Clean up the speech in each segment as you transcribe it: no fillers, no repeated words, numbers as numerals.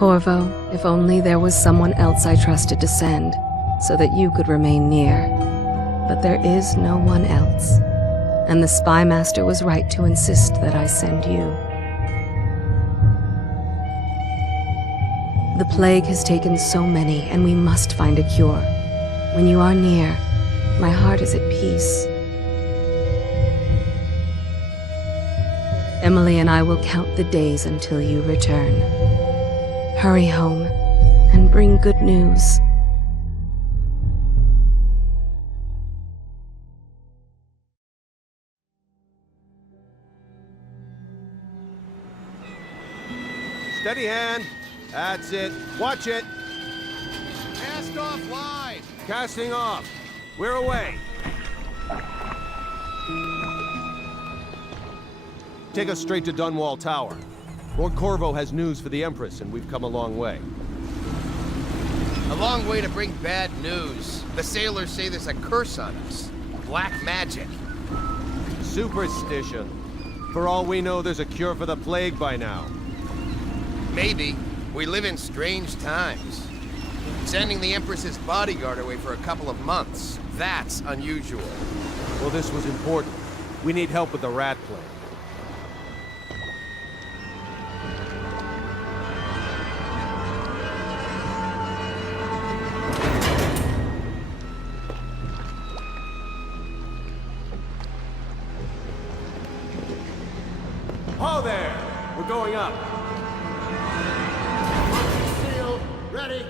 Corvo, if only there was someone else I trusted to send, so that you could remain near. But there is no one else, and the Spy Master was right to insist that I send you. The plague has taken so many, and we must find a cure. When you are near, my heart is at peace. Emily and I will count the days until you return. Hurry home, and bring good news. Steady hand. That's it. Watch it. Cast off line. Casting off. We're away. Take us straight to Dunwall Tower. Lord Corvo has news for the Empress, and we've come a long way. A long way to bring bad news. The sailors say there's a curse on us. Black magic. Superstition. For all we know, there's a cure for the plague by now. Maybe. We live in strange times. Sending the Empress's bodyguard away for a couple of months. That's unusual. Well, this was important. We need help with the rat plague. Ho there! We're going up. Sealed. Ready.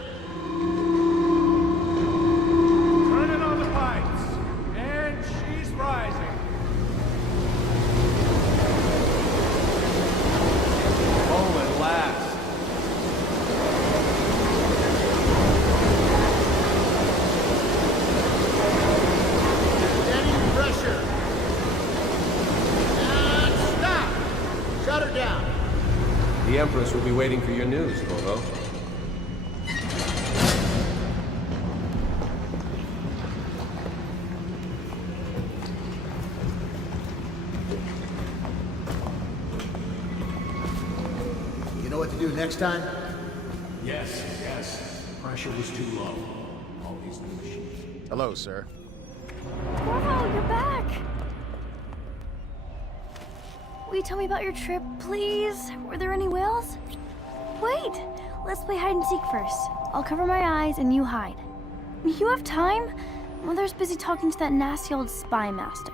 Turning on the pipes. And she's rising. Home at last. Steady pressure. And stop. Shut her down. The Empress will be waiting for your news, Corvo. You know what to do next time? Yes. Pressure was too low. All these new machines. Hello, sir. Corvo, you're back! Will you tell me about your trip, please? Were there any whales? Wait! Let's play hide and seek first. I'll cover my eyes and you hide. You have time? Mother's busy talking to that nasty old spy master.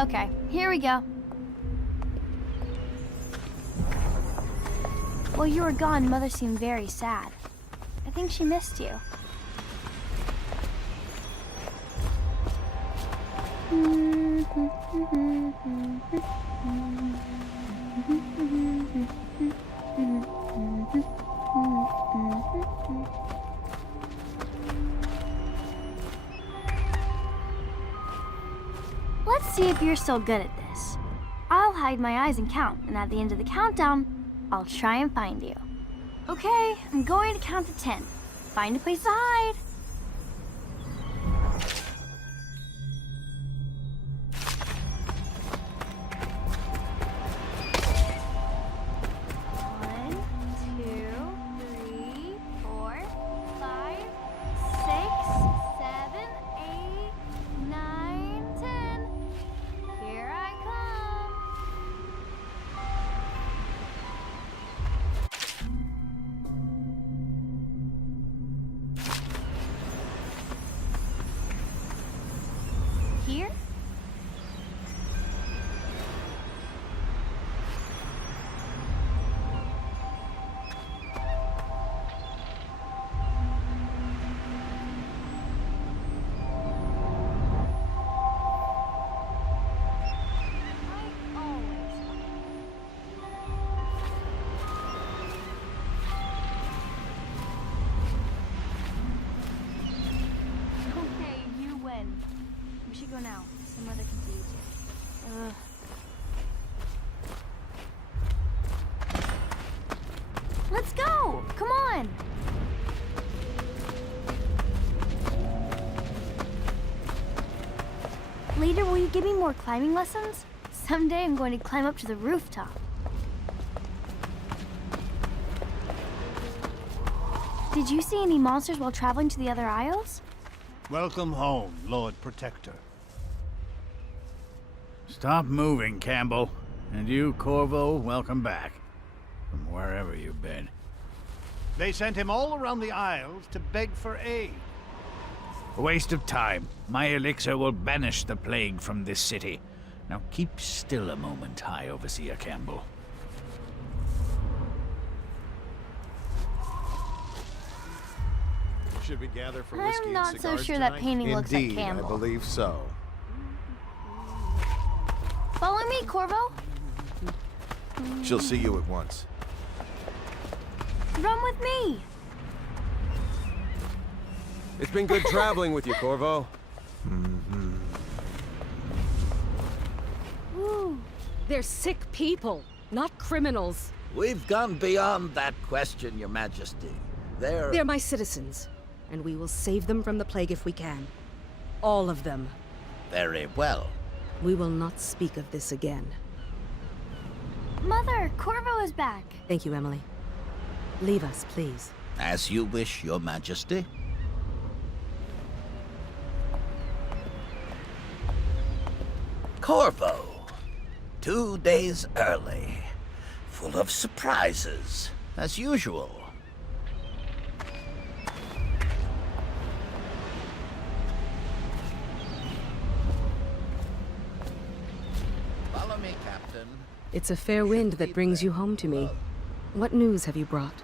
Okay, here we go. While you were gone, Mother seemed very sad. I think she missed you. Let's see if you're still good at this. I'll hide my eyes and count, and at the end of the countdown, I'll try and find you. Okay, I'm going to count to 10. Find a place to hide. One, two, three, 4, 5, 6, 7, 8, 9, 10. Here I come. Here? I always Okay, you win. We should go now. Some other can see you too. Ugh. Let's go! Come on! Later, will you give me more climbing lessons? Someday I'm going to climb up to the rooftop. Did you see any monsters while traveling to the other isles? Welcome home, Lord Protector. Stop moving, Campbell. And you, Corvo, welcome back. From wherever you've been. They sent him all around the Isles to beg for aid. A waste of time. My elixir will banish the plague from this city. Now keep still a moment, High Overseer Campbell. Should we gather for whiskey I'm and not so cigars sure tonight? that painting looks like Indeed, I Campbell. believe so. Follow me, Corvo. She'll see you at once. Run with me. It's been good traveling with you, Corvo. Ooh. They're sick people, not criminals. We've gone beyond that question, Your Majesty. They're my citizens, and we will save them from the plague if we can. All of them. Very well. We will not speak of this again. Mother, Corvo is back. Thank you, Emily. Leave us, please. As you wish, Your Majesty. Corvo. 2 days early. Full of surprises, as usual. Follow me, Captain. It's a fair wind that brings you home to me. What news have you brought?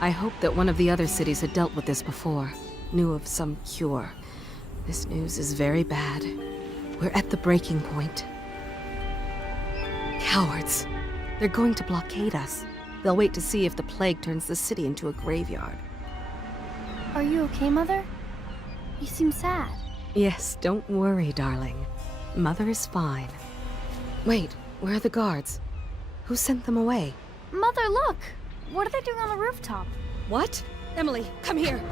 I hoped that one of the other cities had dealt with this before, knew of some cure. This news is very bad. We're at the breaking point. Cowards. They're going to blockade us. They'll wait to see if the plague turns the city into a graveyard. Are you okay, Mother? You seem sad. Yes, don't worry, darling. Mother is fine. Wait, where are the guards? Who sent them away? Mother, look! What are they doing on the rooftop? What? Emily, come here!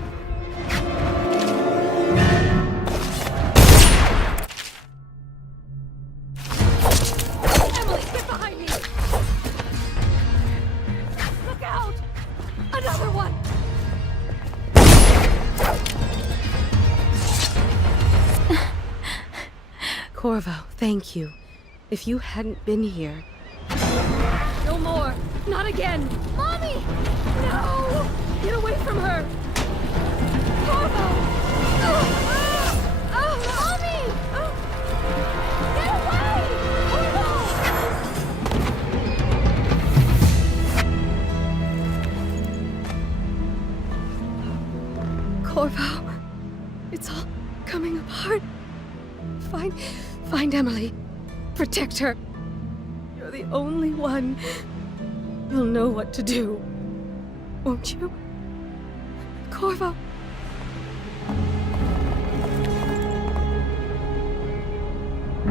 Emily, get behind me! Look out! Another one! Corvo, thank you. If you hadn't been here... No more! Not again! Mommy! No! Get away from her! Corvo! Mommy! Get away! Corvo, it's all coming apart. Find Emily. Protect her. You're the only one. You'll know what to do. Won't you? Corvo.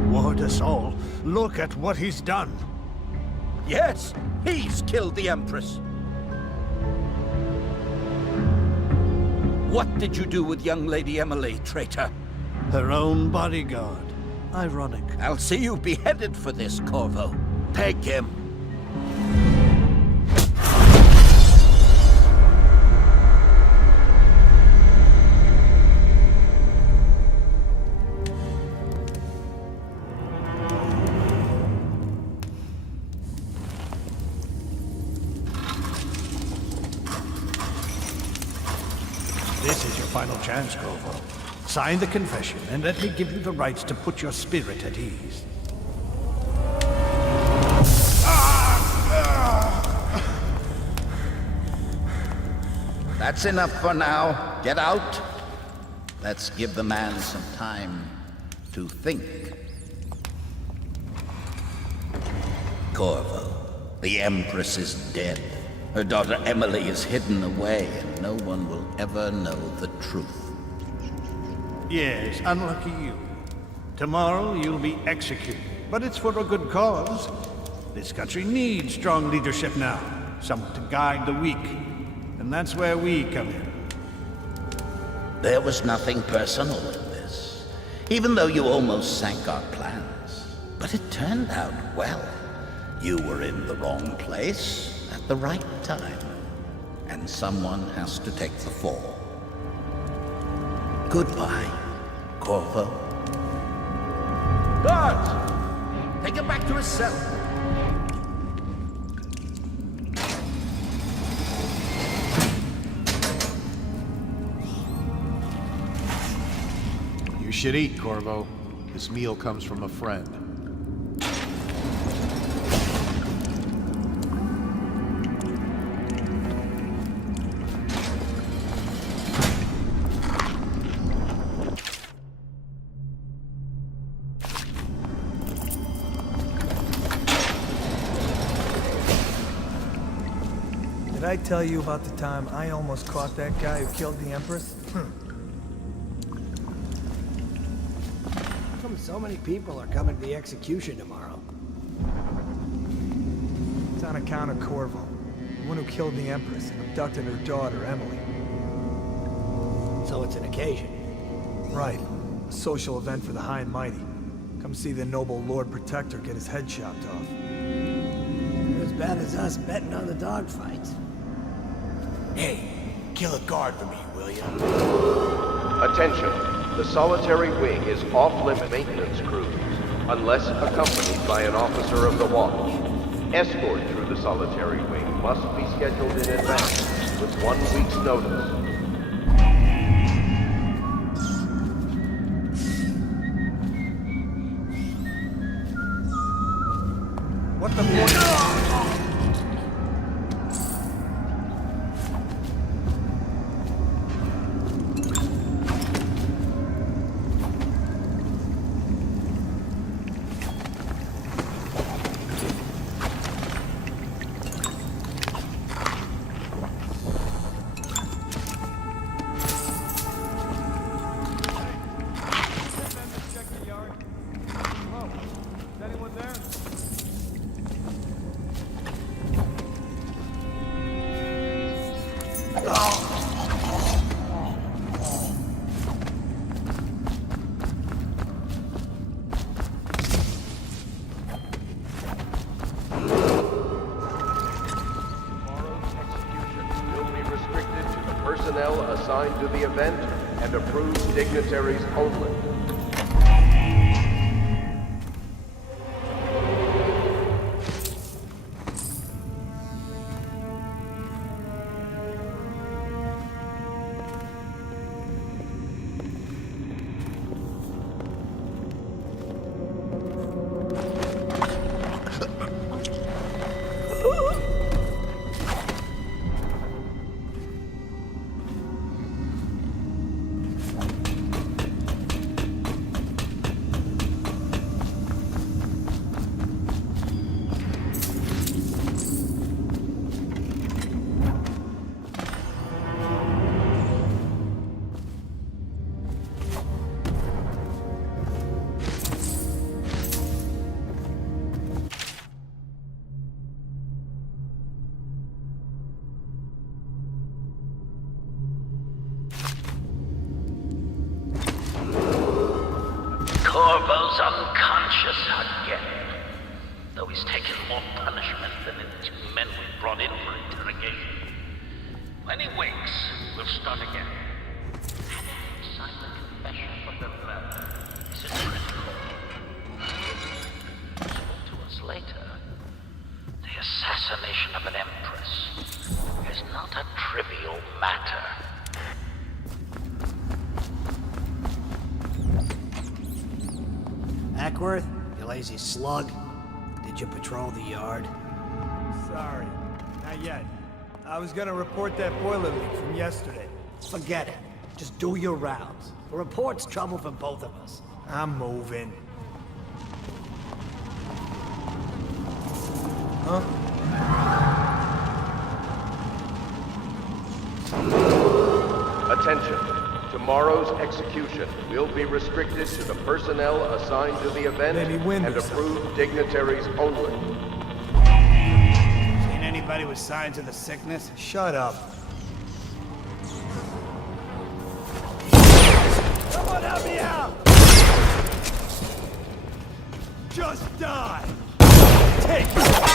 Ward us all. Look at what he's done. Yes, he's killed the Empress. What did you do with young Lady Emily, traitor? Her own bodyguard. Ironic. I'll see you beheaded for this, Corvo. Take him. This is your final chance, Corvo. Sign the confession, and let me give you the rights to put your spirit at ease. That's enough for now. Get out. Let's give the man some time to think. Corvo, the Empress is dead. Her daughter Emily is hidden away, and no one will ever know the truth. Yes, unlucky you. Tomorrow you'll be executed, but it's for a good cause. This country needs strong leadership now. someone to guide the weak. And that's where we come in. There was nothing personal in this, even though you almost sank our plans. But it turned out well. You were in the wrong place at the right time, and someone has to take the fall. Goodbye, Corvo. Guards! Take him back to his cell. You should eat, Corvo. This meal comes from a friend. Did I tell you about the time I almost caught that guy who killed the Empress? How come so many people are coming to the execution tomorrow? It's on account of Corvo, the one who killed the Empress and abducted her daughter, Emily. So it's an occasion. Right. A social event for the high and mighty. Come see the noble Lord Protector get his head chopped off. You're as bad as us betting on the dogfights. Hey, kill a guard for me, will you? Attention. The solitary wing is off-limit maintenance cruise, unless accompanied by an officer of the watch. Escort through the solitary wing must be scheduled in advance, with 1 week's notice. What the fuck? Personnel assigned to the event and approved dignitaries only. Corvo's unconscious again, though he's taken more punishment than the 2 men we brought in for interrogation. When he wakes, we'll start again. Sign the confession for the murder. Is it critical? To us later, the assassination of an empress is not a trivial matter. Ackworth, you lazy slug. Did you patrol the yard? Sorry, not yet. I was gonna report that boiler leak from yesterday. Forget it. Just do your rounds. The report's trouble for both of us. I'm moving. Huh? Attention. Tomorrow's execution will be restricted to the personnel assigned to the event Maybe wind and or something. approved dignitaries only. Seen anybody Anybody with signs of the sickness? Shut up. Someone help me out! Just die! Take it!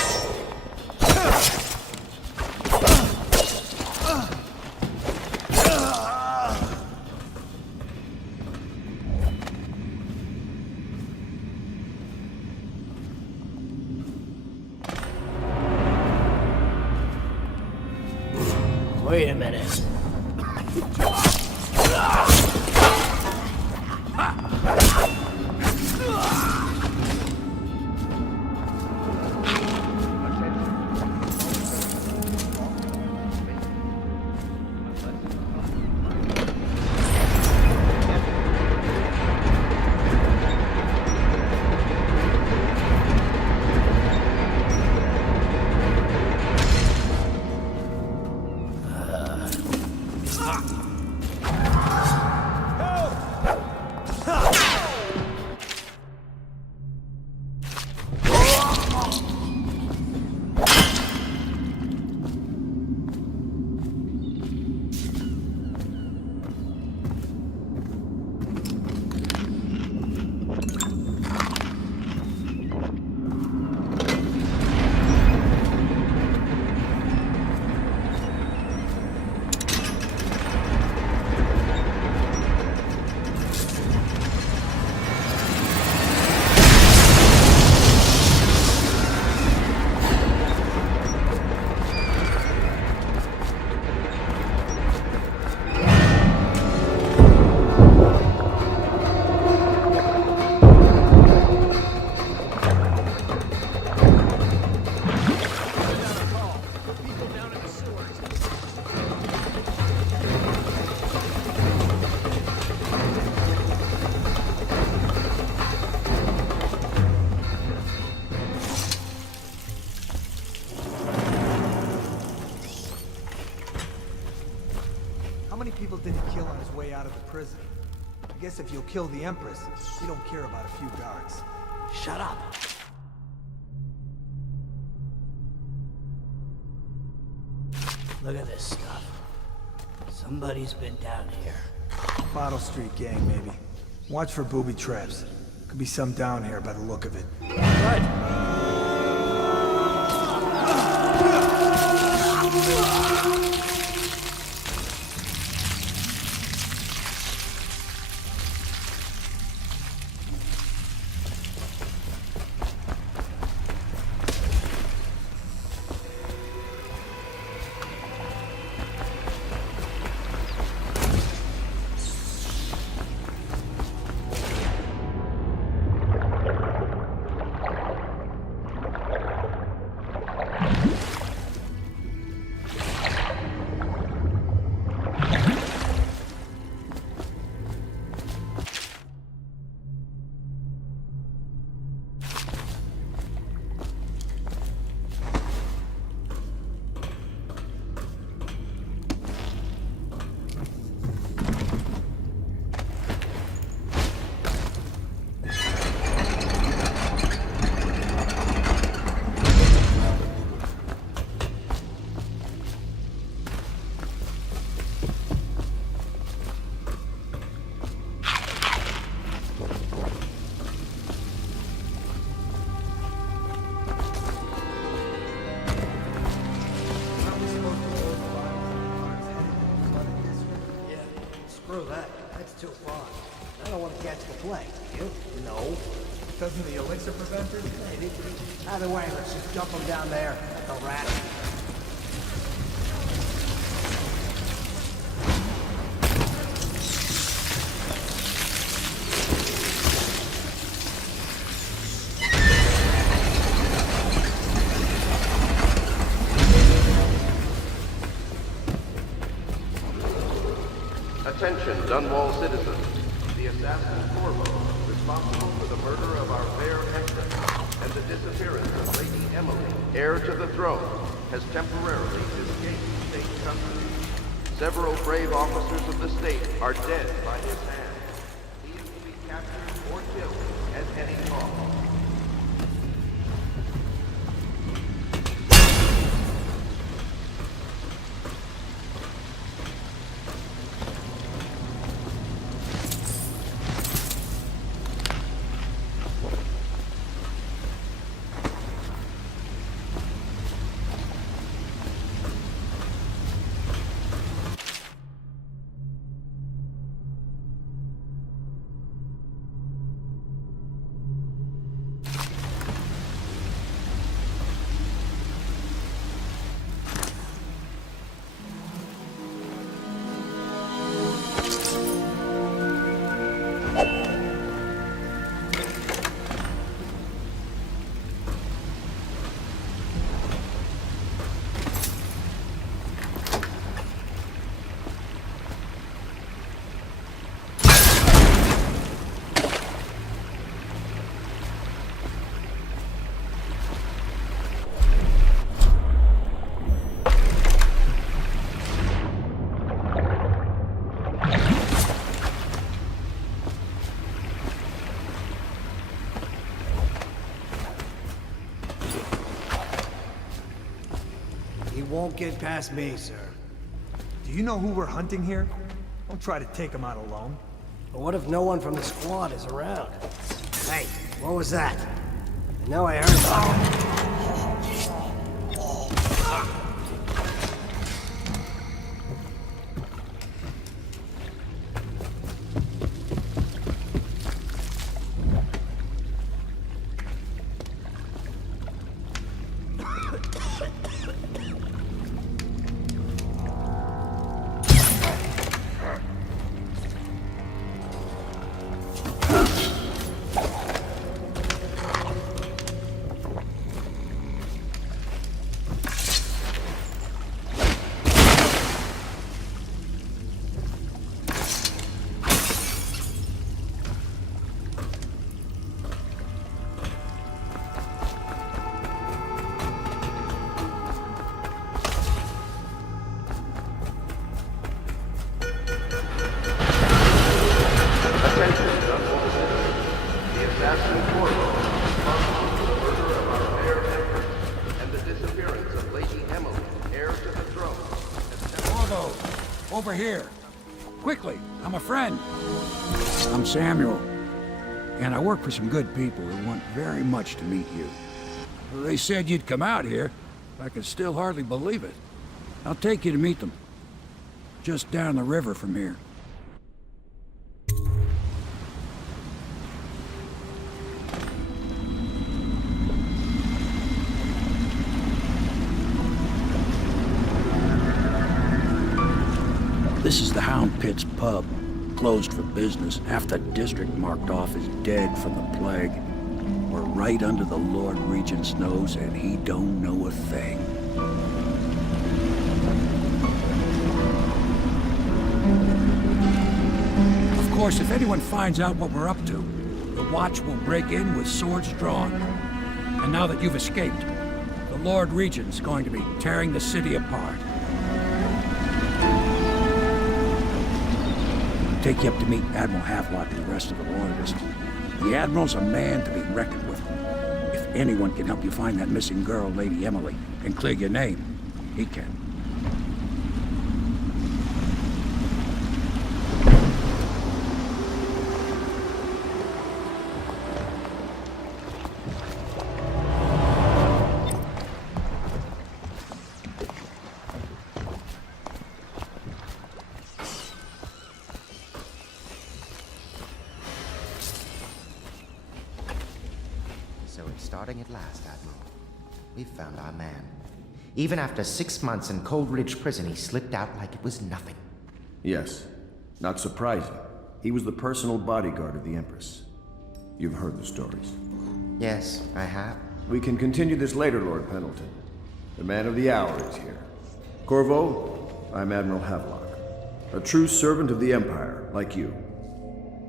Wait a minute. people did he kill on his way out of the prison? I guess if you'll kill the Empress, you don't care about a few guards. Shut up. Look at this stuff. Somebody's been down here. Bottle Street gang, maybe. Watch for booby traps. Could be some down here by the look of it. Right. Screw that. That's too far. I don't want to catch the plague. You? No. Doesn't the elixir prevent it? Maybe. Either way, let's just dump them down there at the rat. Attention, Dunwall citizens. The assassin Corvo, responsible for the murder of our fair empress and the disappearance of Lady Emily, heir to the throne, has temporarily escaped state custody. Several brave officers of the state are dead by his hand. He is to be captured or killed at any cost. won't get past me, sir. Do you know who we're hunting here? Don't try to take him out alone. But what if no one from the squad is around? Hey, what was that? I know I heard about it. Attention, Dunwall City. The assassin Corvo is responsible for the murder of our fair empress and the disappearance of Lady Emily, heir to the throne. Corvo, over here. Quickly, I'm a friend. I'm Samuel, and I work for some good people who want very much to meet you. They said you'd come out here. I can still hardly believe it. I'll take you to meet them. Just down the river from here. This is the Hound Pit's pub, closed for business. Half the district marked off as dead from the plague. We're right under the Lord Regent's nose, and he don't know a thing. Of course, if anyone finds out what we're up to, the Watch will break in with swords drawn. And now that you've escaped, the Lord Regent's going to be tearing the city apart. Take you up to meet Admiral Havelock and the rest of the Loyalists. The Admiral's a man to be reckoned with. If anyone can help you find that missing girl, Lady Emily, and clear your name, he can. So it's starting at last, Admiral. We've found our man. Even after 6 months in Cold Ridge Prison, he slipped out like it was nothing. Yes. Not surprising. He was the personal bodyguard of the Empress. You've heard the stories. Yes, I have. We can continue this later, Lord Pendleton. The man of the hour is here. Corvo, I'm Admiral Havelock. A true servant of the Empire, like you.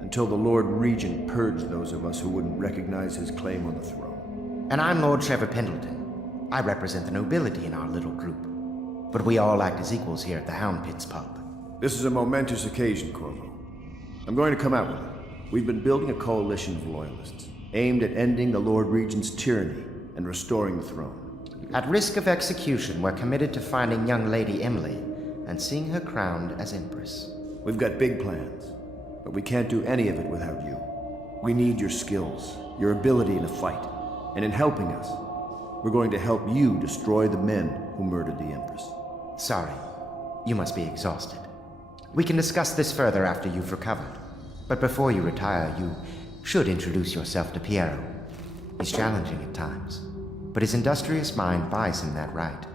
Until the Lord Regent purged those of us who wouldn't recognize his claim on the throne. And I'm Lord Trevor Pendleton. I represent the nobility in our little group. But we all act as equals here at the Hound Pit's pub. This is a momentous occasion, Corvo. I'm going to come out with it. We've been building a coalition of loyalists, aimed at ending the Lord Regent's tyranny and restoring the throne. At risk of execution, we're committed to finding young Lady Emily and seeing her crowned as Empress. We've got big plans, but we can't do any of it without you. We need your skills, your ability in a fight, and in helping us, we're going to help you destroy the men who murdered the Empress. Sorry, you must be exhausted. We can discuss this further after you've recovered. But before you retire, you should introduce yourself to Piero. He's challenging at times, but his industrious mind buys him that right.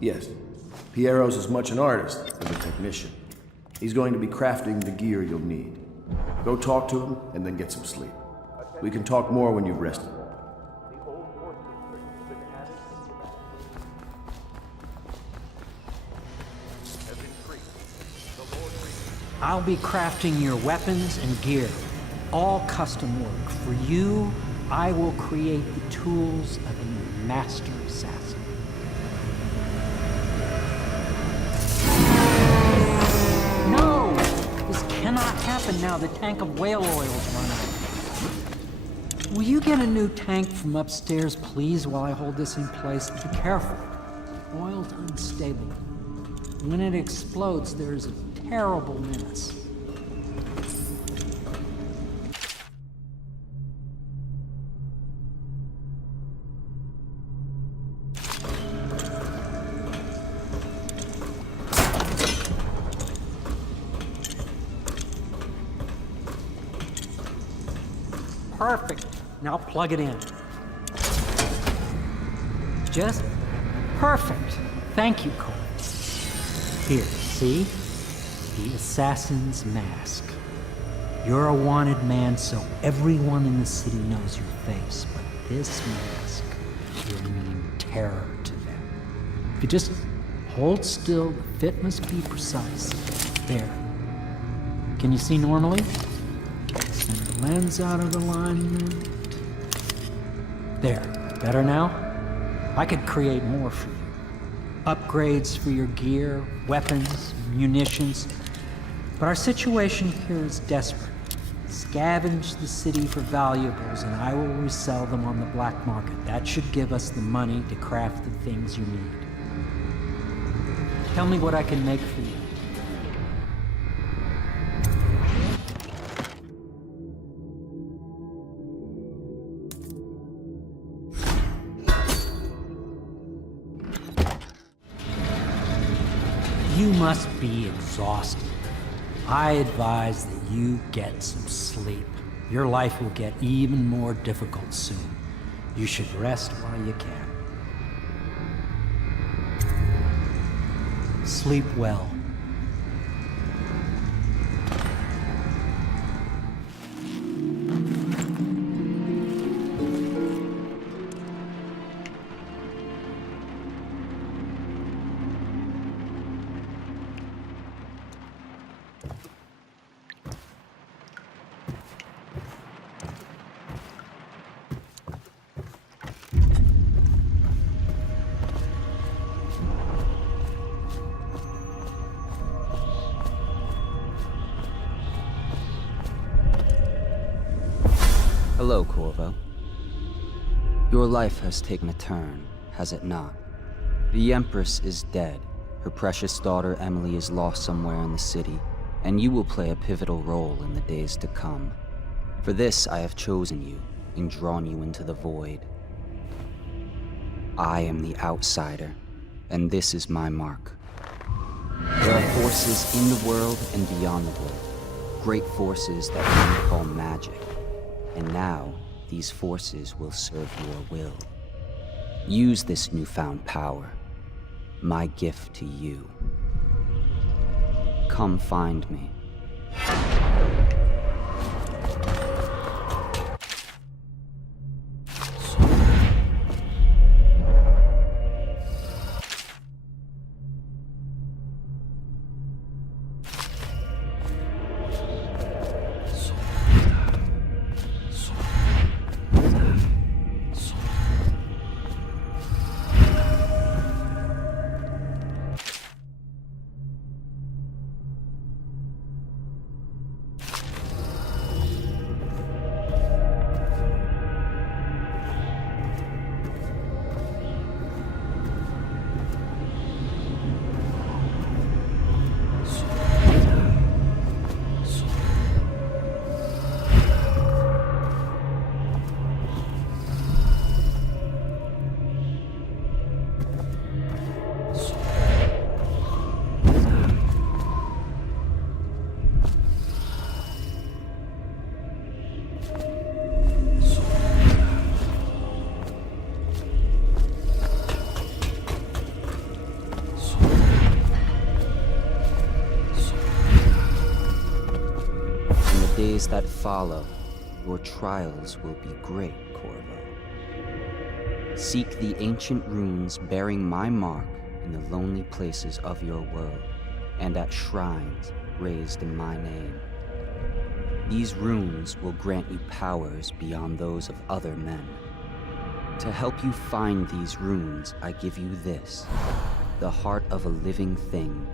Yes, Piero's as much an artist as a technician. He's going to be crafting the gear you'll need. Go talk to him, and then get some sleep. We can talk more when you've rested. I'll be crafting your weapons and gear. All custom work. For you, I will create the tools of a master assassin. No! This cannot happen now. The tank of whale oil's run out. Will you get a new tank from upstairs, please, while I hold this in place? Be careful. Oil's unstable. When it explodes, there's a terrible mess. Perfect. Now plug it in. Just perfect. Thank you, Cole. Here, see? The assassin's mask. You're a wanted man, so everyone in the city knows your face, but this mask will mean terror to them. If you just hold still, the fit must be precise. There. Can you see normally? Send the lens out of alignment. There. Better now? I could create more for you. Upgrades for your gear, weapons, munitions. But our situation here is desperate. Scavenge the city for valuables and I will resell them on the black market. That should give us the money to craft the things you need. Tell me what I can make for you. You must be exhausted. I advise that you get some sleep. Your life will get even more difficult soon. You should rest while you can. Sleep well. Hello, Corvo. Your life has taken a turn, has it not? The Empress is dead. Her precious daughter Emily is lost somewhere in the city, and you will play a pivotal role in the days to come. For this, I have chosen you and drawn you into the void. I am the outsider, and this is my mark. There are forces in the world and beyond the world, great forces that we call magic. And now, these forces will serve your will. Use this newfound power, my gift to you. Come find me. Days that follow, your trials will be great, Corvo. Seek the ancient runes bearing my mark in the lonely places of your world, and at shrines raised in my name. These runes will grant you powers beyond those of other men. To help you find these runes, I give you this, the heart of a living thing,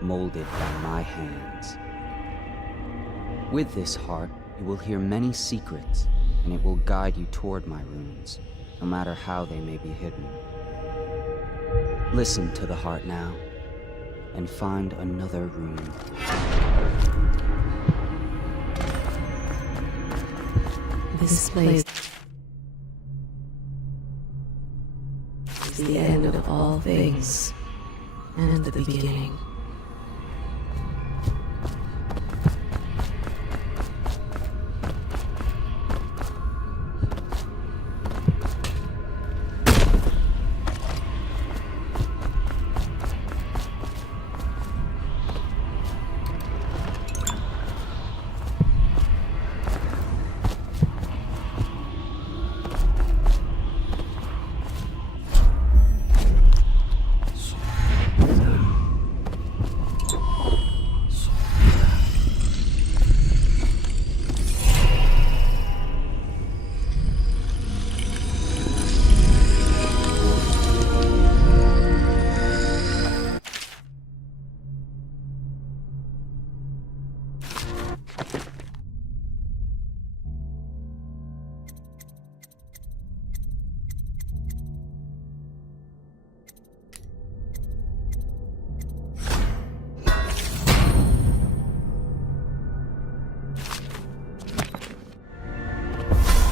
molded by my hands. With this heart, you will hear many secrets, and it will guide you toward my runes, no matter how they may be hidden. Listen to the heart now, and find another rune. This place is the end of all things, and the beginning.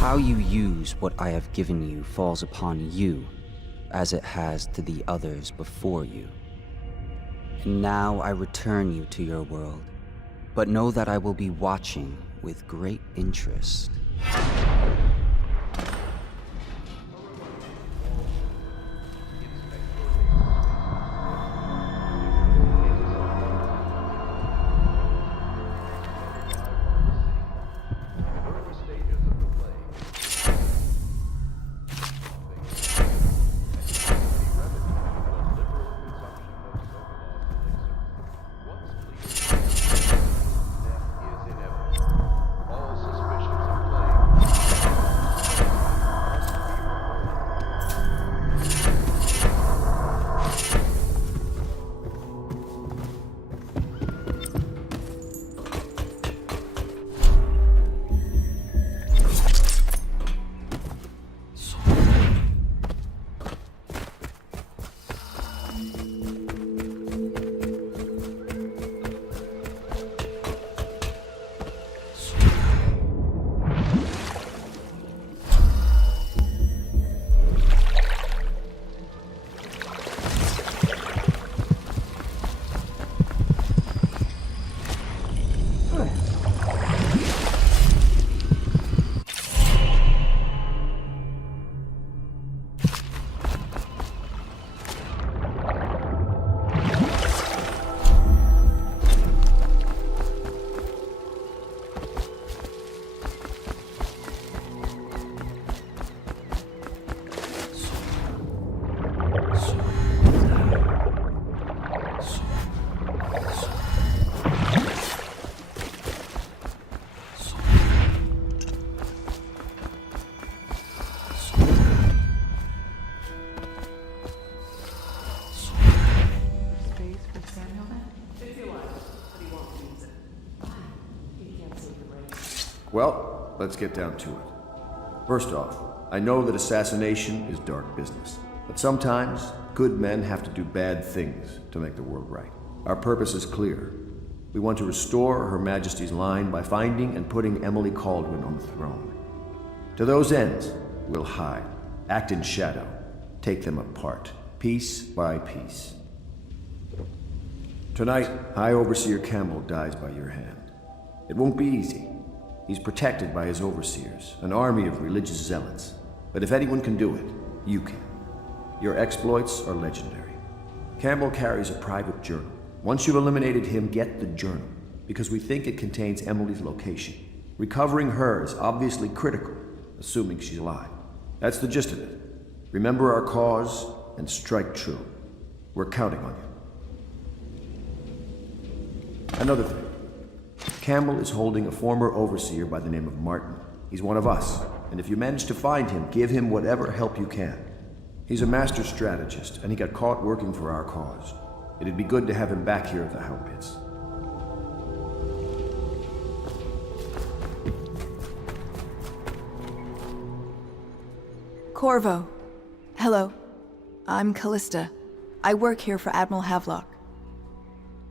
How you use what I have given you falls upon you, as it has to the others before you. And now I return you to your world, but know that I will be watching with great interest. Well, let's get down to it. First off, I know that assassination is dark business, but sometimes good men have to do bad things to make the world right. Our purpose is clear. We want to restore Her Majesty's line by finding and putting Emily Kaldwin on the throne. To those ends, we'll hide, act in shadow, take them apart, piece by piece. Tonight, High Overseer Campbell dies by your hand. It won't be easy. He's protected by his overseers, an army of religious zealots. But if anyone can do it, you can. Your exploits are legendary. Campbell carries a private journal. Once you've eliminated him, get the journal, because we think it contains Emily's location. Recovering her is obviously critical, assuming she's alive. That's the gist of it. Remember our cause and strike true. We're counting on you. Another thing. Campbell is holding a former overseer by the name of Martin. He's one of us, and if you manage to find him, give him whatever help you can. He's a master strategist, and he got caught working for our cause. It'd be good to have him back here at the Hound Pits. Corvo. Hello. I'm Callista. I work here for Admiral Havelock.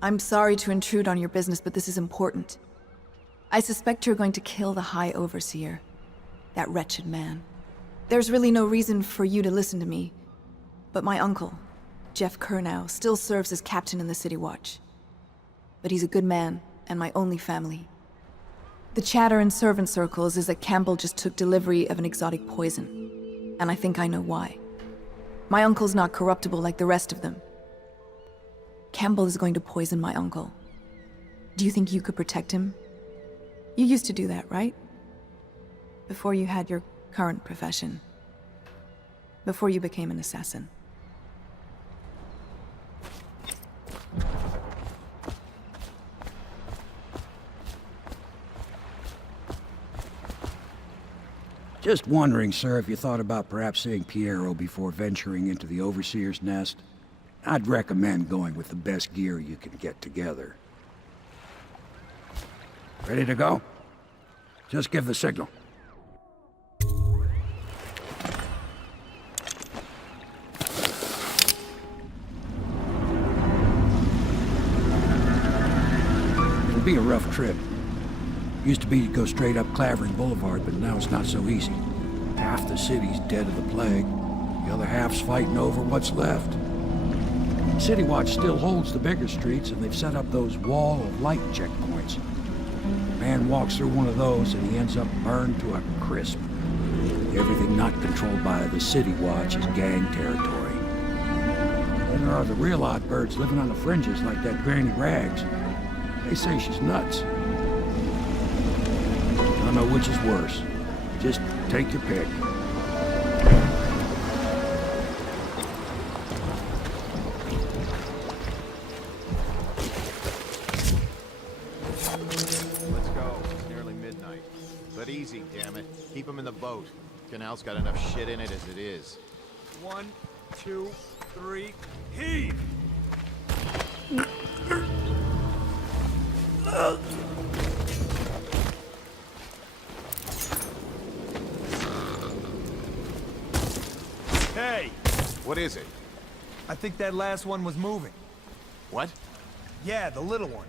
I'm sorry to intrude on your business, but this is important. I suspect you're going to kill the High Overseer. That wretched man. There's really no reason for you to listen to me, but my uncle, Jeff Kernow, still serves as captain in the City Watch. But he's a good man, and my only family. The chatter in servant circles is that Campbell just took delivery of an exotic poison, and I think I know why. My uncle's not corruptible like the rest of them. Campbell is going to poison my uncle. Do you think you could protect him? You used to do that, right? Before you had your current profession. Before you became an assassin. Just wondering, sir, if you thought about perhaps seeing Piero before venturing into the Overseer's nest. I'd recommend going with the best gear you can get together. Ready to go? Just give the signal. It'll be a rough trip. Used to be to go straight up Clavering Boulevard, but now it's not so easy. Half the city's dead of the plague. The other half's fighting over what's left. City Watch still holds the bigger streets, and they've set up those wall of light checkpoints. A man walks through one of those, and he ends up burned to a crisp. Everything not controlled by the City Watch is gang territory. Then there are the real odd birds living on the fringes like that Granny Rags. They say she's nuts. I don't know which is worse. Just take your pick. Let's go. It's nearly midnight. But easy, damn it. Keep them in the boat. Canal's got enough shit in it as it is. 1, 2, 3, heave! Hey! What is it? I think that last one was moving. What? Yeah, the little one.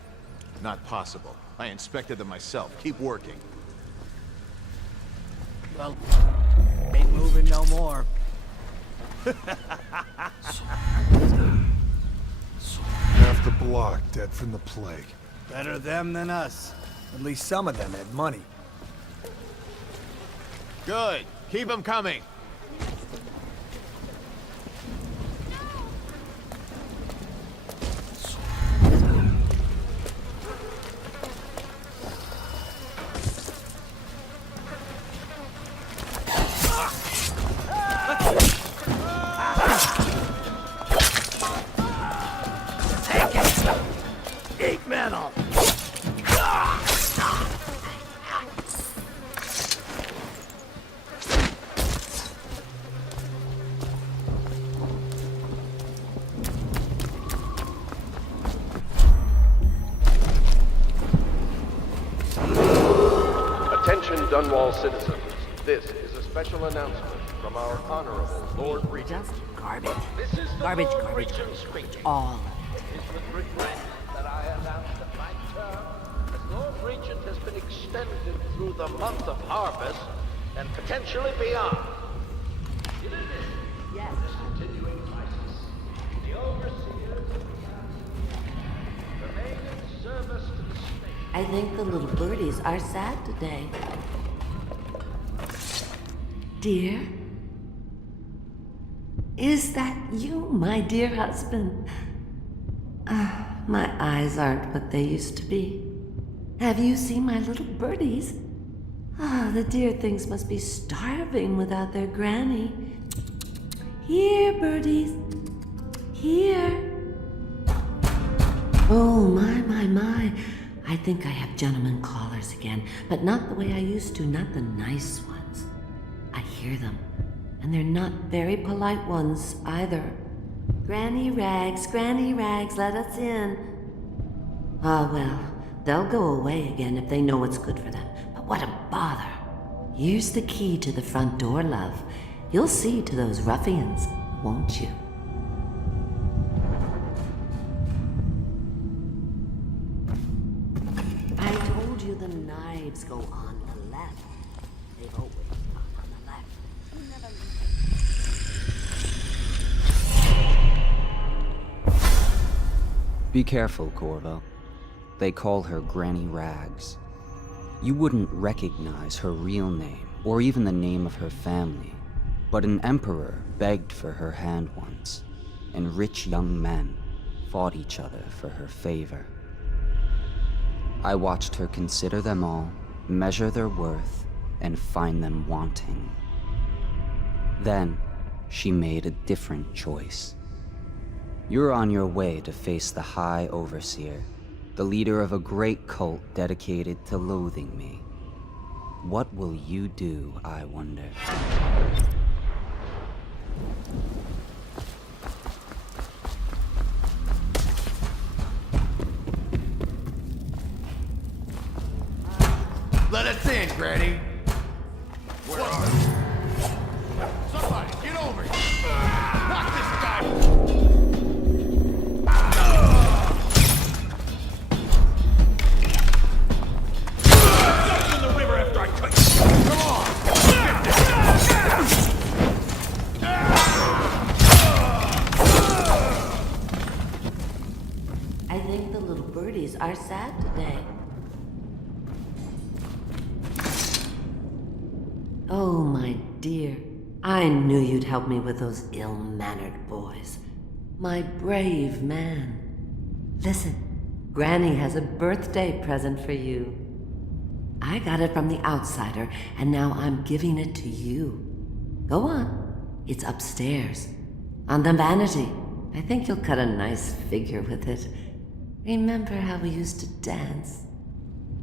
Not possible. I inspected them myself. Keep working. Well, ain't moving no more. Half the block dead from the plague. Better them than us. At least some of them had money. Good. Keep them coming. Attention Dunwall citizens. This is a special announcement from our Honorable Lord Regent. Just garbage. This is the Garbage, Lord garbage, Regent garbage. speaking. All. It is with regret that I announce that my term as Lord Regent has been extended through the month of harvest and potentially beyond. In addition to this continuing crisis, the overseers remain in service to the state. I think the little birdies are sad today. Dear? Is that you, my dear husband? My eyes aren't what they used to be. Have you seen my little birdies? The dear things must be starving without their granny. Here, birdies. Here. Oh, my. I think I have gentlemen callers again, but not the way I used to, not the nice ones. I hear them, and they're not very polite ones either. Granny Rags, let us in. Well, they'll go away again if they know what's good for them. But what a bother. Here's the key to the front door, love. You'll see to those ruffians, won't you? I told you the knives go on the left. They've always gone on the left. You never Be careful, Corvo. They call her Granny Rags. You wouldn't recognize her real name, or even the name of her family, but an emperor begged for her hand once, and rich young men fought each other for her favor. I watched her consider them all, measure their worth, and find them wanting. Then, she made a different choice. You're on your way to face the High Overseer, the leader of a great cult dedicated to loathing me. What will you do, I wonder? Let us in, Granny. Where are you? Somebody, get over here. Knock this guy. Jump in the river after I cut you. Come on. I think the little birdies are sad today. Oh, my dear. I knew you'd help me with those ill-mannered boys. My brave man. Listen, Granny has a birthday present for you. I got it from the outsider, and now I'm giving it to you. Go on. It's upstairs. On the vanity. I think you'll cut a nice figure with it. Remember how we used to dance?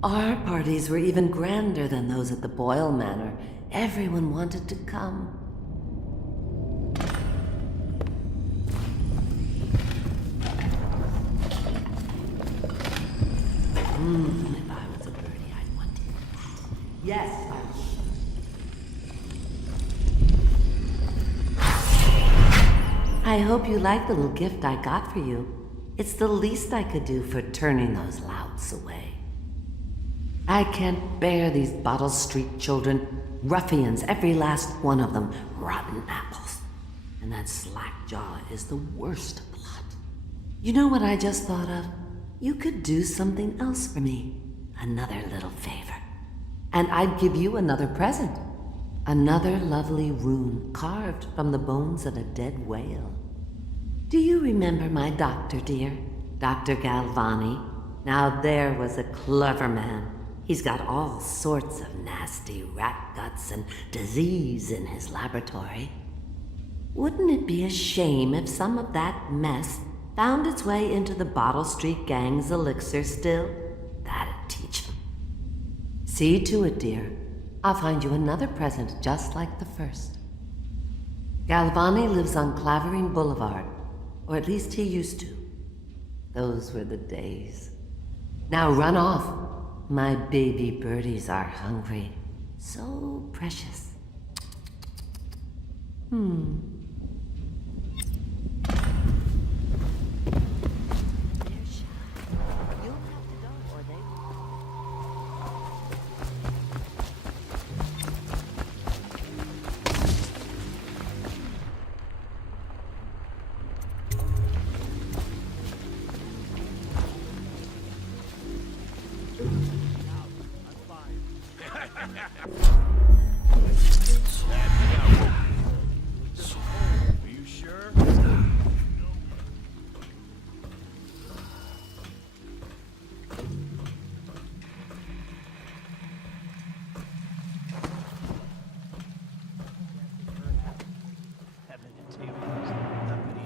Our parties were even grander than those at the Boyle Manor. Everyone wanted to come. If I was a birdie, I'd want to. Yes, I would. I hope you like the little gift I got for you. It's the least I could do for turning those louts away. I can't bear these Bottle Street children. Ruffians, every last one of them. Rotten apples. And that slack jaw is the worst of the lot. You know what I just thought of? You could do something else for me. Another little favor. And I'd give you another present. Another lovely rune carved from the bones of a dead whale. Do you remember my doctor, dear? Dr. Galvani? Now there was a clever man. He's got all sorts of nasty rat guts and disease in his laboratory. Wouldn't it be a shame if some of that mess found its way into the Bottle Street Gang's elixir still? That'd teach him. See to it, dear. I'll find you another present just like the first. Galvani lives on Clavering Boulevard, or at least he used to. Those were the days. Now run off. My baby birdies are hungry. So precious. Are you sure?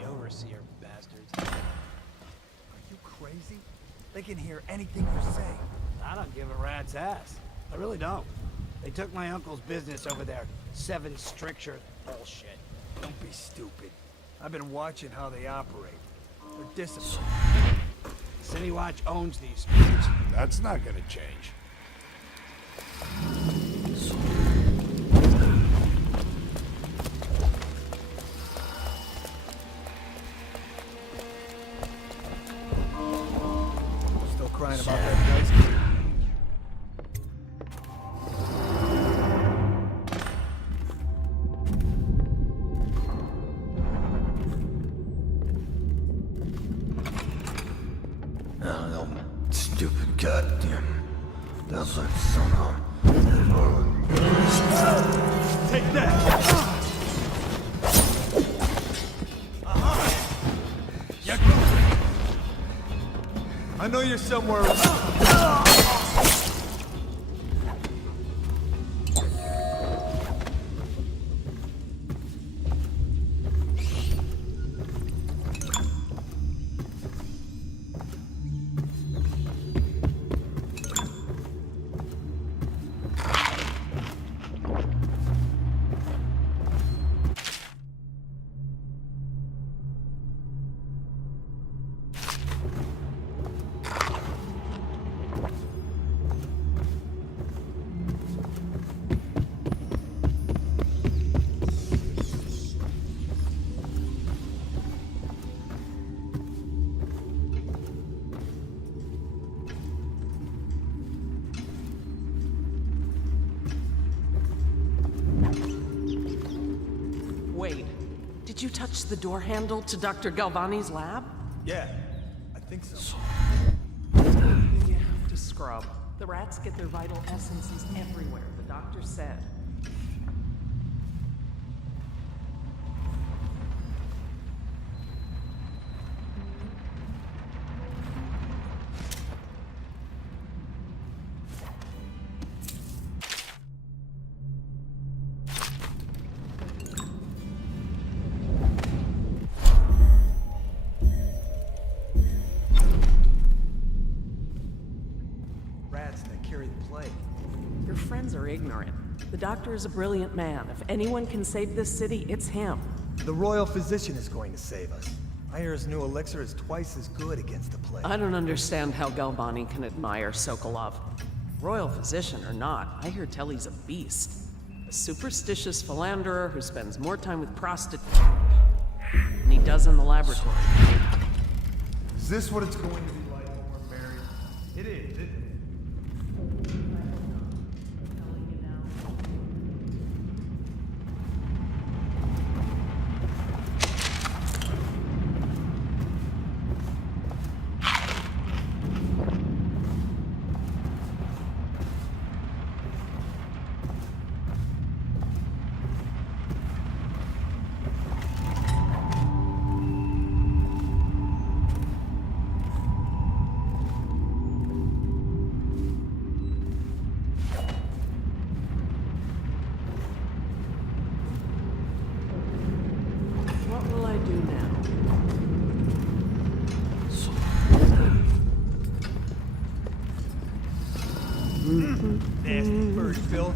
Overseer bastards. Are you crazy? They can hear anything you say. I don't give a rat's ass. I really don't. They took my uncle's business over there. 7 stricture bullshit. Don't be stupid. I've been watching how they operate. They're disciplined. City Watch owns these streets. That's not gonna change. crying about that dice. Stupid goddamn desert son of... Take that! I know you're somewhere. Wait, did you touch the door handle to Dr. Galvani's lab? Yeah, I think so. You have to scrub. The rats get their vital essences everywhere, the doctor said. Rats that carry the plague. Your friends are ignorant. The doctor is a brilliant man. If anyone can save this city, it's him. The royal physician is going to save us. I hear his new elixir is twice as good against the plague. I don't understand how Galvani can admire Sokolov. Royal physician or not, I hear tell he's a beast. A superstitious philanderer who spends more time with prostitutes than he does in the laboratory. Is this what it's going to be like when we're married? It is, isn't it? What will I do now? Nasty bird, Phil.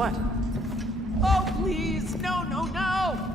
What? Oh, please! No, no, no!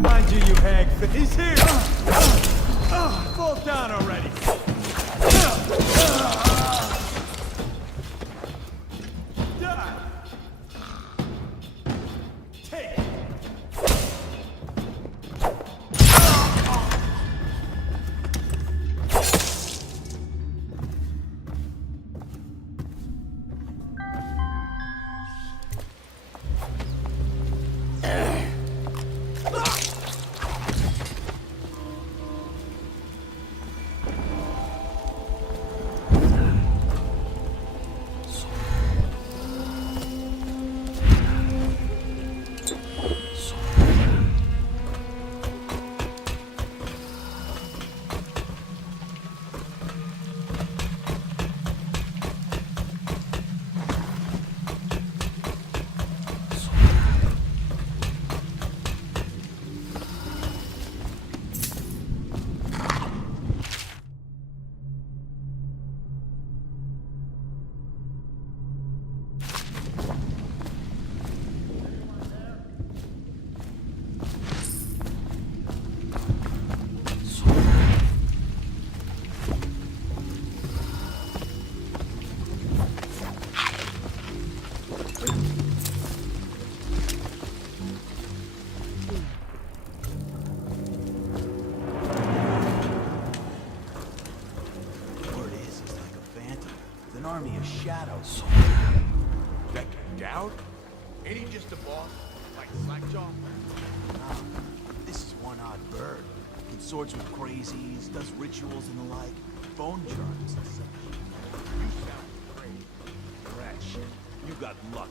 Mind you, you hag. He's here! Fall down already! Die! Take it! Shadows. That Dowd? Ain't he just a boss? Like Slackjaw? Nah, this is one odd bird. Consorts with crazies, does rituals and the like. Bone charms and such. You sound crazy. Rat shit. You got lucky.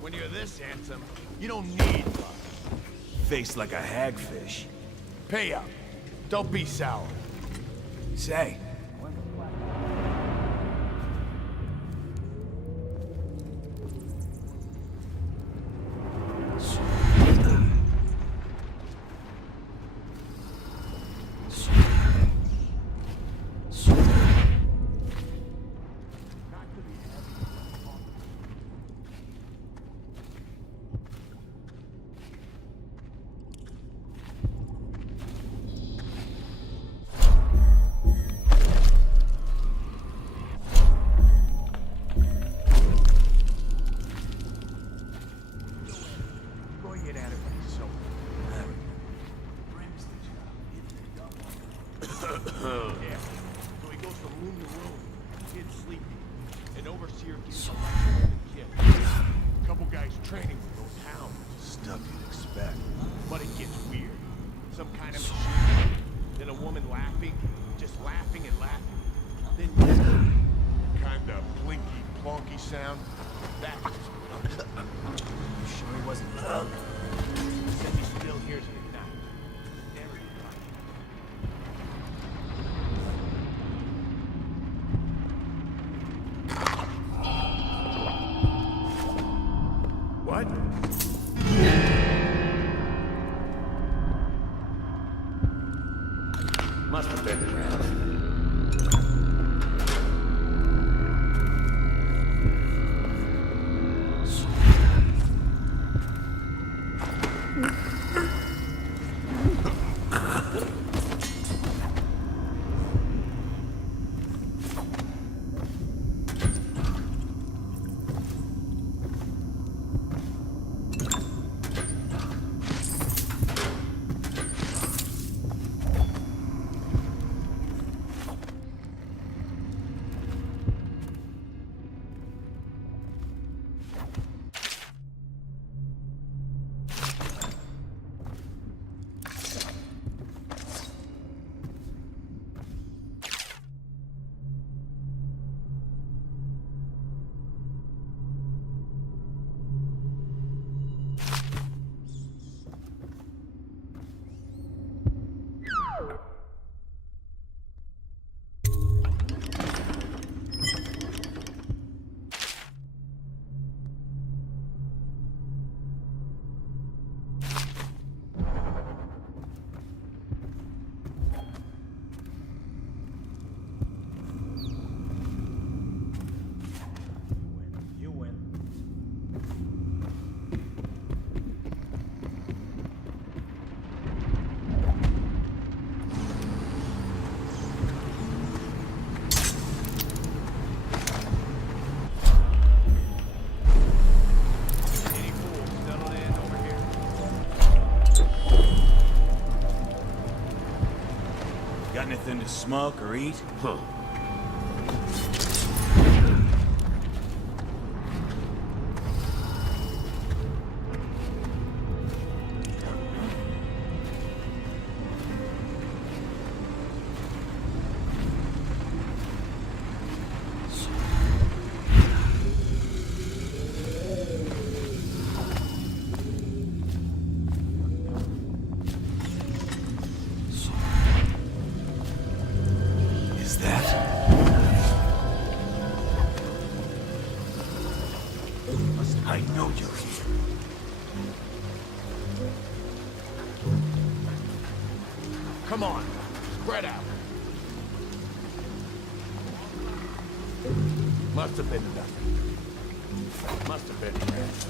When you're this handsome, you don't need luck. Face like a hagfish. Pay up. Don't be sour. Say. Sound? That was You sure he wasn't drunk? says he still hears it at night. What? Must have been around. smoke or eat? Huh. I know you're here. Come on, spread out. Must have been nothing. Must have been rats.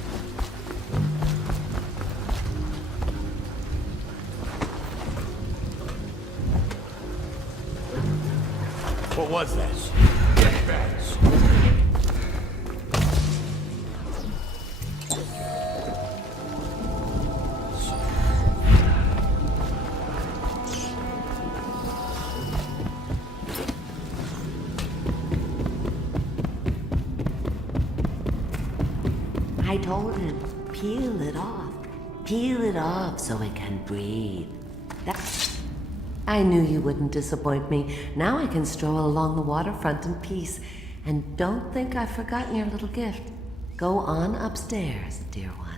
What was that? Get back! I told him, peel it off. Peel it off so it can breathe. I knew you wouldn't disappoint me. Now I can stroll along the waterfront in peace. And don't think I've forgotten your little gift. Go on upstairs, dear one.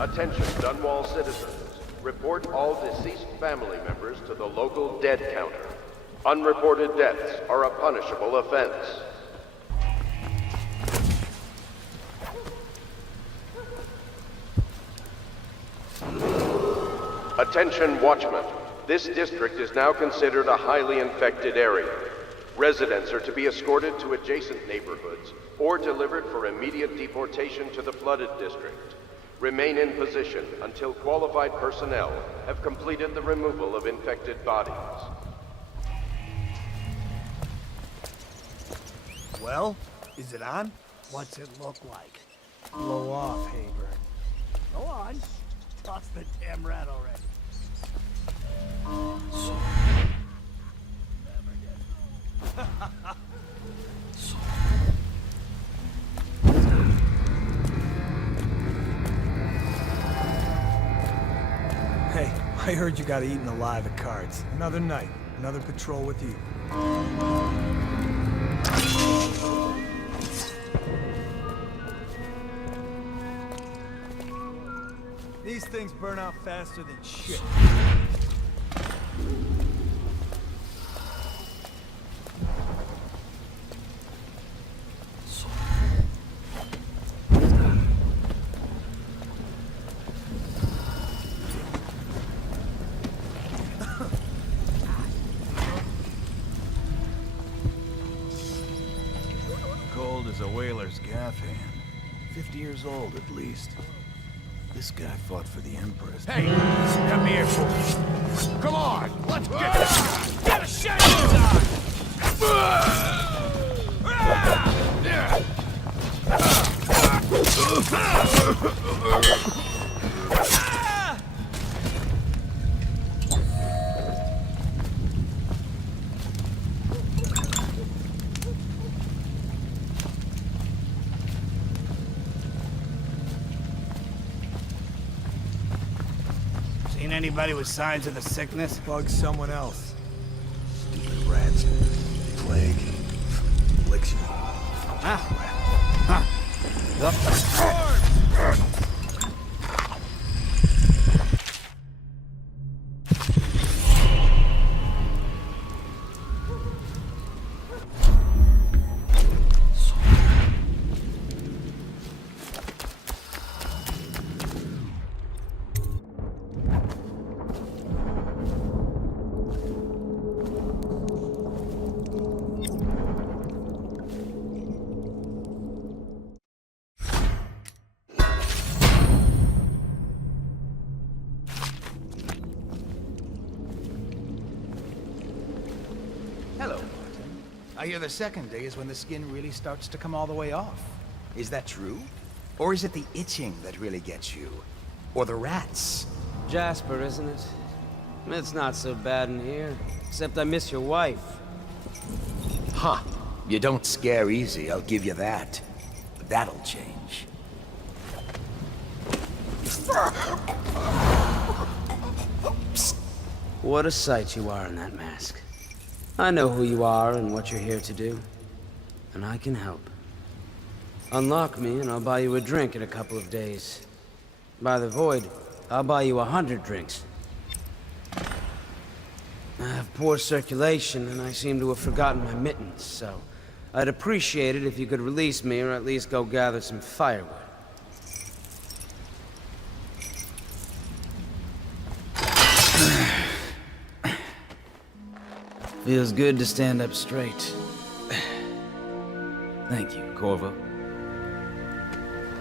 Attention, Dunwall citizens. Report all deceased family members to the local dead counter. Unreported deaths are a punishable offense. Attention, watchmen. This district is now considered a highly infected area. Residents are to be escorted to adjacent neighborhoods or delivered for immediate deportation to the flooded district. Remain in position until qualified personnel have completed the removal of infected bodies. Well, is it on? What's it look like? Blow off, Haber. Go on. Toss the damn rat already. Hey, I heard you got eaten alive at cards. Another night, another patrol with you. These things burn out faster than shit. Cold as a whaler's gaff hand. 50 years old at least. This guy fought for the Empress. Hey, come here, fool. Come on, let's get a shot in his eye. Seen anybody with signs of the sickness? Bug someone else. Stupid rats. Plague. Licks you. Hello, Martin. I hear the second day is when the skin really starts to come all the way off. Is that true? Or is it the itching that really gets you? Or the rats? Jasper, isn't it? It's not so bad in here. Except I miss your wife. Huh. You don't scare easy, I'll give you that. But that'll change. What a sight you are in that mask. I know who you are and what you're here to do. And I can help. Unlock me and I'll buy you a drink in a couple of days. By the void, I'll buy you 100 drinks. I have poor circulation and I seem to have forgotten my mittens, so I'd appreciate it if you could release me or at least go gather some firewood. Feels good to stand up straight. Thank you, Corvo.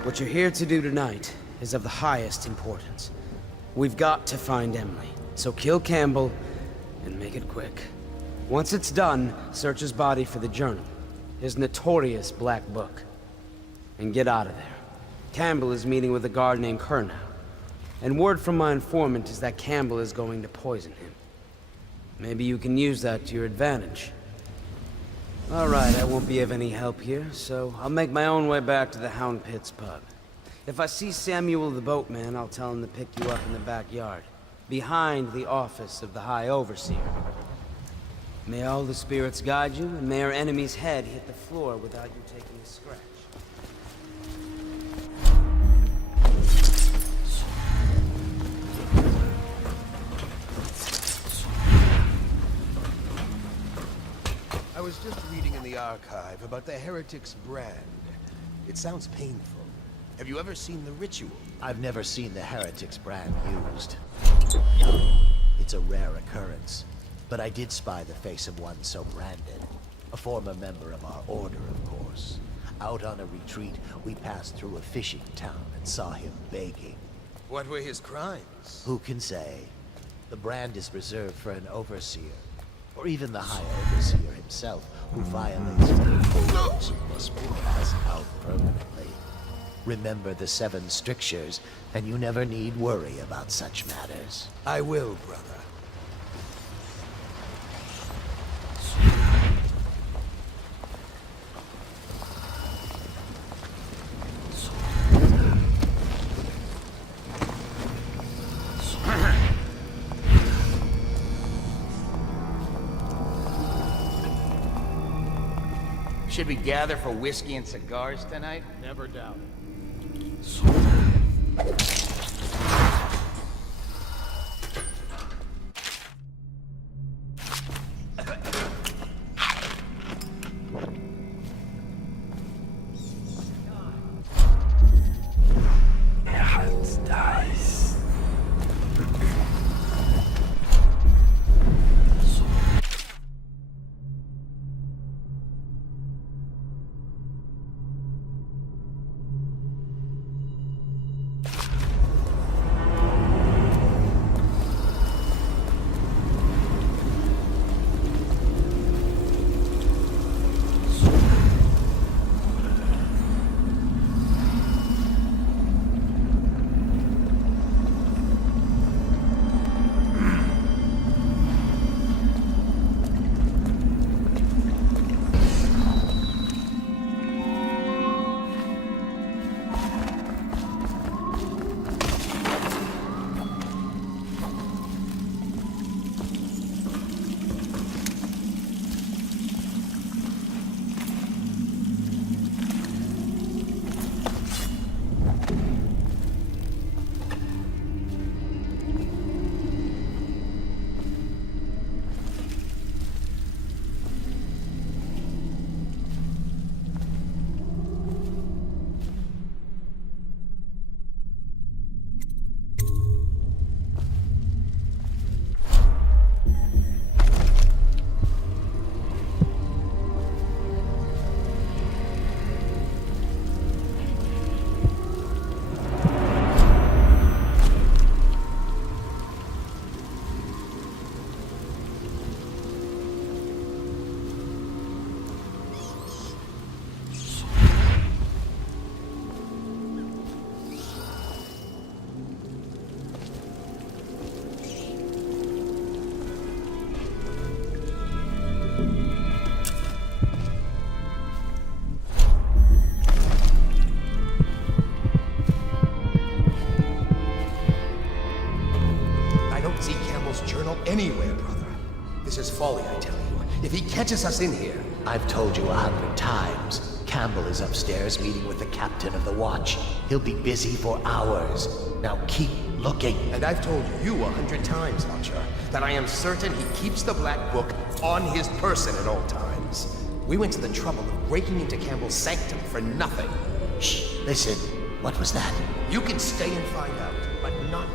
What you're here to do tonight is of the highest importance. We've got to find Emily, so kill Campbell and make it quick. Once it's done, search his body for the journal, his notorious black book, and get out of there. Campbell is meeting with a guard named Kernow, and word from my informant is that Campbell is going to poison him. Maybe you can use that to your advantage. All right, I won't be of any help here, so I'll make my own way back to the Hound Pits pub. If I see Samuel the boatman, I'll tell him to pick you up in the backyard, behind the office of the High Overseer. May all the spirits guide you, and may our enemy's head hit the floor without you taking a scratch. I was just reading in the archive about the Heretic's brand. It sounds painful. Have you ever seen the ritual? I've never seen the Heretic's brand used. It's a rare occurrence, but I did spy the face of one so branded. A former member of our order, of course. Out on a retreat, we passed through a fishing town and saw him begging. What were his crimes? Who can say? The brand is reserved for an overseer, or even the High Overseer himself, who violates the codes and must be cast out permanently. Remember the 7 strictures, and you never need worry about such matters. I will, brother. Should we gather for whiskey and cigars tonight? Never doubt it. Empress's folly, I tell you. If he catches us in here... I've told you 100 times. Campbell is upstairs meeting with the captain of the watch. He'll be busy for hours. Now keep looking. And I've told you 100 times, Watcher, that I am certain he keeps the Black Book on his person at all times. We went to the trouble of breaking into Campbell's sanctum for nothing. Shh, listen. What was that? You can stay and find out, but not...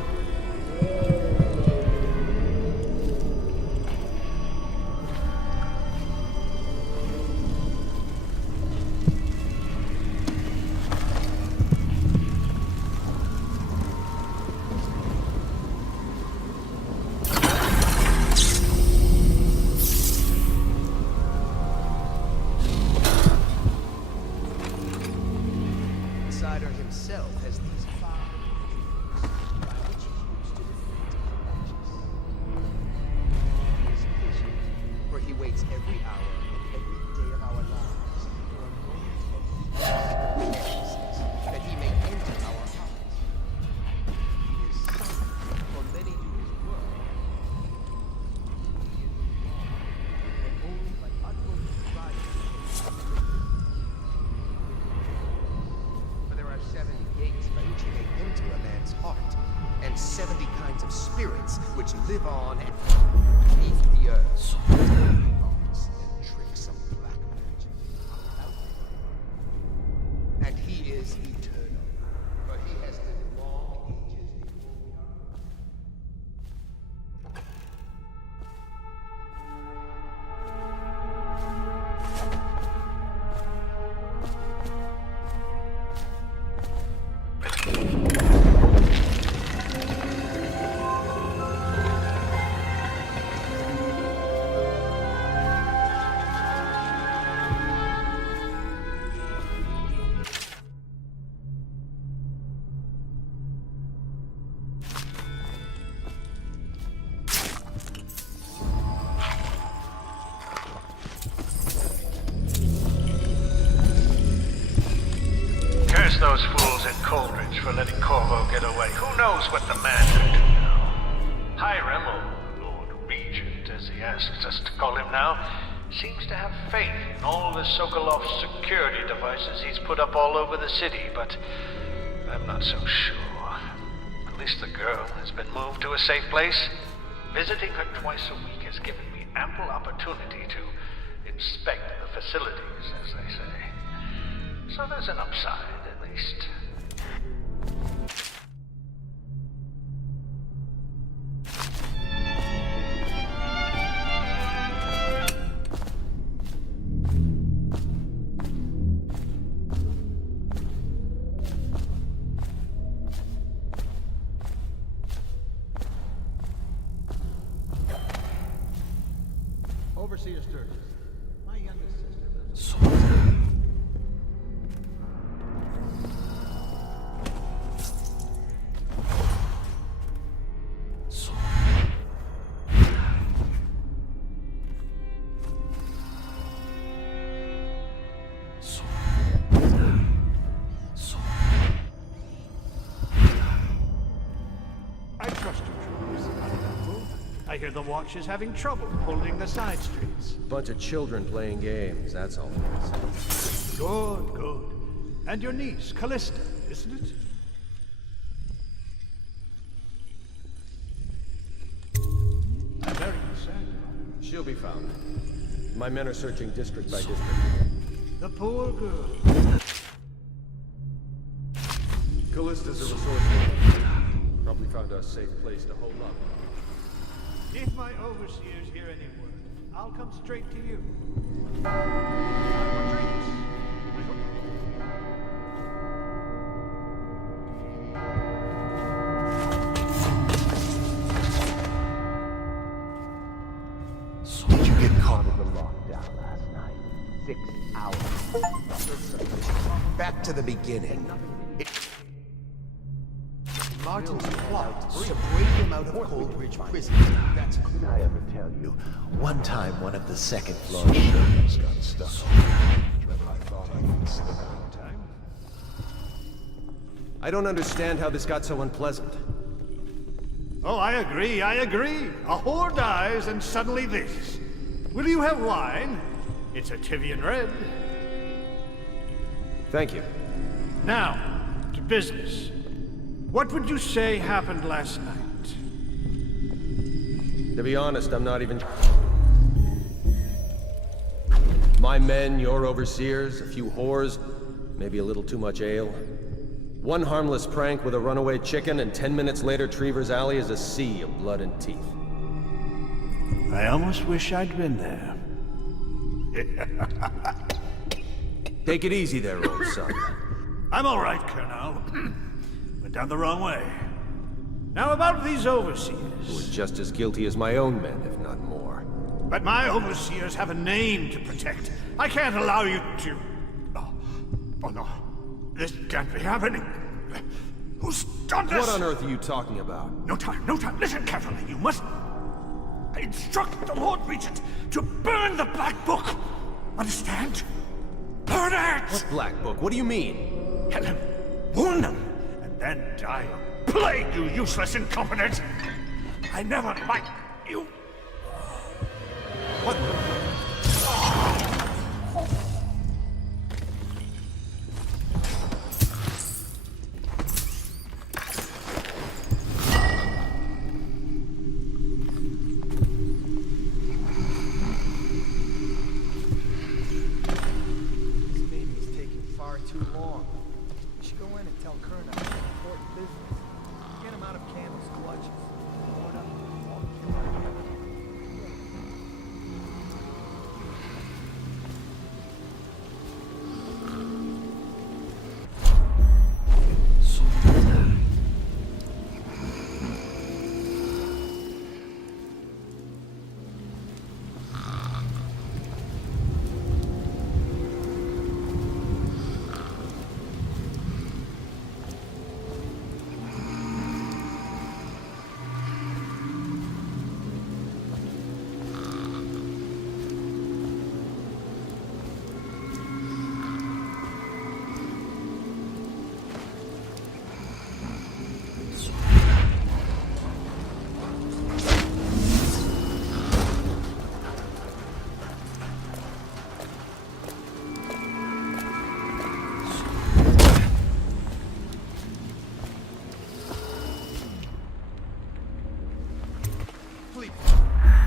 himself has these 5 by which he used to defeat He is patient, for he waits every hour of every day of our lives for a moment of peace, that he may enter our hearts. He is silent, for many do his work. He is wrong, but only by utmost striving. There are 7 gates by which he may enter a man's heart, and 70 kinds of spirits which live on beneath the earth. Arts and tricks of black magic are out there. And he is eternal, for he has lived long ages before we are. Curse those fools at Coleridge for letting Corvo get away. Who knows what the man could do now? Hiram, or Lord Regent, as he asks us to call him now, seems to have faith in all the Sokolov security devices he's put up all over the city, but I'm not so sure. At least the girl has been moved to a safe place. Visiting her twice a week has given me ample opportunity to inspect the facilities, as they say. So there's an upside, at least. Overseer Sturgis, my youngest sister lives I trust you, troopers. I hear the Watch is having trouble holding the side streets. Bunch of children playing games, that's all it is. Good, good. And your niece, Callista, isn't it? Very sad. She'll be found. My men are searching district by district. The poor girl. Callista's a resourceful. Probably found a safe place to hold up. If my overseers hear any word, I'll come straight to you. Did you get caught in the lockdown last night? 6 hours. Back to the beginning. Martin's plot to break him out of Coldridge Prison. That's Did I ever tell you? One time, one of the second floor servants got stuck. I thought I could slip out in time. I don't understand how this got so unpleasant. Oh, I agree. A whore dies and suddenly this. Will you have wine? It's a Tivian red. Thank you. Now, to business. What would you say happened last night? To be honest, I'm not even... My men, your overseers, a few whores, maybe a little too much ale. One harmless prank with a runaway chicken, and 10 minutes later, Trevor's Alley is a sea of blood and teeth. I almost wish I'd been there. Take it easy there, old son. I'm all right, Colonel. Went down the wrong way. Now about these overseers. Who are just as guilty as my own men, if not more. But my overseers have a name to protect. I can't allow you to... Oh no. This can't be happening. Who's done this? What on earth are you talking about? No time. Listen carefully. You must... I instruct the Lord Regent to burn the Black Book. Understand? Burn it! What Black Book? What do you mean? Tell him. Warn them. And then die of plague, you useless incompetent. I never liked you. What?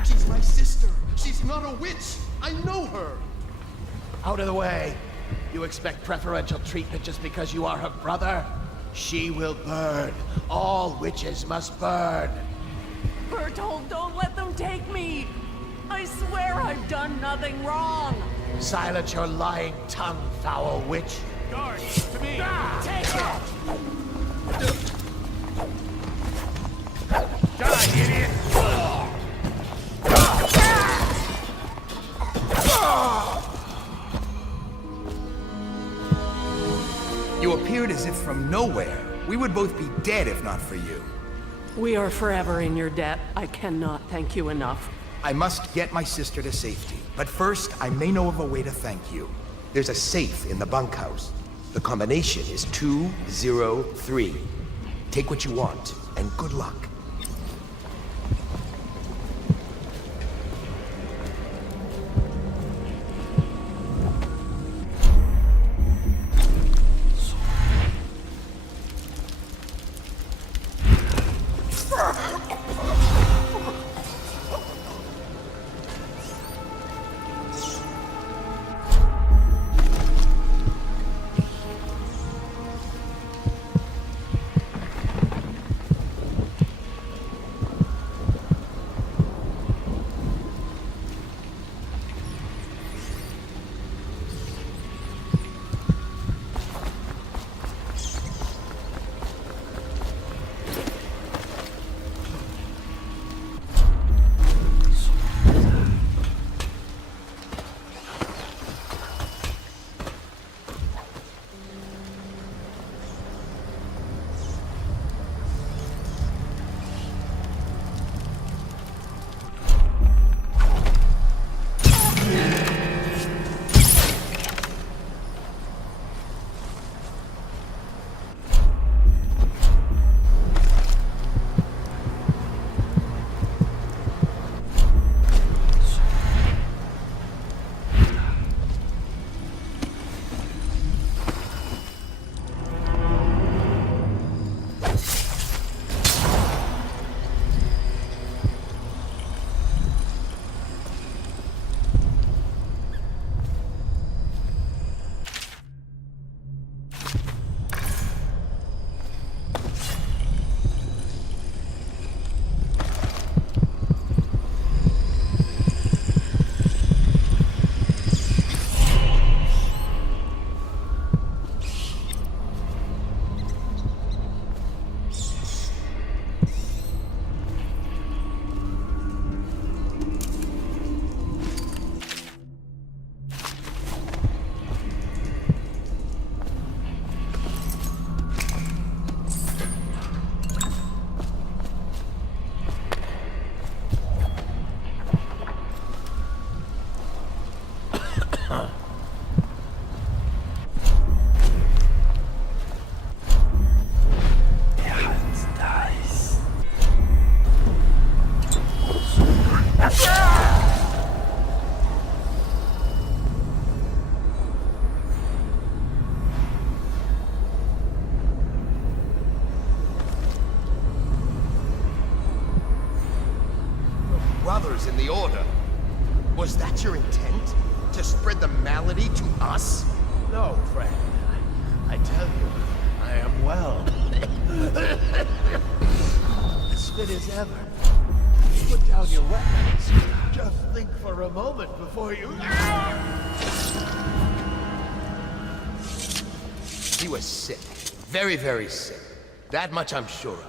She's my sister. She's not a witch. I know her. Out of the way. You expect preferential treatment just because you are her brother? She will burn. All witches must burn. Bertold, don't let them take me! I swear I've done nothing wrong! Silence your lying tongue, foul witch. Guards, to me! Take it! Die, idiot! You appeared as if from nowhere. We would both be dead if not for you. We are forever in your debt. I cannot thank you enough. I must get my sister to safety. But first, I may know of a way to thank you. There's a safe in the bunkhouse. The combination is 203. Take what you want, and good luck. members in the Order. Was that your intent? To spread the malady to us? No, friend. I tell you, I am well. As fit as ever. Put down your weapons. Just think for a moment before you... He was sick. Very, very sick. That much I'm sure of.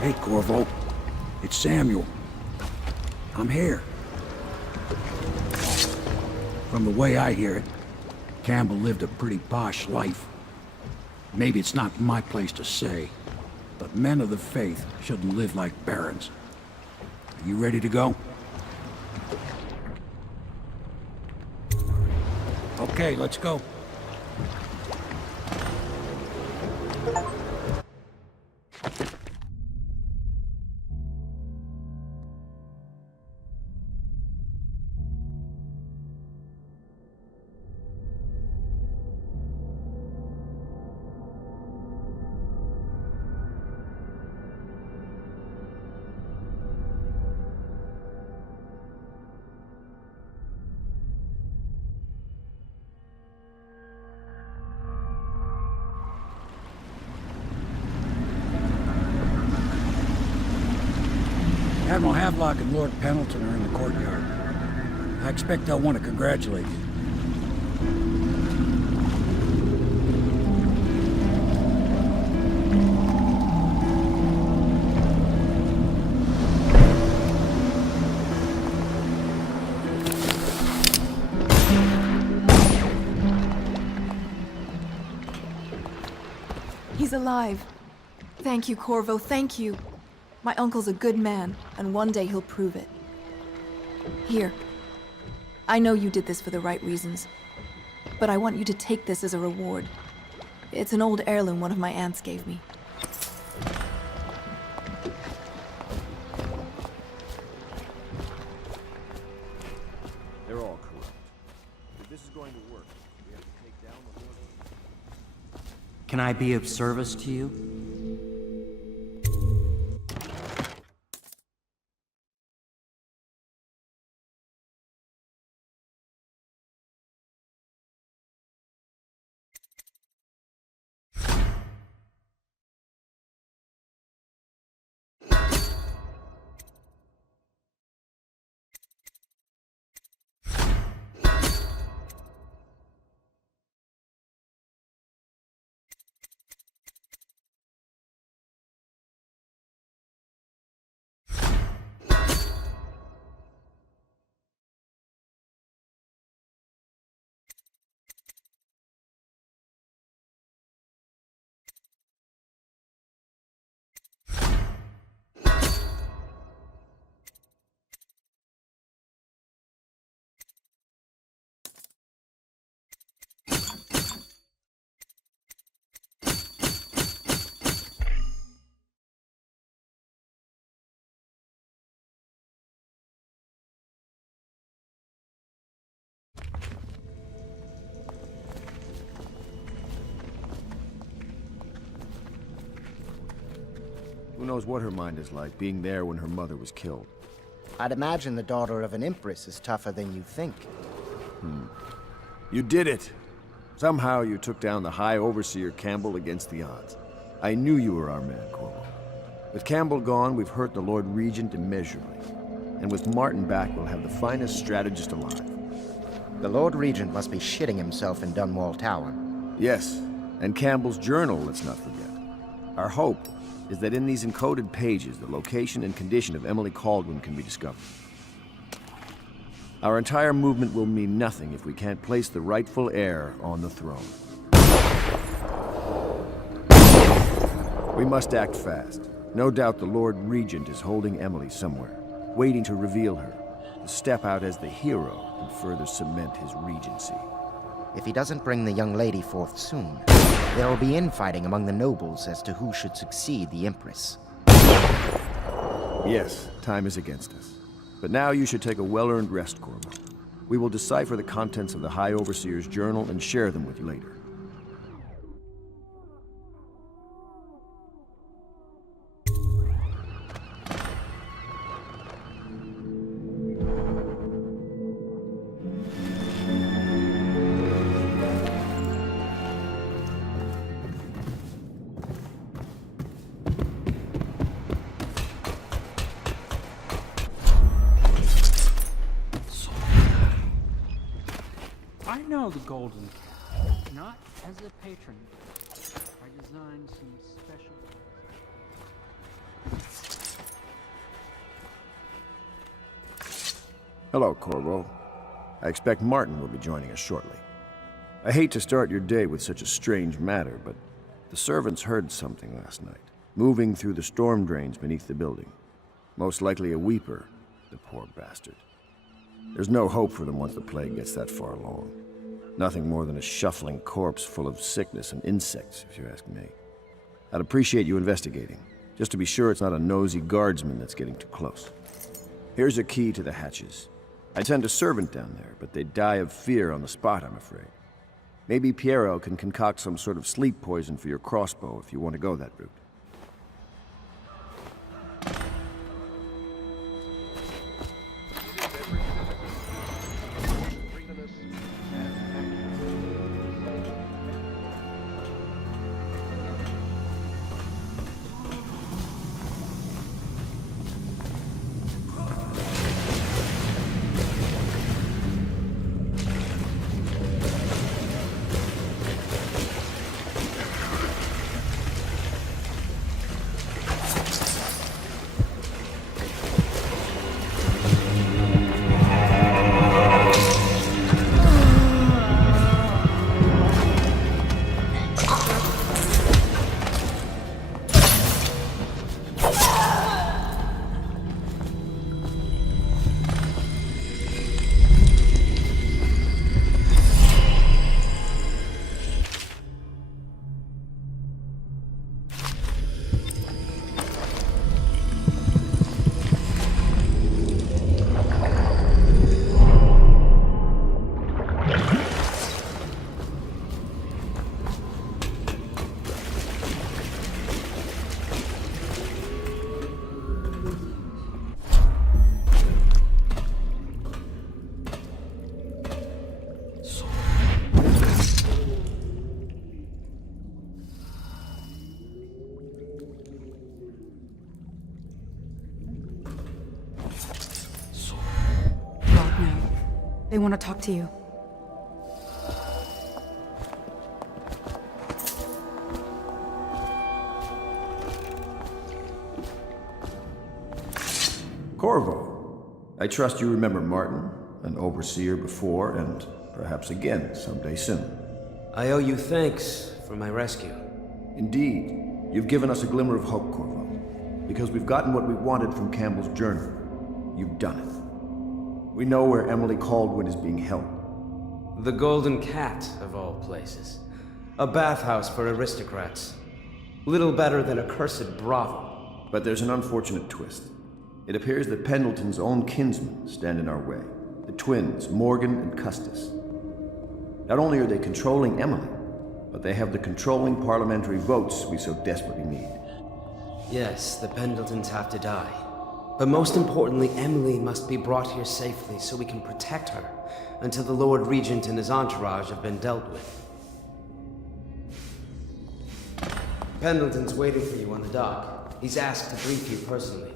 Hey, Corvo. It's Samuel. I'm here. From the way I hear it, Campbell lived a pretty posh life. Maybe it's not my place to say, but men of the faith shouldn't live like barons. Are you ready to go? Okay, let's go. Admiral Havelock and Lord Pendleton are in the courtyard. I expect they'll want to congratulate you. He's alive. Thank you, Corvo, thank you. My uncle's a good man, and one day he'll prove it. Here. I know you did this for the right reasons, but I want you to take this as a reward. It's an old heirloom one of my aunts gave me. They're all corrupt. If this is going to work, we have to take down the Lord. Can I be of service to you? Who knows what her mind is like, being there when her mother was killed. I'd imagine the daughter of an empress is tougher than you think. You did it! Somehow you took down the High Overseer Campbell against the odds. I knew you were our man, Corvo. With Campbell gone, we've hurt the Lord Regent immeasurably. And with Martin back, we'll have the finest strategist alive. The Lord Regent must be shitting himself in Dunwall Tower. Yes, and Campbell's journal, let's not forget. Our hope is that in these encoded pages, the location and condition of Emily Kaldwin can be discovered. Our entire movement will mean nothing if we can't place the rightful heir on the throne. We must act fast. No doubt the Lord Regent is holding Emily somewhere, waiting to reveal her, to step out as the hero and further cement his regency. If he doesn't bring the young lady forth soon, there will be infighting among the nobles as to who should succeed the Empress. Yes, time is against us. But now you should take a well-earned rest, Corvo. We will decipher the contents of the High Overseer's journal and share them with you later. I know the Golden Cat, not as a patron. I designed some special... Hello, Corvo. I expect Martin will be joining us shortly. I hate to start your day with such a strange matter, but the servants heard something last night, moving through the storm drains beneath the building. Most likely a weeper, the poor bastard. There's no hope for them once the plague gets that far along. Nothing more than a shuffling corpse full of sickness and insects, if you ask me. I'd appreciate you investigating, just to be sure it's not a nosy guardsman that's getting too close. Here's a key to the hatches. I'd send a servant down there, but they'd die of fear on the spot, I'm afraid. Maybe Piero can concoct some sort of sleep poison for your crossbow if you want to go that route. They want to talk to you. Corvo, I trust you remember Martin, an overseer before, and perhaps again someday soon. I owe you thanks for my rescue. Indeed. You've given us a glimmer of hope, Corvo. Because we've gotten what we wanted from Campbell's journal. You've done it. We know where Emily Kaldwin is being held. The Golden Cat, of all places. A bathhouse for aristocrats. Little better than a cursed brothel. But there's an unfortunate twist. It appears that Pendleton's own kinsmen stand in our way. The twins, Morgan and Custis. Not only are they controlling Emily, but they have the controlling parliamentary votes we so desperately need. Yes, the Pendletons have to die. But most importantly, Emily must be brought here safely so we can protect her until the Lord Regent and his entourage have been dealt with. Pendleton's waiting for you on the dock. He's asked to brief you personally.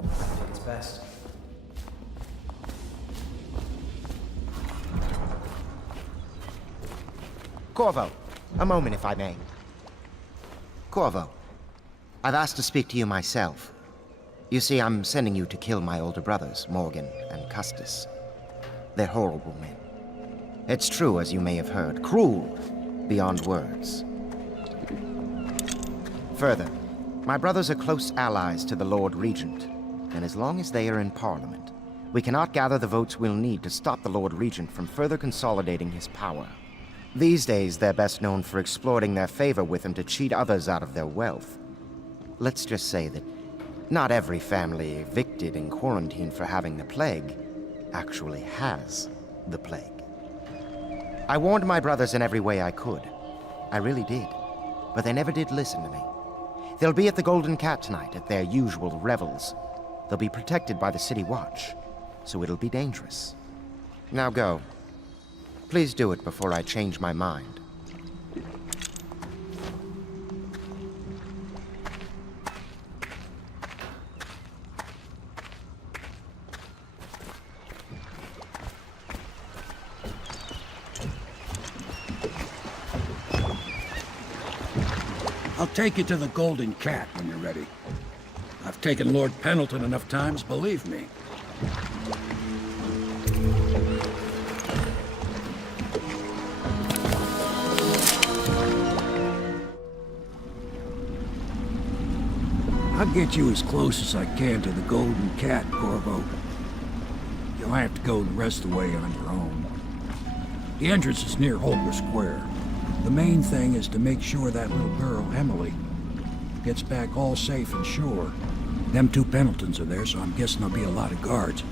I think it's best. Corvo, a moment if I may. Corvo, I've asked to speak to you myself. You see, I'm sending you to kill my older brothers, Morgan and Custis. They're horrible men. It's true, as you may have heard, cruel beyond words. Further, my brothers are close allies to the Lord Regent, and as long as they are in Parliament, we cannot gather the votes we'll need to stop the Lord Regent from further consolidating his power. These days, they're best known for exploiting their favor with him to cheat others out of their wealth. Let's just say that not every family evicted and quarantined for having the plague actually has the plague. I warned my brothers in every way I could. I really did. But they never did listen to me. They'll be at the Golden Cat tonight at their usual revels. They'll be protected by the City Watch, so it'll be dangerous. Now go. Please do it before I change my mind. I'll take you to the Golden Cat when you're ready. I've taken Lord Pendleton enough times, believe me. I'll get you as close as I can to the Golden Cat, Corvo. You'll have to go the rest of the way on your own. The entrance is near Holger Square. The main thing is to make sure that little girl, Emily, gets back all safe and sure. Them two Pendletons are there, so I'm guessing there'll be a lot of guards.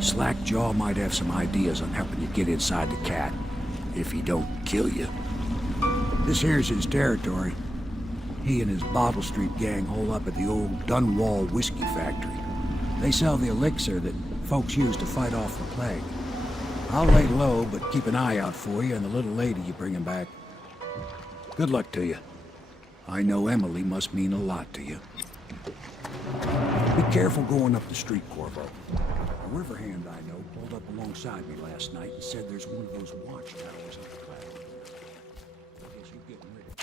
Slackjaw might have some ideas on helping you get inside the cat, if he don't kill you. This here's his territory. He and his Bottle Street gang hole up at the old Dunwall whiskey factory. They sell the elixir that folks use to fight off the plague. I'll lay low, but keep an eye out for you and the little lady you bring him back. Good luck to you. I know Emily must mean a lot to you. Be careful going up the street, Corvo. A river hand I know pulled up alongside me last night and said there's one of those watchtowers on the platform. I guess you're getting rid of it.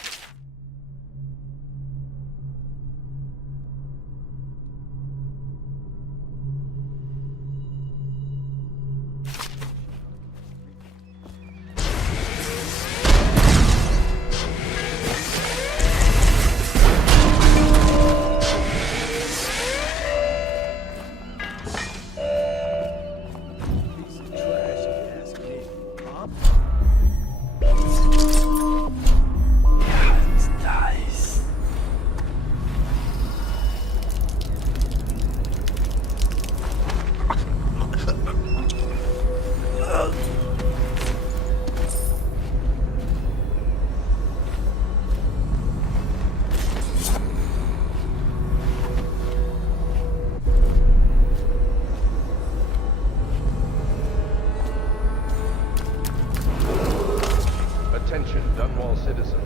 Attention, Dunwall citizens.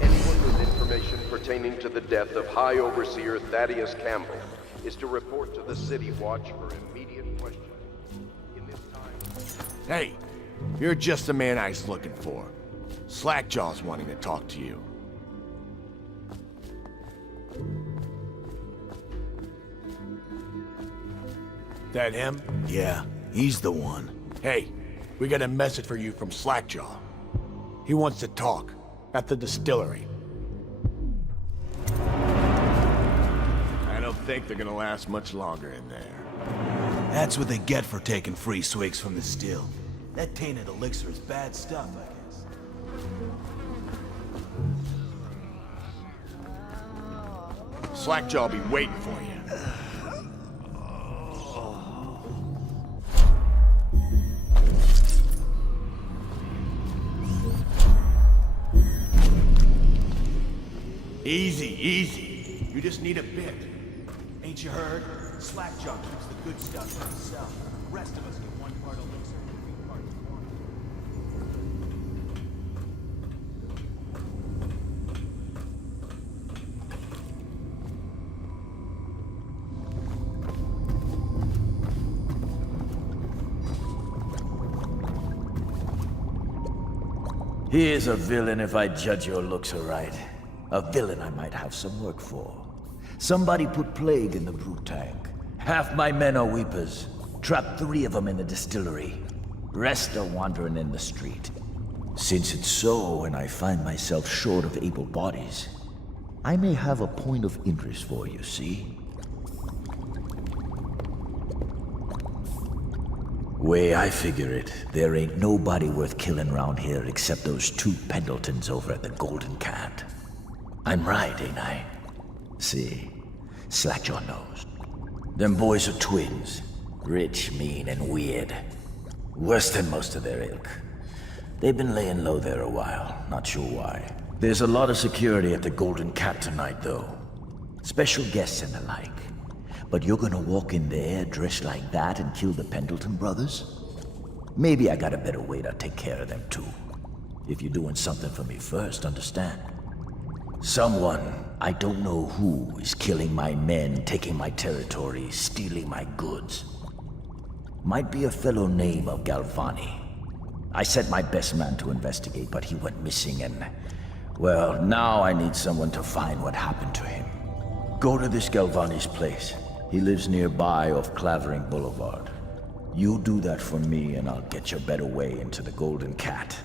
Anyone with information pertaining to the death of High Overseer Thaddeus Campbell is to report to the City Watch for immediate questioning. In this time... Hey, you're just the man I was looking for. Slackjaw's wanting to talk to you. That him? Yeah, he's the one. Hey, we got a message for you from Slackjaw. He wants to talk at the distillery. I don't think they're gonna last much longer in there. That's what they get for taking free swigs from the still. That tainted elixir is bad stuff, I guess. Slackjaw'll be waiting for you. Easy, easy. You just need a bit. Ain't you heard? Slackjaw keeps the good stuff for himself. The rest of us get 1 part elixir and 3 parts wine. He is a villain if I judge your looks aright. A villain I might have some work for. Somebody put plague in the brute tank. Half my men are weepers. Trapped 3 of them in the distillery. Rest are wandering in the street. Since it's so, and I find myself short of able bodies, I may have a point of interest for you, see? Way I figure it, there ain't nobody worth killing around here except those 2 Pendletons over at the Golden Cat. I'm right, ain't I? See, Slackjaw knows. Them boys are twins. Rich, mean, and weird. Worse than most of their ilk. They've been laying low there a while, not sure why. There's a lot of security at the Golden Cat tonight, though. Special guests and the like. But you're gonna walk in there dressed like that and kill the Pendleton brothers? Maybe I got a better way to take care of them too. If you're doing something for me first, understand? Someone, I don't know who, is killing my men, taking my territory, stealing my goods. Might be a fellow named of Galvani. I sent my best man to investigate, but he went missing and... well, now I need someone to find what happened to him. Go to this Galvani's place. He lives nearby off Clavering Boulevard. You do that for me and I'll get your better way into the Golden Cat.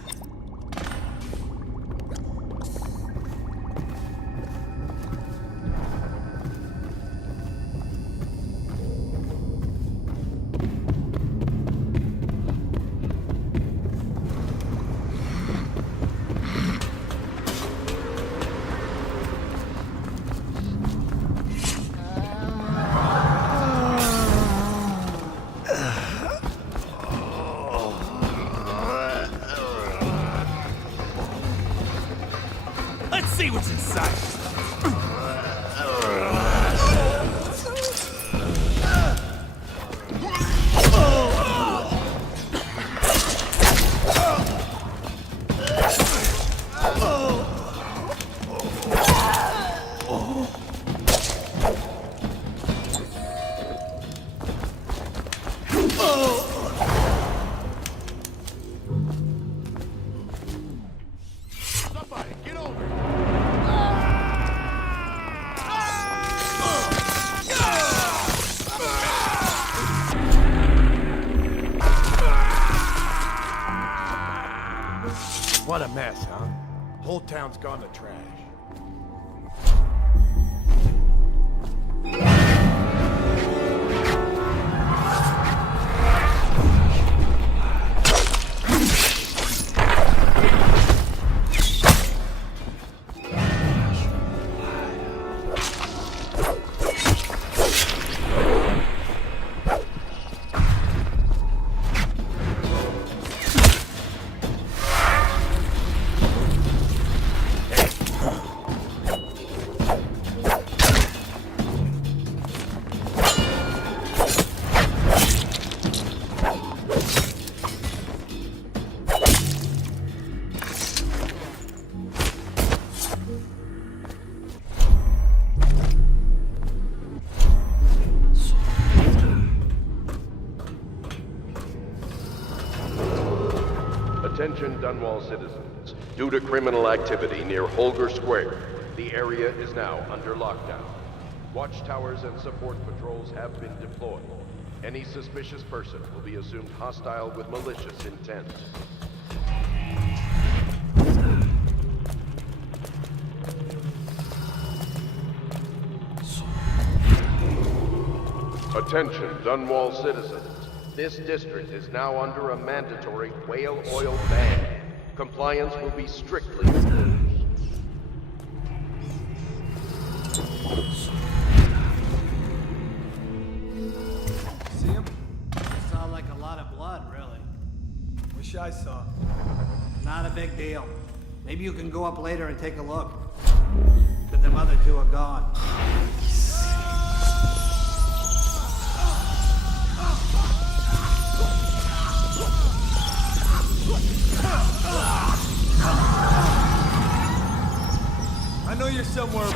Let's see what's inside. What a mess, huh? Whole town's gone to trash. Attention Dunwall citizens. Due to criminal activity near Holger Square, the area is now under lockdown. Watchtowers and support patrols have been deployed. Any suspicious person will be assumed hostile with malicious intent. Attention Dunwall citizens. This district is now under a mandatory whale oil ban. Compliance will be strictly enforced. See him? Saw like a lot of blood, really. Wish I saw. Not a big deal. Maybe you can go up later and take a look. But them other two are gone. I know you're somewhere.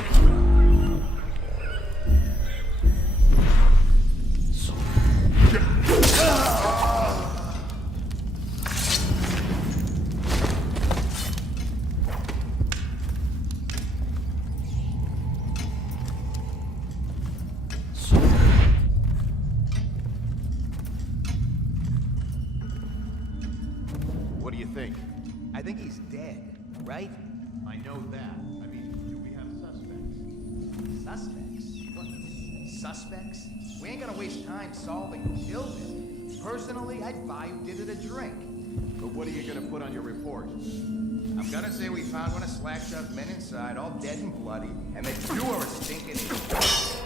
What do you think? I think he's dead, right? I know that. I mean, do we have suspects? Suspects? What? Suspects? We ain't gonna waste time solving who killed him. Personally, I'd buy who did it a drink. But what are you gonna put on your report? I'm gonna say we found one of Slackjaw's men inside, all dead and bloody, and that you are a stinking idiot.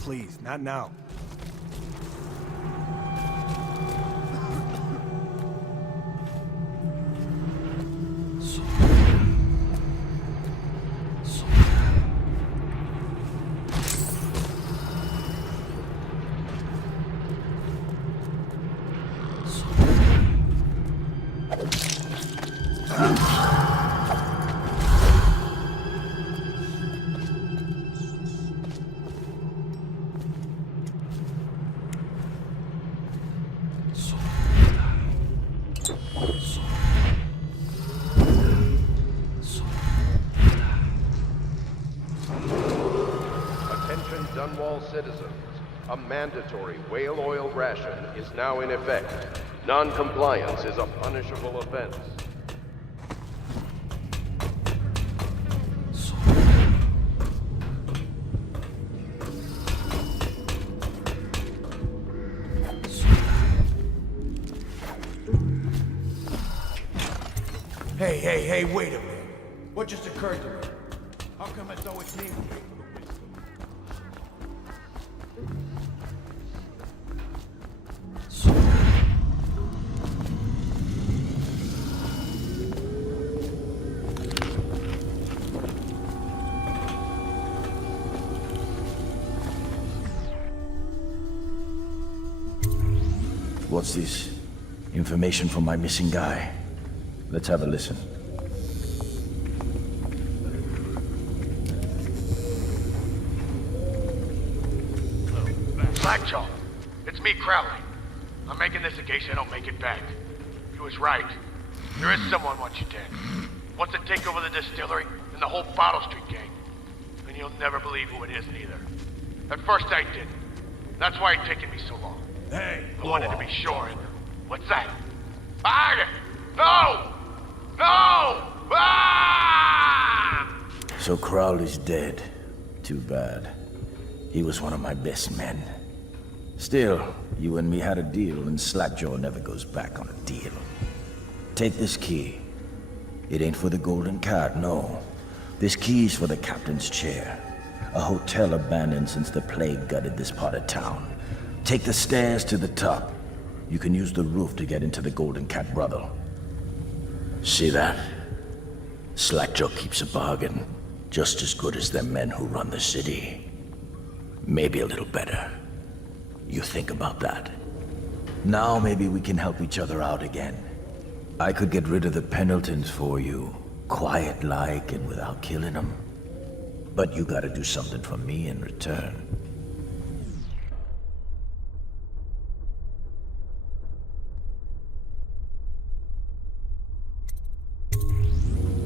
Please, not now. Dunwall citizens, a mandatory whale oil ration is now in effect. Non-compliance is a punishable offense. Hey, wait a minute. What just occurred to me? How come as though it's me who paid for the What's this? Information from my missing guy. Let's have a listen. Slackjaw, it's me, Crowley. I'm making this in case I don't make it back. He was right. There is someone wants you dead. Wants to take over the distillery and the whole Bottle Street gang. And you'll never believe who it is neither. At first I didn't. That's why it's taken me so long. Hey, I wanted to be sure. And what's that? Ah! No! No! Ah! So Crowley's dead. Too bad. He was one of my best men. Still, you and me had a deal, and Slackjaw never goes back on a deal. Take this key. It ain't for the Golden Cat, no. This key's for the captain's chair. A hotel abandoned since the plague gutted this part of town. Take the stairs to the top. You can use the roof to get into the Golden Cat brothel. See that? Slackjaw keeps a bargain, just as good as the men who run the city. Maybe a little better. You think about that. Now maybe we can help each other out again. I could get rid of the Pendletons for you, quiet-like and without killing them. But you gotta do something for me in return.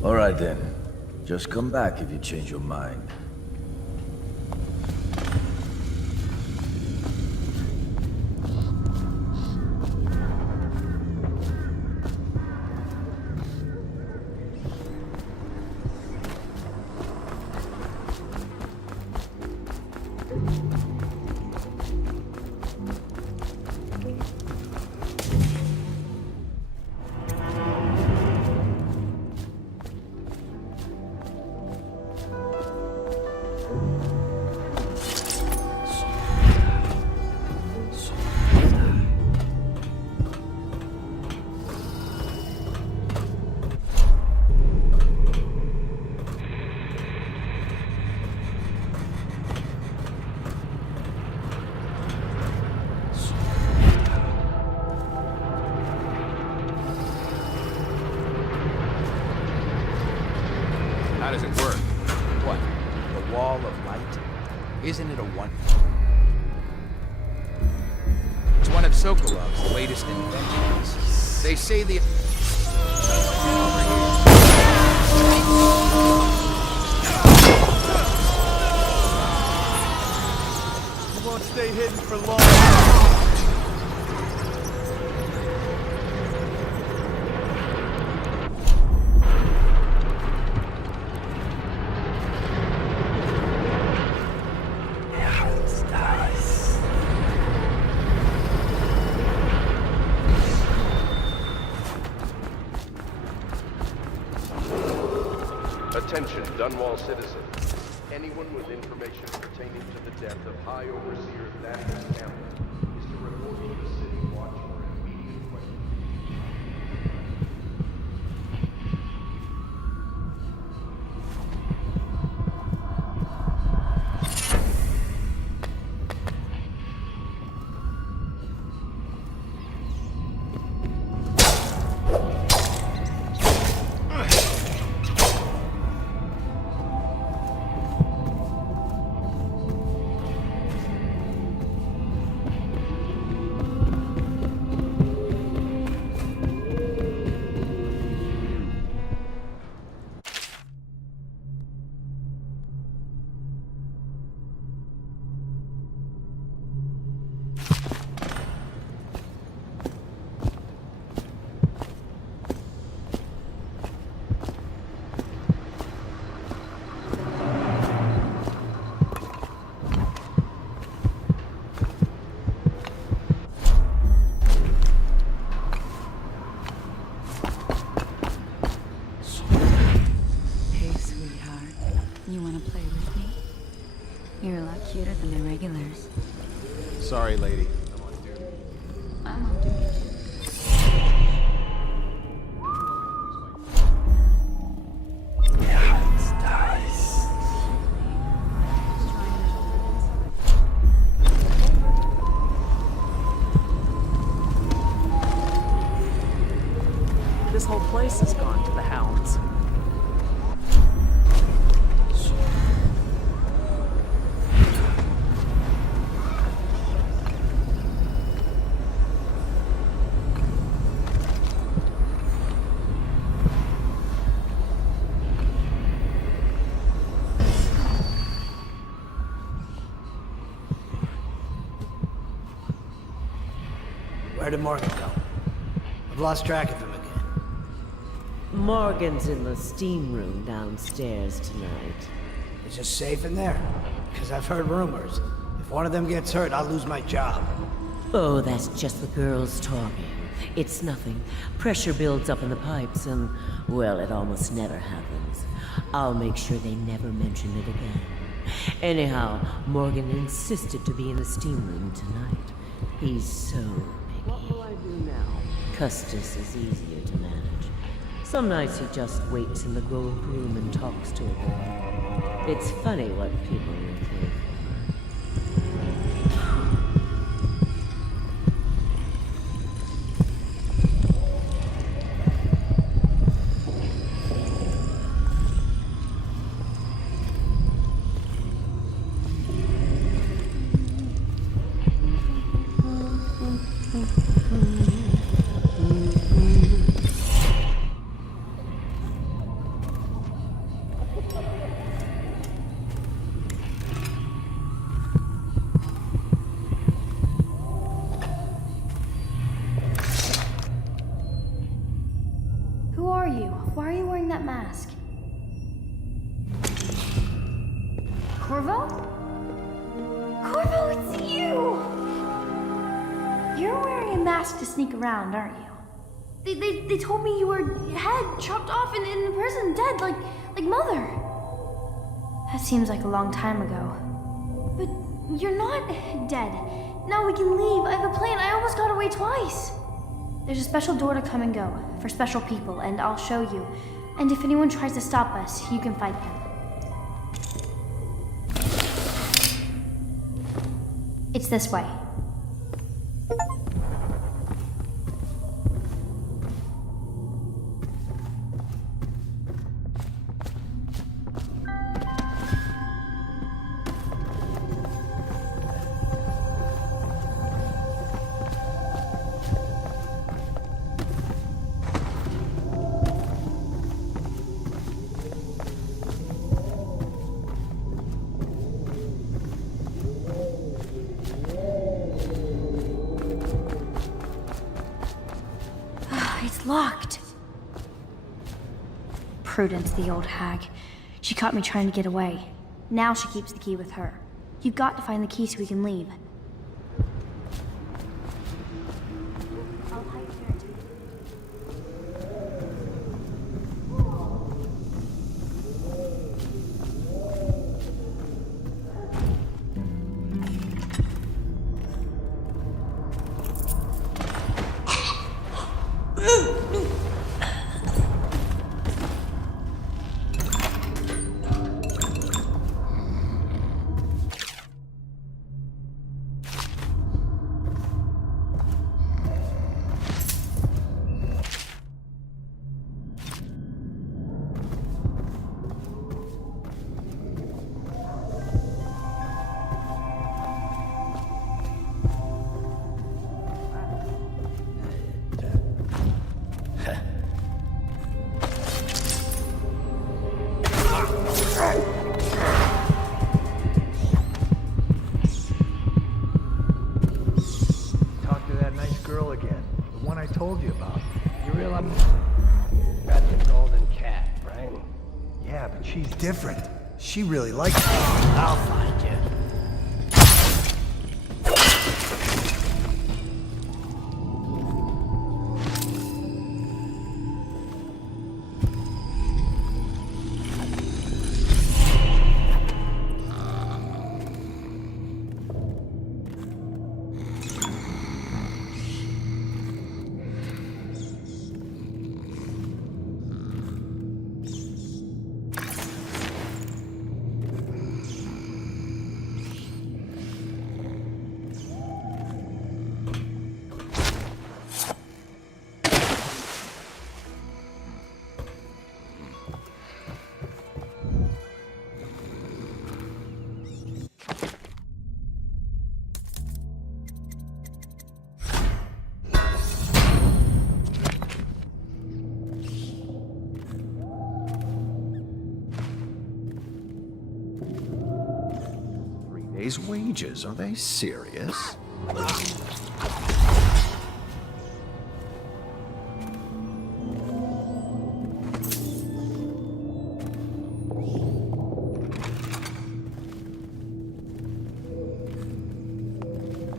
All right then. Just come back if you change your mind. How does it work? What? The wall of light? Isn't it a one? It's one of Sokolov's latest inventions. They say the... You won't stay hidden for long. Attention, Dunwall citizens. Anyone with information pertaining to the death of High Overseer Thaddeus Campbell is to report to the City Watch for immediate questioning. You're a lot cuter than the regulars. Sorry, lady. I'm on duty. This whole place has gone to the hounds. Where did Morgan go? I've lost track of him again. Morgan's in the steam room downstairs tonight. Is it safe in there? Because I've heard rumors. If one of them gets hurt, I'll lose my job. Oh, that's just the girls talking. It's nothing. Pressure builds up in the pipes and, well, it almost never happens. I'll make sure they never mention it again. Anyhow, Morgan insisted to be in the steam room tonight. He's so picky. What will I do now? Custis is easier to manage. Some nights he just waits in the gold room and talks to a girl. It's funny what people will think. Why are you wearing that mask? Corvo? Corvo, it's you! You're wearing a mask to sneak around, aren't you? They told me you were head chopped off and in prison, dead, like Mother. That seems like a long time ago. But you're not dead. Now we can leave. I have a plan. I almost got away twice. There's a special door to come and go, for special people, and I'll show you. And if anyone tries to stop us, you can fight them. It's this way. Locked. Prudence, the old hag. She caught me trying to get away. Now she keeps the key with her. You've got to find the key so we can leave. Told you about. You realize that's the golden cat, right? Yeah, but she's different. She really likes me. I'll find you. Wages, are they serious?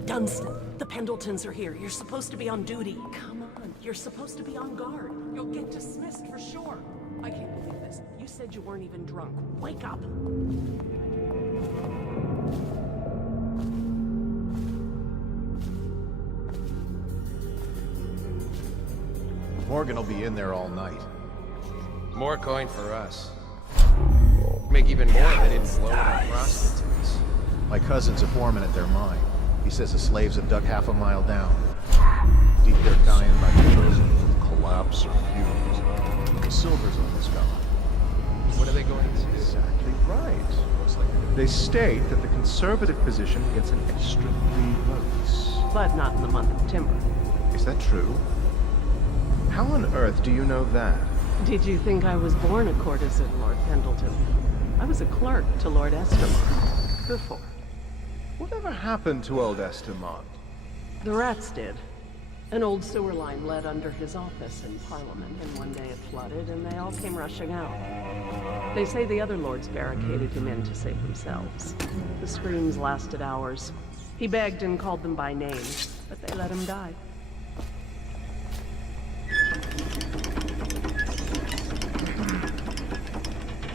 Dunstan, the Pendletons are here. You're supposed to be on duty. Come on, you're supposed to be on guard. You'll get dismissed for sure. I can't believe this. You said you weren't even drunk. Wake up. Morgan will be in there all night. More coin for us. Make even more if they didn't blow our prostitutes. My cousin's a foreman at their mine. He says the slaves have dug half a mile down. Deep they're dying by the dozens of collapse or fumes. The silver's almost gone. What are they going to do? Exactly right. They state that the conservative position gets an extra 3 votes. But not in the month of timber. Is that true? How on earth do you know that? Did you think I was born a courtesan, Lord Pendleton? I was a clerk to Lord Estermont before. Whatever happened to old Estermont? The rats did. An old sewer line led under his office in Parliament, and one day it flooded, and they all came rushing out. They say the other lords barricaded him in to save themselves. The screams lasted hours. He begged and called them by name, but they let him die.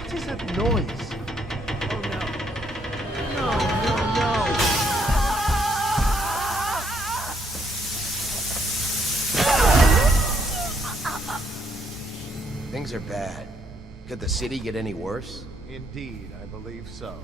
What is that noise? Oh no. No. Things are bad. Could the city get any worse? Indeed, I believe so.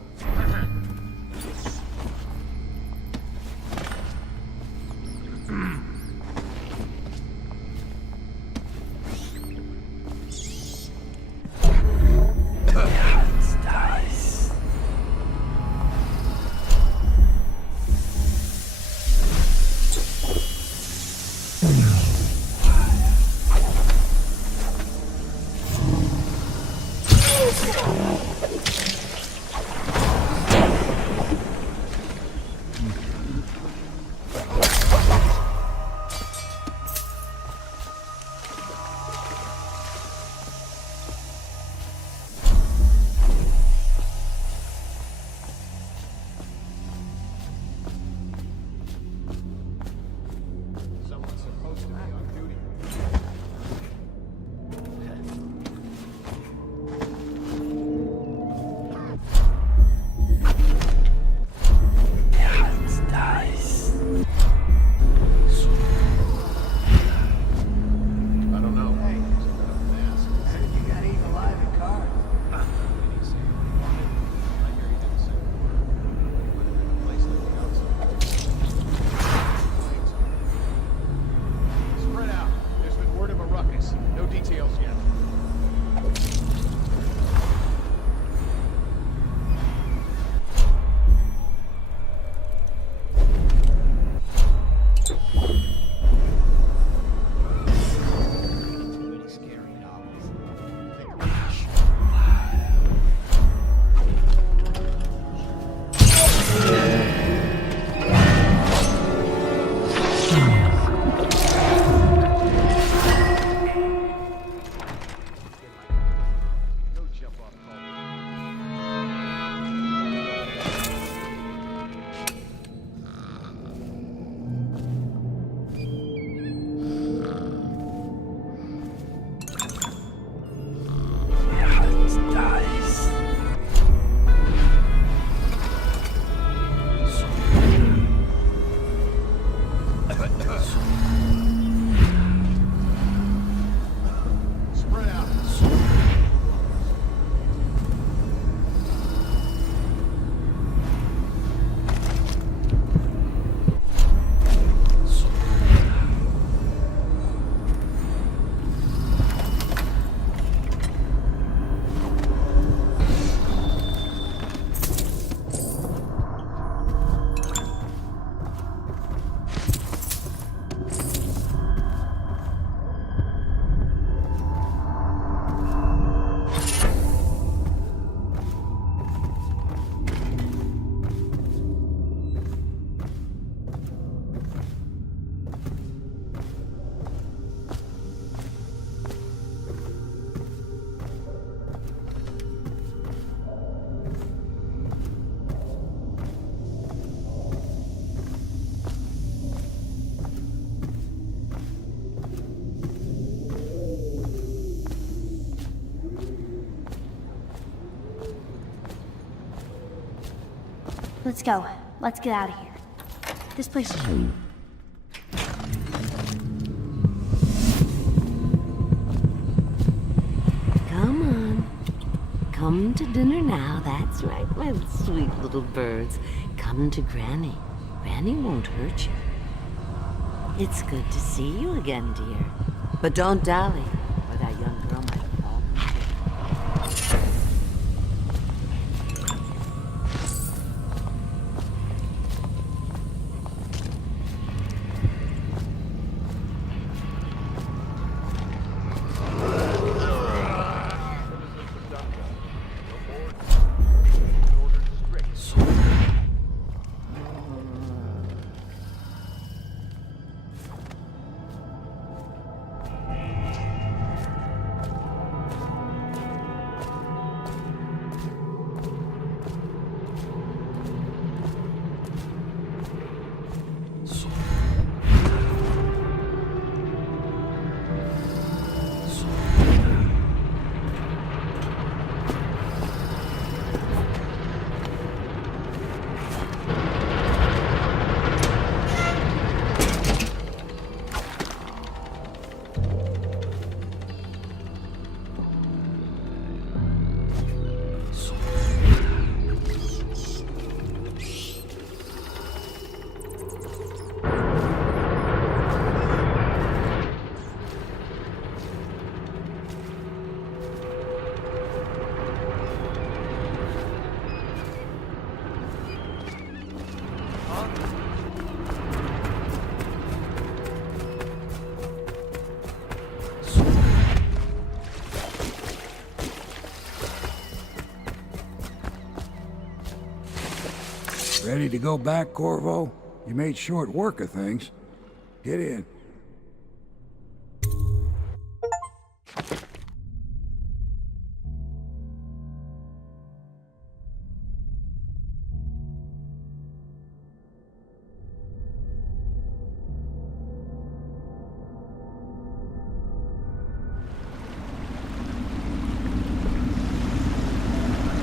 Let's go. Let's get out of here. This place is... Come Come to dinner now, that's right, my sweet little birds. Come to Granny. Granny won't hurt you. It's good to see you again, dear. But don't dally, or that young girl might fall. Ready to go back, Corvo? You made short work of things. Get in.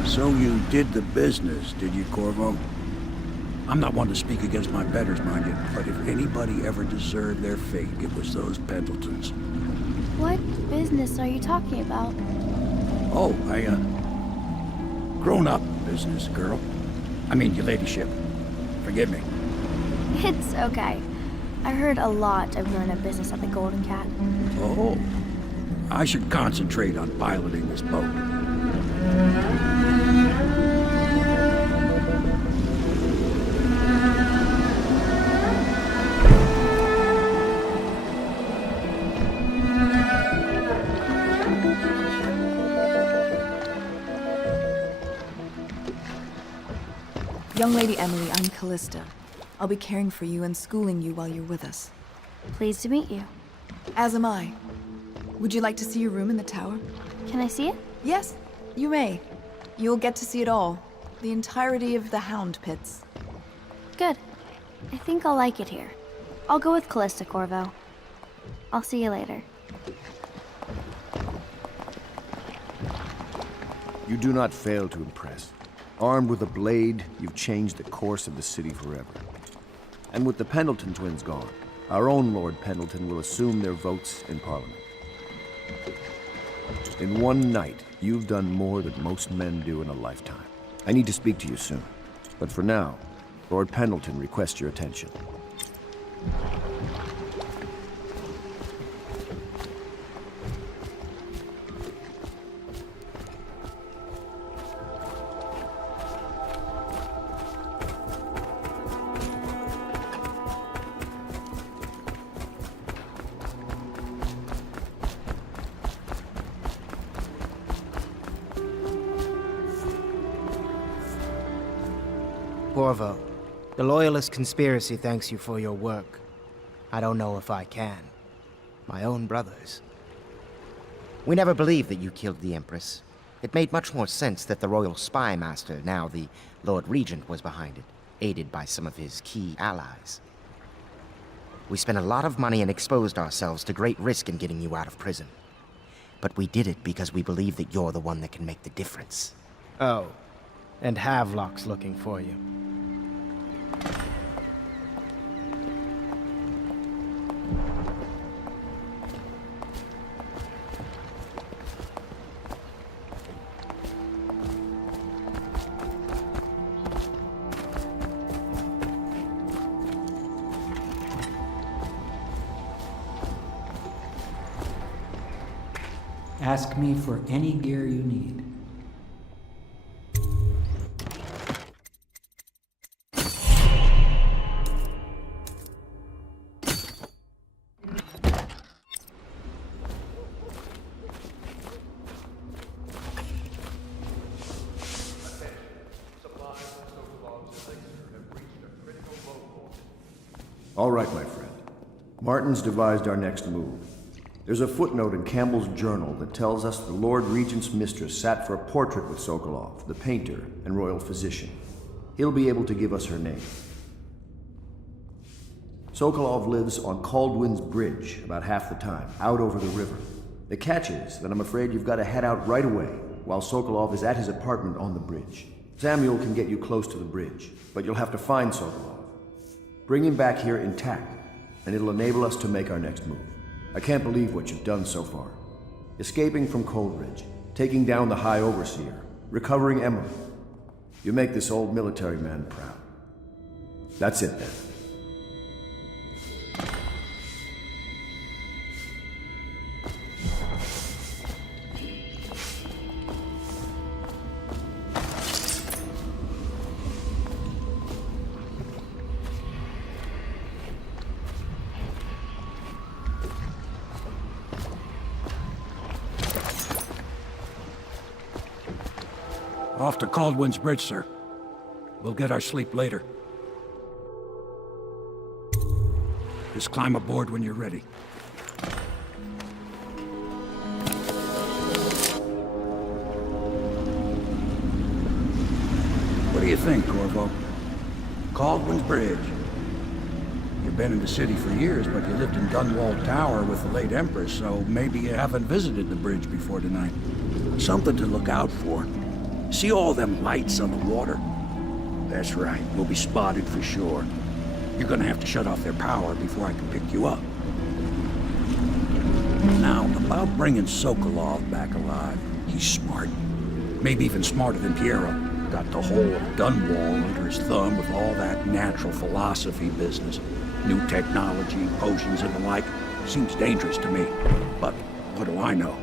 So you did the business, did you, Corvo? I'm not one to speak against my betters, mind you, but if anybody ever deserved their fate, it was those Pendletons. What business are you talking about? Oh, grown-up business, girl. I mean, your ladyship. Forgive me. It's okay. I heard a lot of grown-up business at the Golden Cat. Oh, I should concentrate on piloting this boat. Young Lady Emily, I'm Callista. I'll be caring for you and schooling you while you're with us. Pleased to meet you. As am I. Would you like to see your room in the tower? Can I see it? Yes, you may. You'll get to see it all. The entirety of the Hound Pits. Good. I think I'll like it here. I'll go with Callista, Corvo. I'll see you later. You do not fail to impress. Armed with a blade, you've changed the course of the city forever. And with the Pendleton twins gone, our own Lord Pendleton will assume their votes in Parliament. In one night, you've done more than most men do in a lifetime. I need to speak to you soon. But for now, Lord Pendleton requests your attention. Corvo, the Loyalist conspiracy thanks you for your work. I don't know if I can. My own brothers. We never believed that you killed the Empress. It made much more sense that the Royal Spy Master, now the Lord Regent, was behind it, aided by some of his key allies. We spent a lot of money and exposed ourselves to great risk in getting you out of prison. But we did it because we believe that you're the one that can make the difference. Oh, and Havelock's looking for you. Ask me for any gear you need. All right, my friend. Martin's devised our next move. There's a footnote in Campbell's journal that tells us the Lord Regent's mistress sat for a portrait with Sokolov, the painter and royal physician. He'll be able to give us her name. Sokolov lives on Caldwin's Bridge about half the time, out over the river. The catch is that I'm afraid you've got to head out right away while Sokolov is at his apartment on the bridge. Samuel can get you close to the bridge, but you'll have to find Sokolov. Bring him back here intact, and it'll enable us to make our next move. I can't believe what you've done so far. Escaping from Coldridge, taking down the High Overseer, recovering Emily. You make this old military man proud. That's it then. Off to Caldwin's Bridge, sir. We'll get our sleep later. Just climb aboard when you're ready. What do you think, Corvo? Caldwin's Bridge. You've been in the city for years, but you lived in Dunwall Tower with the late empress, so maybe you haven't visited the bridge before tonight. Something to look out for. See all them lights on the water? That's right, we'll be spotted for sure. You're gonna have to shut off their power before I can pick you up. Now, about bringing Sokolov back alive. He's smart. Maybe even smarter than Piero. Got the whole of Dunwall under his thumb with all that natural philosophy business. New technology, potions and the like. Seems dangerous to me. But what do I know?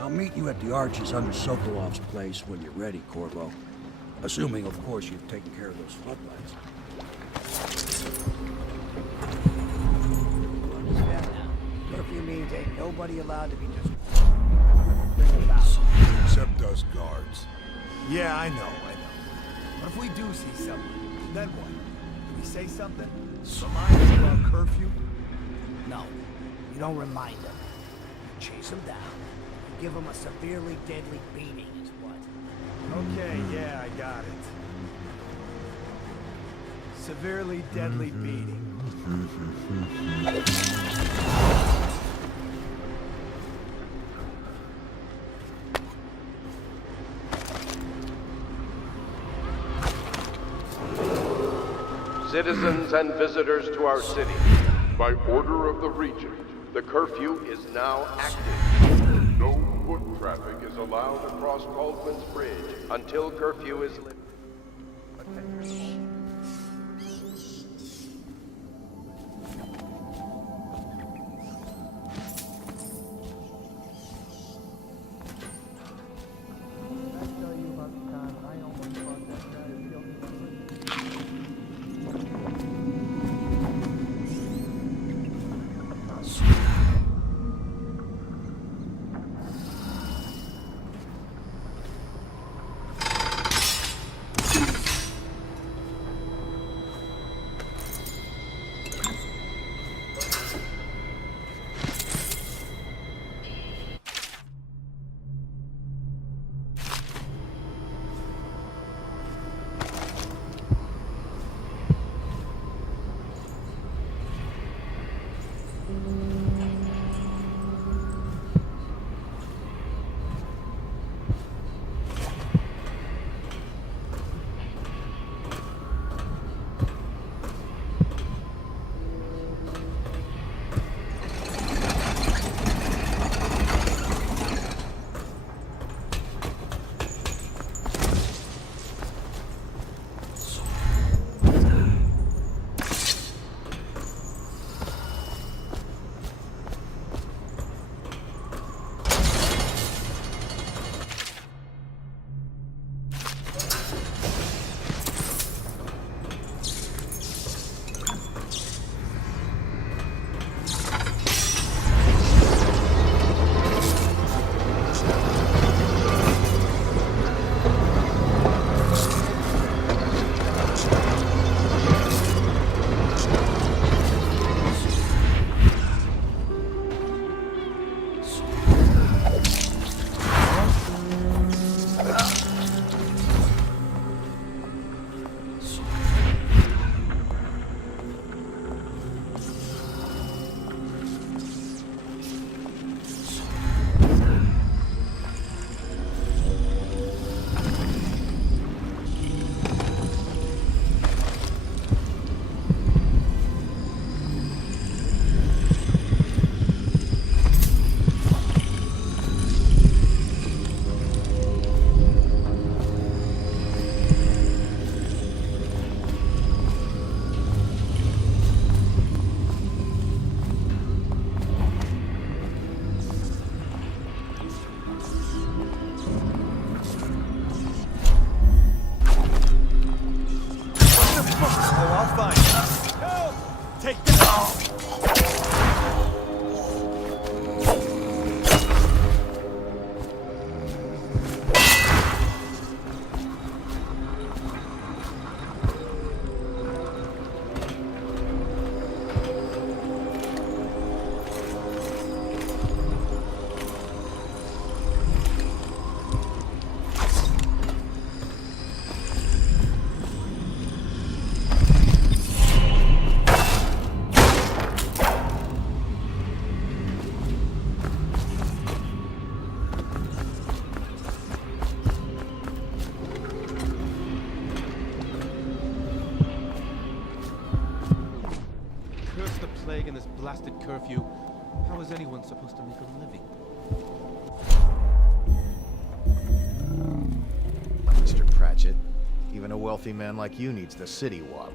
I'll meet you at the arches under Sokolov's place when you're ready, Corvo. Assuming, of course, you've taken care of those floodlights. Curfew means ain't nobody allowed to be just... Except us guards. Yeah, I know. But if we do see someone, then what? Do we say something? Remind them of our curfew? No, you don't remind them. You chase them down. You give them a severely deadly beating is what. Okay, yeah, I got it. Severely deadly beating. Citizens and visitors to our city, by order of the Regent, the curfew is now active. No foot traffic is allowed across Caldwin's Bridge until curfew is lifted. blasted curfew. How is anyone supposed to make a living? Mr. Pratchett, even a wealthy man like you needs the city walk.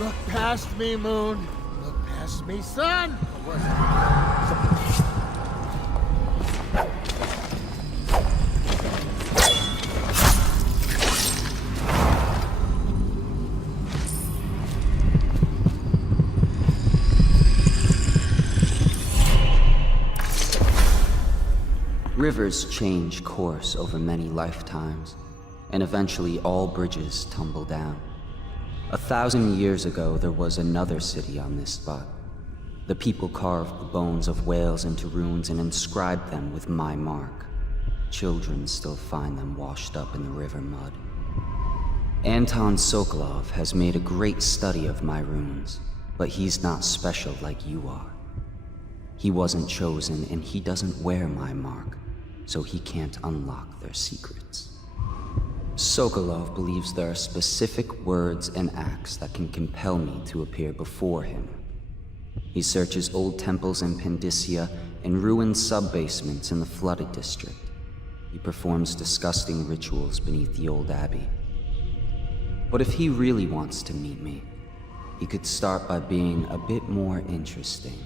Look past me, Moon. Look past me, Sun. Rivers change course over many lifetimes, and eventually all bridges tumble down. 1,000 years ago, there was another city on this spot. The people carved the bones of whales into runes and inscribed them with my mark. Children still find them washed up in the river mud. Anton Sokolov has made a great study of my runes, but he's not special like you are. He wasn't chosen, and he doesn't wear my mark, so he can't unlock their secrets. Sokolov believes there are specific words and acts that can compel me to appear before him. He searches old temples in Pandysia and ruined sub-basements in the flooded district. He performs disgusting rituals beneath the old abbey. But if he really wants to meet me, he could start by being a bit more interesting.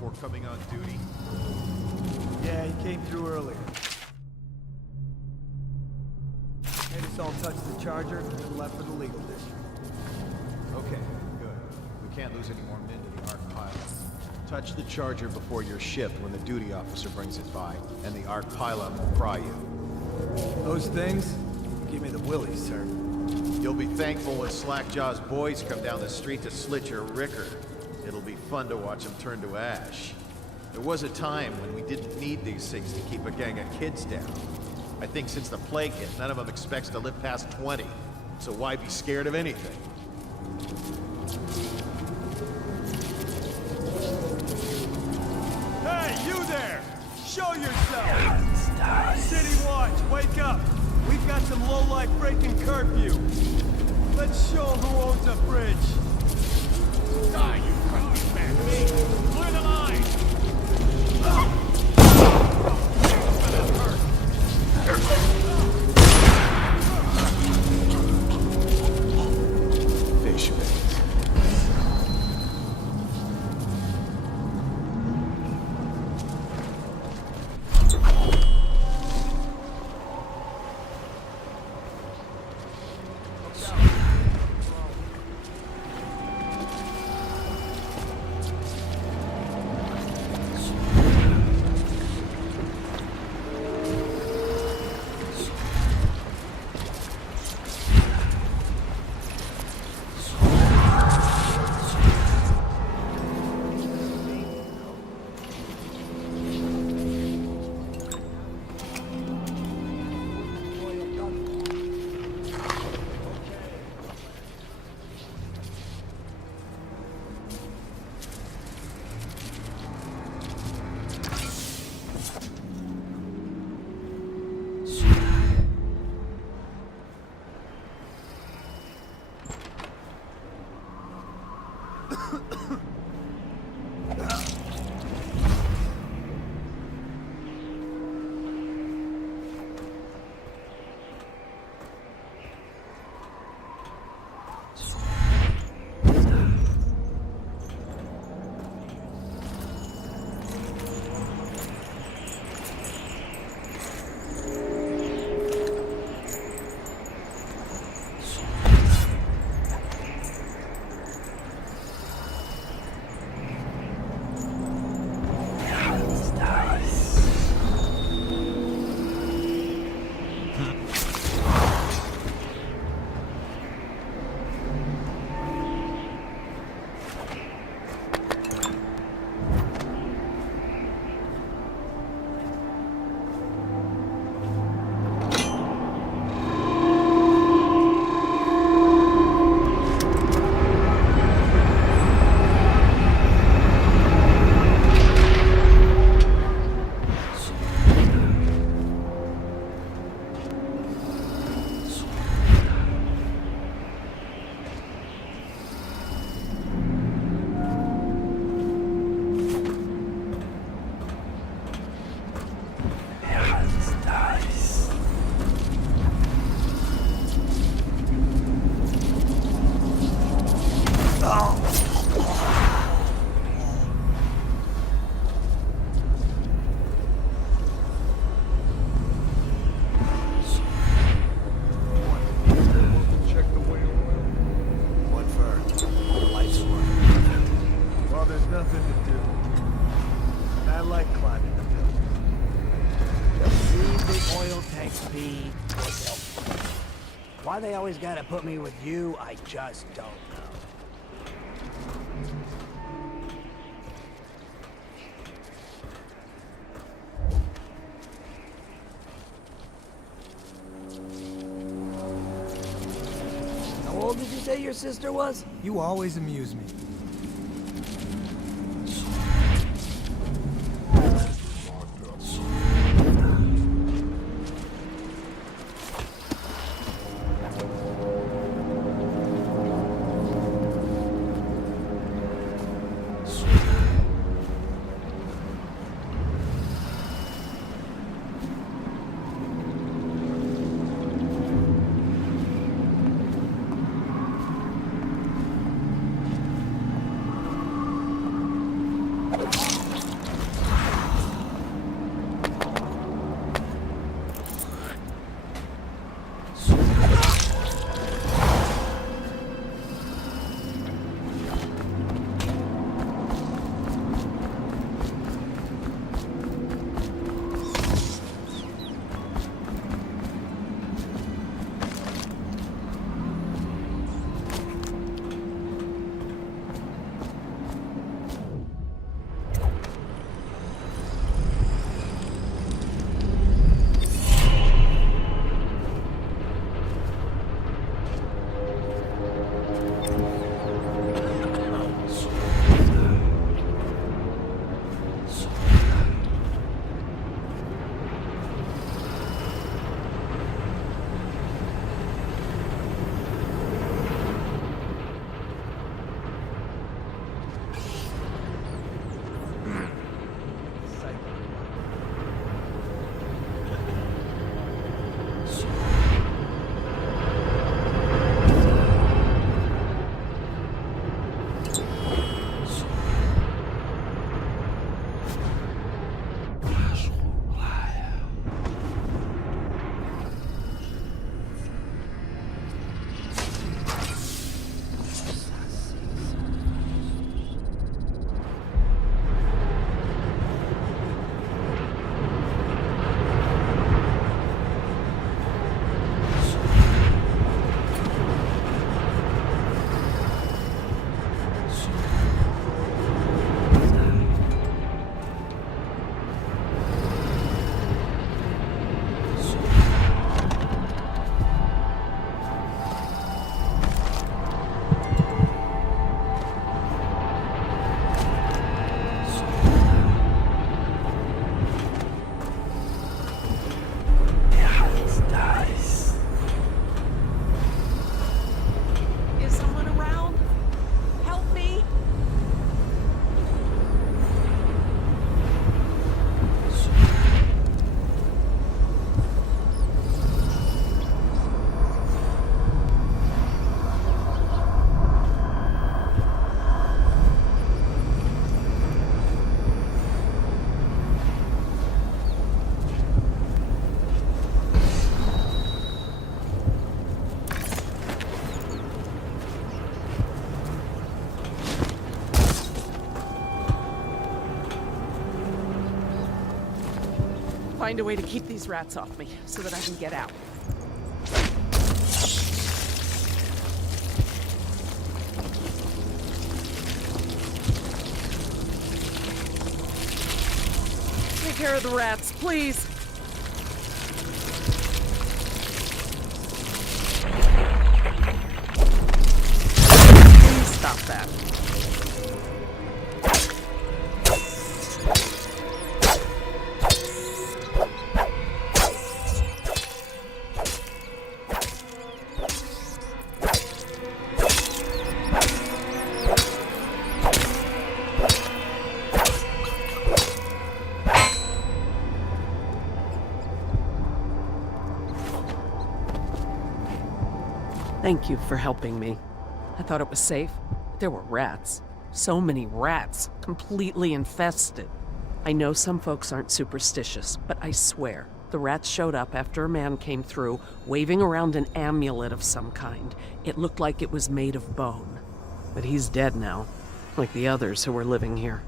before coming on duty? Yeah, he came through earlier. Made us all touch the charger and left for the legal district. Okay, good. We can't lose any more men to the Ark pilot. Touch the charger before you're shipped when the duty officer brings it by, and the Ark pilot will pry you. Those things give me the willies, sir. You'll be thankful when Slackjaw's boys come down the street to slit your ricker. It'll be fun to watch them turn to ash. There was a time when we didn't need these things to keep a gang of kids down. I think since the plague hit, none of them expects to live past 20. So why be scared of anything? Hey, you there! Show yourself! City Watch, wake up! We've got some lowlife breaking curfew. Let's show who owns a bridge. Die, you crazy man! Clear the line! Fish bait. Why they always gotta put me with you, I just don't know. How old did you say your sister was? You always amuse me. Find a way to keep these rats off me, so that I can get out. Take care of the rats, please. Please stop that. Thank you for helping me. I thought it was safe. There were rats. So many rats, completely infested. I know some folks aren't superstitious, but I swear, the rats showed up after a man came through, waving around an amulet of some kind. It looked like it was made of bone. But he's dead now, like the others who were living here.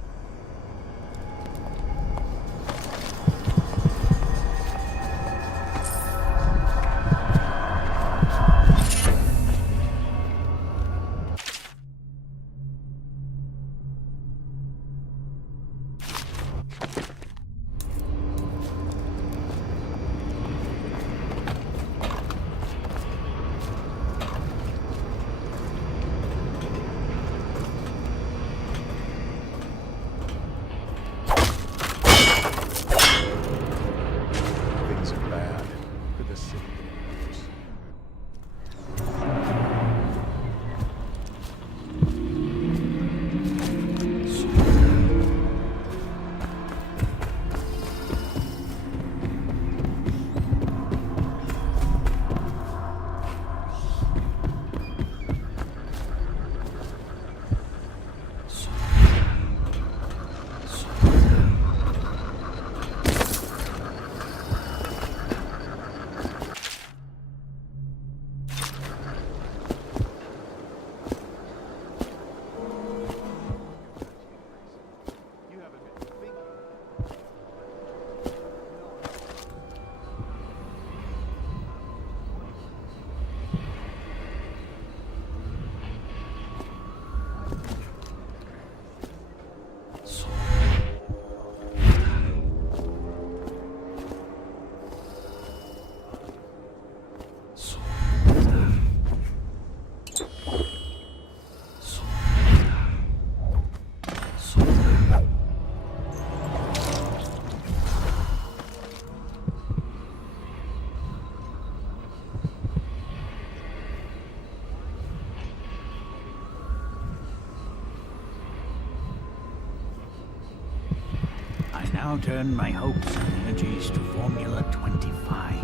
Now turn my hopes and energies to Formula 25,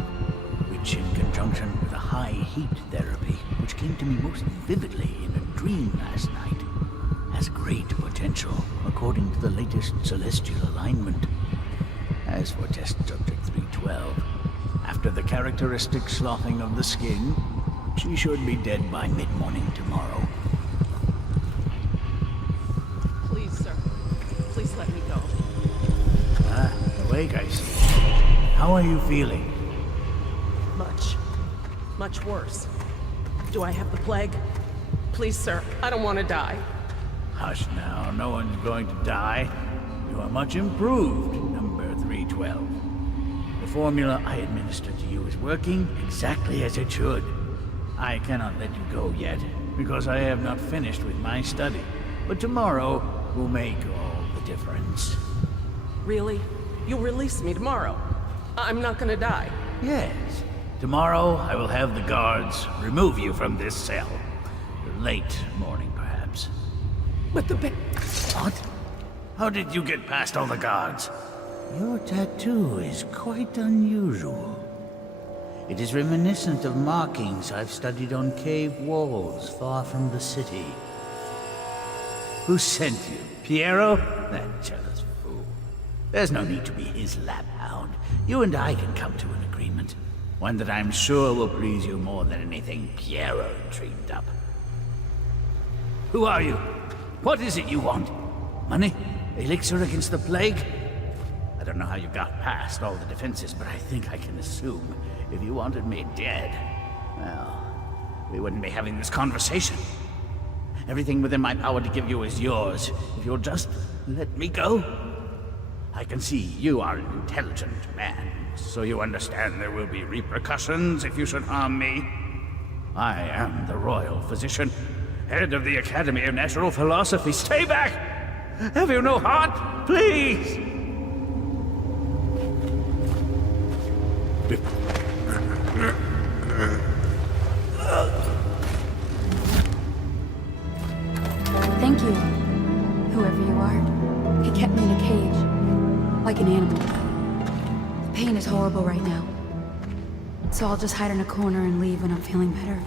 which in conjunction with a high heat therapy, which came to me most vividly in a dream last night, has great potential according to the latest celestial alignment. As for test subject 312, after the characteristic sloughing of the skin, she should be dead by mid-morning tomorrow. Please, sir. Please let me go. Awake, I see. How are you feeling? Much worse. Do I have the plague? Please, sir, I don't want to die. Hush now, no one's going to die. You are much improved, number 312. The formula I administered to you is working exactly as it should. I cannot let you go yet, because I have not finished with my study. But tomorrow will make all the difference. Really? You'll release me tomorrow? I'm not gonna die? Yes. Tomorrow, I will have the guards remove you from this cell. Late morning, perhaps. But the What? How did you get past all the guards? Your tattoo is quite unusual. It is reminiscent of markings I've studied on cave walls far from the city. Who sent you? Piero? That jealous fool. There's no need to be his laphound. You and I can come to an agreement. One that I'm sure will please you more than anything Piero dreamed up. Who are you? What is it you want? Money? Elixir against the plague? I don't know how you got past all the defenses, but I think I can assume if you wanted me dead, well, we wouldn't be having this conversation. Everything within my power to give you is yours. If you'll just let me go. I can see you are an intelligent man, so you understand there will be repercussions if you should harm me. I am the royal physician, head of the Academy of Natural Philosophy. Stay back! Have you no heart? Please! Thank you, whoever you are. He kept me in a cage, like an animal. The pain is horrible right now, so I'll just hide in a corner and leave when I'm feeling better.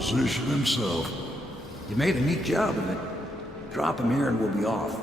Physician himself. You made a neat job of it. Drop him here and we'll be off.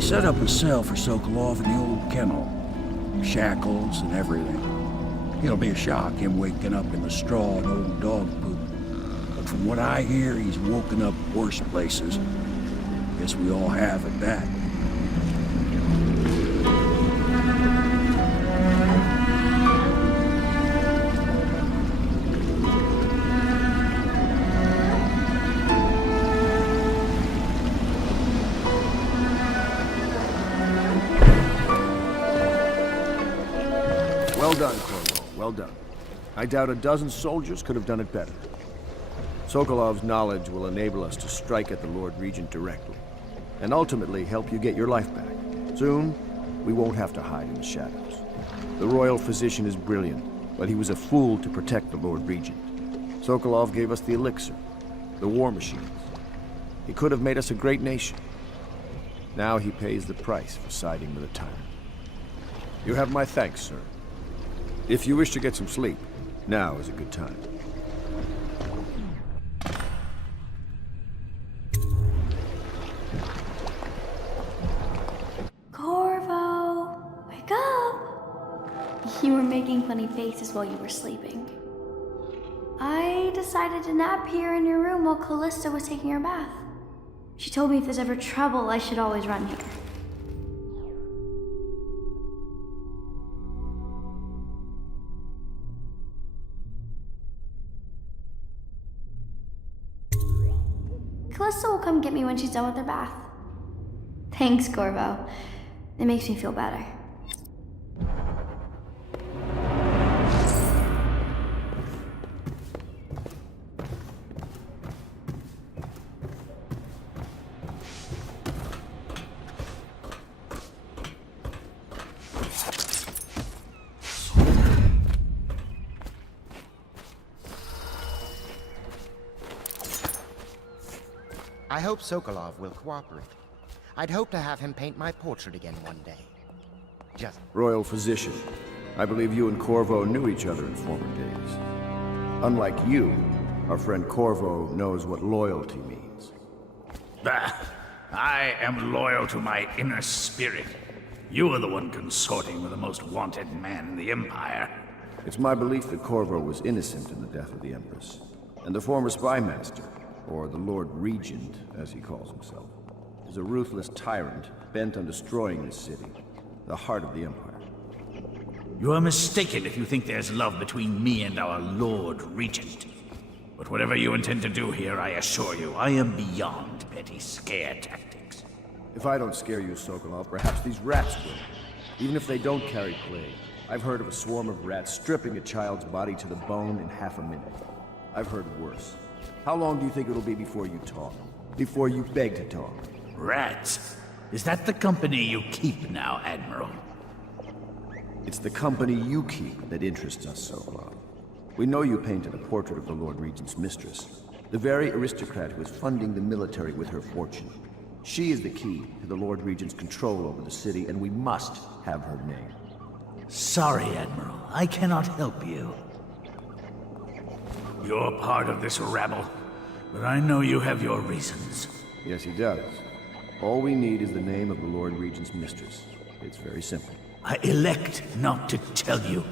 Set up a cell for Sokolov in the old kennel. Shackles and everything. It'll be a shock, him waking up in the straw and old dog poop. But from what I hear, he's woken up worse places. Guess we all have at that. Well done. I doubt a dozen soldiers could have done it better. Sokolov's knowledge will enable us to strike at the Lord Regent directly, and ultimately help you get your life back. Soon, we won't have to hide in the shadows. The royal physician is brilliant, but he was a fool to protect the Lord Regent. Sokolov gave us the elixir, the war machines. He could have made us a great nation. Now he pays the price for siding with a tyrant. You have my thanks, sir. If you wish to get some sleep, now is a good time. Corvo, wake up! You were making funny faces while you were sleeping. I decided to nap here in your room while Callista was taking her bath. She told me if there's ever trouble, I should always run here. Callista will come get me when she's done with her bath. Thanks, Corvo. It makes me feel better. I hope Sokolov will cooperate. I'd hope to have him paint my portrait again one day. Just... Royal Physician, I believe you and Corvo knew each other in former days. Unlike you, our friend Corvo knows what loyalty means. Bah! I am loyal to my inner spirit. You are the one consorting with the most wanted man in the Empire. It's my belief that Corvo was innocent in the death of the Empress, and the former spy master, or the Lord Regent, as he calls himself, is a ruthless tyrant bent on destroying this city, the heart of the Empire. You are mistaken if you think there's love between me and our Lord Regent. But whatever you intend to do here, I assure you, I am beyond petty scare tactics. If I don't scare you, Sokolov, perhaps these rats will. Even if they don't carry plague. I've heard of a swarm of rats stripping a child's body to the bone in half a minute. I've heard worse. How long do you think it'll be before you talk? Before you beg to talk? Rats? Is that the company you keep now, Admiral? It's the company you keep that interests us, Sokolov. We know you painted a portrait of the Lord Regent's mistress, the very aristocrat who is funding the military with her fortune. She is the key to the Lord Regent's control over the city, and we must have her name. Sorry, Admiral. I cannot help you. You're part of this rabble, but I know you have your reasons. Yes, he does. All we need is the name of the Lord Regent's mistress. It's very simple. I elect not to tell you.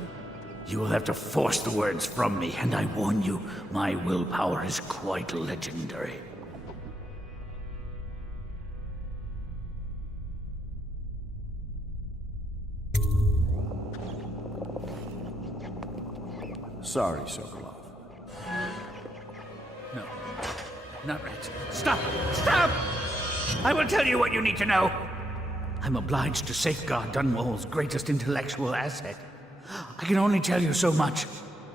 You will have to force the words from me, and I warn you, my willpower is quite legendary. Sorry, Sokolov. No. Not rats. Stop! Stop! I will tell you what you need to know. I'm obliged to safeguard Dunwall's greatest intellectual asset. I can only tell you so much.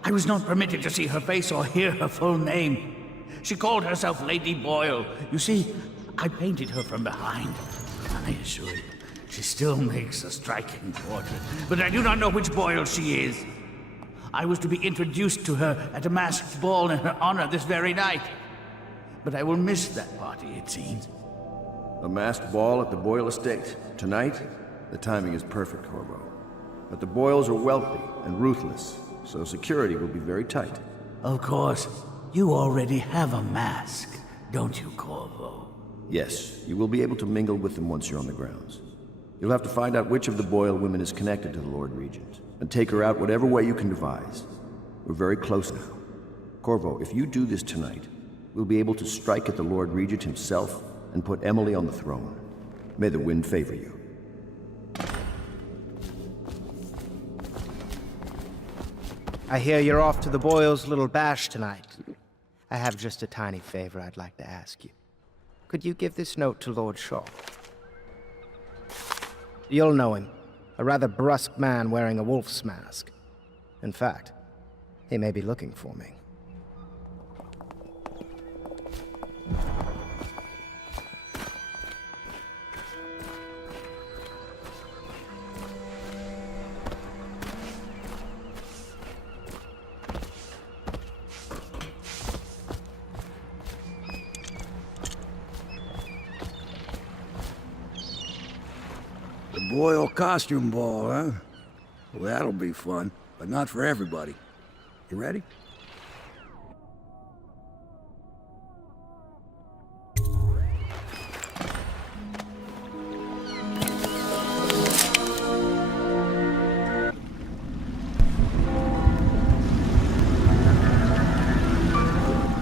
I was not permitted to see her face or hear her full name. She called herself Lady Boyle. You see, I painted her from behind. I assure you, she still makes a striking portrait, but I do not know which Boyle she is. I was to be introduced to her at a masked ball in her honor this very night. But I will miss that party, it seems. A masked ball at the Boyle estate. Tonight? The timing is perfect, Corvo. But the Boyles are wealthy and ruthless, so security will be very tight. Of course. You already have a mask, don't you, Corvo? Yes, you will be able to mingle with them once you're on the grounds. You'll have to find out which of the Boyle women is connected to the Lord Regent, and take her out whatever way you can devise. We're very close now. Corvo, if you do this tonight, we'll be able to strike at the Lord Regent himself and put Emily on the throne. May the wind favor you. I hear you're off to the Boyles' little bash tonight. I have just a tiny favor I'd like to ask you. Could you give this note to Lord Shaw? You'll know him. A rather brusque man wearing a wolf's mask. In fact, he may be looking for me. The Boyle costume ball, huh? Well, that'll be fun, but not for everybody. You ready?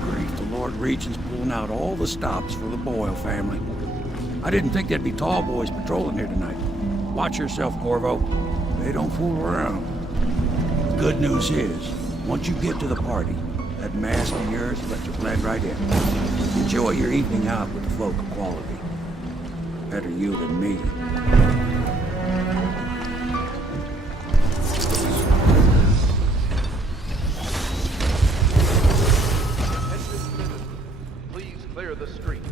Great, the Lord Regent's pulling out all the stops for the Boyle family. I didn't think there'd be tall boys patrolling here tonight. Watch yourself, Corvo. They don't fool around. The good news is, once you get to the party, that mask of yours will let you blend right in. Enjoy your evening out with the folk of quality. Better you than me. Please clear the streets.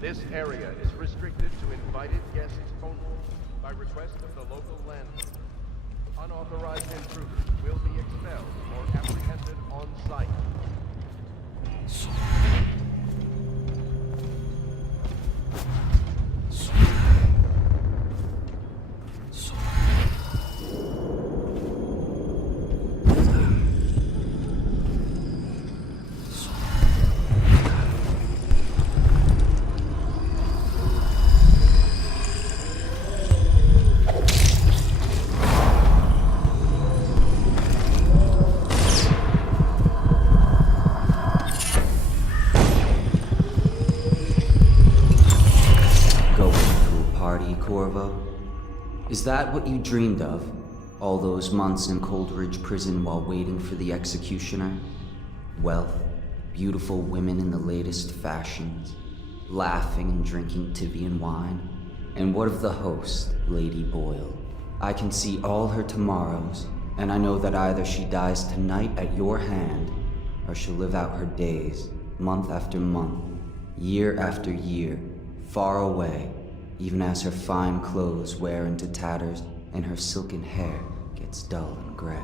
This area is restricted to invited guests only, by request of the local landlord. Unauthorized intruders will be expelled or apprehended on site. Corvo? Is that what you dreamed of? All those months in Coldridge Prison while waiting for the executioner? Wealth, beautiful women in the latest fashions, laughing and drinking Tivian wine? And what of the host, Lady Boyle? I can see all her tomorrows, and I know that either she dies tonight at your hand, or she'll live out her days, month after month, year after year, far away, even as her fine clothes wear into tatters and her silken hair gets dull and gray.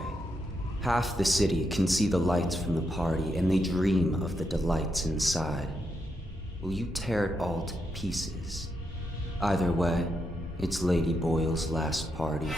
Half the city can see the lights from the party, and they dream of the delights inside. Will you tear it all to pieces? Either way, it's Lady Boyle's last party.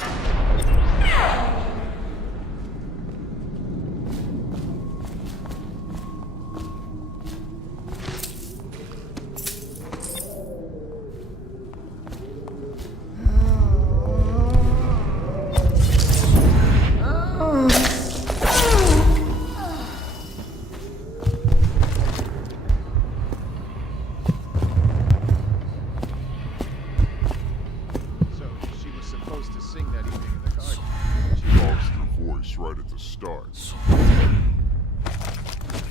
Right at the start.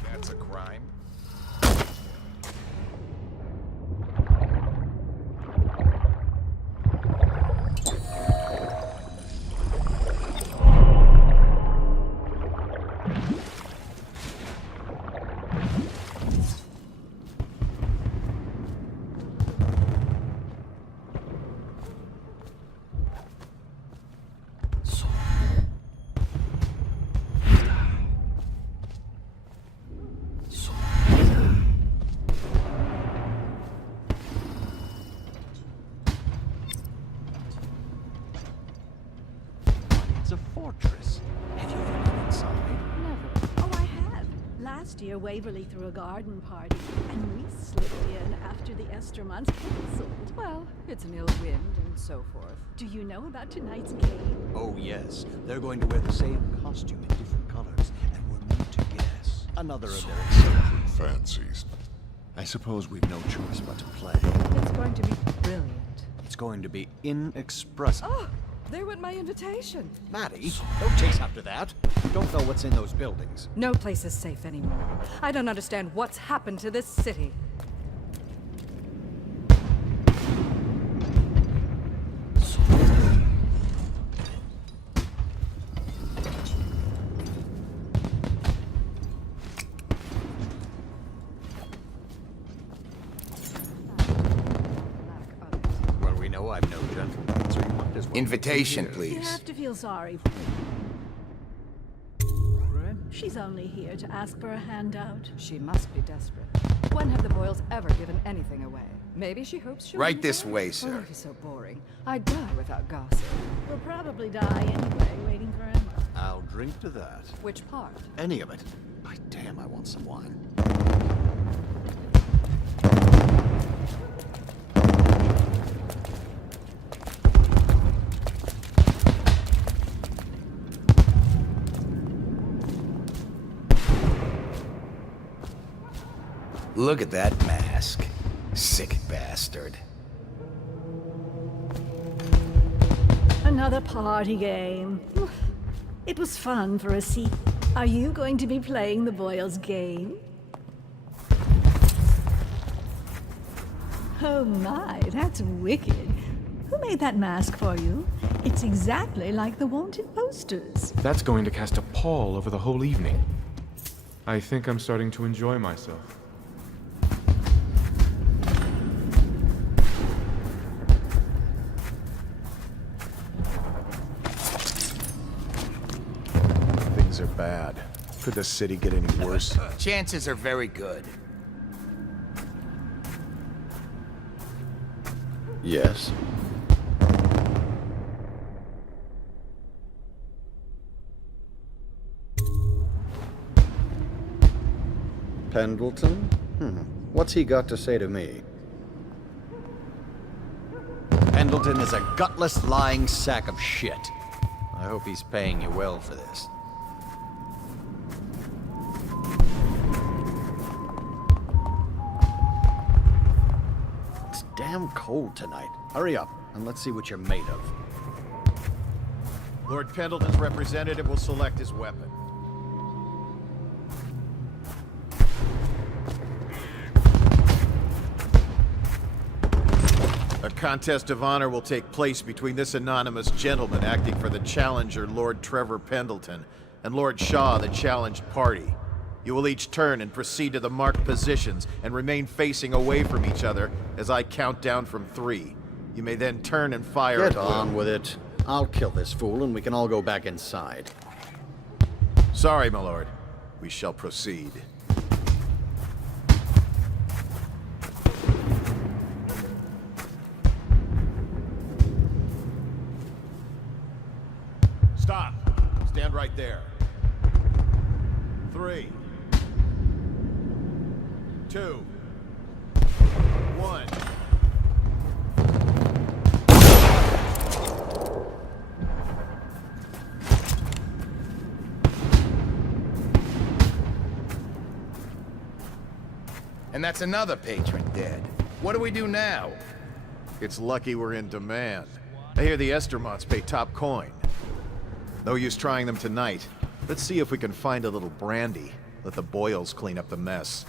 That's a crime. It's a fortress. Have you ever been inside? Never. Oh, I have. Last year, Waverly threw a garden party, and we slipped in after the Esther months canceled. Well, it's an ill wind and so forth. Do you know about tonight's game? Oh, yes. They're going to wear the same costume in different colors, and we're meant to guess. Another of their eccentric fancies. I suppose we've no choice but to play. It's going to be brilliant. It's going to be inexpressible. Oh, there went my invitation. Maddie, don't chase after that. You don't know what's in those buildings. No place is safe anymore. I don't understand what's happened to this city. Invitation, You please. have to feel sorry for her. She's only here to ask for a handout. She must be desperate. When have the Boyles ever given anything away? Maybe she hopes she'll... Right this enjoy it? way, sir. Oh, life is so boring. I'd die without gossip. We'll probably die anyway, waiting for Emma. I'll drink to that. Which part? Any of it. By damn, I want some wine. Look at that mask. Sick bastard. Another party game. It was fun for a seat. Are you going to be playing the Boyles game? Oh my, that's wicked. Who made that mask for you? It's exactly like the wanted posters. That's going to cast a pall over the whole evening. I think I'm starting to enjoy myself. Things are bad. Could the city get any worse? Chances are very good. Yes. Pendleton? What's he got to say to me? Pendleton is a gutless, lying sack of shit. I hope he's paying you well for this. It's damn cold tonight. Hurry up, and let's see what you're made of. Lord Pendleton's representative will select his weapon. A contest of honor will take place between this anonymous gentleman acting for the challenger, Lord Trevor Pendleton, and Lord Shaw, the challenged party. You will each turn and proceed to the marked positions and remain facing away from each other as I count down from 3. You may then turn and fire Get at will. on with it. I'll kill this fool and we can all go back inside. Sorry, my lord. We shall proceed. Stop. Stand right there. 3, 2, 1. And that's another patron dead. What do we do now? It's lucky we're in demand. I hear the Estermonts pay top coin. No use trying them tonight. Let's see if we can find a little brandy. Let the Boyles clean up the mess.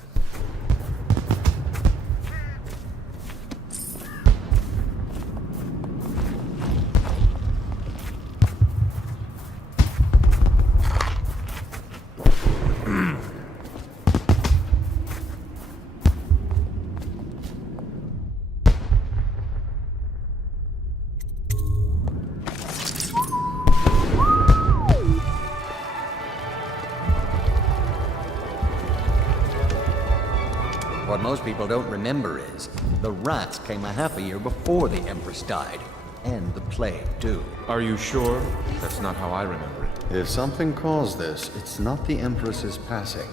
What most people don't remember is, the rats came a half a year before the Empress died. And the plague, too. Are you sure? That's not how I remember it. If something caused this, it's not the Empress's passing.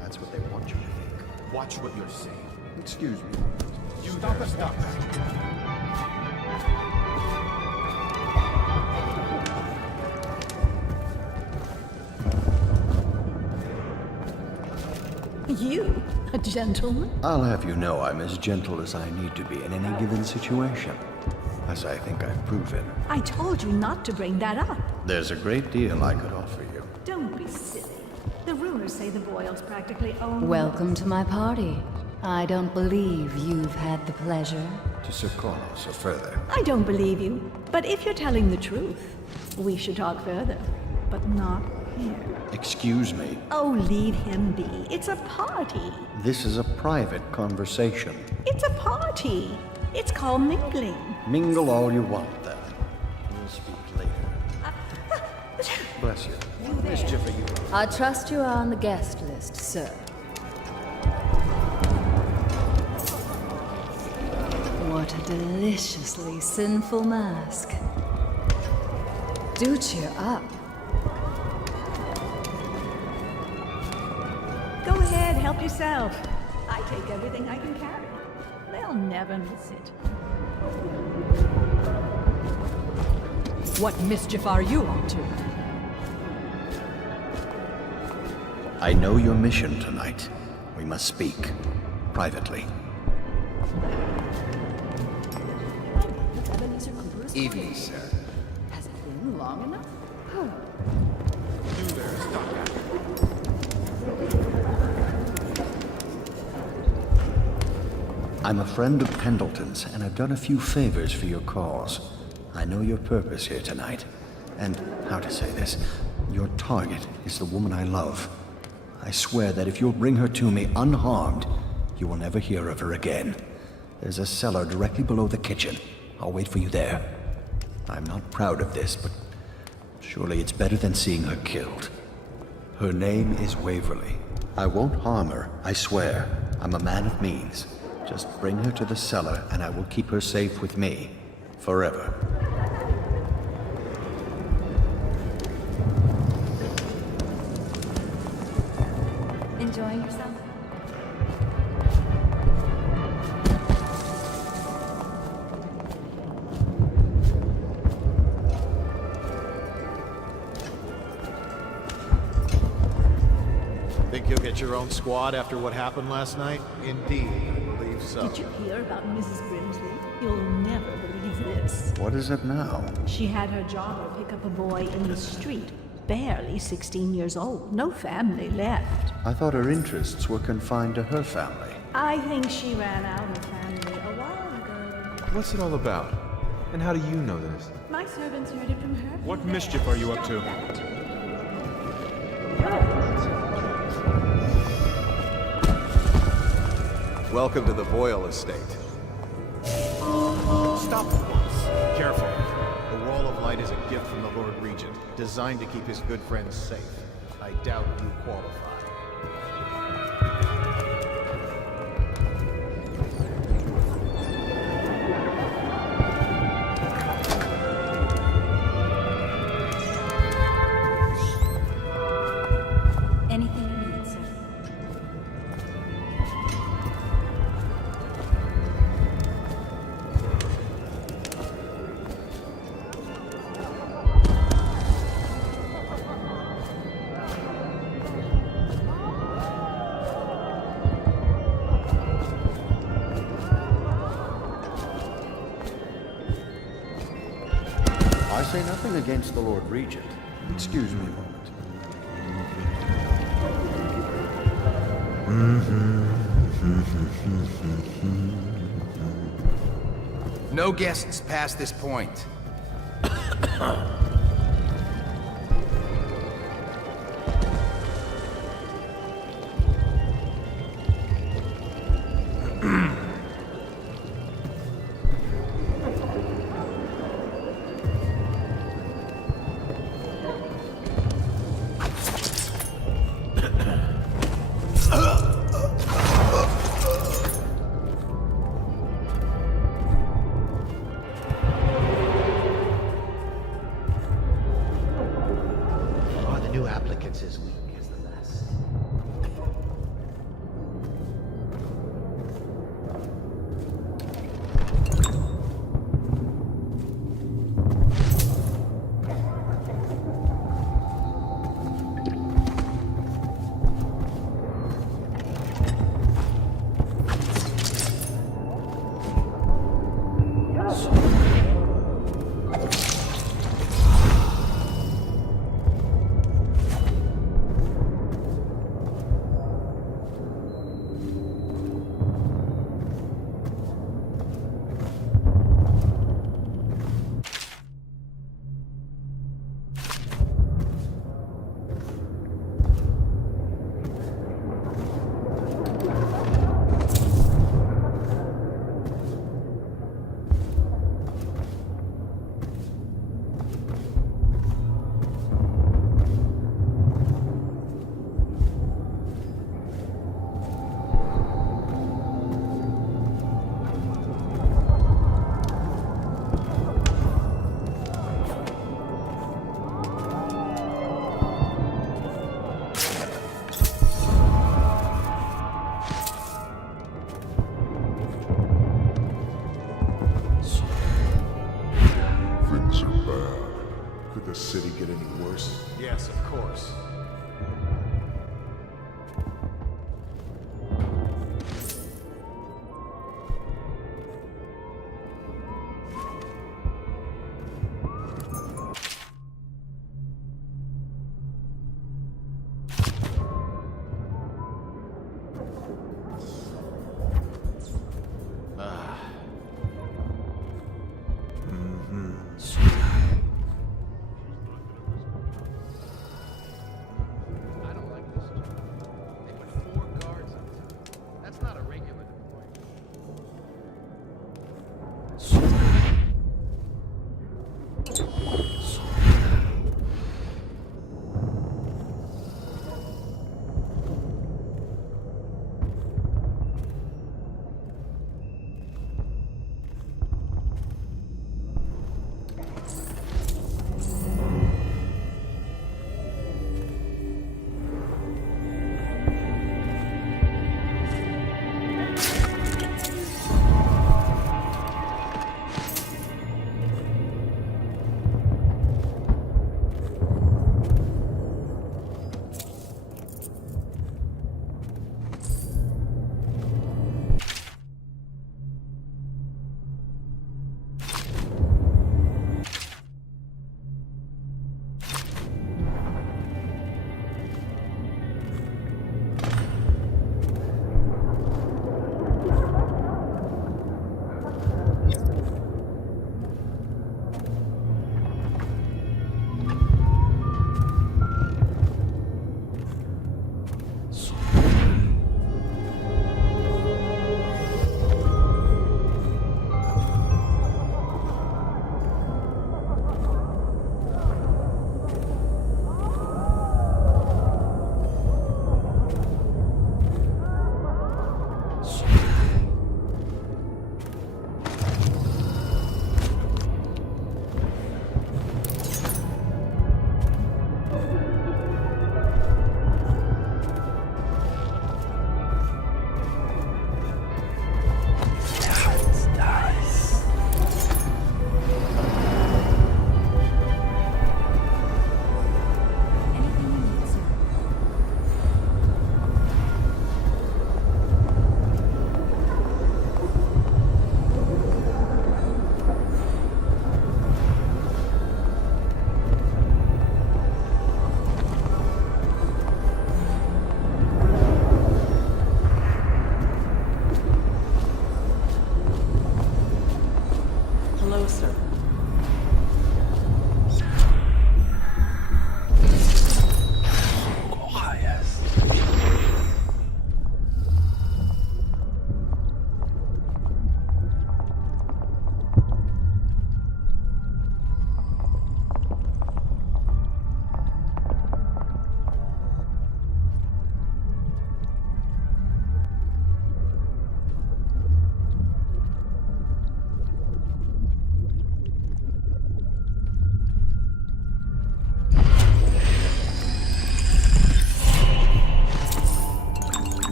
That's what they want you to think. Watch what you're saying. Excuse me. You stop it, stop it. You, a gentleman? I'll have you know I'm as gentle as I need to be in any given situation. As I think I've proven. I told you not to bring that up. There's a great deal I could offer you. Don't be silly. The rumors say the Boyles practically own... Welcome to my party. I don't believe you've had the pleasure. To Sir Carlos or further. I don't believe you. But if you're telling the truth, we should talk further. But not here. Excuse me. Oh, leave him be. It's a party. This is a private conversation. It's a party. It's called mingling. Mingle all you want, then. We'll Bless you. What mischief are you? I trust you are on the guest list, sir. What a deliciously sinful mask. Do cheer up. Go ahead, help yourself. I take everything I can carry. They'll never miss it. What mischief are you up to? I know your mission tonight. We must speak. Privately. Evening, sir. Has it been long enough? You there, stop that. I'm a friend of Pendleton's, and I've done a few favors for your cause. I know your purpose here tonight. And, how to say this, your target is the woman I love. I swear that if you'll bring her to me unharmed, you will never hear of her again. There's a cellar directly below the kitchen. I'll wait for you there. I'm not proud of this, but surely it's better than seeing her killed. Her name is Waverly. I won't harm her, I swear. I'm a man of means. Just bring her to the cellar, and I will keep her safe with me. Forever. Enjoying yourself? Think you'll get your own squad after what happened last night? Indeed, I believe so. Did you hear about Mrs. Grimsley? You'll never believe this. What is it now? She had her jobber pick up a boy in the street, barely 16 years old. No family left. I thought her interests were confined to her family. I think she ran out of family a while ago. What's it all about? And how do you know this? My servants heard it from her. What mischief are you up to? Welcome to the Boyle estate. Stop at once. Careful. The Wall of Light is a gift from the Lord Regent, designed to keep his good friends safe. I doubt you qualify. Anything you need, sir. I say nothing against the Lord Regent. Excuse me a moment. No guests past this point.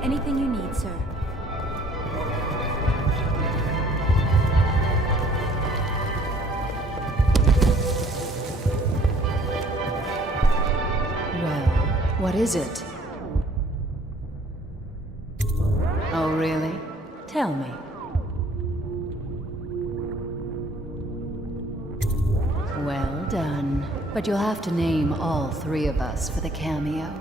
Anything you need, sir. Well, what is it? Oh, really? Tell me. Well done. But you'll have to name all three of us for the cameo.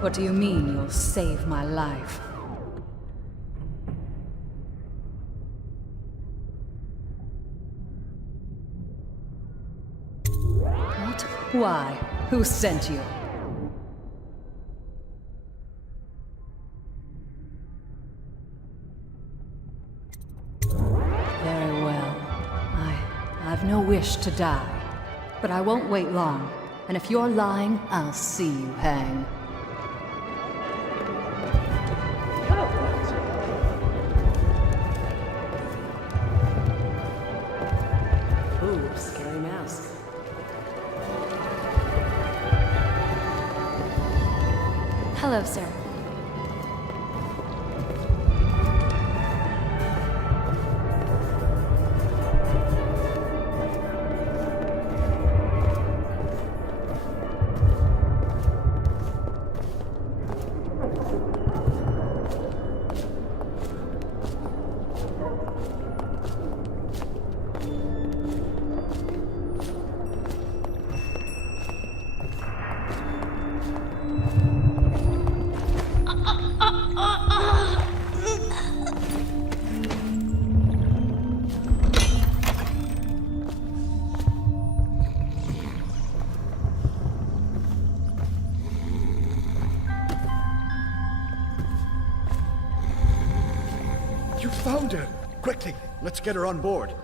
What do you mean you'll save my life? What? Why? Who sent you? Very well. I've no wish to die. But I won't wait long. And if you're lying, I'll see you hang. Ooh, scary mask. Hello, sir. You found her! Quickly, let's get her on board.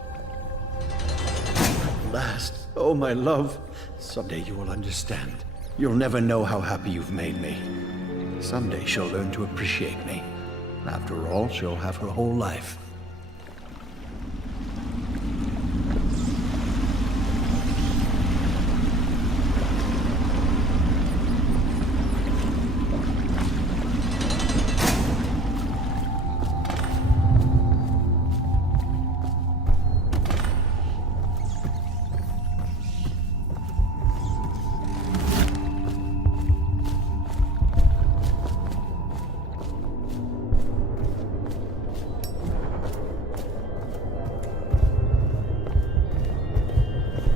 At last. Oh, my love. Someday you will understand. You'll never know how happy you've made me. Someday she'll learn to appreciate me. After all, she'll have her whole life.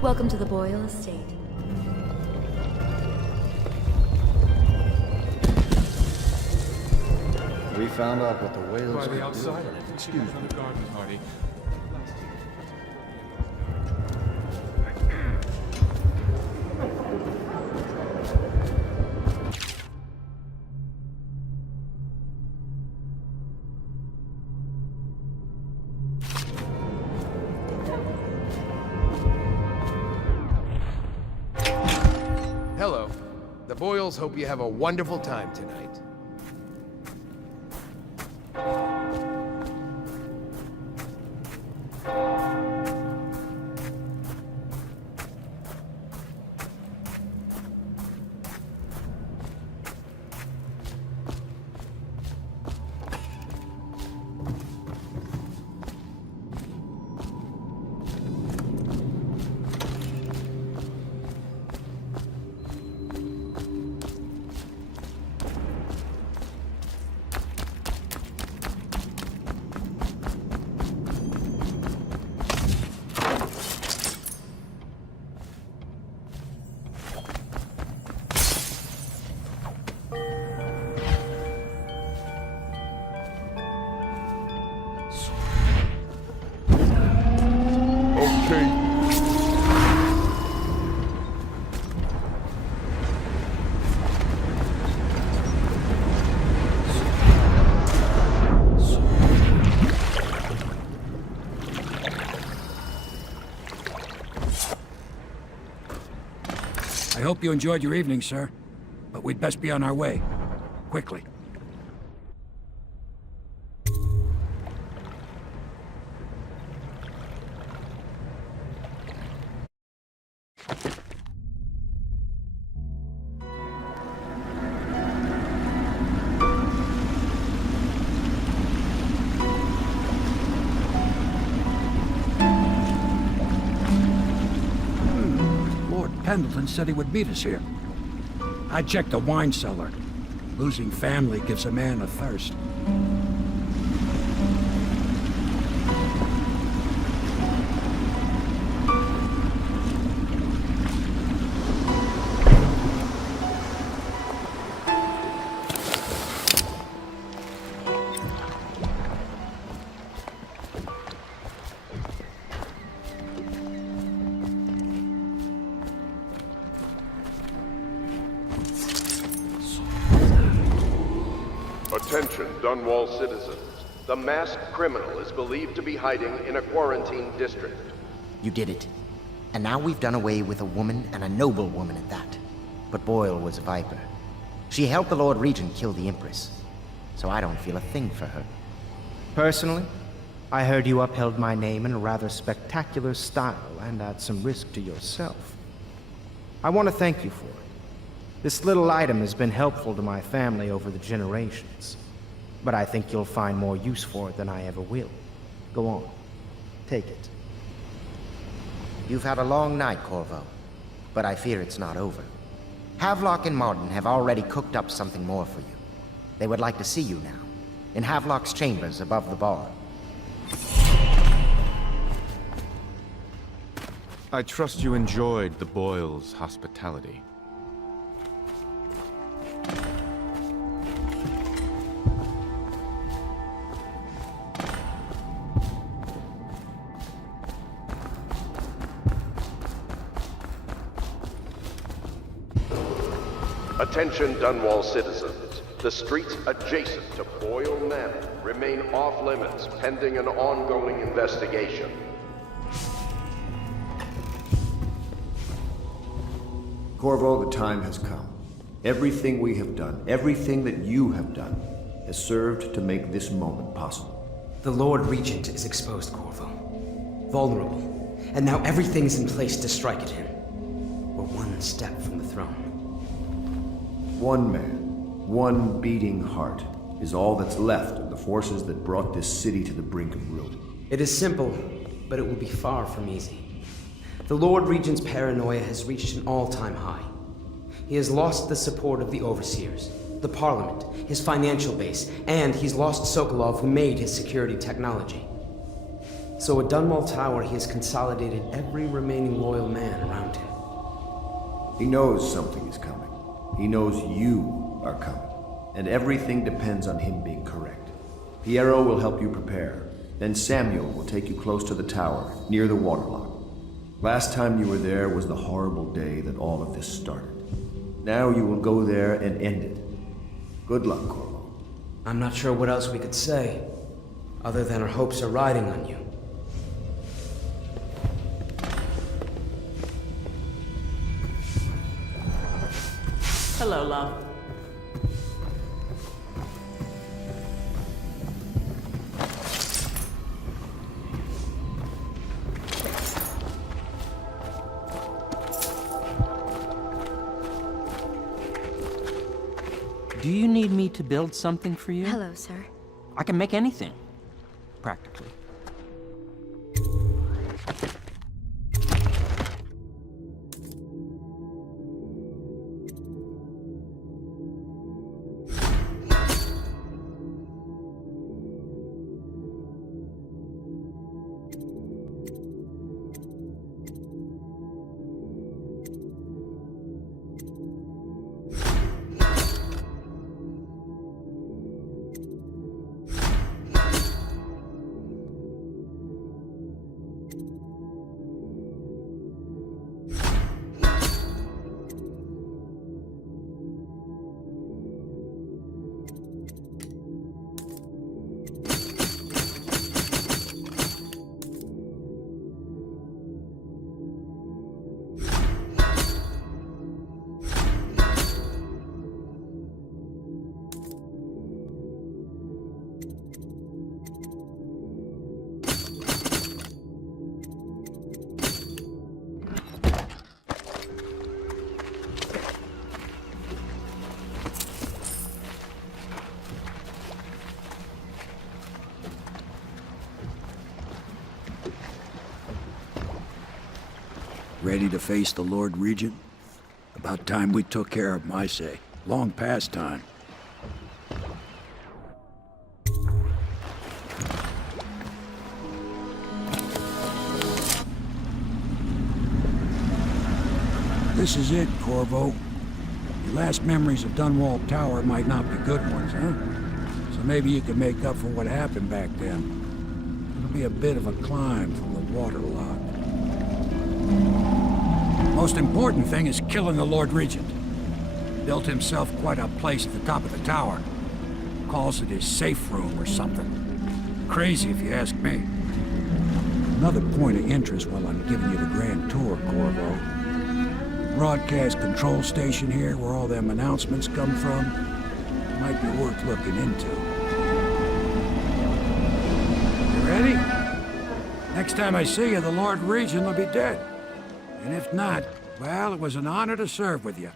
Welcome to the Boyle Estate. We found out what the whales By could the do. outside, Excuse me. on the garden party. Hello. The Boyles hope you have a wonderful time tonight. I hope you enjoyed your evening, sir. But we'd best be on our way. Quickly. Pendleton said he would meet us here. I checked the wine cellar. Losing family gives a man a thirst. Attention, Dunwall citizens. The masked criminal is believed to be hiding in a quarantine district. You did it. And now we've done away with a woman, and a noble woman at that. But Boyle was a viper. She helped the Lord Regent kill the Empress. So I don't feel a thing for her. Personally, I heard you upheld my name in a rather spectacular style and at some risk to yourself. I want to thank you for it. This little item has been helpful to my family over the generations, but I think you'll find more use for it than I ever will. Go on. Take it. You've had a long night, Corvo, but I fear it's not over. Havelock and Martin have already cooked up something more for you. They would like to see you now, in Havelock's chambers above the bar. I trust you enjoyed the Boyles' hospitality. Attention, Dunwall citizens. The streets adjacent to Boyle Manor remain off-limits pending an ongoing investigation. Corvo, the time has come. Everything we have done, everything that you have done, has served to make this moment possible. The Lord Regent is exposed, Corvo. Vulnerable. And now everything's in place to strike at him. We're one step from the throne. One man, one beating heart, is all that's left of the forces that brought this city to the brink of ruin. It is simple, but it will be far from easy. The Lord Regent's paranoia has reached an all-time high. He has lost the support of the Overseers, the Parliament, his financial base, and he's lost Sokolov, who made his security technology. So at Dunwall Tower, he has consolidated every remaining loyal man around him. He knows something is coming. He knows you are coming. And everything depends on him being correct. Piero will help you prepare. Then Samuel will take you close to the tower, near the waterlock. Last time you were there was the horrible day that all of this started. Now you will go there and end it. Good luck, Corvo. I'm not sure what else we could say, other than our hopes are riding on you. Hello, love. Do you need me to build something for you? Hello, sir. I can make anything, practically. Ready to face the Lord Regent? About time we took care of my say. Long past time. This is it, Corvo. Your last memories of Dunwall Tower might not be good ones, huh? So maybe you can make up for what happened back then. It'll be a bit of a climb from the waterlock. Most important thing is killing the Lord Regent. Built himself quite a place at the top of the tower. Calls it his safe room or something. Crazy if you ask me. Another point of interest while I'm giving you the grand tour, Corvo. Broadcast control station here where all them announcements come from. Might be worth looking into. You ready? Next time I see you, the Lord Regent will be dead. And if not, well, it was an honor to serve with you.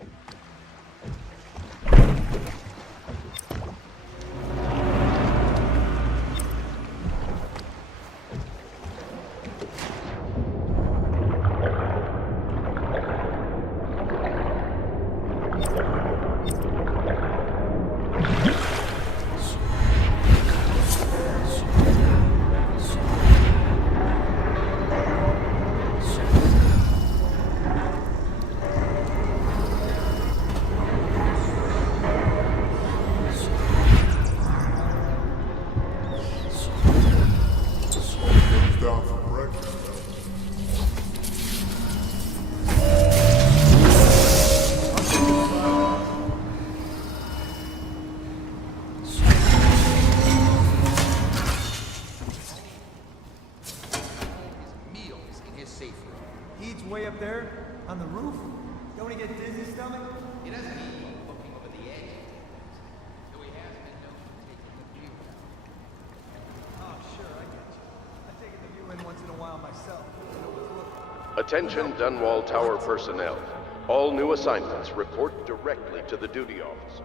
Way up there, on the roof? Don't he get dizzy stomach? He doesn't eat while looking over the edge. Though he has been known to take the view. Oh, sure, I get you. I take the view in once in a while myself. Attention Dunwall Tower personnel. All new assignments report directly to the duty officer.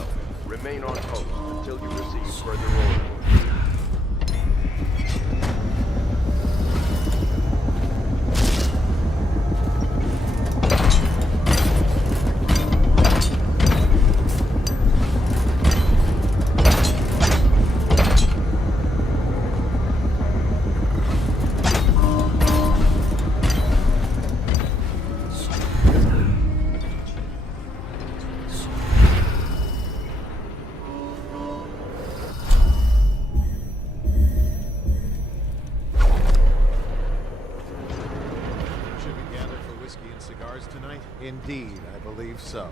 intel. Remain on post until you receive further orders. Tonight? Indeed, I believe so.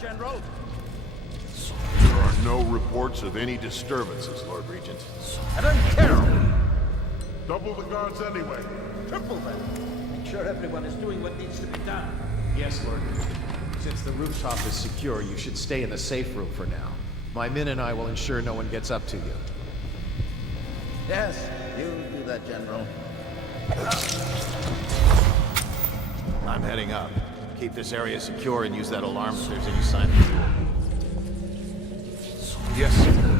General? There are no reports of any disturbances, Lord Regent. I don't care! Double the guards anyway. Triple them! Make sure everyone is doing what needs to be done. Yes, Lord Regent. Since the rooftop is secure, you should stay in the safe room for now. My men and I will ensure no one gets up to you. Yes, you do that, General. I'm heading up. Keep this area secure and use that alarm if there's any sign of trouble. Yes, sir.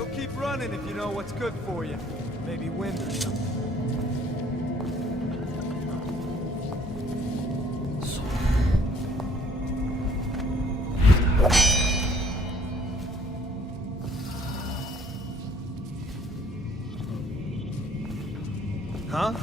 You'll keep running if you know what's good for you. Maybe wind or something. Huh?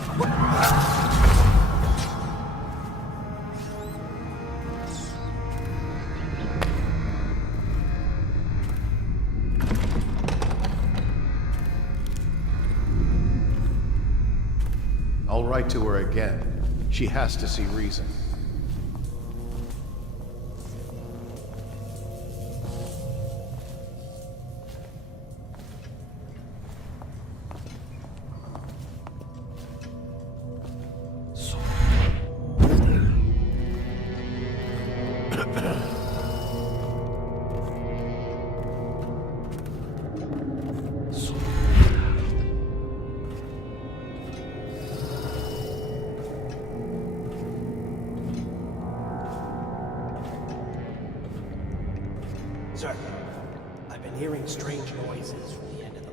I'll write to her again. She has to see reason. Sir, I've been hearing strange noises from the end of the...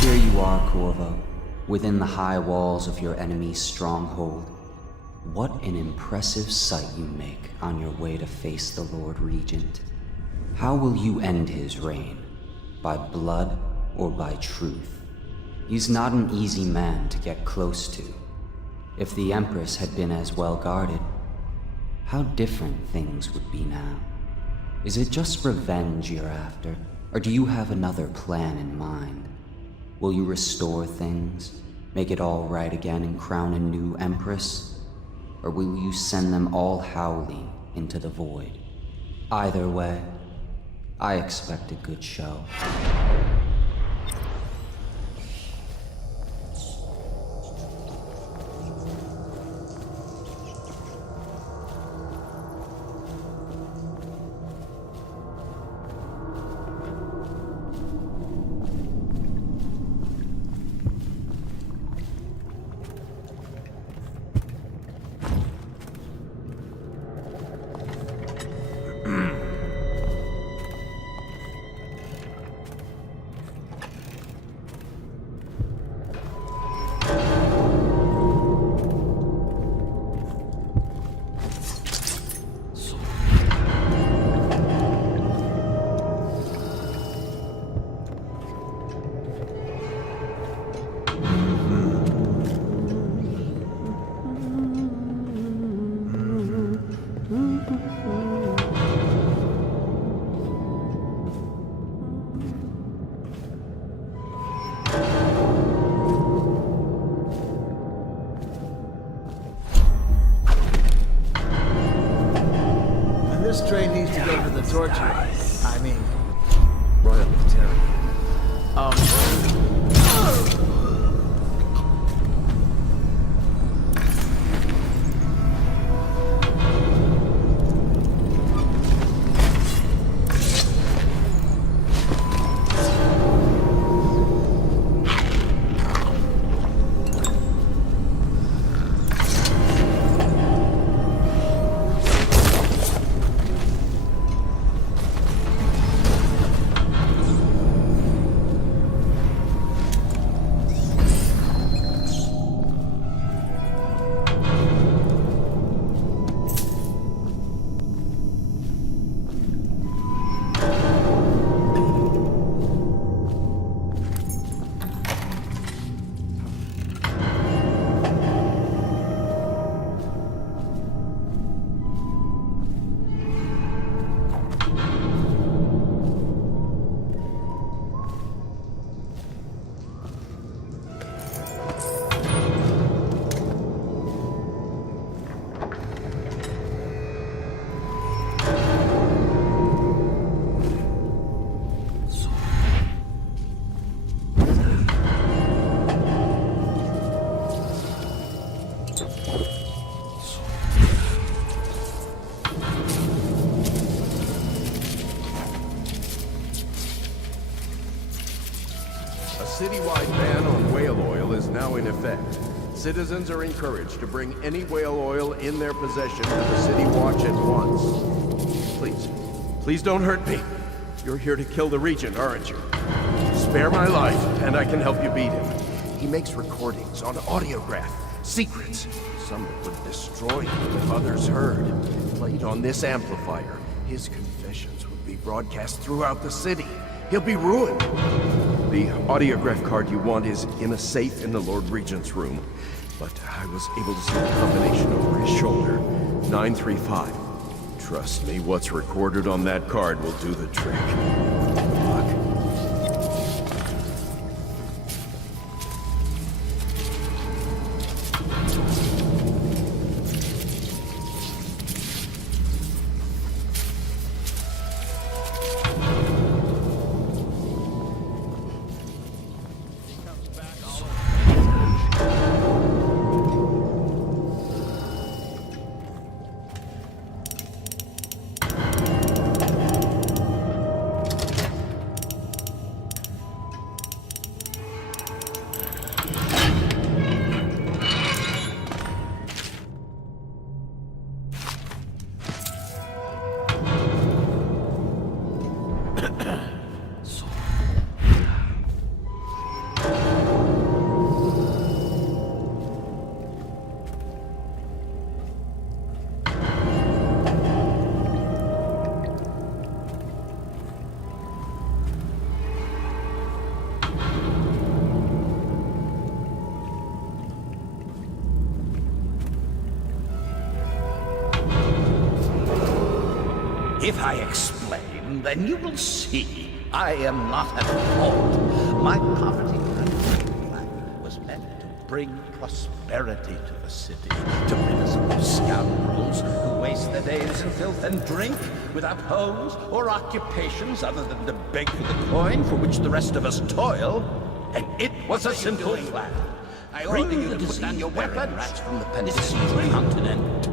Here you are, Corvo, within the high walls of your enemy's stronghold. What an impressive sight you make on your way to face the Lord Regent. How will you end his reign? By blood or by truth? He's not an easy man to get close to. If the Empress had been as well guarded, how different things would be now. Is it just revenge you're after, or do you have another plan in mind? Will you restore things, make it all right again and crown a new Empress? Or will you send them all howling into the void? Either way, I expect a good show. This train needs to go to the torture. I mean, Royal in effect. Citizens are encouraged to bring any whale oil in their possession to the City Watch at once. Please don't hurt me. You're here to kill the Regent, aren't you? Spare my life, and I can help you beat him. He makes recordings on audiograph, secrets. Some that would destroy him if others heard. Played on this amplifier, his confessions would be broadcast throughout the city. He'll be ruined. The audiograph card you want is in a safe in the Lord Regent's room. But I was able to see the combination over his shoulder. 935. Trust me, what's recorded on that card will do the trick. Good luck. If I explain, then you will see I am not at fault. My poverty plan was meant to bring prosperity to the city, to rid us of those scoundrels who waste their days in filth and drink, without homes or occupations other than to beg for the coin for which the rest of us toil. And it was a simple plan. I order you to put down your weapons from the Bethesda continent.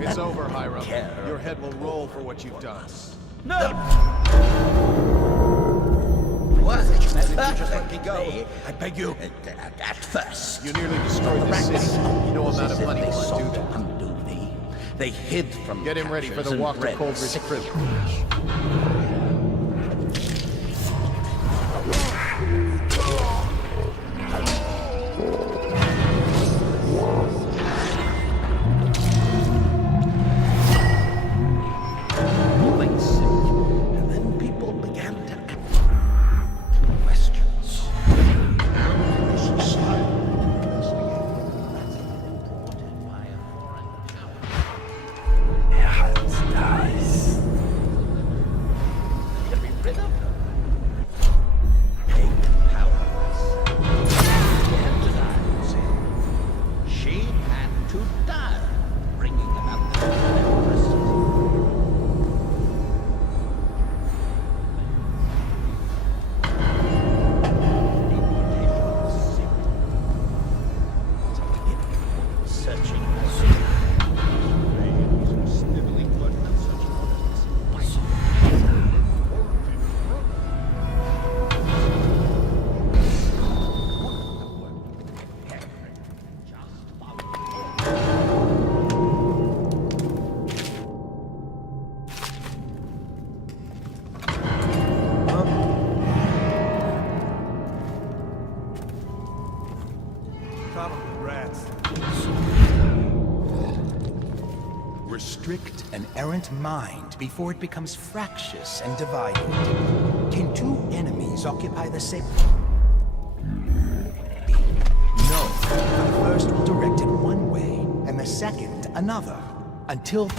It's over, Hiram. Your head will roll for what you've done. No! What? Just let me go. I beg you. At first. You nearly destroyed the city. You know amount of money will do that. Undo me. They hid from Get him ready for the walk to Coldridge Prison. Restrict an errant mind before it becomes fractious and divided. Can two enemies occupy the same? No. The first will direct it one way, and the second another, until...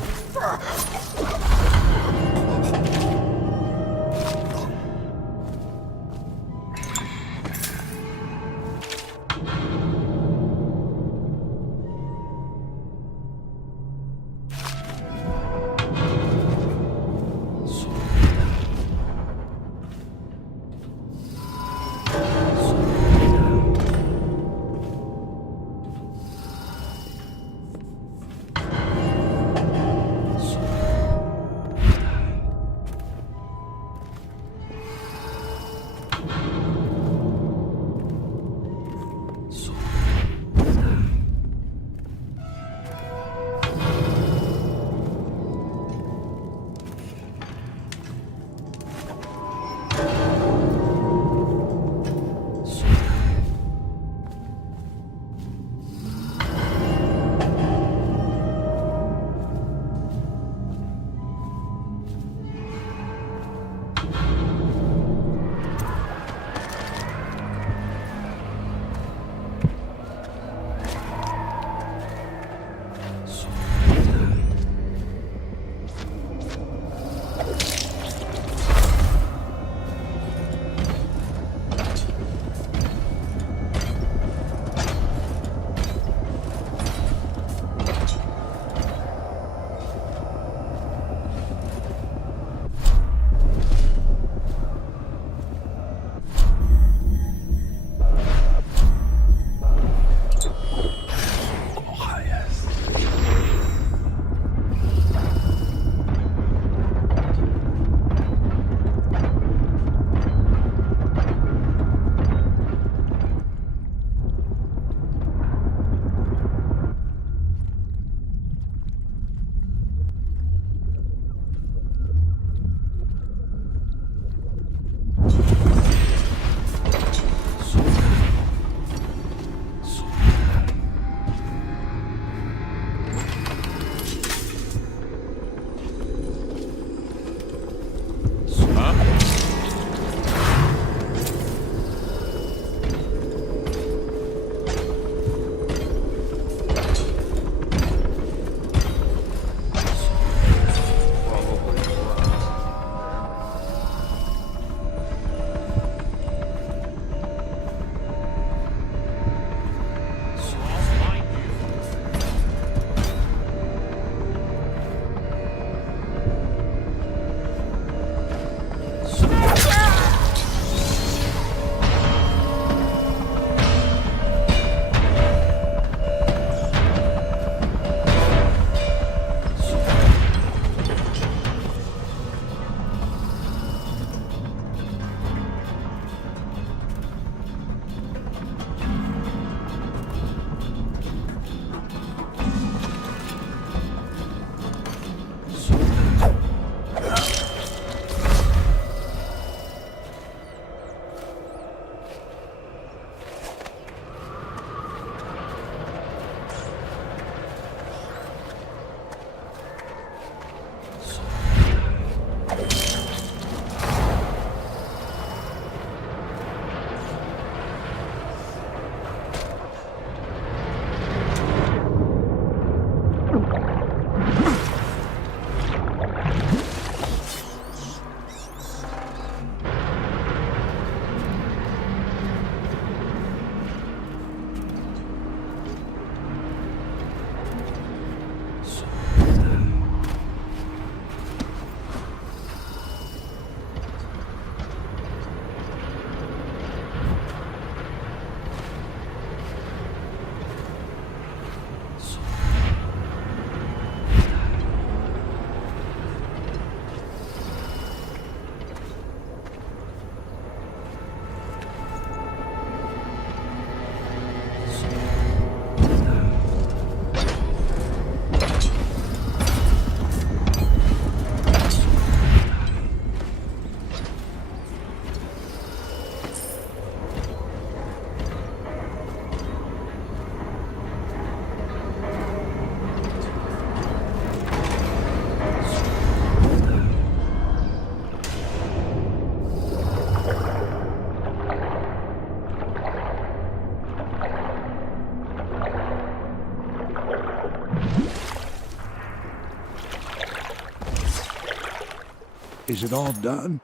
Is it all done?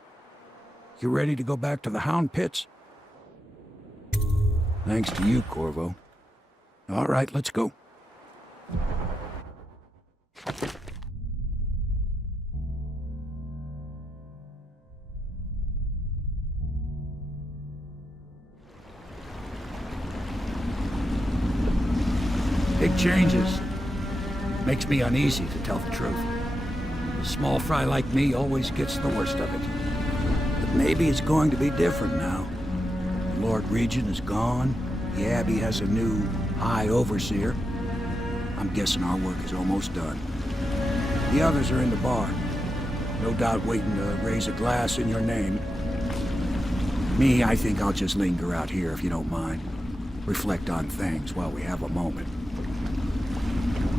You ready to go back to the Hound Pits? Thanks to you, Corvo. All right, let's go. Big changes. Makes me uneasy, to tell the truth. A small fry like me always gets the worst of it. But maybe it's going to be different now. The Lord Regent is gone. The Abbey has a new High Overseer. I'm guessing our work is almost done. The others are in the bar. No doubt waiting to raise a glass in your name. Me, I think I'll just linger out here if you don't mind. Reflect on things while we have a moment.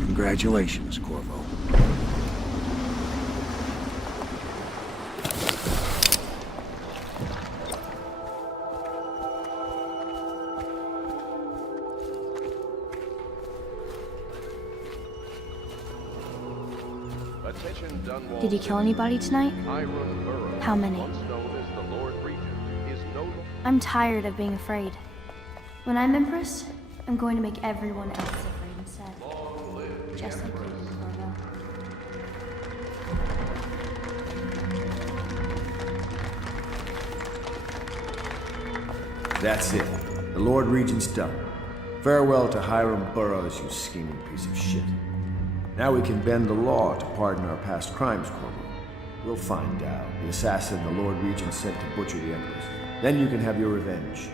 Congratulations, Corvo. Attention Dunwall. Did you kill anybody tonight? How many? I'm tired of being afraid. When I'm Empress, I'm going to make everyone else afraid instead. Just like you, Corvo. That's it. The Lord Regent's done. Farewell to Hiram Burroughs, you scheming piece of shit. Now we can bend the law to pardon our past crimes, Corvo. We'll find out the assassin the Lord Regent sent to butcher the Empress. Then you can have your revenge.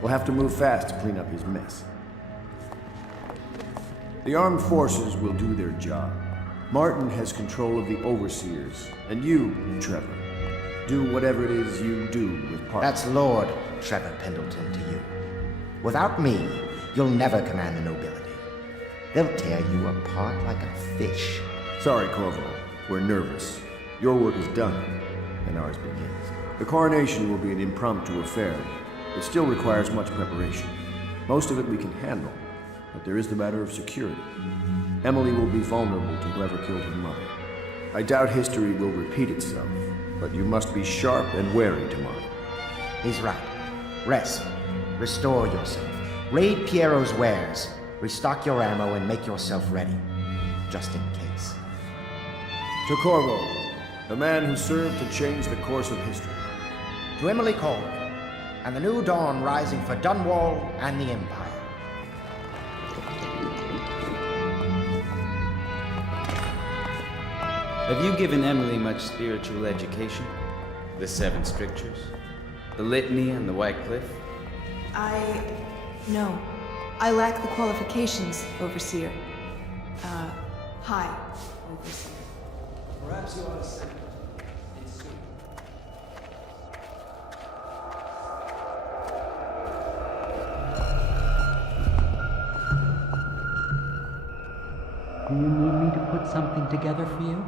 We'll have to move fast to clean up his mess. The armed forces will do their job. Martin has control of the Overseers, and you, Trevor, do whatever it is you do with Parker. That's Lord Trevor Pendleton to you. Without me, you'll never command the nobility. They'll tear you apart like a fish. Sorry, Corvo. We're nervous. Your work is done, and ours begins. The coronation will be an impromptu affair. It still requires much preparation. Most of it we can handle, but there is the matter of security. Emily will be vulnerable to whoever killed her mother. I doubt history will repeat itself, but you must be sharp and wary tomorrow. He's right. Rest. Restore yourself. Raid Piero's wares. Restock your ammo and make yourself ready. Just in case. To Corvo, the man who served to change the course of history. To Emily Colwyn, and the new dawn rising for Dunwall and the Empire. Have you given Emily much spiritual education? The Seven Strictures? The Litany and the White Cliff? No. I lack the qualifications, Overseer. High Overseer. Perhaps you ought to send her. And soon. Do you need me to put something together for you?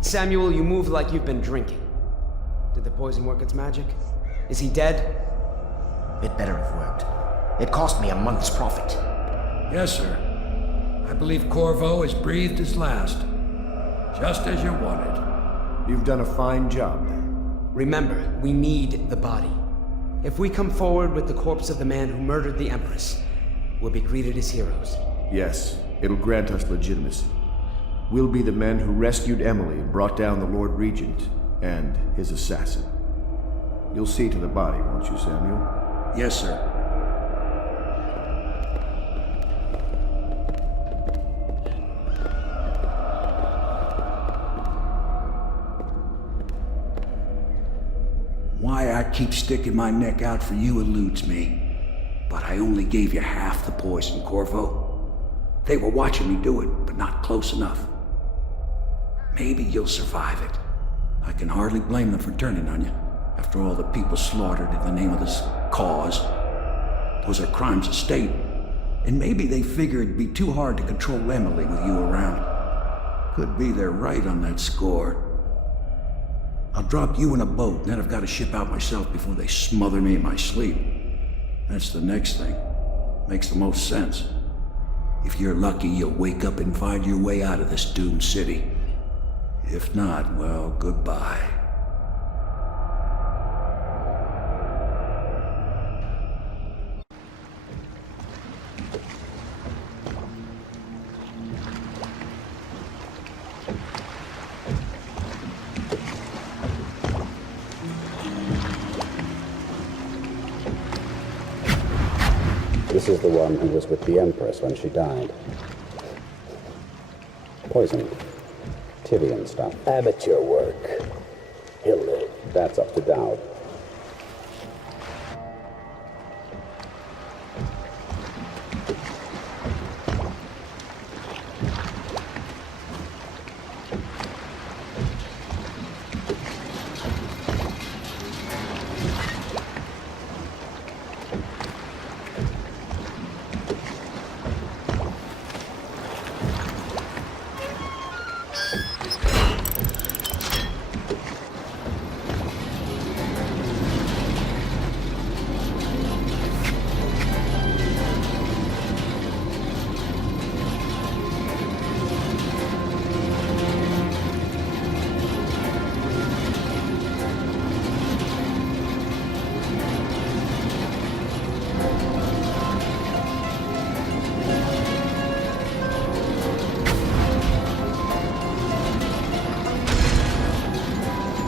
Samuel, you move like you've been drinking. Did the poison work its magic? Is he dead? It better have worked. It cost me a month's profit. Yes, sir. I believe Corvo has breathed his last. Just as you wanted. You've done a fine job, then. Remember, we need the body. If we come forward with the corpse of the man who murdered the Empress, we'll be greeted as heroes. Yes, it'll grant us legitimacy. We'll be the men who rescued Emily and brought down the Lord Regent and his assassin. You'll see to the body, won't you, Samuel? Yes, sir. Why I keep sticking my neck out for you eludes me. But I only gave you half the poison, Corvo. They were watching me do it, but not close enough. Maybe you'll survive it. I can hardly blame them for turning on you, after all the people slaughtered in the name of this cause. Those are crimes of state. And maybe they figure it'd be too hard to control Emily with you around. Could be they're right on that score. I'll drop you in a boat, and then I've got to ship out myself before they smother me in my sleep. That's the next thing. Makes the most sense. If you're lucky, you'll wake up and find your way out of this doomed city. If not, well, goodbye. This is the one who was with the Empress when she died. Poisoned. Tivian stuff. Amateur work. He'll live. That's up to doubt.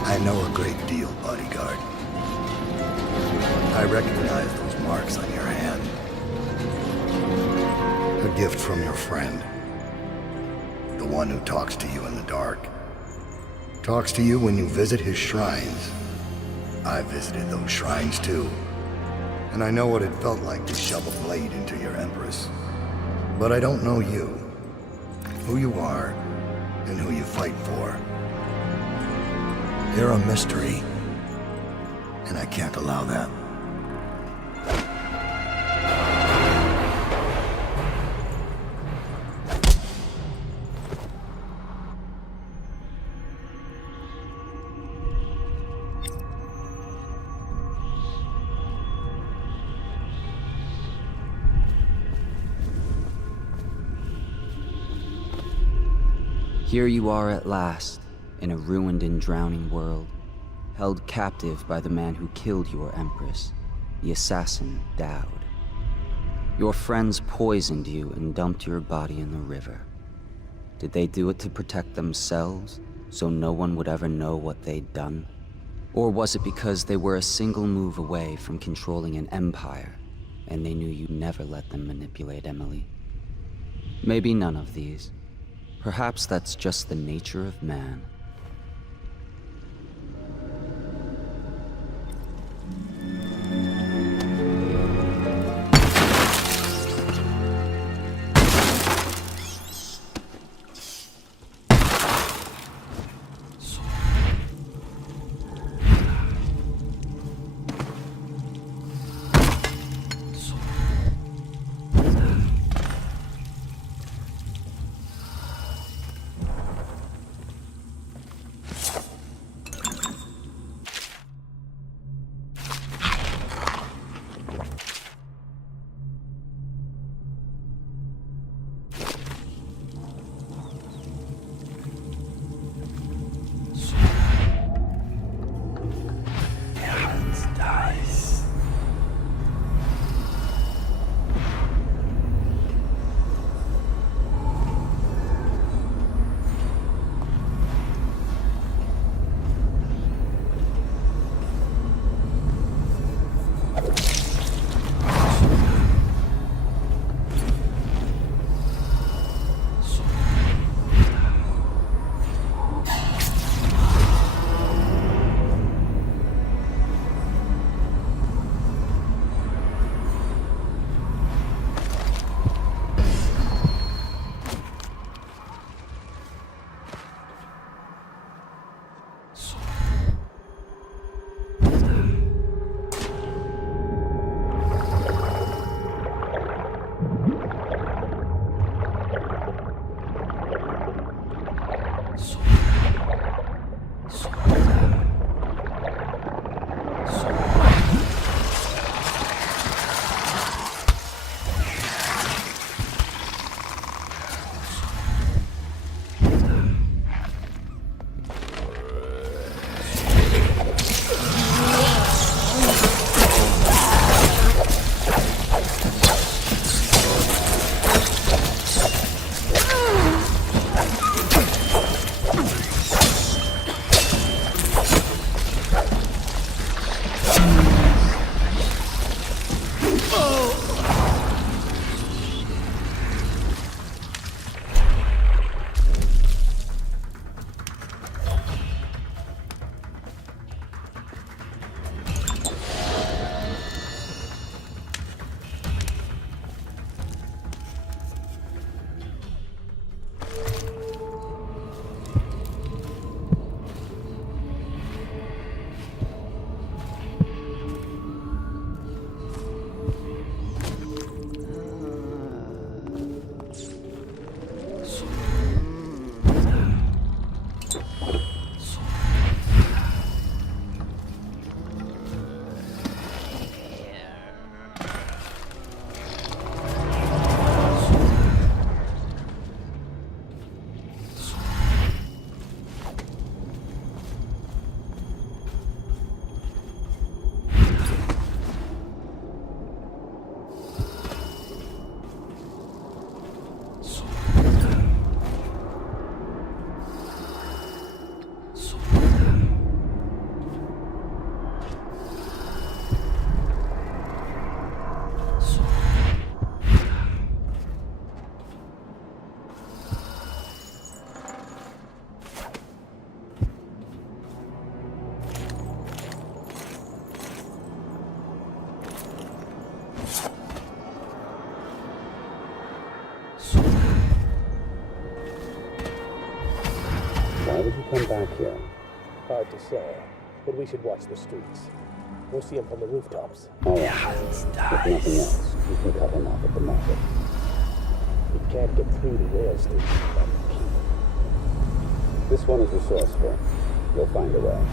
I know a great deal, bodyguard. I recognize those marks on your hand. A gift from your friend. The one who talks to you in the dark. Talks to you when you visit his shrines. I visited those shrines too. And I know what it felt like to shove a blade into your empress. But I don't know you. Who you are, and who you fight for. You're a mystery, and I can't allow that. Here you are at last, in a ruined and drowning world, held captive by the man who killed your empress, the assassin Dowd. Your friends poisoned you and dumped your body in the river. Did they do it to protect themselves, so no one would ever know what they'd done? Or was it because they were a single move away from controlling an empire, and they knew you'd never let them manipulate Emily? Maybe none of these. Perhaps that's just the nature of man. come back here? Hard to say, but we should watch the streets. We'll see him from the rooftops. All right. If nothing else, you can cut him off at the market. We can't get through the rail station without the key. This one is resourceful. You'll find a way.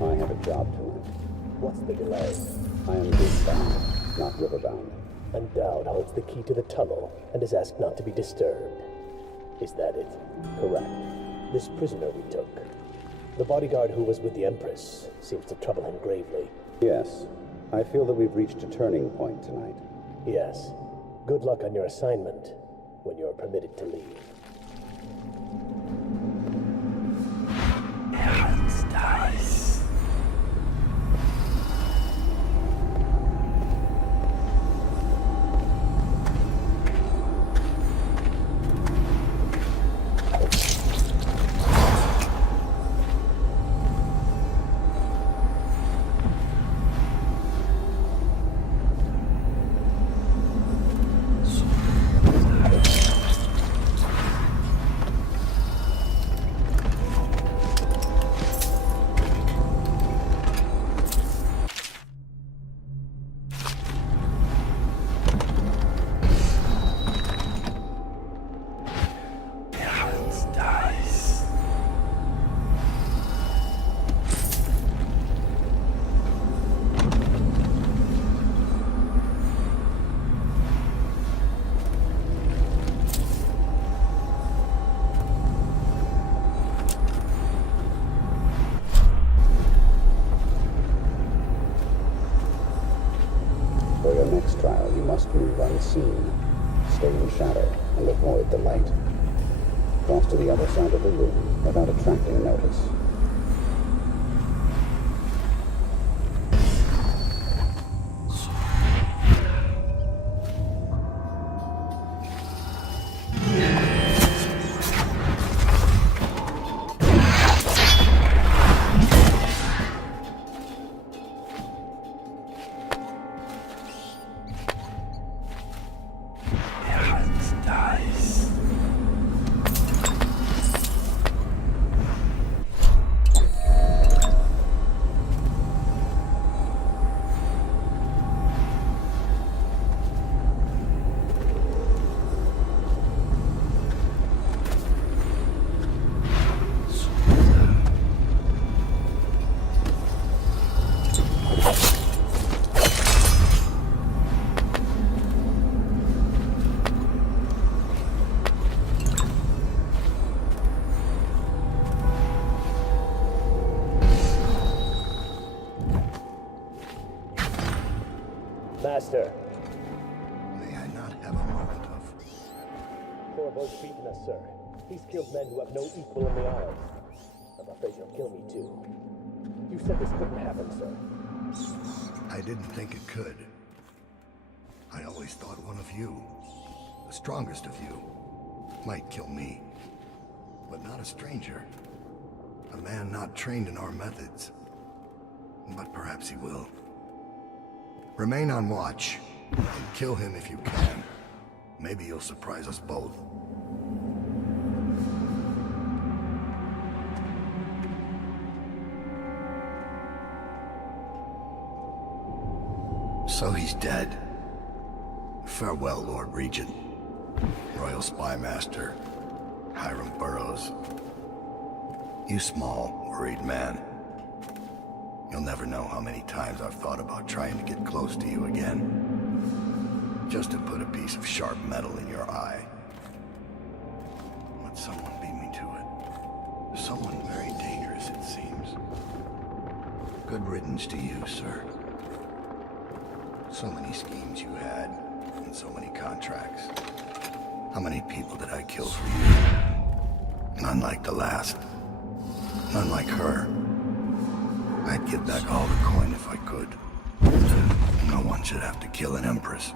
I have a job to do. What's the delay? I am eastbound, not riverbound. Endowed holds the key to the tunnel and is asked not to be disturbed. Is that it? Correct. This prisoner we took, the bodyguard who was with the Empress, seems to trouble him gravely. Yes. I feel that we've reached a turning point tonight. Yes. Good luck on your assignment when you're permitted to leave. For your next trial, you must move unseen. Stay in shadow and avoid the light. Cross to the other side of the room without attracting notice. Master. May I not have a moment of... Corvo's beaten us, sir. He's killed men who have no equal in the Isles. I'm afraid he'll kill me, too. You said this couldn't happen, sir. I didn't think it could. always thought one of you, the strongest of you, might kill me. But not a stranger. A man not trained in our methods. But perhaps he will. Remain on watch, and kill him if you can. Maybe you'll surprise us both. So he's dead. Farewell, Lord Regent. Royal Spy Master. Hiram Burroughs. You small, worried man. You'll never know how many times I've thought about trying to get close to you again. Just to put a piece of sharp metal in your eye. But someone beat me to it. Someone very dangerous, it seems. Good riddance to you, sir. So many schemes you had, and so many contracts. How many people did I kill for you? None like the last. None like her. I'd give back all the coin if I could. No one should have to kill an empress.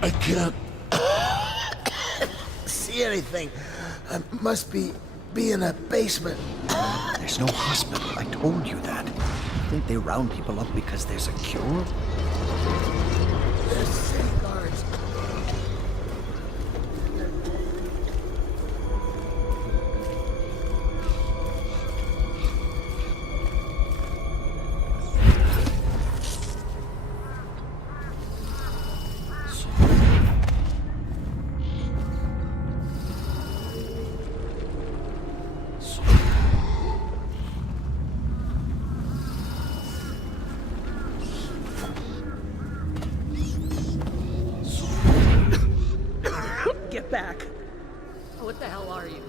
I can't see anything. I must be in a basement. There's no hospital. I told you that. You think they round people up because there's a cure? There's safeguards. Get back. What the hell are you?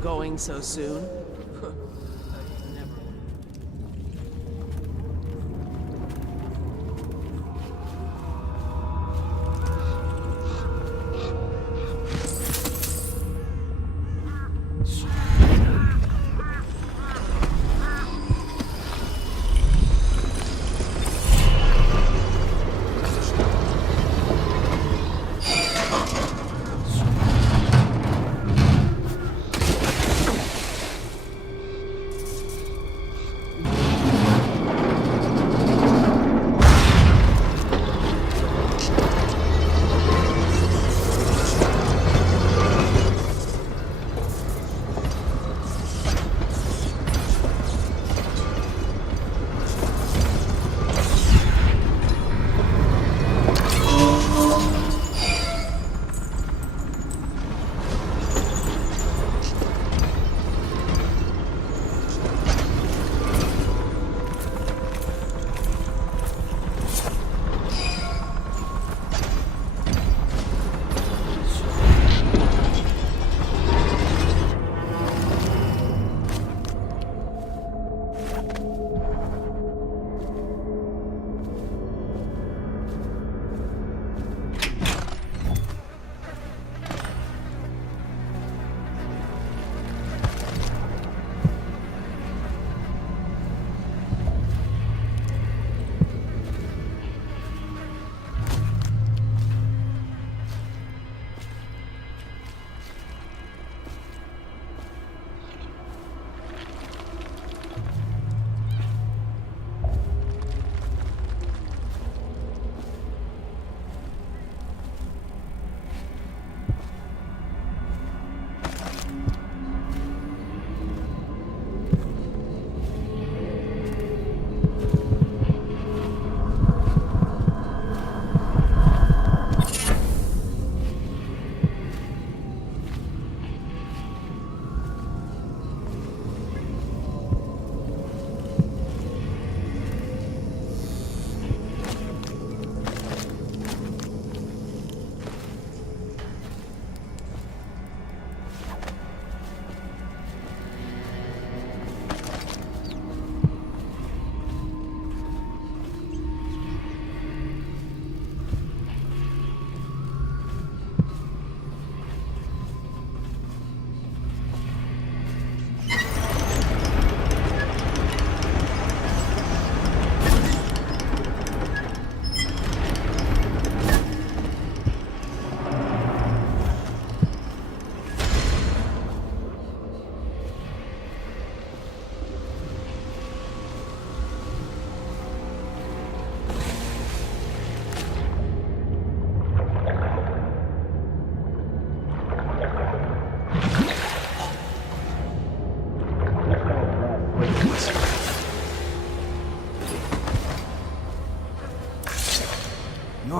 Going so soon?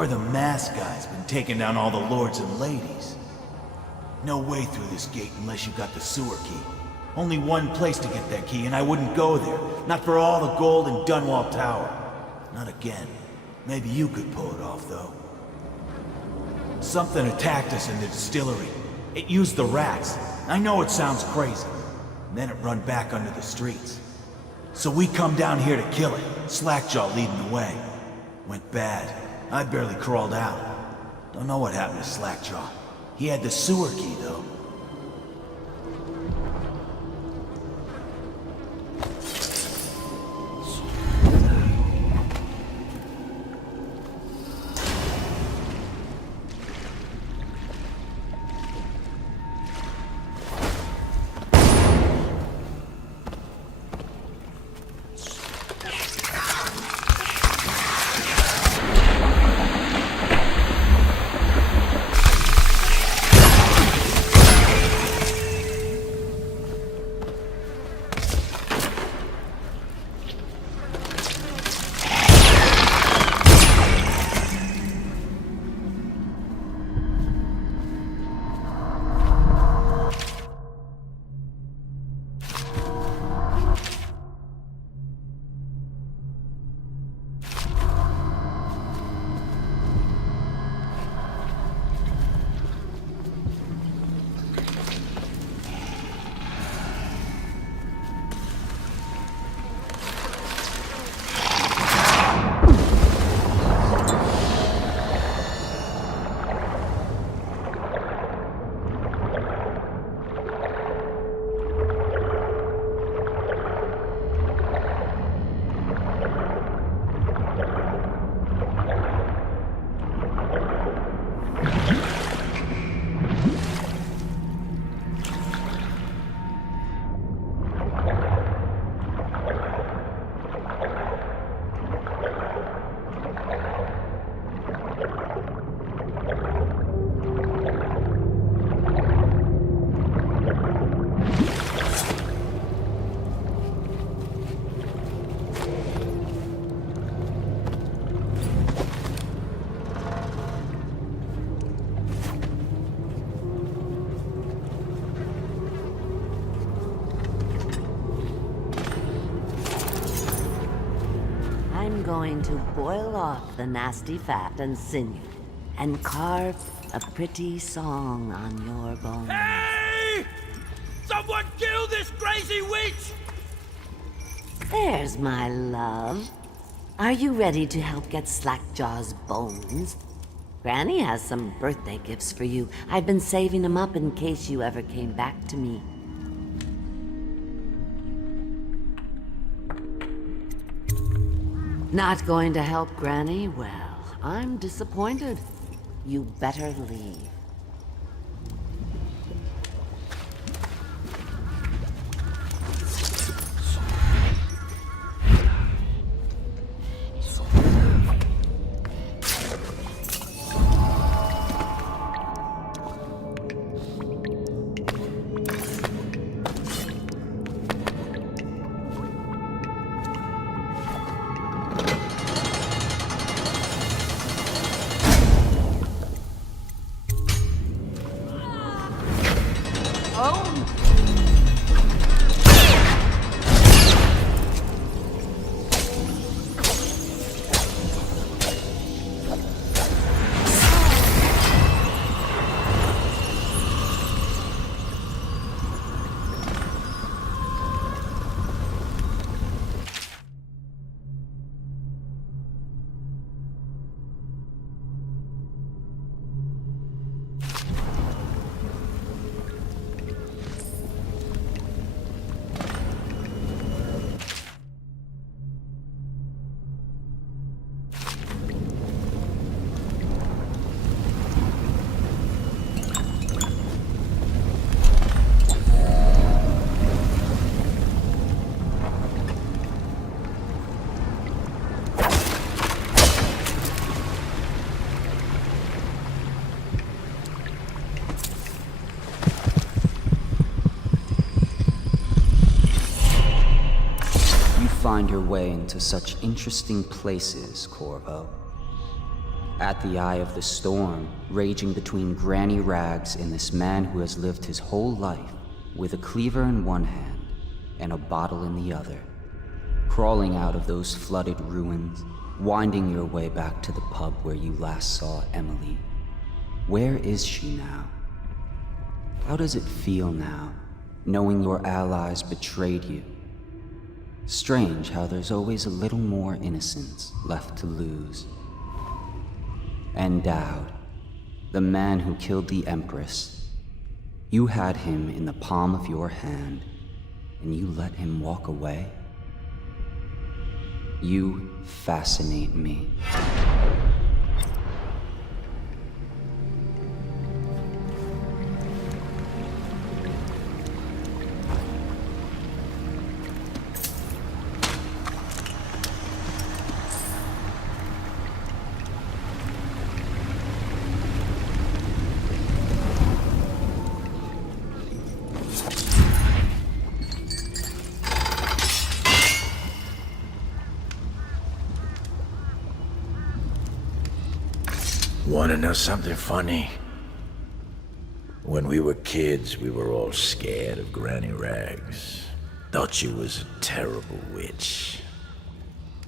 You're the mask guy's been taking down all the lords and ladies. No way through this gate unless you got the sewer key. Only one place to get that key, and I wouldn't go there. Not for all the gold in Dunwall Tower. Not again. Maybe you could pull it off, though. Something attacked us in the distillery. It used the rats. I know it sounds crazy. And then it run back under the streets. So we come down here to kill it. Slackjaw leading the way. Went bad. I barely crawled out. Don't know what happened to Slackjaw. He had the sewer key, though. going to boil off the nasty fat and sinew, and carve a pretty song on your bones. Hey! Someone kill this crazy witch! There's my love. Are you ready to help get Slackjaw's bones? Granny has some birthday gifts for you. I've been saving them up in case you ever came back to me. Not going to help Granny? Well, I'm disappointed. You better leave. Find your way into such interesting places, Corvo. At the eye of the storm, raging between Granny Rags and this man who has lived his whole life with a cleaver in one hand and a bottle in the other. Crawling out of those flooded ruins, winding your way back to the pub where you last saw Emily. Where is she now? How does it feel now, knowing your allies betrayed you? Strange how there's always a little more innocence left to lose. And Dowd, the man who killed the Empress. You had him in the palm of your hand, and you let him walk away? You fascinate me. Wanna know something funny? When we were kids, we were all scared of Granny Rags. Thought she was a terrible witch.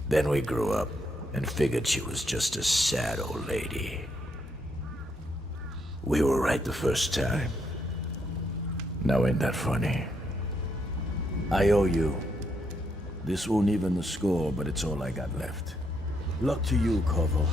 Then we grew up and figured she was just a sad old lady. We were right the first time. Now ain't that funny? I owe you. This won't even the score, but it's all I got left. Luck to you, Corvo.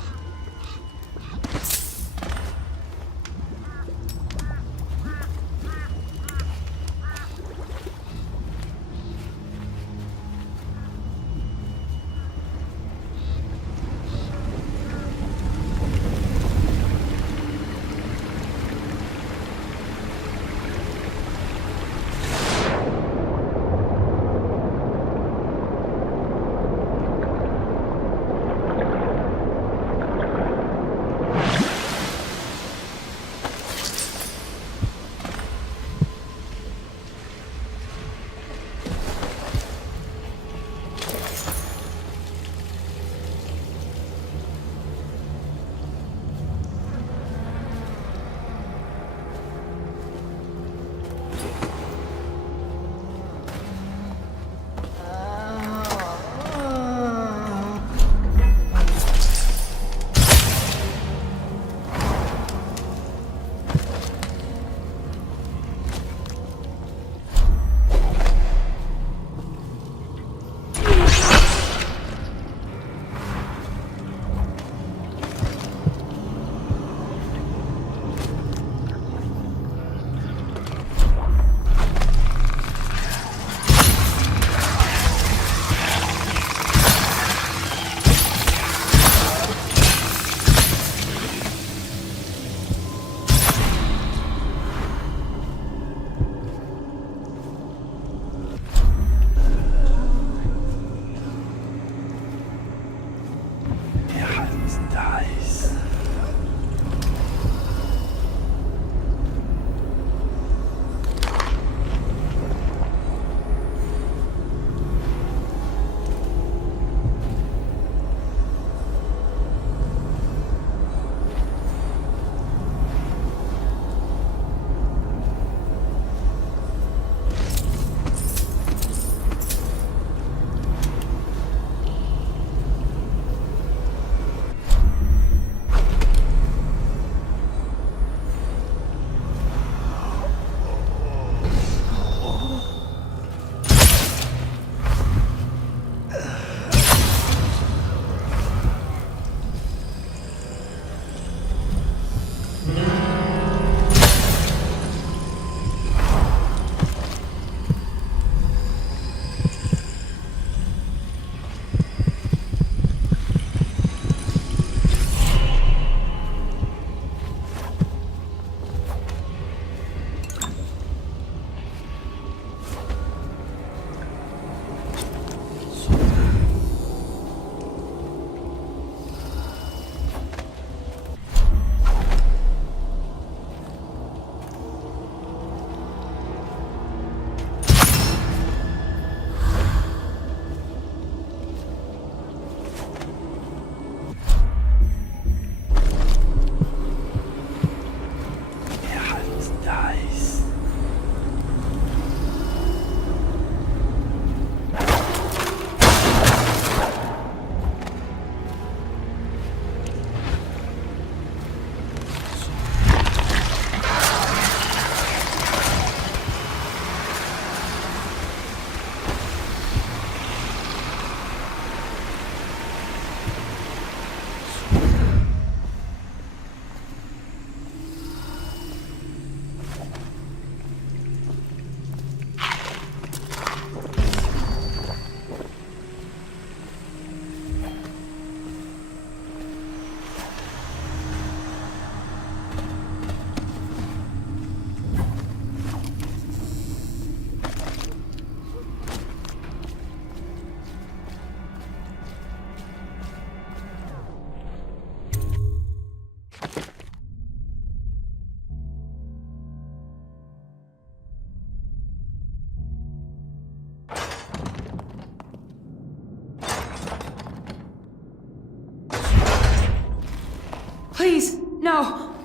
Please, no!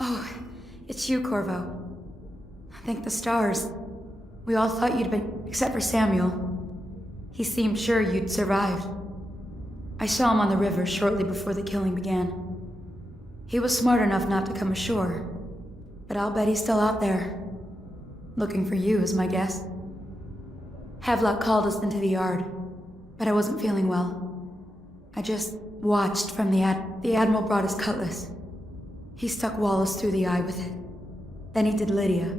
Oh, it's you, Corvo. Thank the stars. We all thought you'd been, except for Samuel. He seemed sure you'd survived. I saw him on the river shortly before the killing began. He was smart enough not to come ashore, but I'll bet he's still out there. Looking for you is my guess. Havelock called us into the yard, but I wasn't feeling well. I just watched from the Admiral brought his cutlass. He stuck Wallace through the eye with it. Then he did Lydia.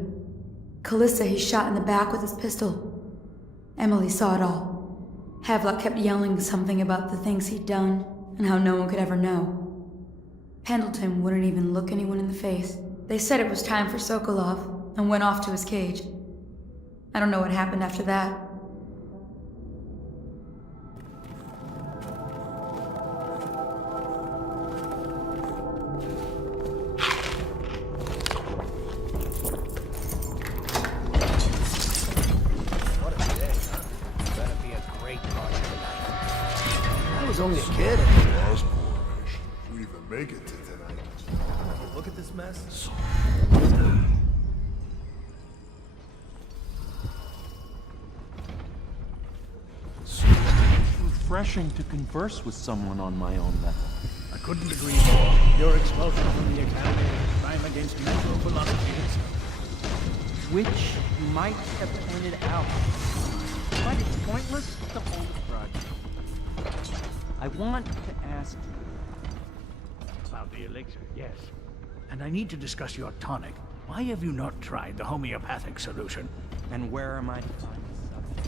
Callista he shot in the back with his pistol. Emily saw it all. Havelock kept yelling something about the things he'd done and how no one could ever know. Pendleton wouldn't even look anyone in the face. They said it was time for Sokolov and went off to his cage. I don't know what happened after that. Only a kid. We even make it to tonight. Look at this mess. It's refreshing to converse with someone on my own level. I couldn't agree more. Your expulsion from the Academy is a crime against natural philosophies. Which you might have pointed out. But it's pointless to hold a grudge. I want to ask you about the elixir, yes. And I need to discuss your tonic. Why have you not tried the homeopathic solution? And where am I to find the substance?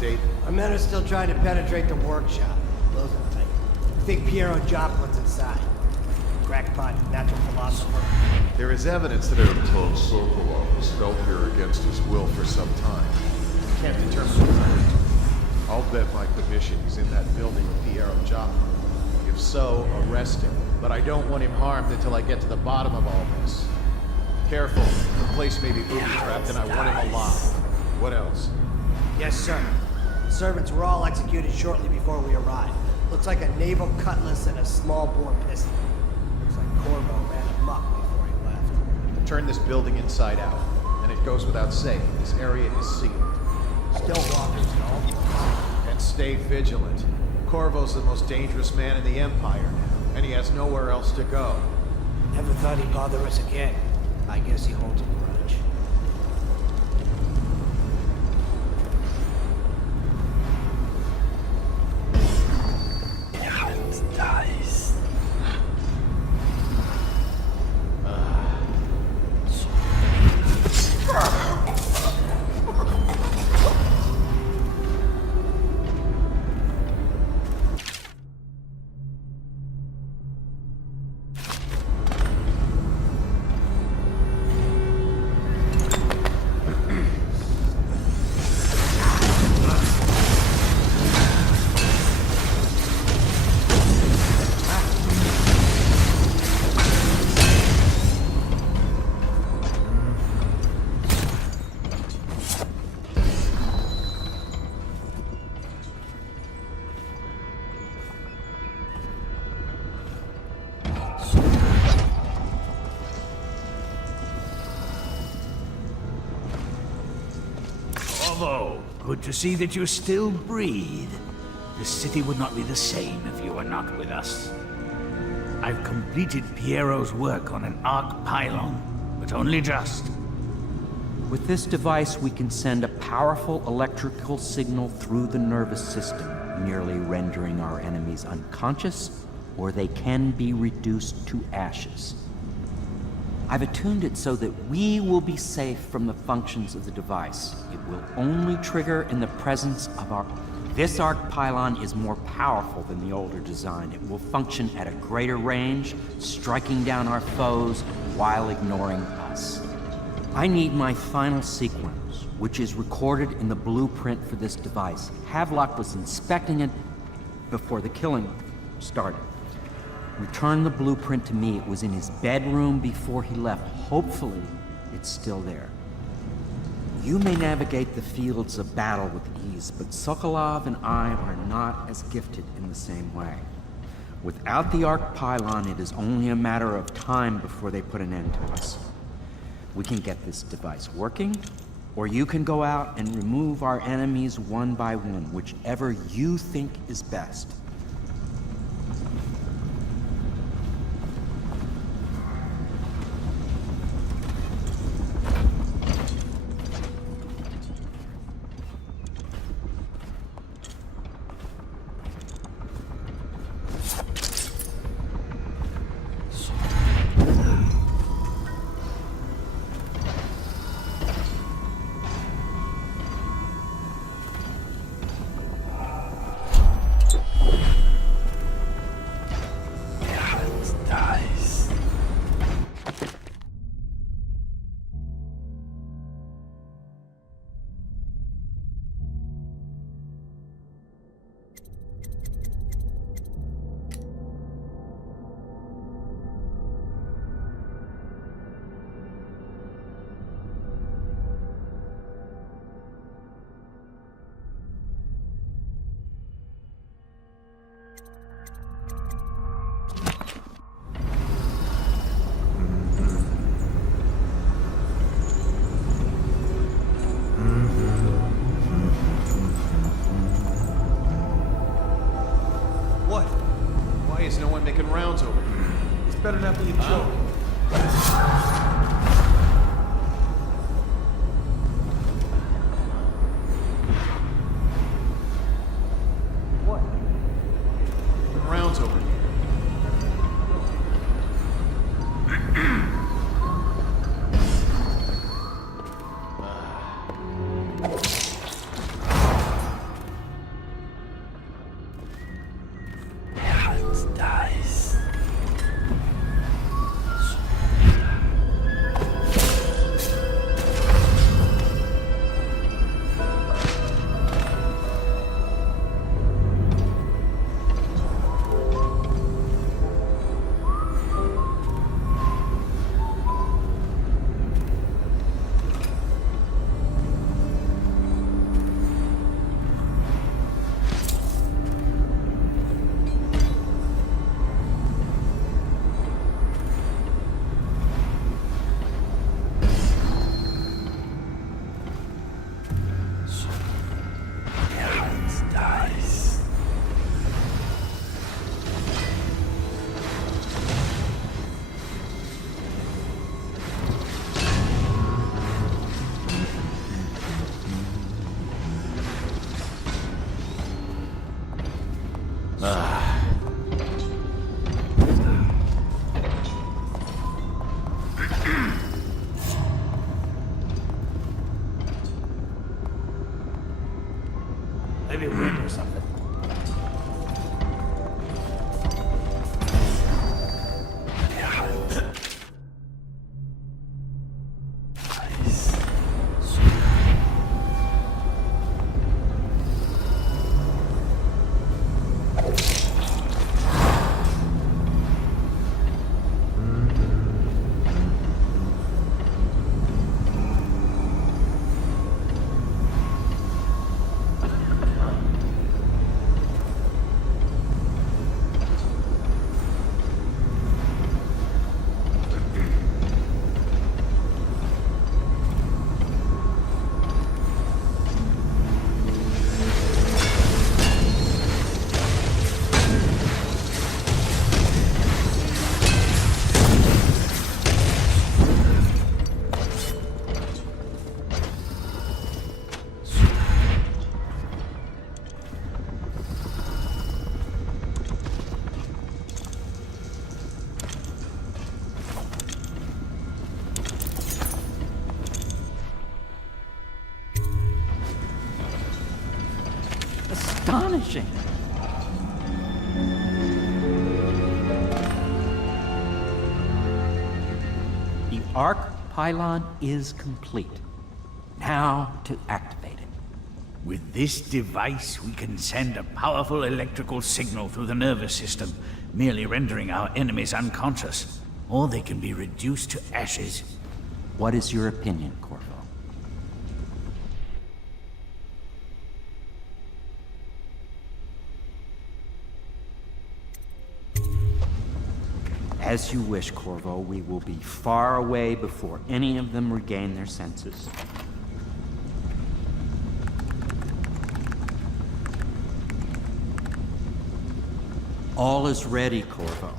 David. Our men are still trying to penetrate the workshop. Close it tight. I think Piero Joplin's inside. Crackpot, natural philosopher. There is evidence that Tom Sokolov was felt here against his will for some time. Can't determine the fact. I'll bet my commission he's in that building with Piero Joplin. If so, arrest him. But I don't want him harmed until I get to the bottom of all this. Careful, the place may be booby-trapped and I want him alive. What else? Yes, sir. The servants were all executed shortly before we arrived. Looks like a naval cutlass and a small-bore pistol. Looks like Corvo ran amok before he left. Turn this building inside out. And it goes without saying, this area is sealed. Still walkers, no? And stay vigilant. Corvo's the most dangerous man in the Empire now, and he has nowhere else to go. Never thought he'd bother us again. I guess he holds a grudge. Dice. Corvo, good to see that you still breathe. The city would not be the same if you were not with us. I've completed Piero's work on an arc pylon, but only just. With this device, we can send a powerful electrical signal through the nervous system, nearly rendering our enemies unconscious, or they can be reduced to ashes. I've attuned it so that we will be safe from the functions of the device. It will only trigger in the presence of our... This arc pylon is more powerful than the older design. It will function at a greater range, striking down our foes while ignoring us. I need my final sequence, which is recorded in the blueprint for this device. Havelock was inspecting it before the killing started. Return the blueprint to me. It was in his bedroom before he left. Hopefully, it's still there. You may navigate the fields of battle with ease, but Sokolov and I are not as gifted in the same way. Without the arc pylon, it is only a matter of time before they put an end to us. We can get this device working, or you can go out and remove our enemies one by one, whichever you think is best. Rounds over here. This better not be a joke. What? Rounds over here. Maybe wind or something. Astonishing! The Arc pylon is complete. Now to activate it. With this device, we can send a powerful electrical signal through the nervous system, merely rendering our enemies unconscious, or they can be reduced to ashes. What is your opinion, Corvo? As you wish, Corvo. We will be far away before any of them regain their senses. All is ready, Corvo.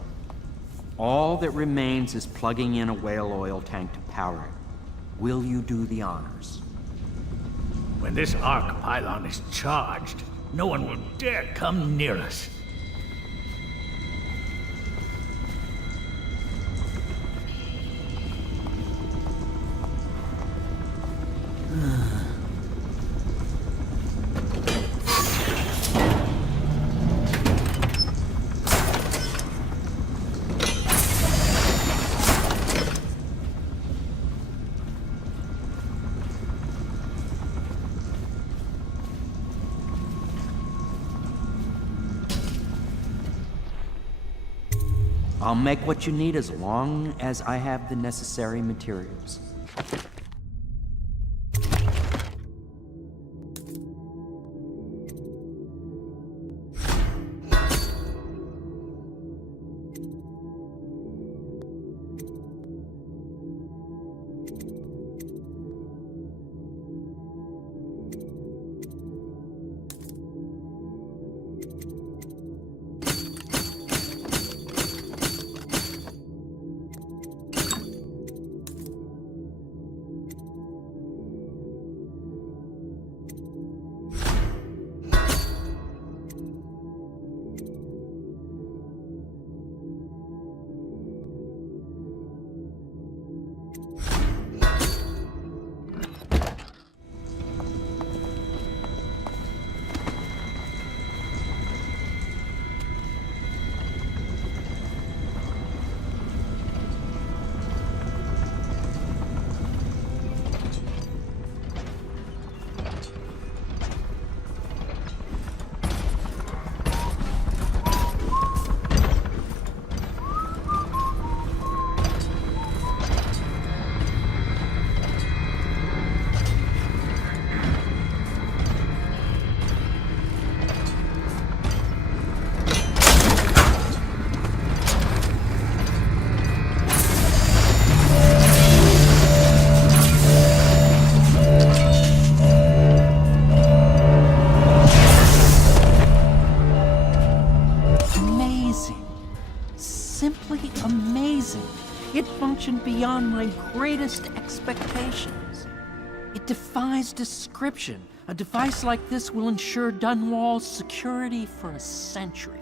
All that remains is plugging in a whale oil tank to power it. Will you do the honors? When this arc pylon is charged, no one will dare come near us. I'll make what you need as long as I have the necessary materials. Beyond my greatest expectations. It defies description. A device like this will ensure Dunwall's security for a century.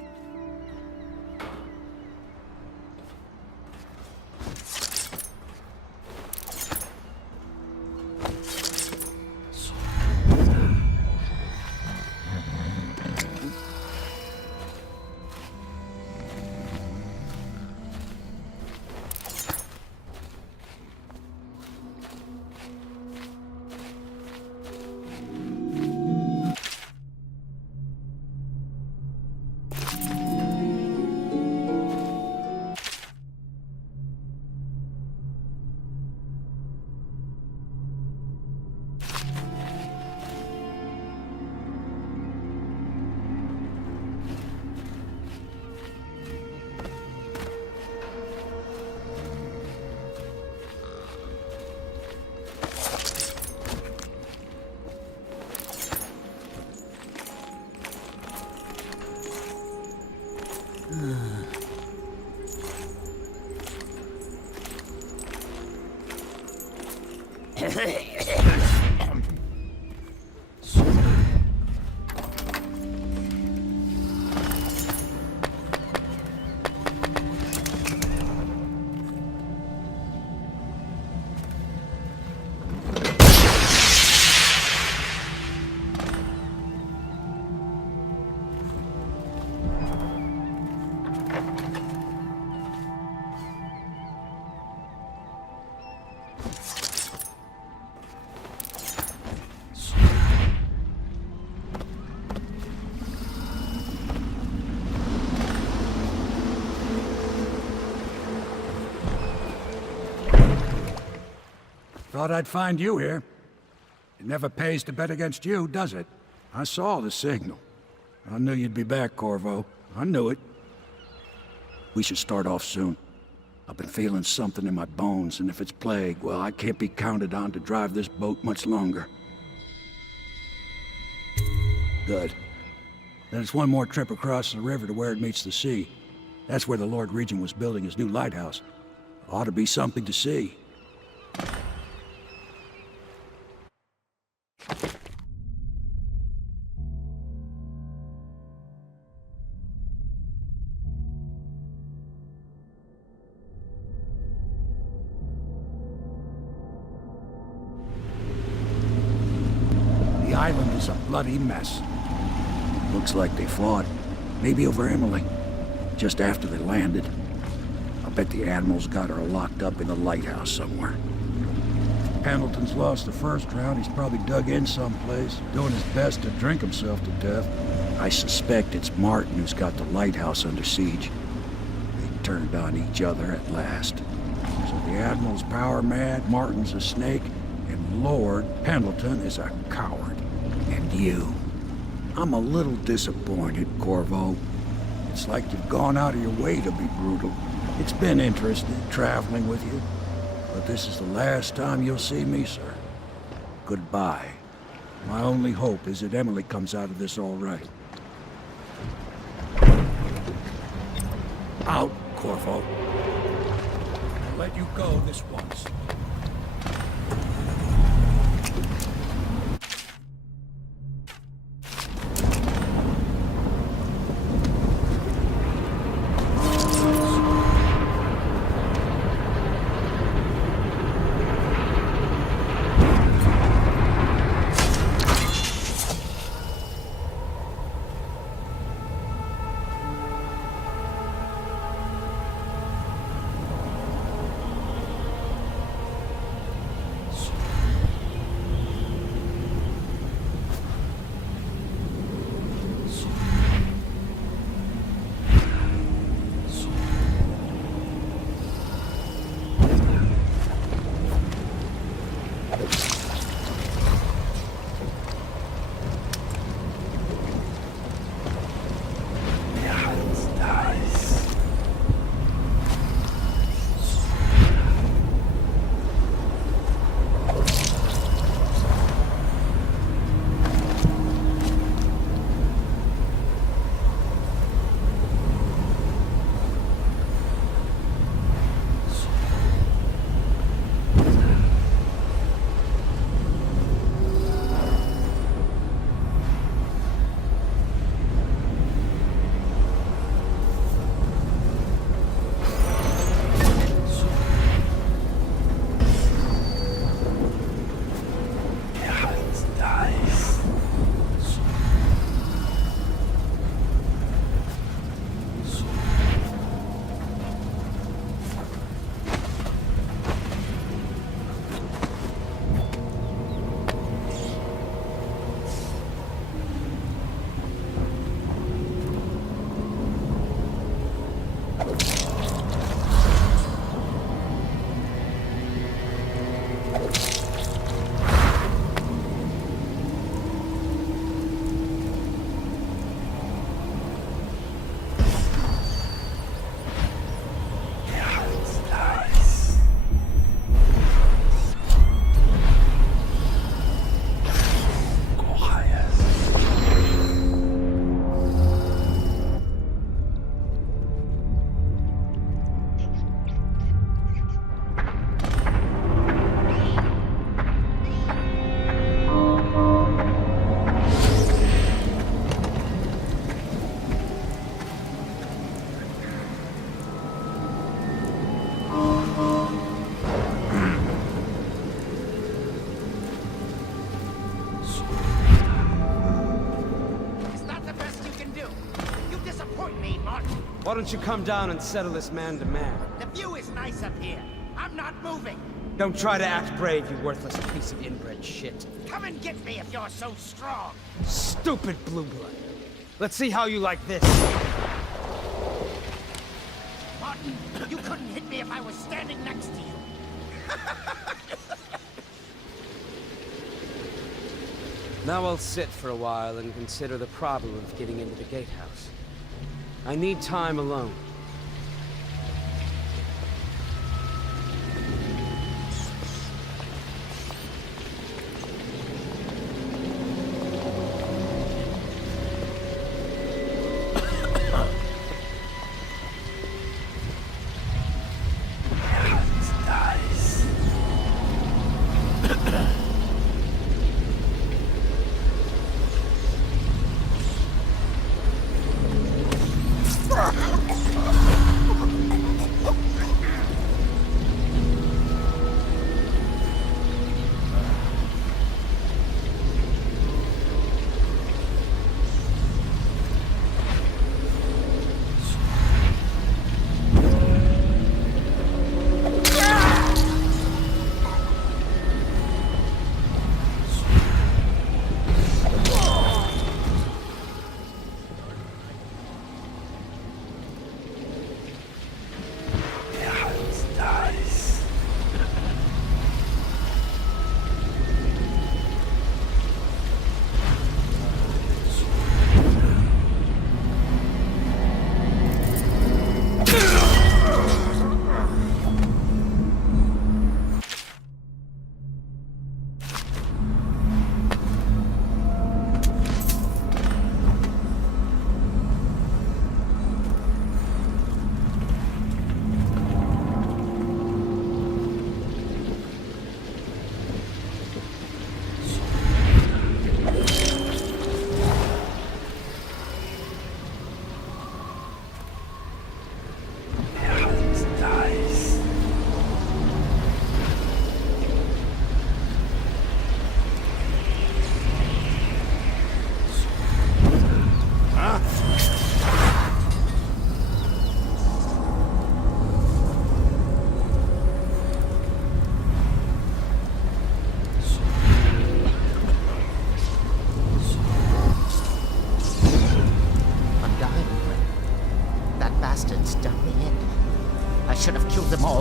Thought I'd find you here. It never pays to bet against you, does it? I saw the signal. I knew you'd be back, Corvo. I knew it. We should start off soon. I've been feeling something in my bones, and if it's plague, well, I can't be counted on to drive this boat much longer. Good. Then it's one more trip across the river to where it meets the sea. That's where the Lord Regent was building his new lighthouse. Ought to be something to see. The island is a bloody mess. Looks like they fought. Maybe over Emily. Just after they landed. I bet the Admiral's got her locked up in a lighthouse somewhere. If Pendleton's lost the first round, he's probably dug in someplace, doing his best to drink himself to death. I suspect it's Martin who's got the lighthouse under siege. They turned on each other at last. So the Admiral's power mad, Martin's a snake, and Lord Pendleton is a coward. And you. I'm a little disappointed, Corvo. It's like you've gone out of your way to be brutal. It's been interesting traveling with you, but this is the last time you'll see me, sir. Goodbye. My only hope is that Emily comes out of this all right. Out, Corvo. I'll let you go this once. Why don't you come down and settle this man to man? The view is nice up here. I'm not moving. Don't try to act brave, you worthless piece of inbred shit. Come and get me if you're so strong. Stupid blue blood. Let's see how you like this. Martin, you couldn't hit me if I was standing next to you. Now I'll sit for a while and consider the problem of getting into the gatehouse. I need time alone.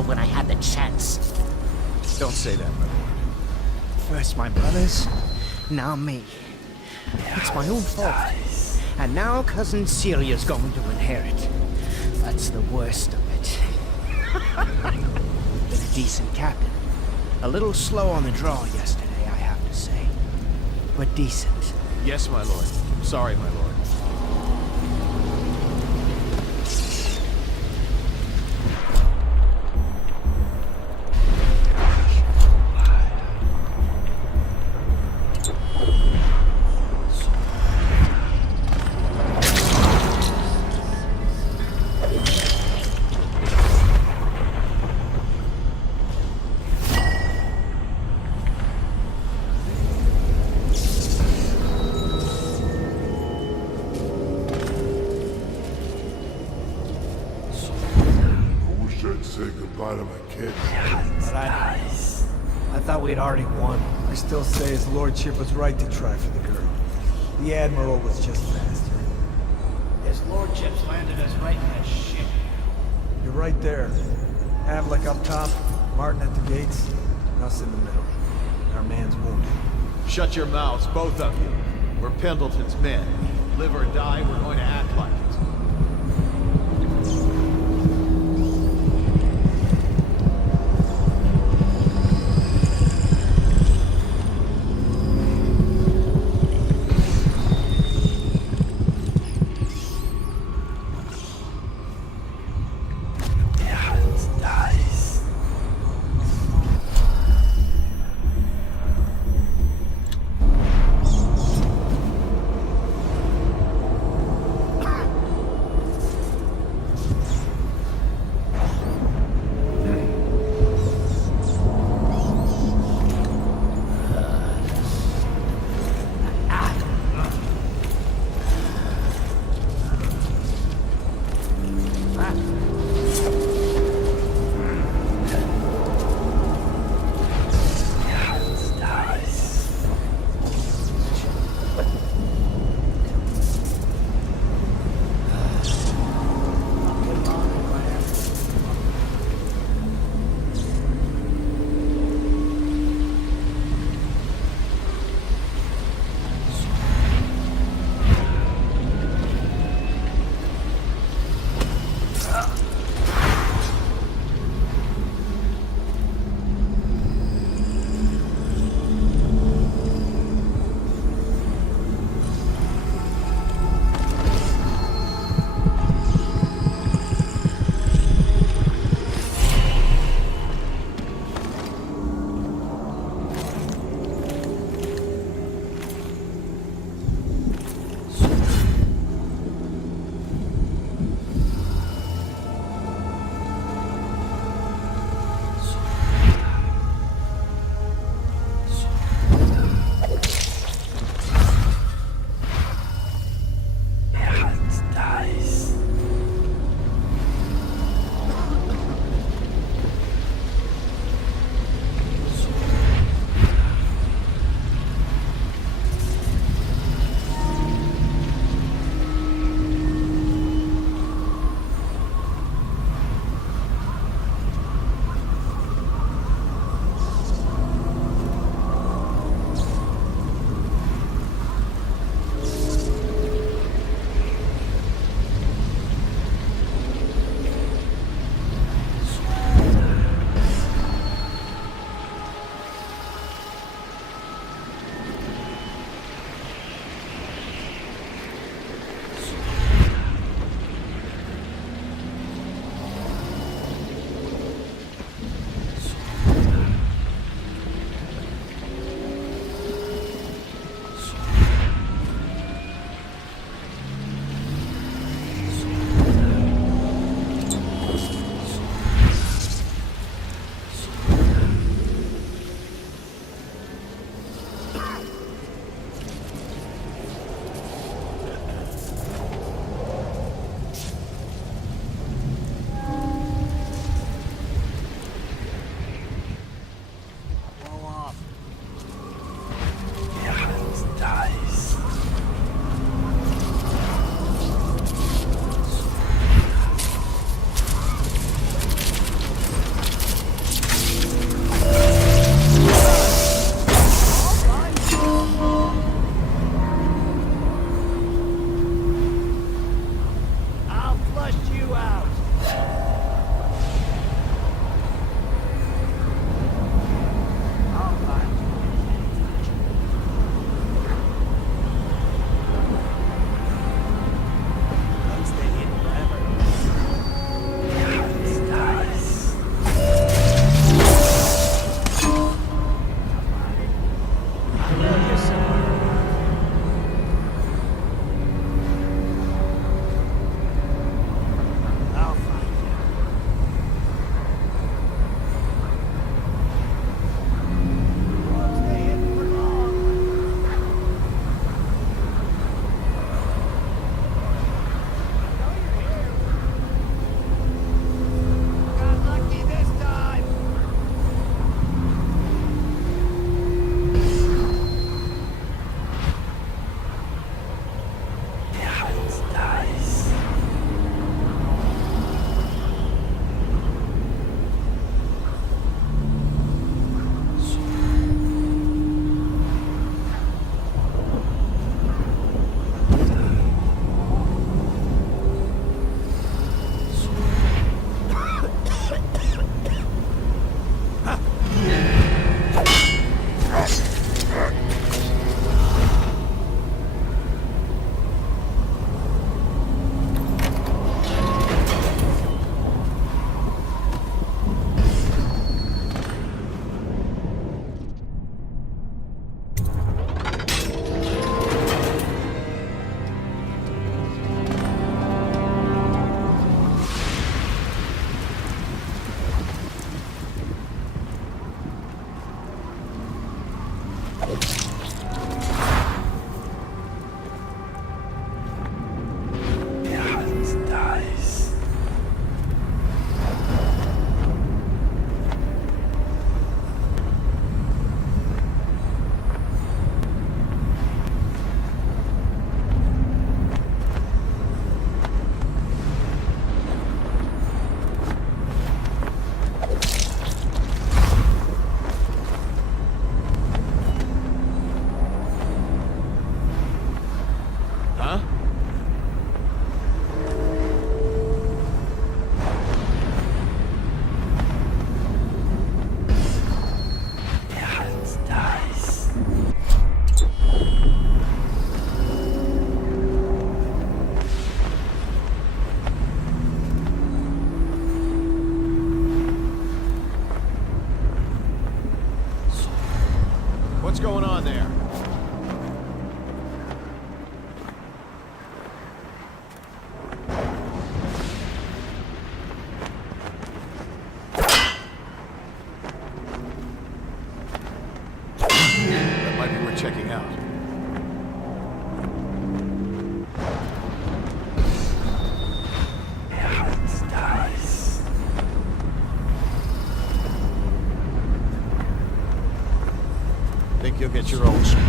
When I had the chance. Don't say that, my lord. First my brothers, now me. It's my own fault. And now cousin Celia's going to inherit. That's the worst of it. Been a decent captain. A little slow on the draw yesterday, I have to say. But decent. Yes, my lord. Sorry, my lord. We'd already won. I still say his lordship was right to try for the girl. The admiral was just faster. His lordship's landed us right in the ship. You're right there. Havlik up top, Martin at the gates, and us in the middle. Our man's wounded. Shut your mouths, both of you. We're Pendleton's men. Live or die, we're going to act like it. at your own speed.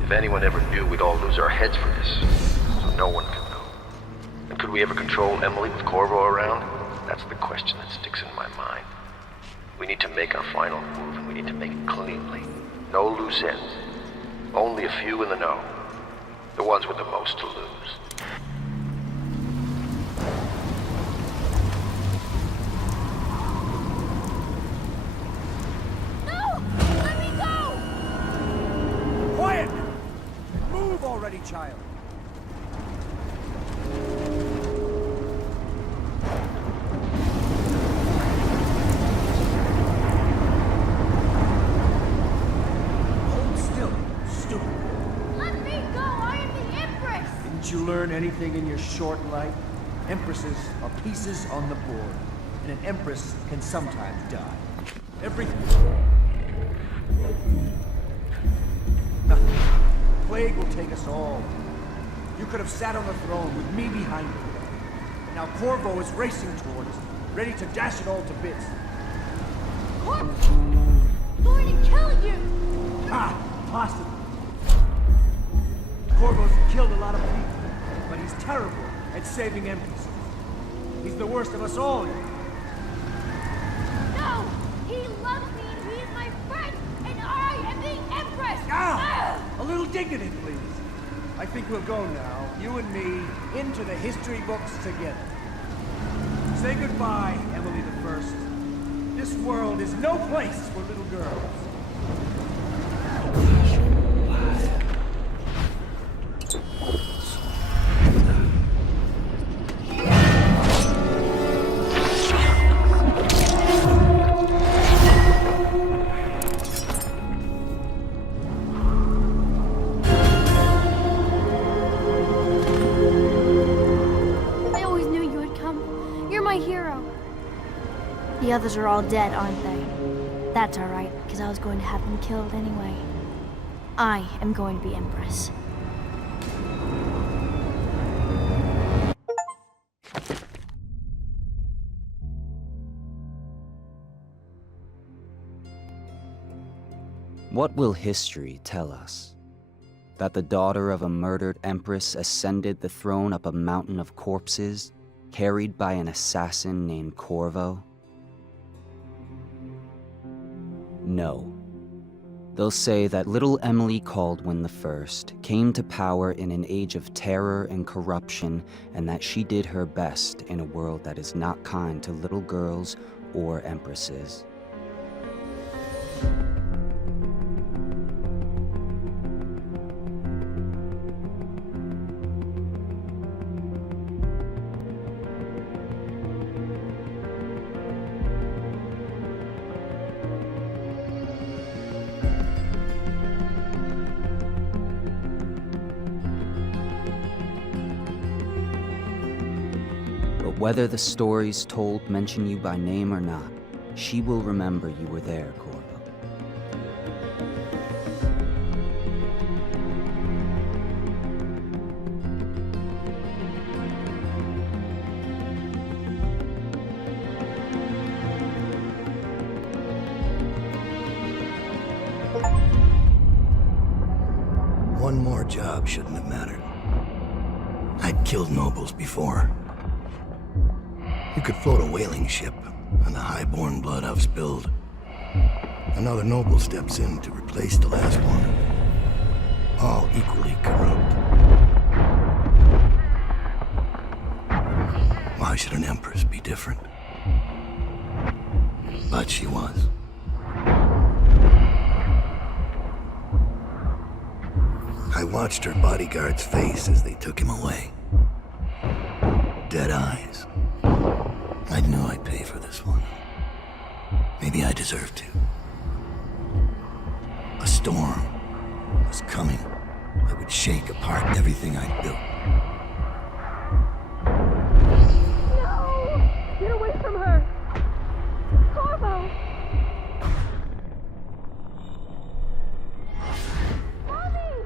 If anyone ever knew, we'd all lose our heads for this. So no one can know. And could we ever control Emily with Corvo around? That's the question that sticks in my mind. We need to make our final move, and we need to make it cleanly. No loose ends. Only a few in the know. The ones with the most to lose. Child. Hold still, stupid. Let me go! I am the Empress! Didn't you learn anything in your short life? Empresses are pieces on the board, and an empress can sometimes die. Nothing. Plague will take us all. You could have sat on the throne with me behind you. And now Corvo is racing towards us, ready to dash it all to bits. Corvo's going to kill you! Ha! Possibly. Corvo's killed a lot of people, but he's terrible at saving empresses. He's the worst of us all. No! He loves me and he is my friend, and I am the Empress! Ah! A little dignity, please. I think we'll go now, you and me, into the history books together. Say goodbye, Emily the First. This world is no place for little girls. The others are all dead, aren't they? That's alright, because I was going to have them killed anyway. I am going to be Empress. What will history tell us? That the daughter of a murdered empress ascended the throne up a mountain of corpses, carried by an assassin named Corvo? No. They'll say that little Emily Caldwin I came to power in an age of terror and corruption, and that she did her best in a world that is not kind to little girls or empresses. Whether the stories told mention you by name or not, she will remember you were there, Corvo. one more job shouldn't have mattered. I'd killed nobles before. You could float a whaling ship, and the highborn blood I've spilled. Another noble steps in to replace the last one. All equally corrupt. Why should an empress be different? But she was. I watched her bodyguard's face as they took him away. Dead eyes. I knew I'd pay for this one. Maybe I deserved to. A storm was coming that would shake apart everything I'd built. No! Get away from her! Corvo! Mommy!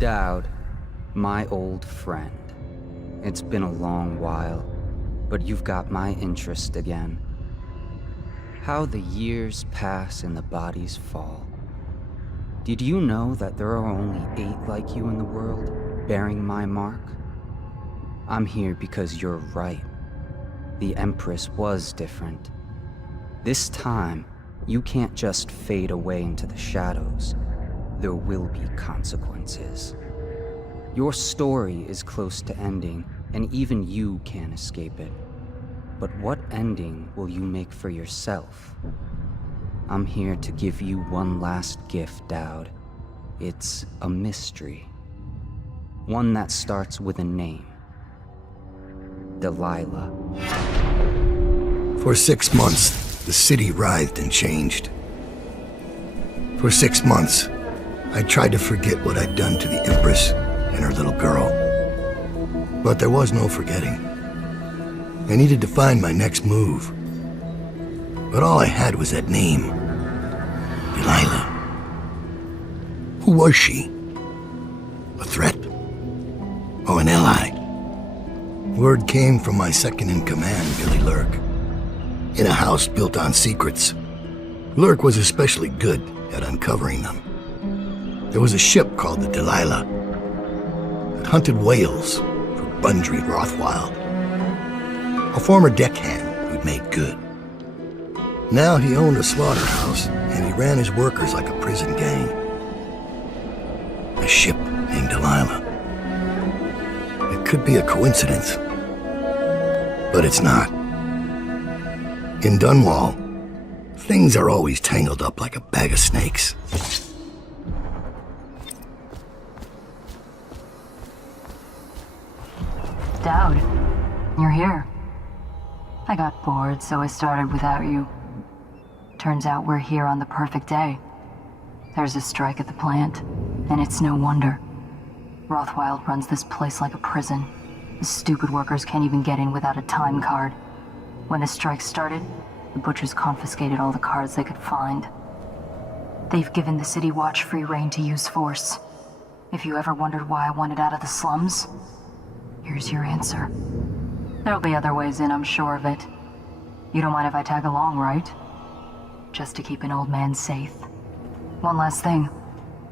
Dowd, my old friend. It's been a long while, but you've got my interest again. How the years pass and the bodies fall. Did you know that there are only 8 like you in the world, bearing my mark? I'm here because you're right. The Empress was different. This time, you can't just fade away into the shadows. There will be consequences. Your story is close to ending, and even you can't escape it. But what ending will you make for yourself? I'm here to give you one last gift, Dowd. It's a mystery. One that starts with a name. Delilah. For 6 months, the city writhed and changed. For 6 months, I tried to forget what I'd done to the Empress and her little girl. But there was no forgetting. I needed to find my next move. But all I had was that name. Delilah. Who was she? A threat? Or an ally? Word came from my second-in-command, Billy Lurk. In a house built on secrets, Lurk was especially good at uncovering them. There was a ship called the Delilah that hunted whales for Bundry Rothwild, a former deckhand who'd made good. Now he owned a slaughterhouse, and he ran his workers like a prison gang. A ship named Delilah. It could be a coincidence, but it's not. In Dunwall, things are always tangled up like a bag of snakes. Dowd, you're here. I got bored, so I started without you. Turns out we're here on the perfect day. There's a strike at the plant, and it's no wonder. Rothwild runs this place like a prison. The stupid workers can't even get in without a time card. When the strike started, the butchers confiscated all the cards they could find. They've given the City Watch free rein to use force. If you ever wondered why I wanted out of the slums, here's your answer. There'll be other ways in, I'm sure of it. You don't mind if I tag along, right? Just to keep an old man safe. One last thing.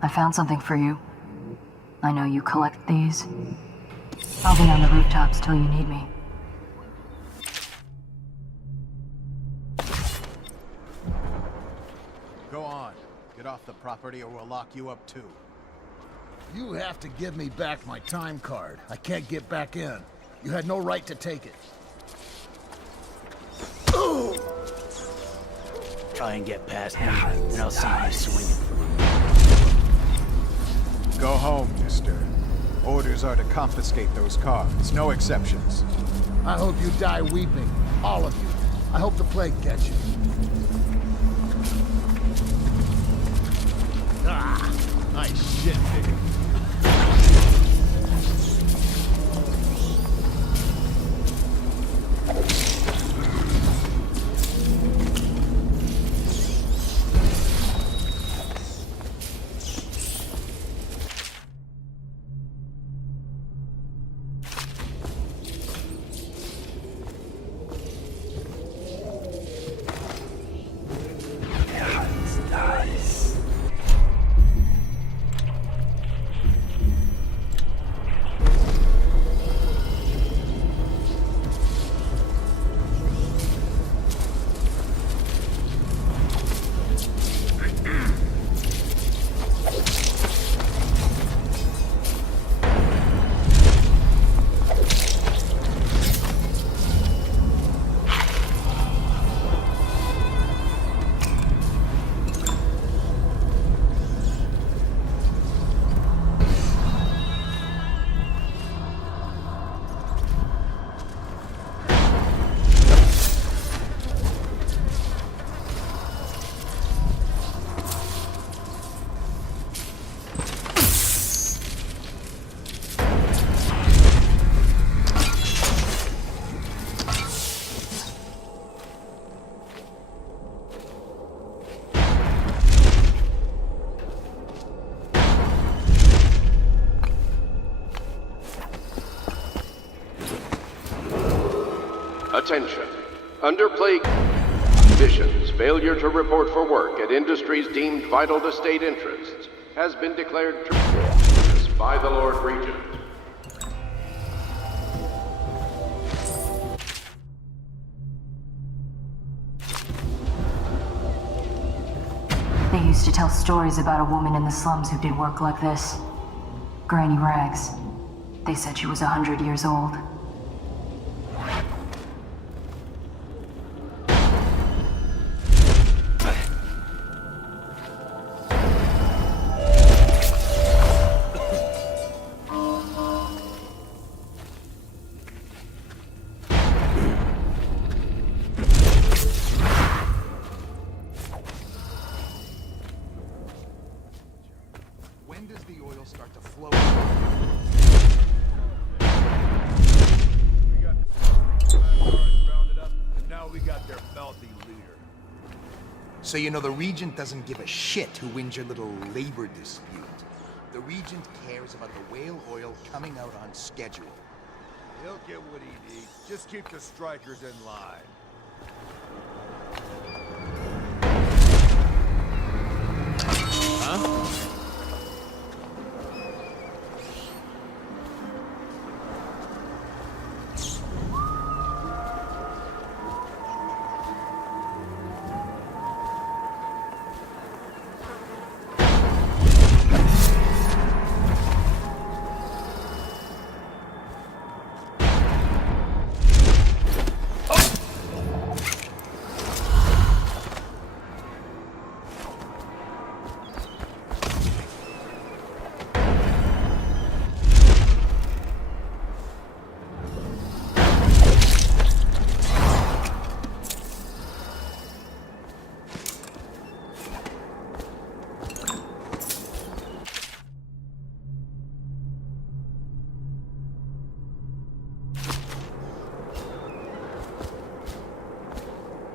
I found something for you. I know you collect these. I'll be on the rooftops till you need me. Go on. Get off the property or we'll lock you up too. You have to give me back my time card. I can't get back in. You had no right to take it. try and get past me, and I'll see you swinging from a... Go home, mister. Orders are to confiscate those cars, no exceptions. I hope you die weeping, all of you. I hope the plague gets you. Ah, nice shit, nigga. Attention. Under plague conditions, failure to report for work at industries deemed vital to state interests has been declared treasonous by the Lord Regent. They used to tell stories about a woman in the slums who did work like this. Granny Rags. They said she was 100 years old. When does the oil start to flow? We got rounded up, and now we got their mouthy leader. So you know the Regent doesn't give a shit who wins your little labor dispute. The Regent cares about the whale oil coming out on schedule. He'll get what he needs. Just keep the strikers in line. Huh?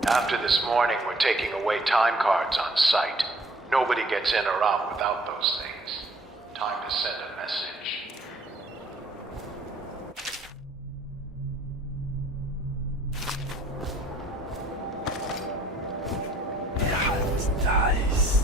After this morning, we're taking away time cards on site. Nobody gets in or out without those things. Time to send a message. Nice.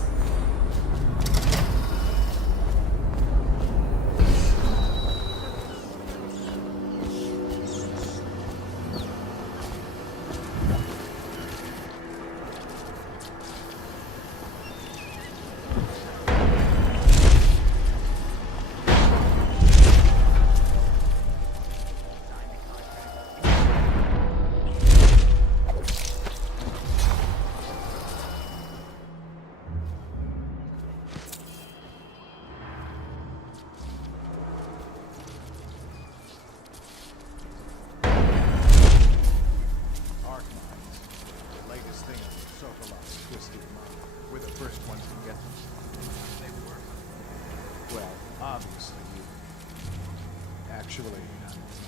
Actually,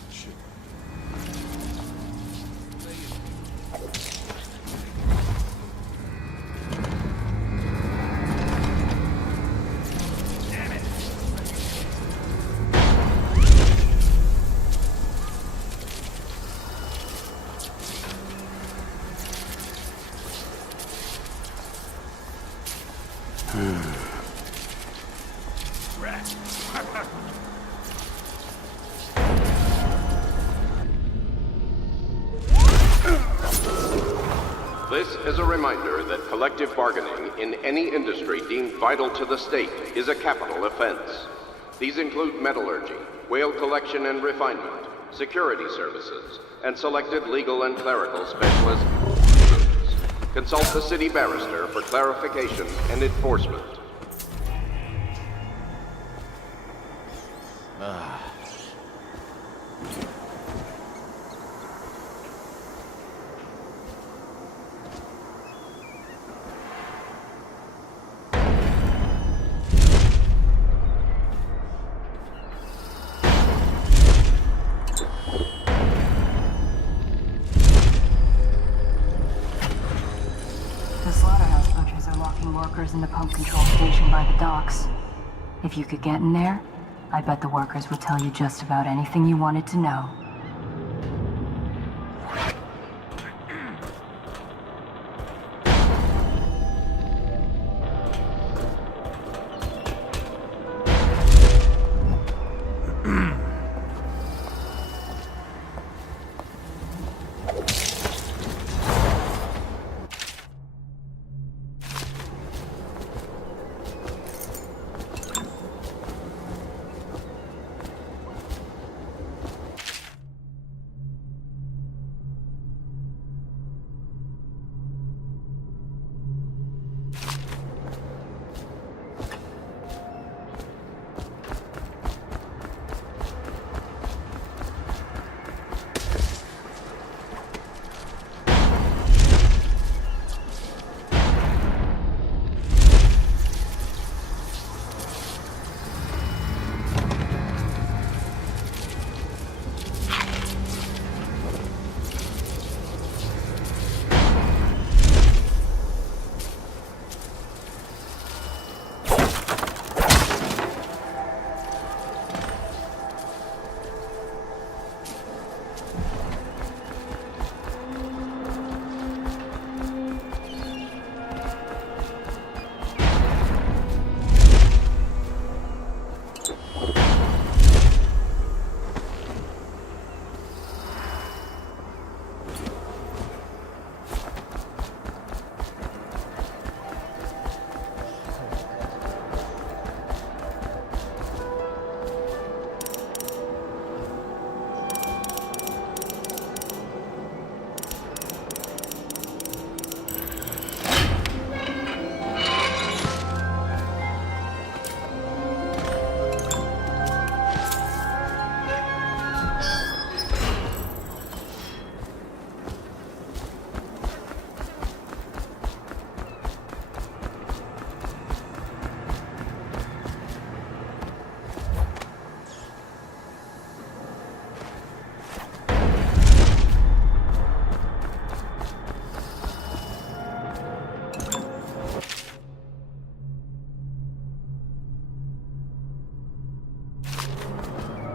shit. This is a reminder that collective bargaining in any industry deemed vital to the state is a capital offense. These include metallurgy, whale collection and refinement, security services, and selected legal and clerical specialists. Consult the city barrister for clarification and enforcement. The slaughterhouse butchers are locking workers in the pump control station by the docks. If you could get in there, I bet the workers would tell you just about anything you wanted to know.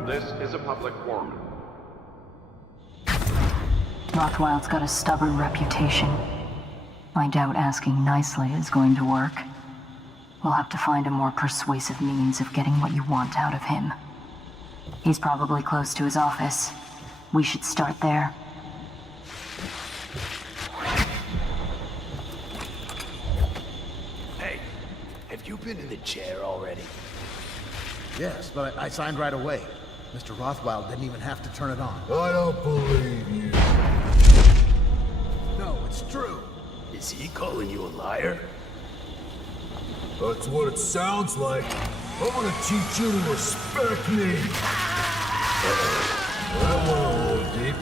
This is a public warning. Rothwild's got a stubborn reputation. I doubt asking nicely is going to work. We'll have to find a more persuasive means of getting what you want out of him. He's probably close to his office. We should start there. Hey, have you been in the chair already? Yes, but I signed right away. Mr. Rothwild didn't even have to turn it on. I don't believe you. No, it's true. Is he calling you a liar? That's what it sounds like. I'm gonna teach you to respect me. That went a little deep.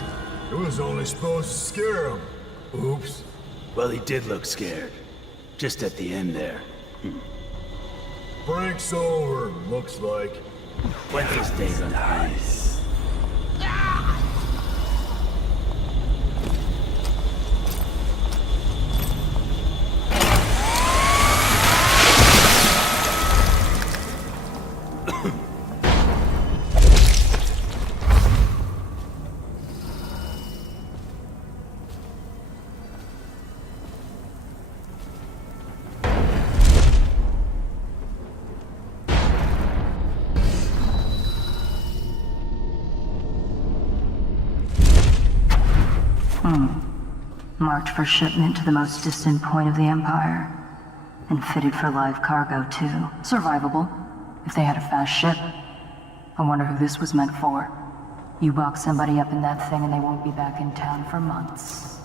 It was only supposed to scare him. Oops. Well, he did look scared. Just at the end there. Break's over, looks like. When's this day gonna end? Marked for shipment to the most distant point of the Empire. And fitted for live cargo, too. Survivable, if they had a fast ship. I wonder who this was meant for. You box somebody up in that thing and they won't be back in town for months.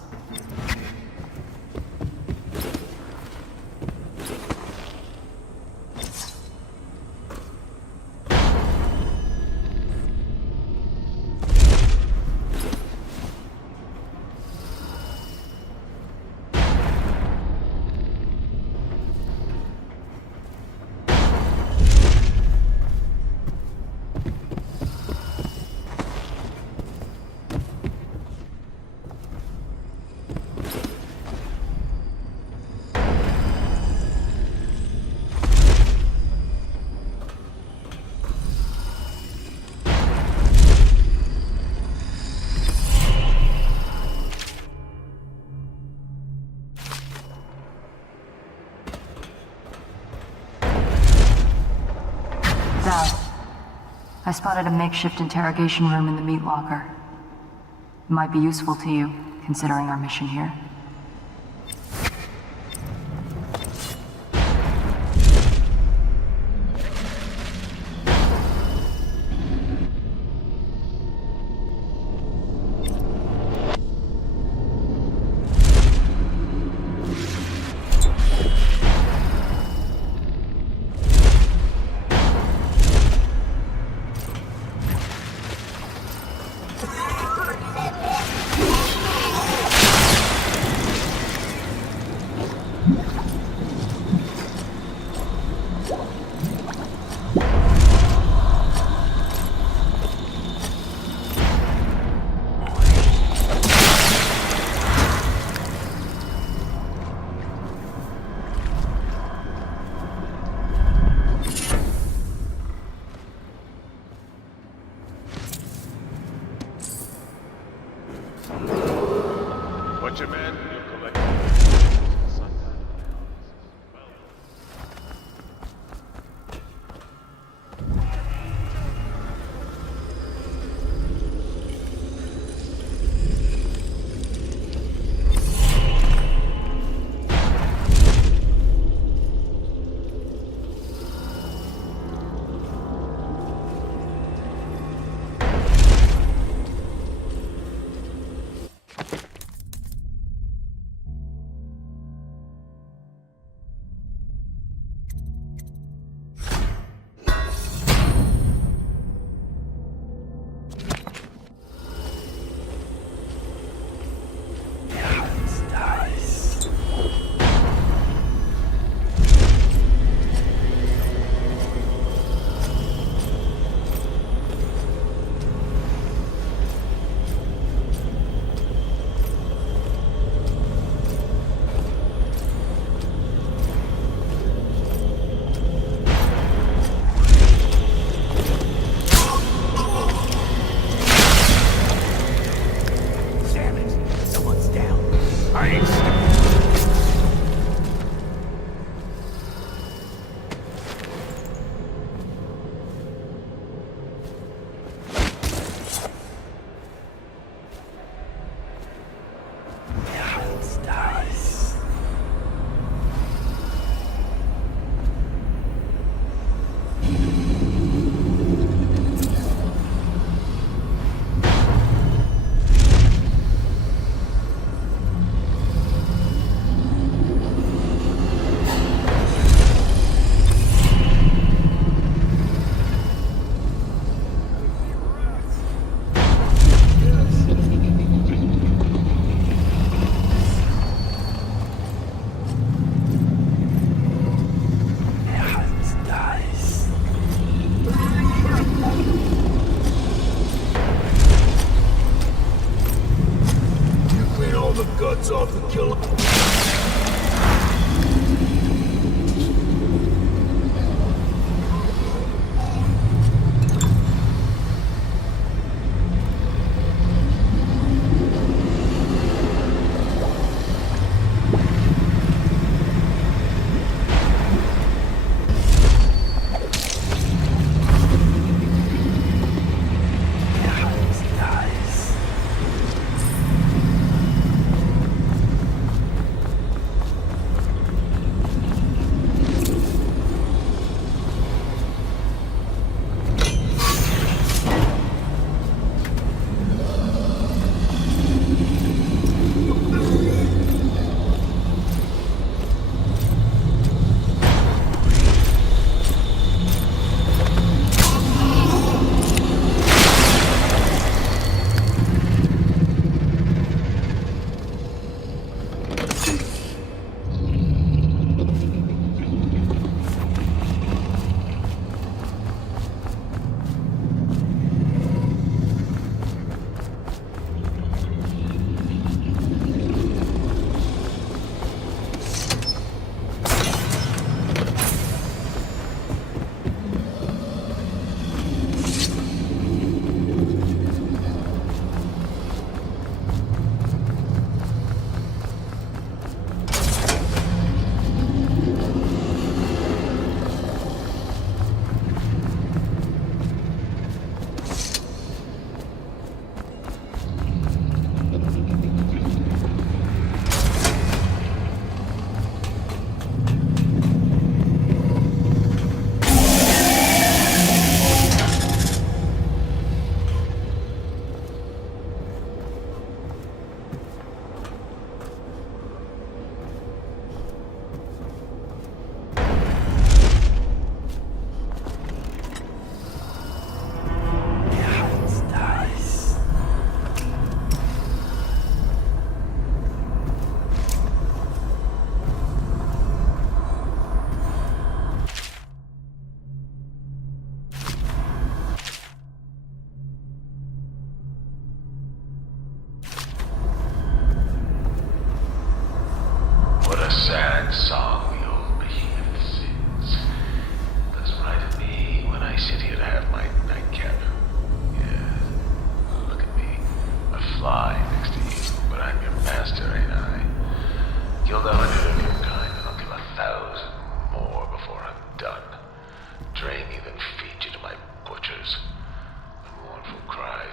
I spotted a makeshift interrogation room in the meat locker. It might be useful to you, considering our mission here. Butcher man, you'll collect. Off the killer.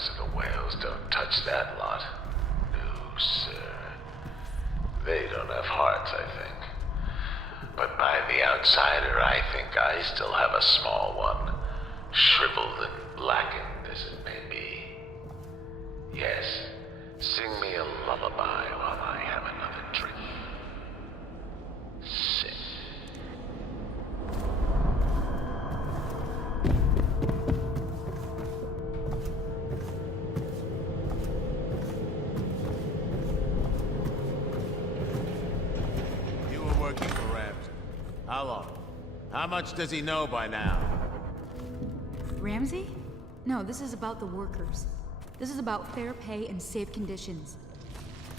size of the whales don't touch that lot. No, sir. They don't have hearts, I think. But by the outsider, I think I still have a small one. Shriveled and blackened as it may be. Yes, sing me a lullaby while I have another drink. Sing. You were working for Ramsey. How long? How much does he know by now? Ramsey? No, this is about the workers. This is about fair pay and safe conditions.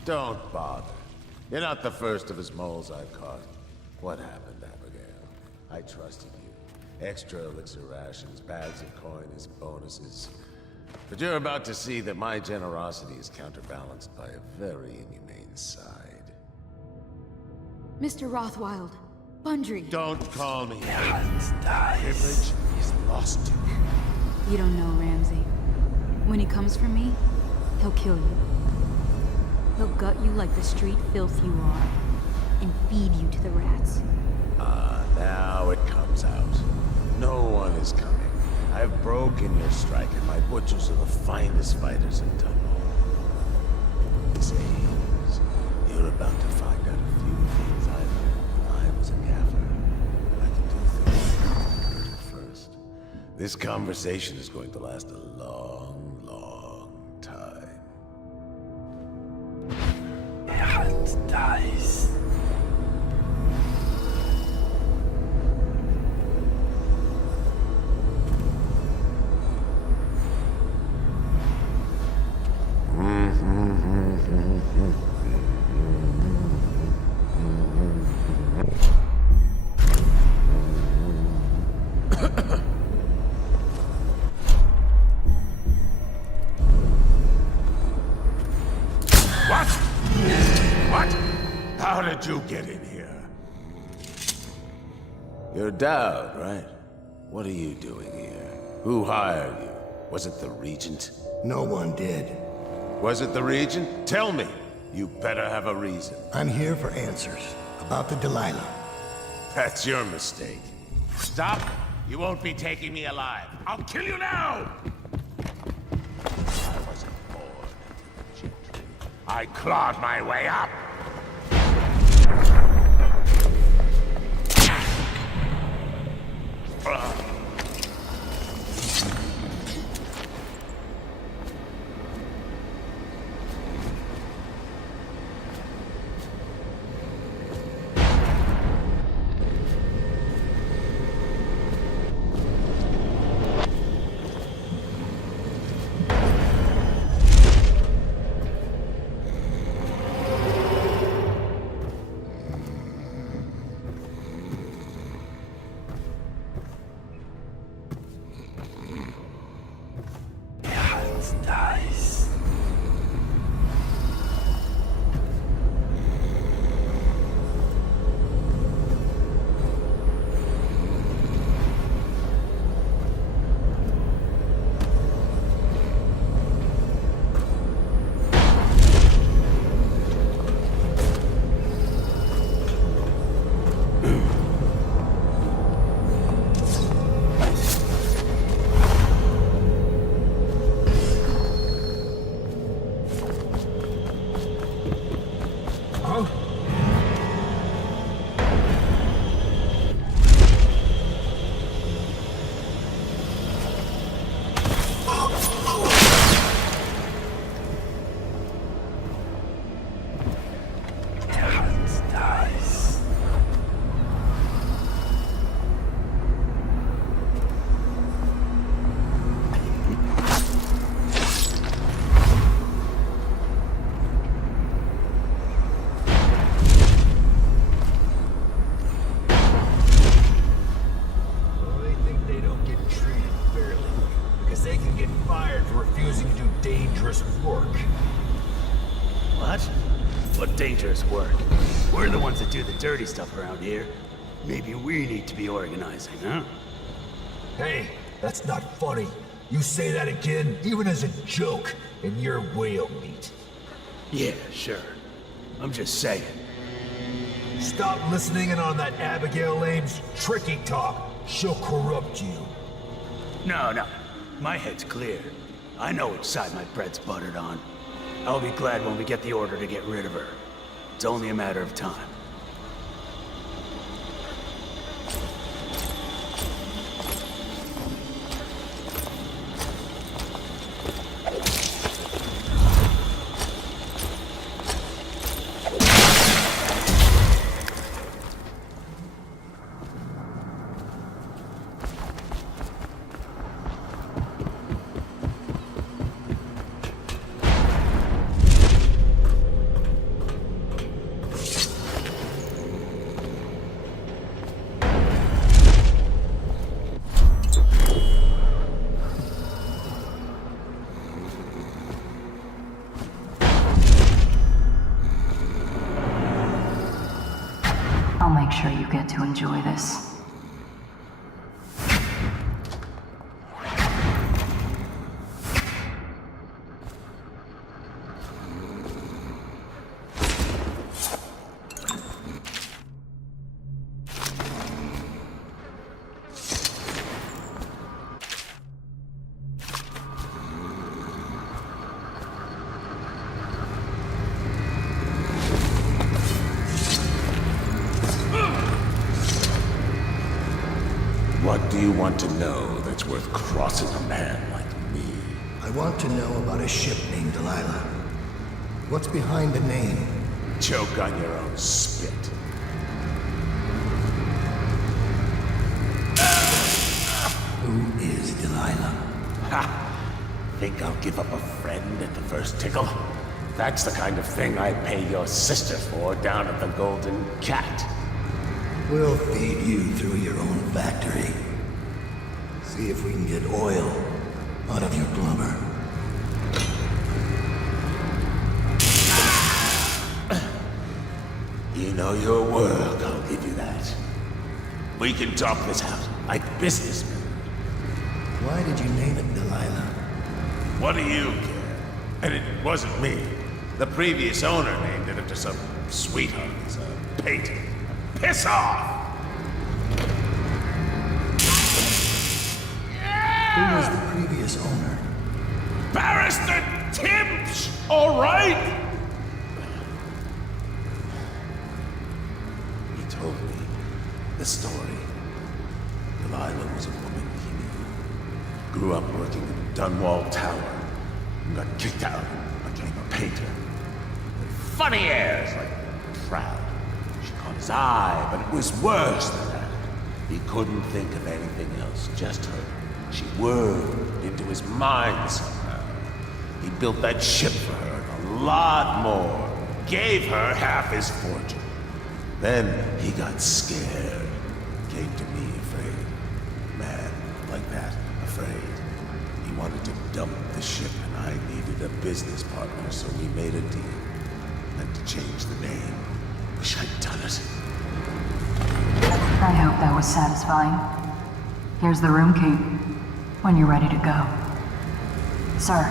Don't bother. You're not the first of his moles I've caught. What happened, Abigail? I trusted you. Extra elixir rations, bags of coin as bonuses. But you're about to see that my generosity is counterbalanced by a very inhumane side. Mr. Rothwild, Bundry. Don't call me. Privilege is lost to me. You don't know Ramsey. When he comes for me, he'll kill you. He'll gut you like the street filth you are, and feed you to the rats. Now it comes out. No one is coming. I've broken your strike, and my butchers are the finest fighters in Dunwall. This Ames, you're about to find out a few things I learned when I was a gaffer. I can do things you never heard at first. This conversation is going to last a long, long time. It dies. How did you get in here? You're Dowd, right? What are you doing here? Who hired you? Was it the Regent? No one did. Was it the Regent? Tell me! You better have a reason. I'm here for answers about the Delilah. That's your mistake. Stop! You won't be taking me alive. I'll kill you now! I wasn't born into the gentry. I clawed my way up! Dangerous work. We're the ones that do the dirty stuff around here. Maybe we need to be organizing, huh? Hey, that's not funny. You say that again, even as a joke, and you're whale meat. Yeah, sure. I'm just saying. Stop listening in on that Abigail Ames tricky talk. She'll corrupt you. No. My head's clear. I know which side my bread's buttered on. I'll be glad when we get the order to get rid of her. It's only a matter of time. I'll make sure you get to enjoy this. What do you want to know that's worth crossing a man like me? I want to know about a ship named Delilah. What's behind the name? Choke on your own spit. Who is Delilah? Ha! Think I'll give up a friend at the first tickle? That's the kind of thing I pay your sister for down at the Golden Cat. We'll feed you through your own factory. See if we can get oil out of your blubber. You know your work, I'll give you that. We can talk this out, like businessmen. Why did you name it Delilah? What do you care? And it wasn't me. The previous owner named it after some sweetheart as a painter. Piss off! Who was the previous owner? Barrister Timps, all right? He told me the story. Delilah was a woman he knew. Grew up working in Dunwall Tower. And got kicked out and became a painter. With funny airs, like proud. She caught his eye, but it was worse than that. He couldn't think of anything else, just her. She whirled into his mind somehow. He built that ship for her and a lot more. Gave her half his fortune. Then he got scared. Came to me afraid. Man, like that, afraid. He wanted to dump the ship and I needed a business partner, so we made a deal. Had to change the name. Wish I'd done it. I hope that was satisfying. Here's the room key. When you're ready to go. Sir,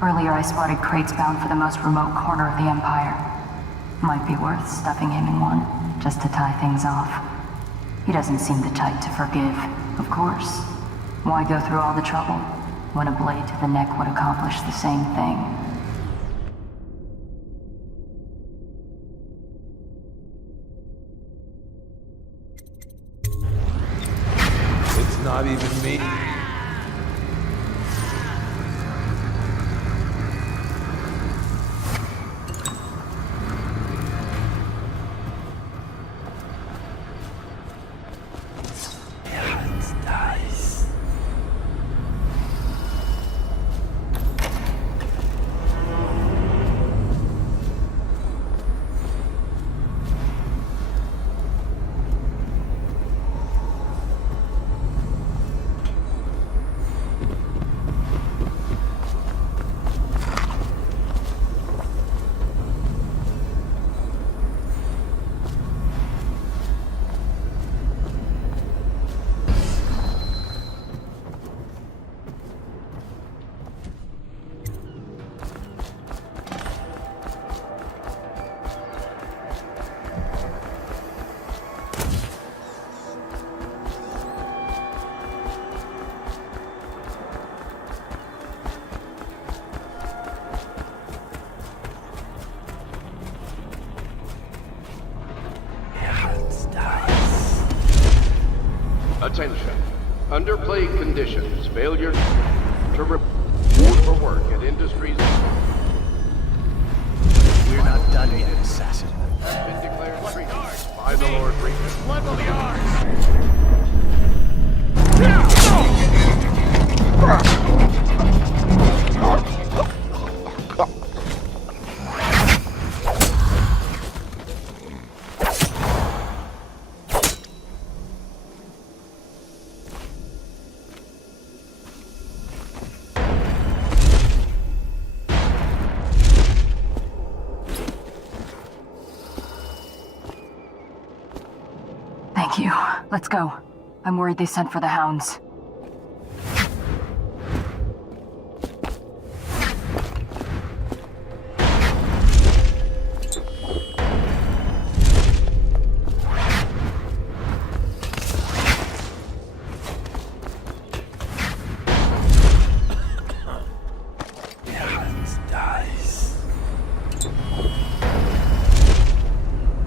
earlier I spotted crates bound for the most remote corner of the Empire. Might be worth stuffing him in one, just to tie things off. He doesn't seem the type to forgive, of course. Why go through all the trouble, when a blade to the neck would accomplish the same thing? It's not even me. Under plague conditions, failure to report for work at industries... We're not done yet, assassin. Been declared treasonous by the Lord Regent. Blood will be ours! Thank you. Let's go. I'm worried they sent for the hounds.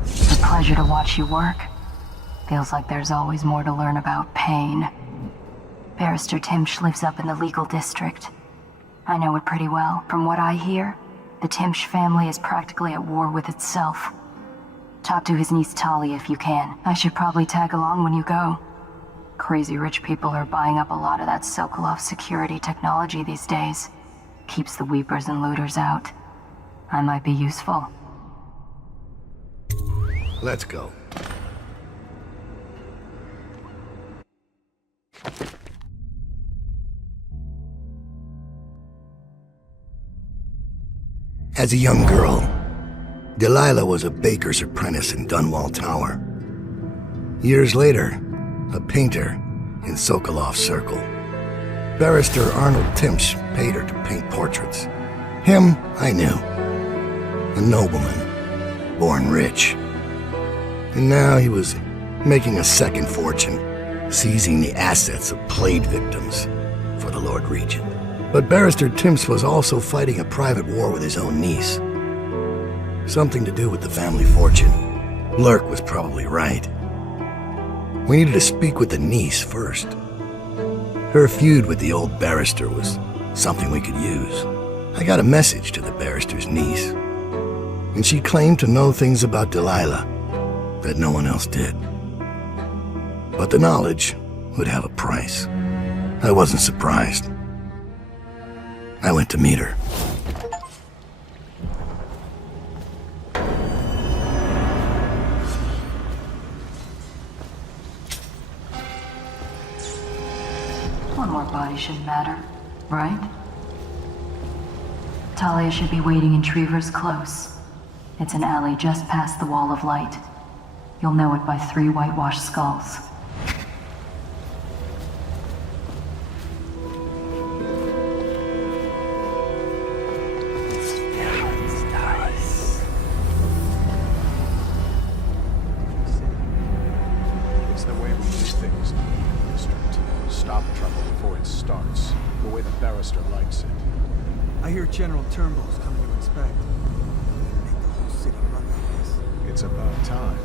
It's a pleasure to watch you work. Feels like there's always more to learn about pain. Barrister Timsh lives up in the legal district. I know it pretty well. From what I hear, the Timsh family is practically at war with itself. Talk to his niece Talia if you can. I should probably tag along when you go. Crazy rich people are buying up a lot of that Sokolov security technology these days. Keeps the weepers and looters out. I might be useful. Let's go. As a young girl, Delilah was a baker's apprentice in Dunwall Tower. Years later, a painter in Sokolov Circle. Barrister Arnold Timsh paid her to paint portraits. Him, I knew. A nobleman, born rich. And now he was making a second fortune, seizing the assets of plague victims for the Lord Regent. But Barrister Timsh was also fighting a private war with his own niece. Something to do with the family fortune. Lurk was probably right. We needed to speak with the niece first. Her feud with the old barrister was something we could use. I got a message to the barrister's niece, and she claimed to know things about Delilah that no one else did. But the knowledge would have a price. I wasn't surprised. I went to meet her. One more body shouldn't matter, right? Talia should be waiting in Trevor's Close. It's an alley just past the Wall of Light. You'll know it by 3 whitewashed skulls. It's the way we do things in the district. Stop trouble before it starts. The way the barrister likes it. I hear General Turnbull's coming to inspect. Make the whole city run like this. It's about time.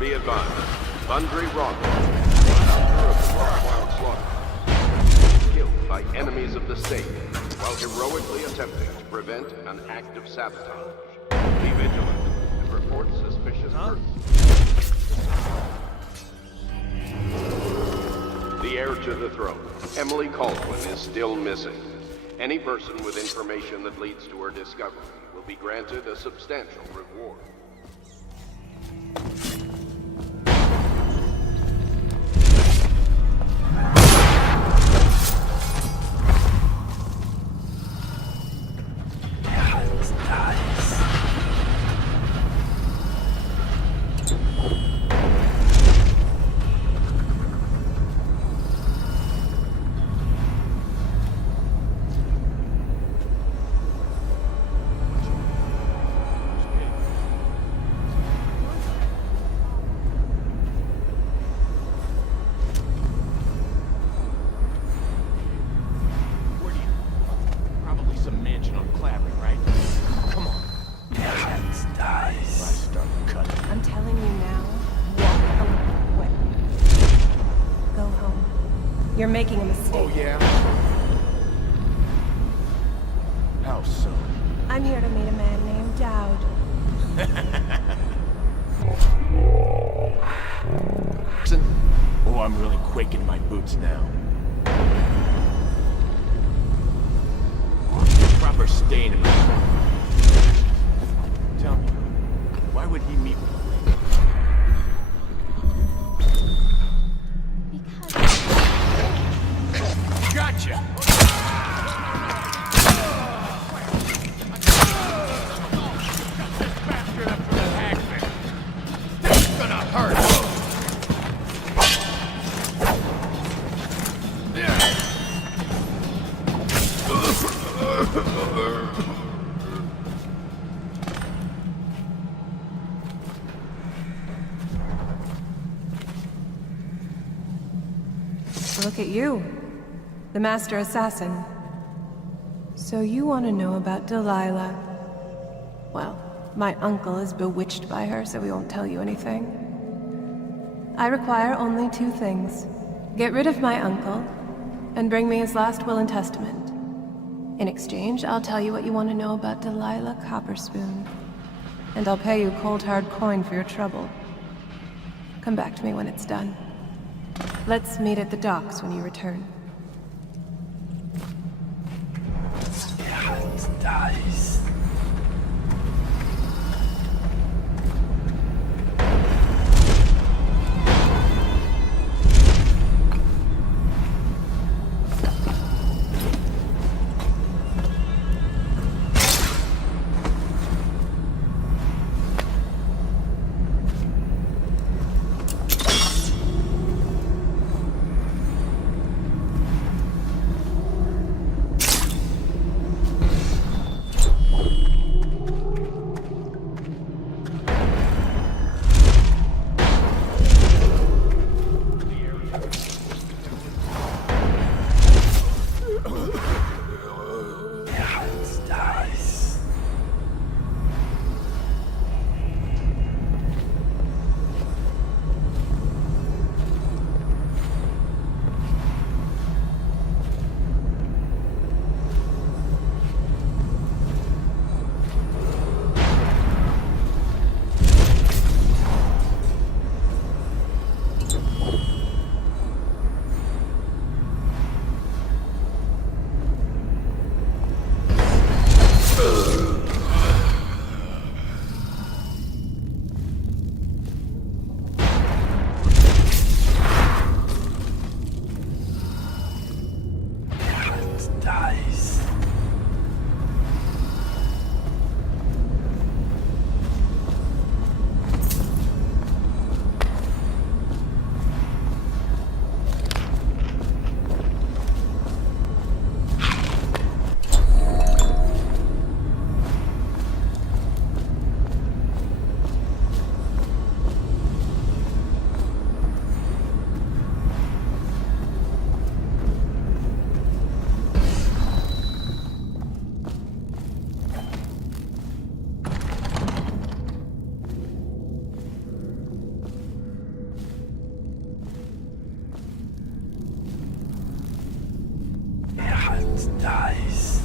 Be advised, Sundry Roberts, founder of the Rockwild Slaughter, killed by enemies of the state while heroically attempting to prevent an act of sabotage. Be vigilant and report suspicious persons. The heir to the throne, Emily Caldwin, is still missing. Any person with information that leads to her discovery will be granted a substantial reward. You're making a mistake. Oh, yeah? How so? I'm here to meet a man named Dowd. Oh, I'm really quaking my boots now. Proper stain in my mouth. Tell me, why would he meet with me? Gotcha! Look at you, the master assassin. So you want to know about Delilah? Well, my uncle is bewitched by her, so we won't tell you anything. I require only 2 things. Get rid of my uncle, and bring me his last will and testament. In exchange, I'll tell you what you want to know about Delilah Copperspoon. And I'll pay you cold hard coin for your trouble. Come back to me when it's done. Let's meet at the docks when you return. Dies. Dies.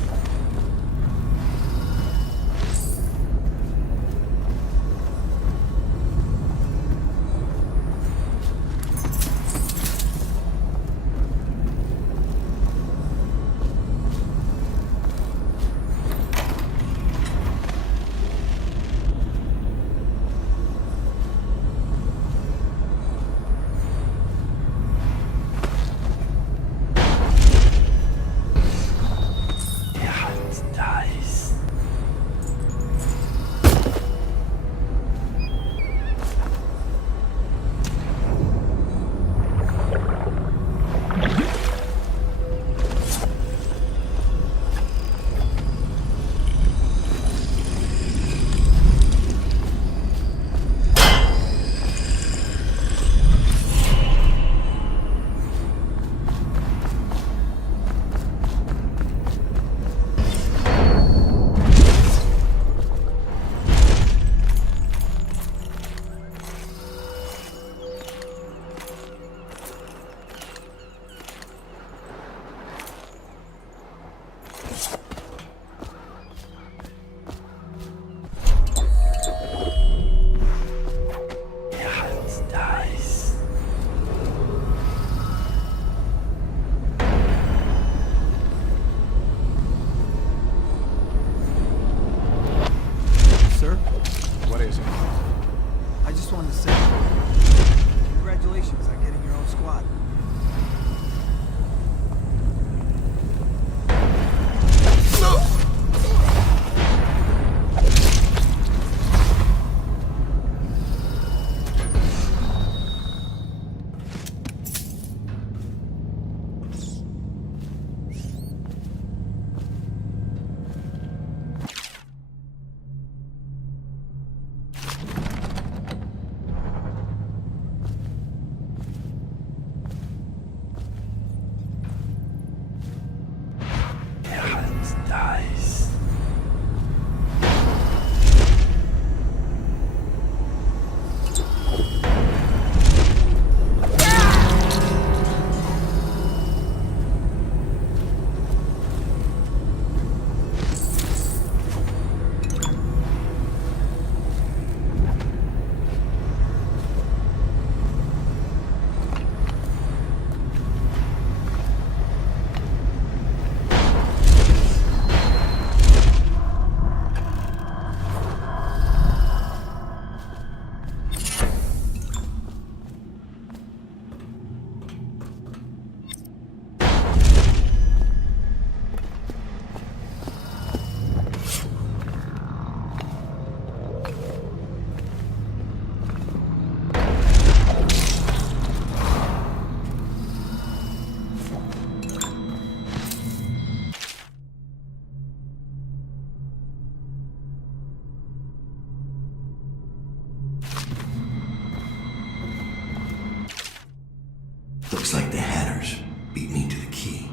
dies. Looks like the Hatters beat me to the key.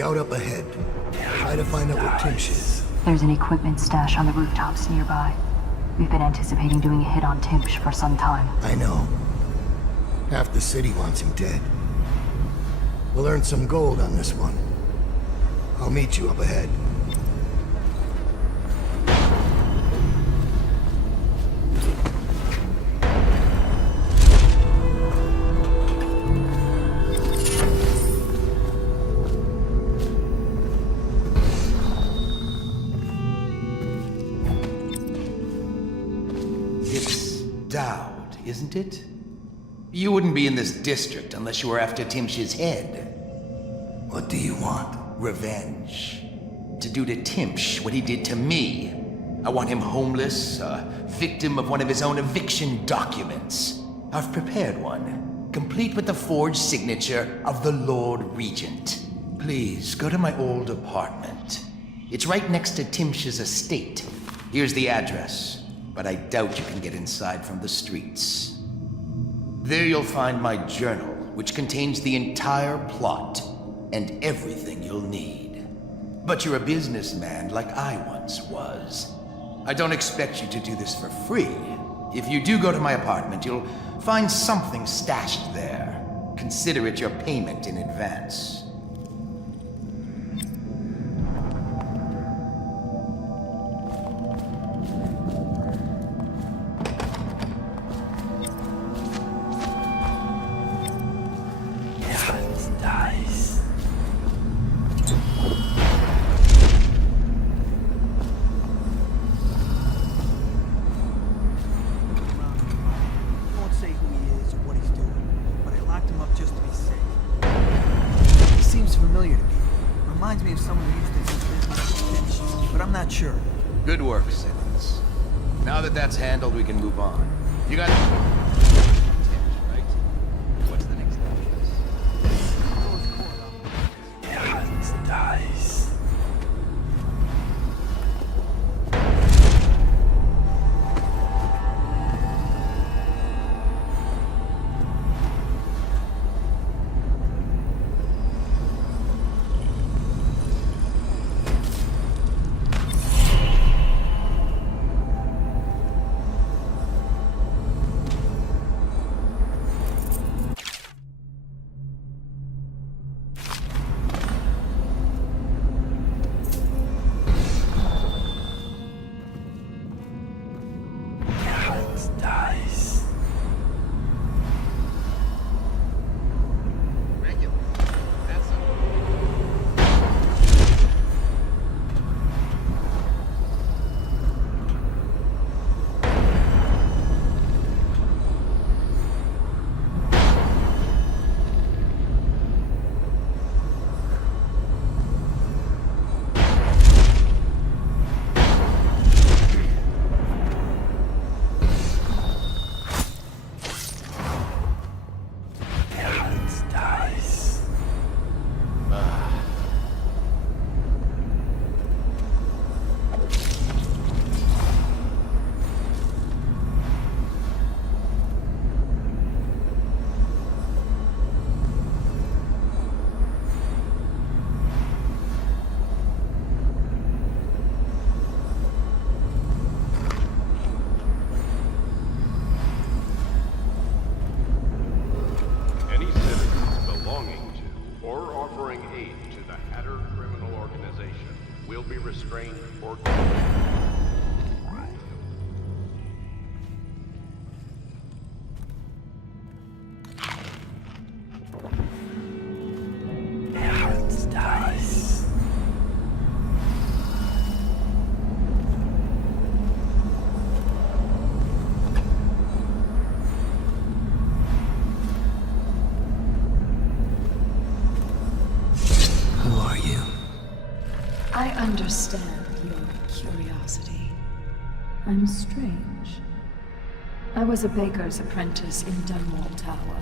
Scout up ahead. Try to find out where Timsh is. There's an equipment stash on the rooftops nearby. We've been anticipating doing a hit on Timsh for some time. I know. Half the city wants him dead. We'll earn some gold on this one. I'll meet you up ahead. Dowd, isn't it? You wouldn't be in this district unless you were after Timsh's head. What do you want? Revenge. To do to Timsh what he did to me. I want him homeless, a victim of one of his own eviction documents. I've prepared one, complete with the forged signature of the Lord Regent. Please, go to my old apartment. It's right next to Timsh's estate. Here's the address. But I doubt you can get inside from the streets. There you'll find my journal, which contains the entire plot and everything you'll need. But you're a businessman like I once was. I don't expect you to do this for free. If you do go to my apartment, you'll find something stashed there. Consider it your payment in advance. Good work, Simmons. Now that that's handled, we can move on. You got... right? What's the next step? Yeah, dice. restrained or dice. Who are you? I understand your curiosity. I'm strange. I was a baker's apprentice in Dunwall Tower.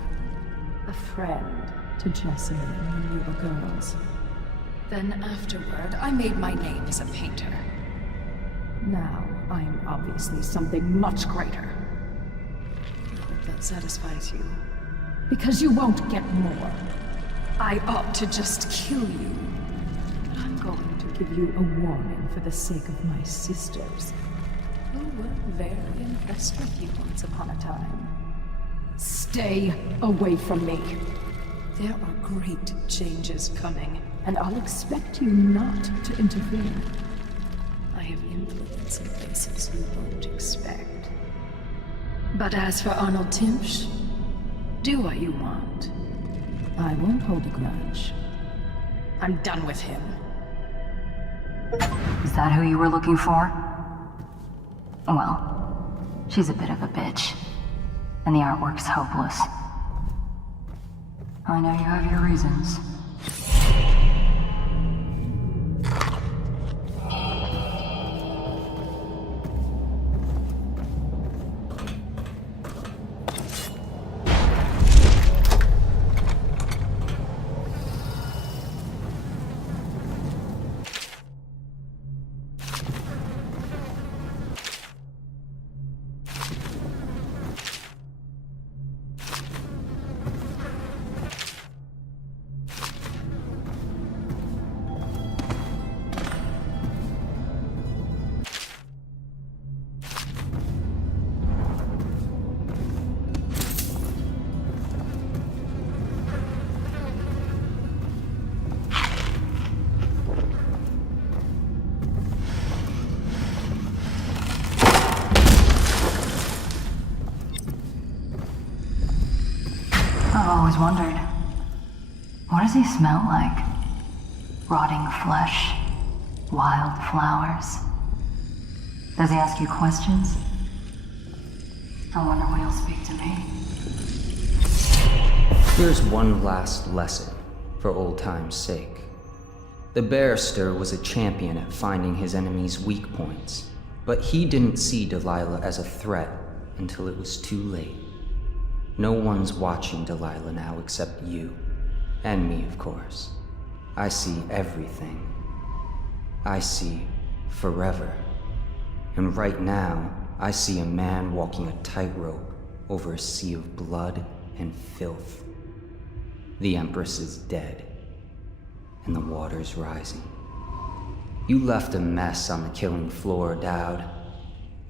A friend to Jessamine when we were girls. Then afterward, I made my name as a painter. Now, I'm obviously something much greater. I hope that satisfies you. Because you won't get more. I ought to just kill you going to give you a warning for the sake of my sisters, who were very impressed with you once upon a time. Stay away from me. There are great changes coming, and I'll expect you not to interfere. I have influence in places you won't expect. But as for Arnold Timpsch, do what you want. I won't hold a grudge. I'm done with him. Is that who you were looking for? Well, she's a bit of a bitch. And the artwork's hopeless. I know you have your reasons. I've always wondered, what does he smell like? Rotting flesh? Wild flowers? Does he ask you questions? I wonder when he'll speak to me. Here's one last lesson, for old time's sake. The Barrister was a champion at finding his enemies' weak points, but he didn't see Delilah as a threat until it was too late. No one's watching Delilah now except you. And me, of course. I see everything. I see forever. And right now, I see a man walking a tightrope over a sea of blood and filth. The Empress is dead, and the water's rising. You left a mess on the killing floor, Dowd.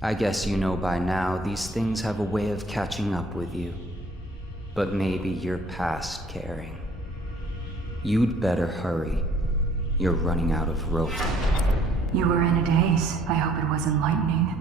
I guess you know by now these things have a way of catching up with you. But maybe you're past caring. You'd better hurry. You're running out of rope. You were in a daze. I hope it was enlightening.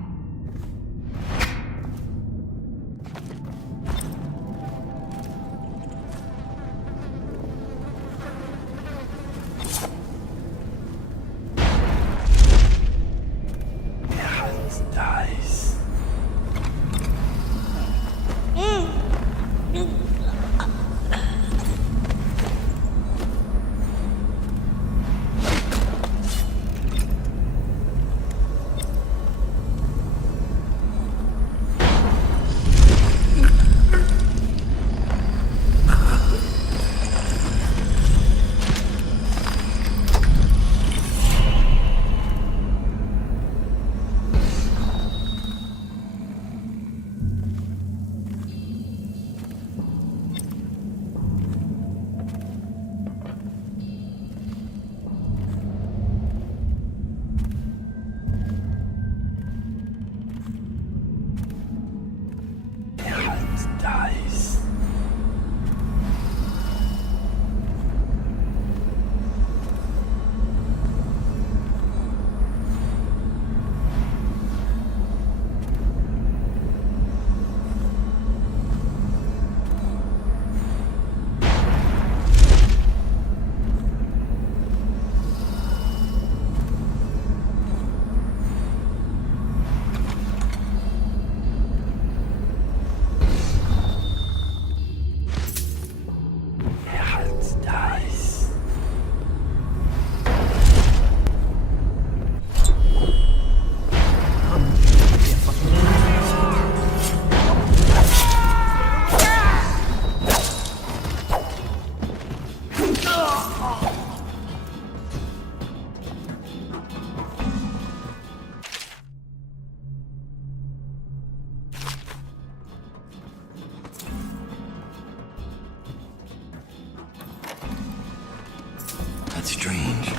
That's strange.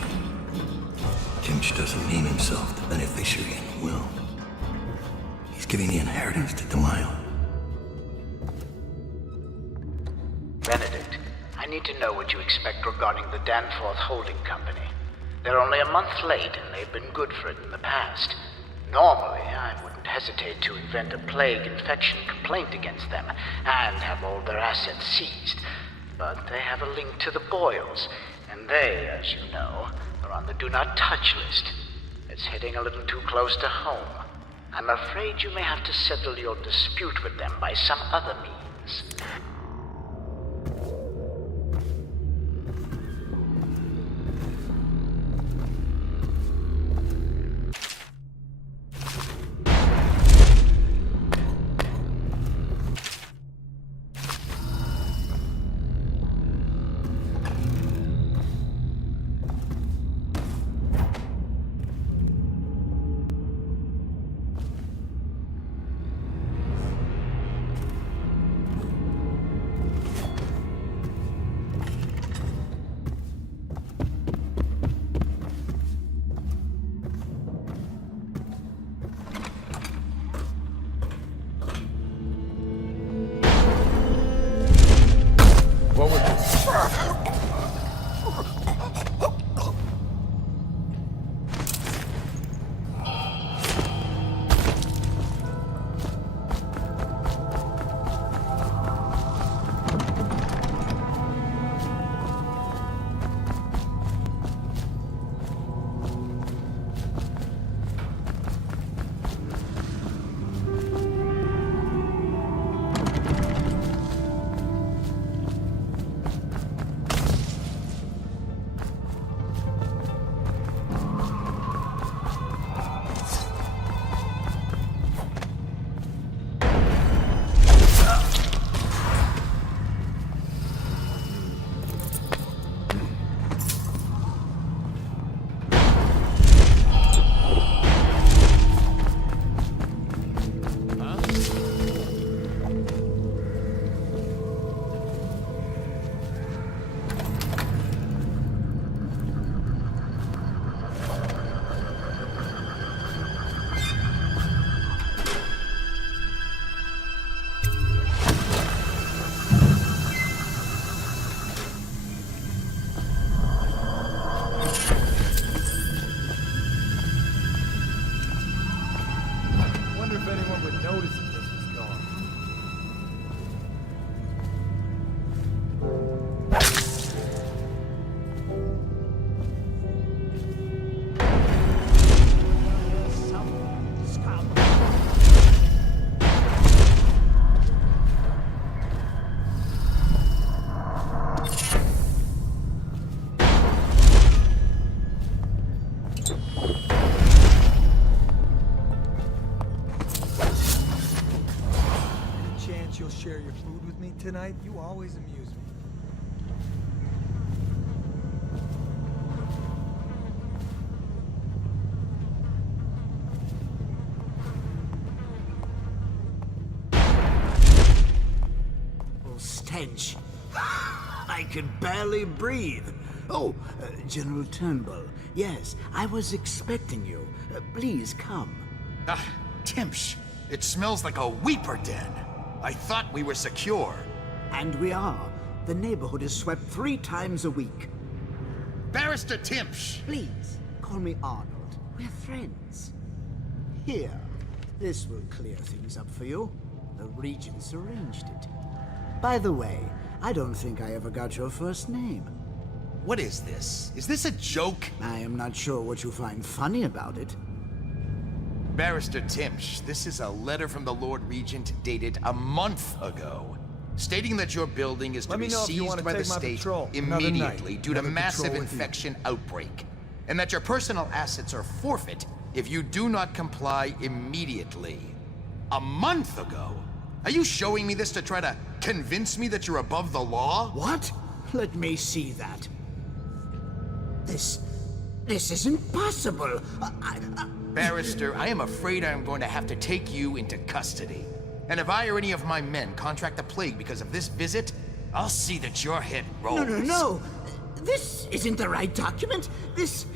Timsh doesn't name himself the beneficiary in the will. He's giving the inheritance to Delilah. Benedict, I need to know what you expect regarding the Danforth Holding Company. They're only a month late, and they've been good for it in the past. Normally, I wouldn't hesitate to invent a plague infection complaint against them and have all their assets seized. But they have a link to the Boyles, and they, as you know, are on the Do Not Touch list. It's hitting a little too close to home. I'm afraid you may have to settle your dispute with them by some other means. Share your food with me tonight? You always amuse me. Oh, stench. I can barely breathe. Oh, General Turnbull. Yes, I was expecting you. Please come. Ah, Timsh. It smells like a weeper den. I thought we were secure. And we are. The neighborhood is swept 3 times a week. Barrister Timsh! Please, call me Arnold. We're friends. Here, this will clear things up for you. The Regents arranged it. By the way, I don't think I ever got your first name. What is this? Is this a joke? I am not sure what you find funny about it. Barrister Timsh, this is a letter from the Lord Regent dated a month ago, stating that your building is to be seized by the state immediately due to massive infection outbreak, and that your personal assets are forfeit if you do not comply immediately. A month ago? Are you showing me this to try to convince me that you're above the law? What? Let me see that. This isn't possible. Barrister, I am afraid I am going to have to take you into custody. And if I or any of my men contract the plague because of this visit, I'll see that your head rolls. No. This isn't the right document. This...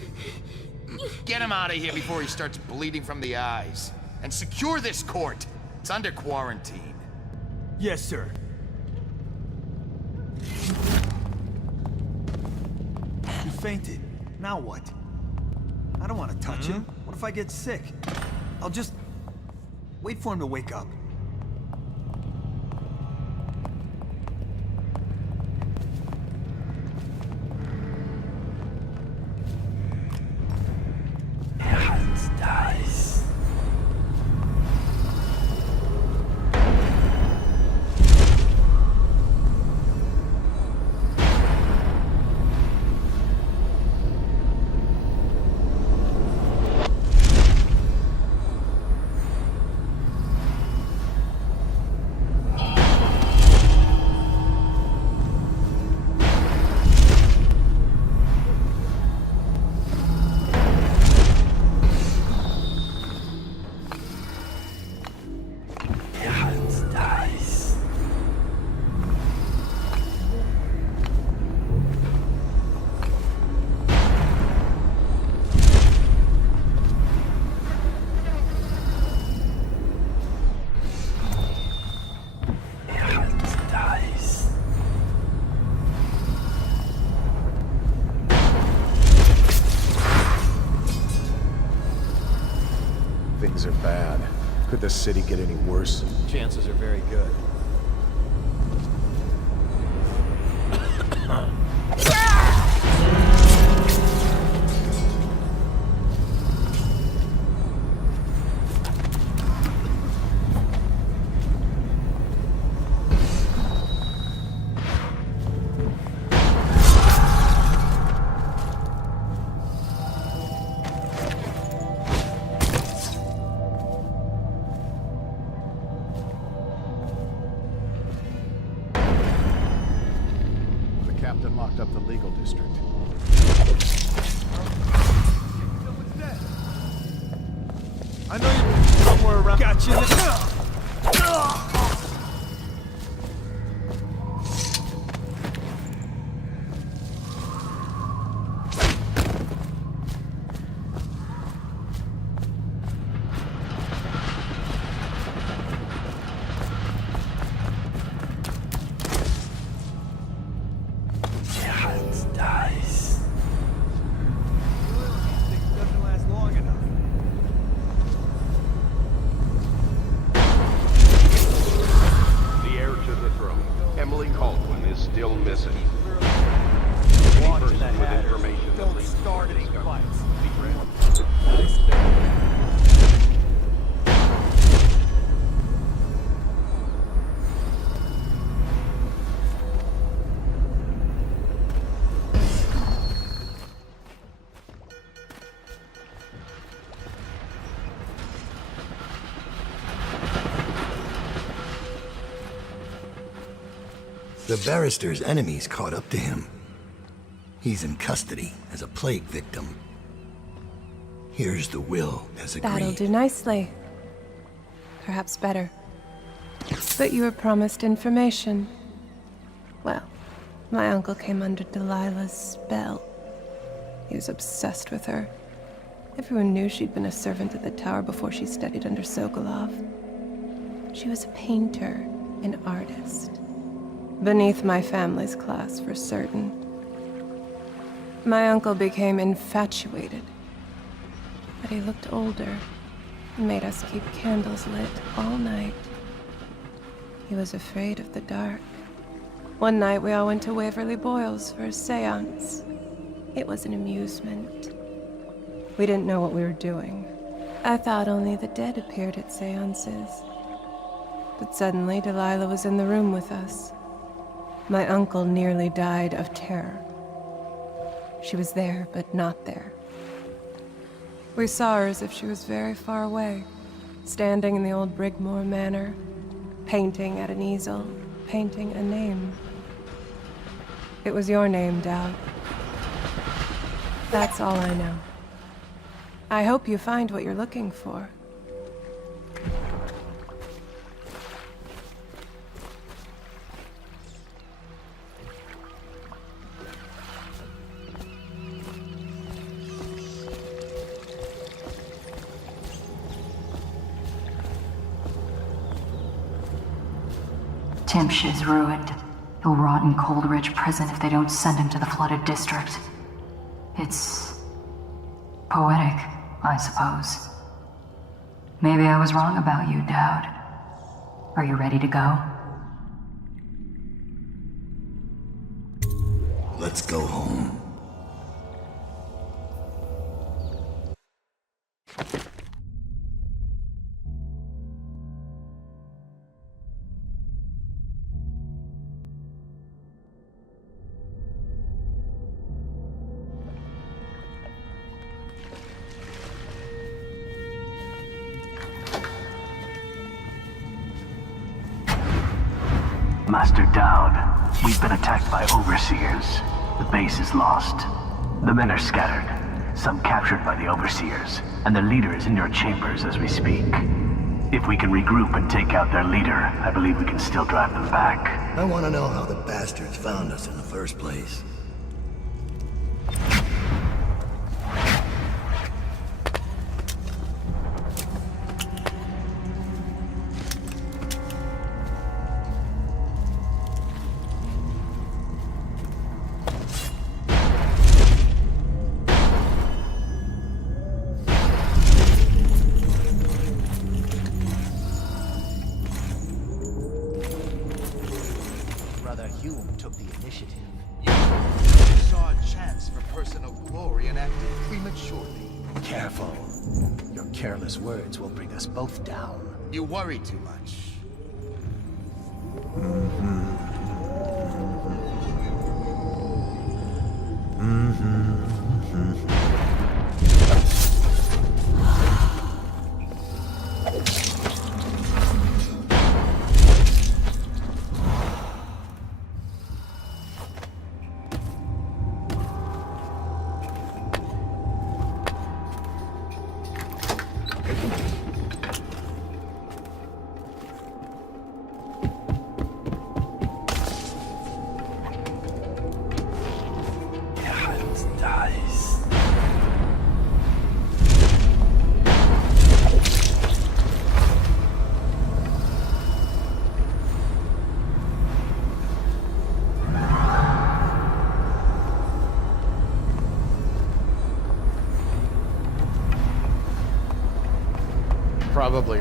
Get him out of here before he starts bleeding from the eyes. And secure this court. It's under quarantine. Yes, sir. He fainted. Now what? I don't want to touch him. What if I get sick? I'll just wait for him to wake up. Things are bad. Could the city get any worse? Chances are very good. Captain locked up the legal district. Someone's dead. I know you're somewhere around. Got you. The barrister's enemies caught up to him. He's in custody as a plague victim. Here's the will as agreed. That'll do nicely. Perhaps better. But you were promised information. Well, my uncle came under Delilah's spell. He was obsessed with her. Everyone knew she'd been a servant at the tower before she studied under Sokolov. She was a painter, an artist. Beneath my family's class, for certain. My uncle became infatuated. But he looked older and made us keep candles lit all night. He was afraid of the dark. One night we all went to Waverly Boyle's for a seance. It was an amusement. We didn't know what we were doing. I thought only the dead appeared at seances. But suddenly Delilah was in the room with us. My uncle nearly died of terror. She was there, but not there. We saw her as if she was very far away, standing in the old Brigmore Manor, painting at an easel, painting a name. It was your name, Dowd. That's all I know. I hope you find what you're looking for. Timsh is ruined. He'll rot in Coldridge Prison if they don't send him to the flooded district. It's poetic, I suppose. Maybe I was wrong about you, Dowd. Are you ready to go? Let's go home. Master Dowd, we've been attacked by overseers. The base is lost. The men are scattered, some captured by the overseers, and their leader is in your chambers as we speak. If we can regroup and take out their leader, I believe we can still drive them back. I want to know how the bastards found us in the first place. Words will bring us both down. You worry too much. Probably.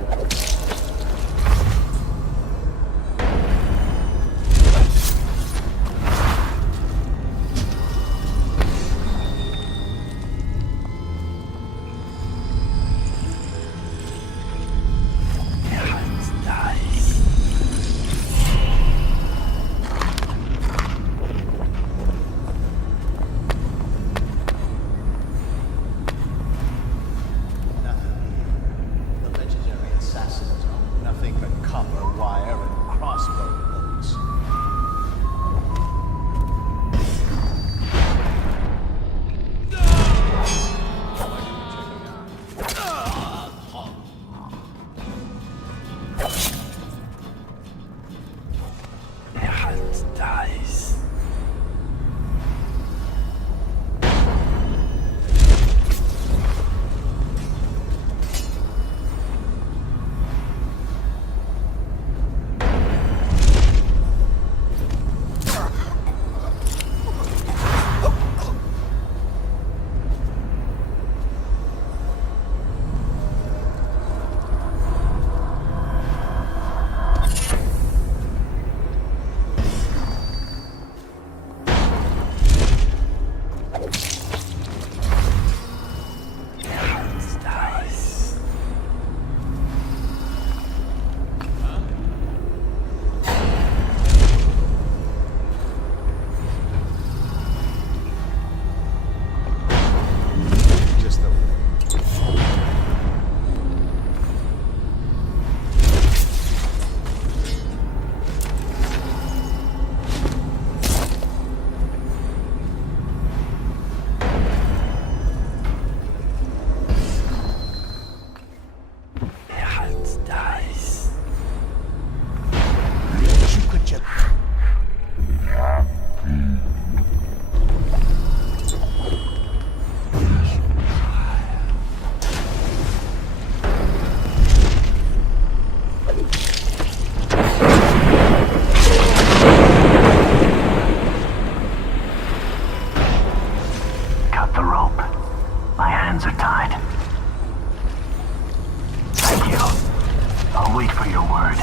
Assassin hands are tied. Thank you. I'll wait for your word.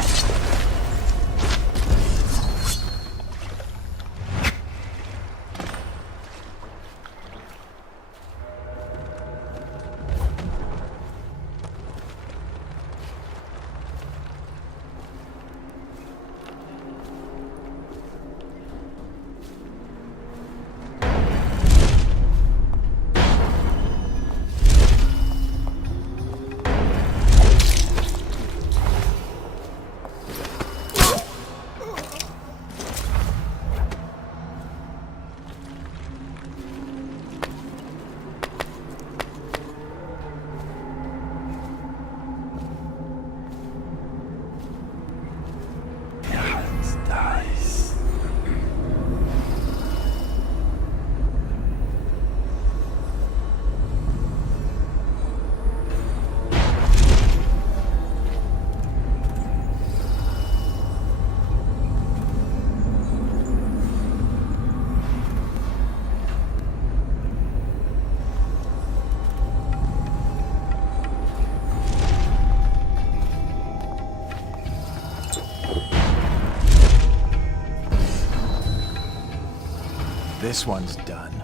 This one's done.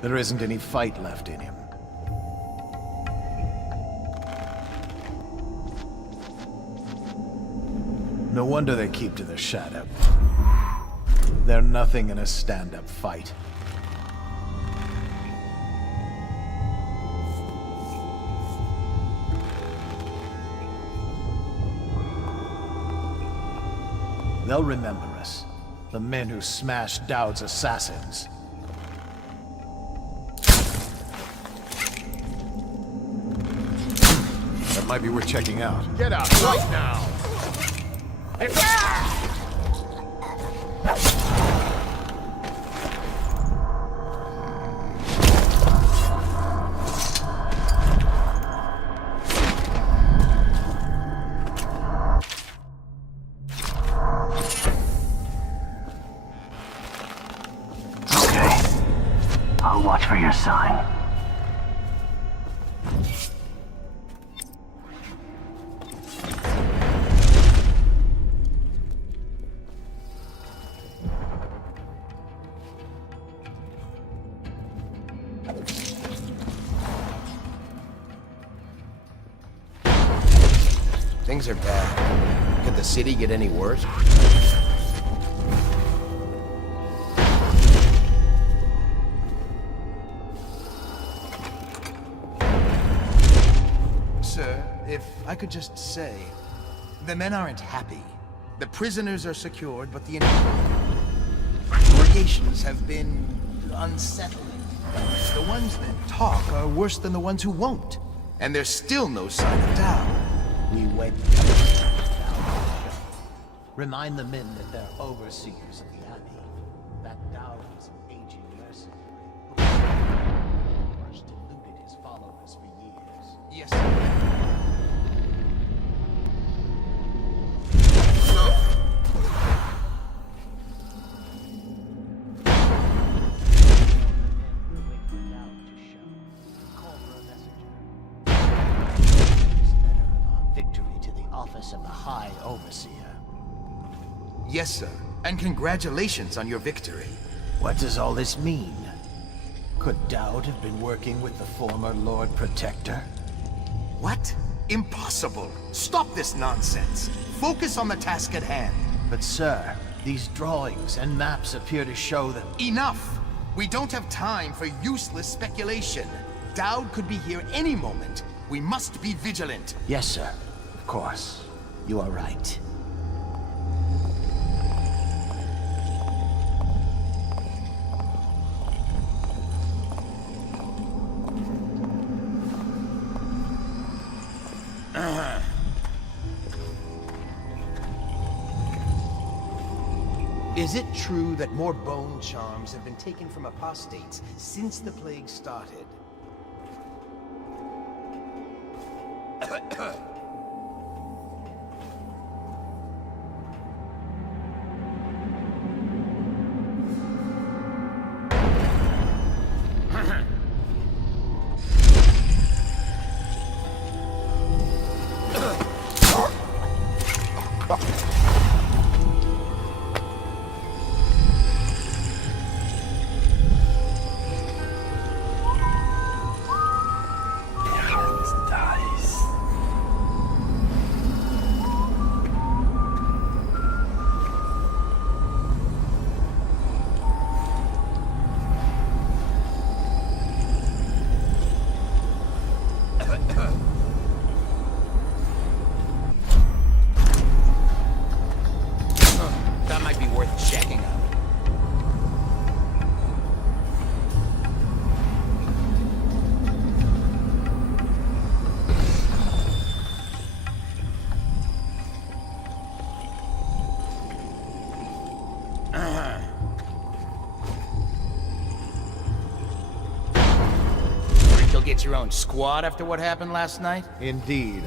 There isn't any fight left in him. No wonder they keep to the shadow. They're nothing in a stand-up fight. They'll remember us. The men who smashed Dowd's assassins. That might be worth checking out. Get out right now! Okay. I'll watch for your sign. Things are bad. Could the city get any worse? Sir, if I could just say, the men aren't happy. The prisoners are secured, but the interrogations have been unsettling. The ones that talk are worse than the ones who won't. And there's still no sign of Dow. We went remind the men that they're overseers of the Abbey. That Dow is an aging mercenary who has deluded his followers for years. Yes, sir. Of the High Overseer. Yes, sir. And congratulations on your victory. What does all this mean? Could Dowd have been working with the former Lord Protector? What? Impossible! Stop this nonsense! Focus on the task at hand. But sir, these drawings and maps appear to show that— Enough! We don't have time for useless speculation. Dowd could be here any moment. We must be vigilant. Yes, sir. Of course. You are right. Is it true that more bone charms have been taken from apostates since the plague started? get your own squad after what happened last night? Indeed.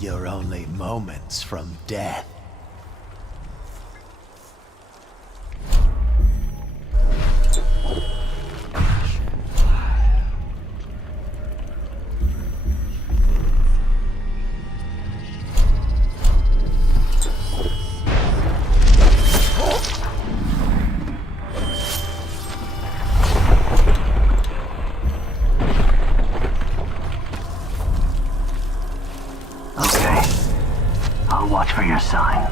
You're only moments from death. Watch for your sign.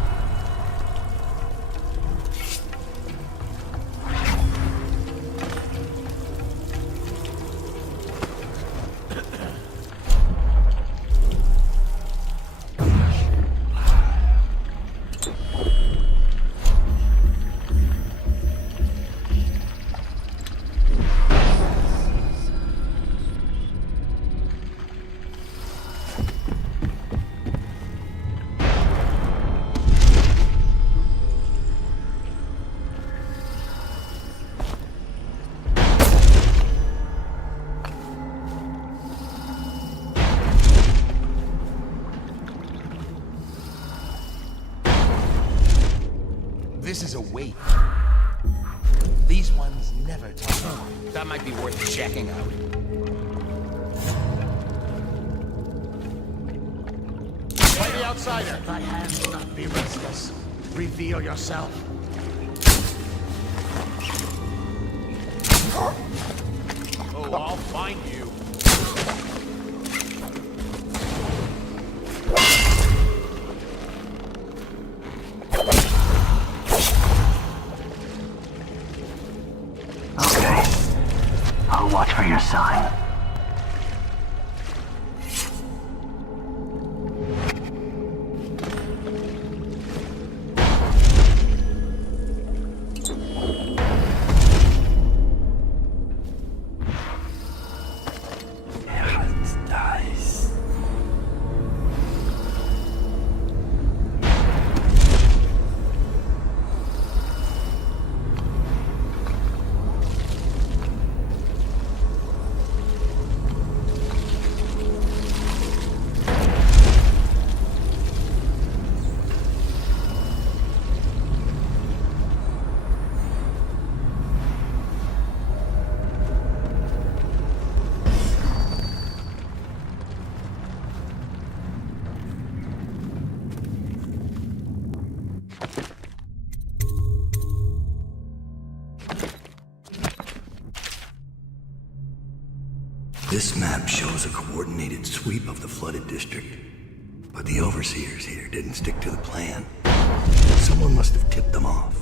This is a wait. These ones never talk. That might be worth checking out. Play the outsider. Thy hands will not be restless. Reveal yourself. Oh, I'll find you. I'll watch for your sign. This map shows a coordinated sweep of the flooded district, but the overseers here didn't stick to the plan. Someone must have tipped them off.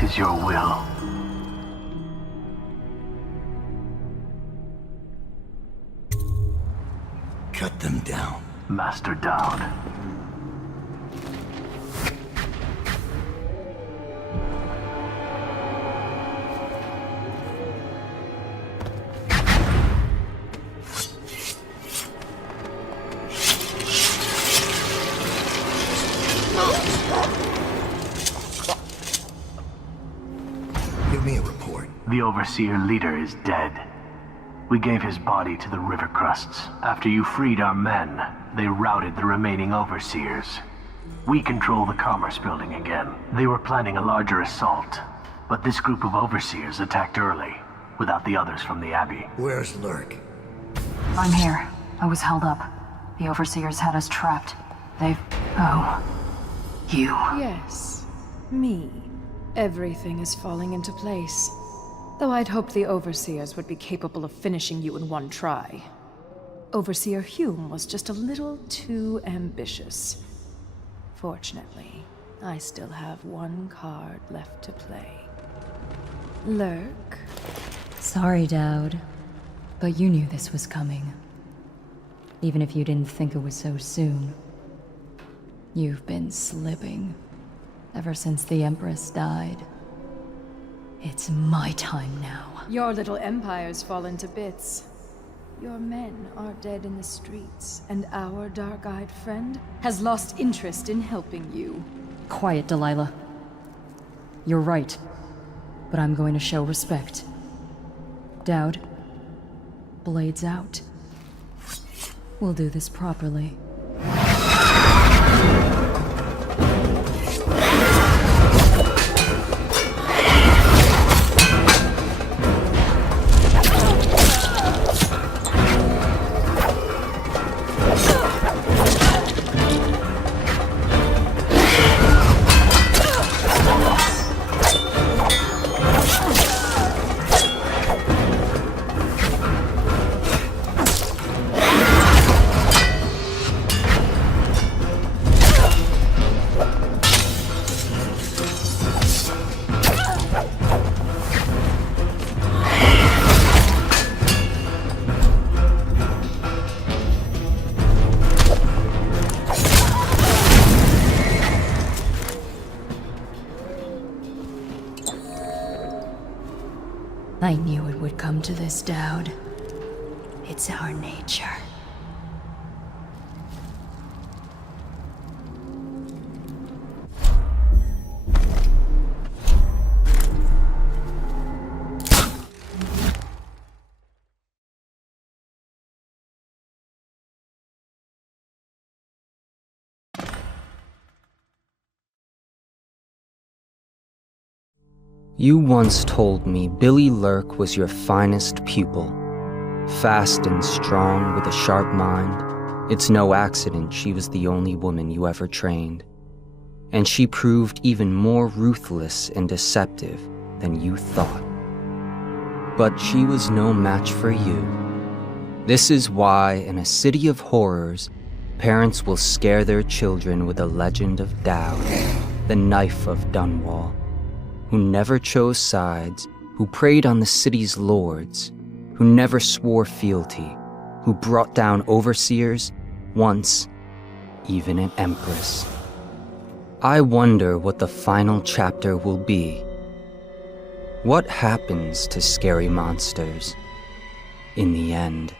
'Tis your will. Cut them down. Master Dowd. Give me a report. The Overseer leader is dead. We gave his body to the river crusts. After you freed our men, they routed the remaining Overseers. We control the Commerce Building again. They were planning a larger assault, but this group of Overseers attacked early, without the others from the Abbey. Where's Lurk? I'm here. I was held up. The Overseers had us trapped. They've... Oh. You. Yes. Me. Everything is falling into place. Though I'd hoped the Overseers would be capable of finishing you in one try. Overseer Hume was just a little too ambitious. Fortunately, I still have one card left to play. Lurk? Sorry, Dowd. But you knew this was coming. Even if you didn't think it was so soon. You've been slipping. Ever since the Empress died. It's my time now. Your little empire's fallen to bits. Your men are dead in the streets, and our dark-eyed friend has lost interest in helping you. Quiet, Delilah. You're right. But I'm going to show respect. Dowd, blades out. We'll do this properly. I knew it would come to this, Dowd. It's our nature. You once told me Billy Lurk was your finest pupil. Fast and strong with a sharp mind, it's no accident she was the only woman you ever trained. And she proved even more ruthless and deceptive than you thought. But she was no match for you. This is why in a city of horrors, parents will scare their children with the legend of Dowd, the knife of Dunwall, who never chose sides, who preyed on the city's lords, who never swore fealty, who brought down overseers, once even an empress. I wonder what the final chapter will be. What happens to scary monsters in the end?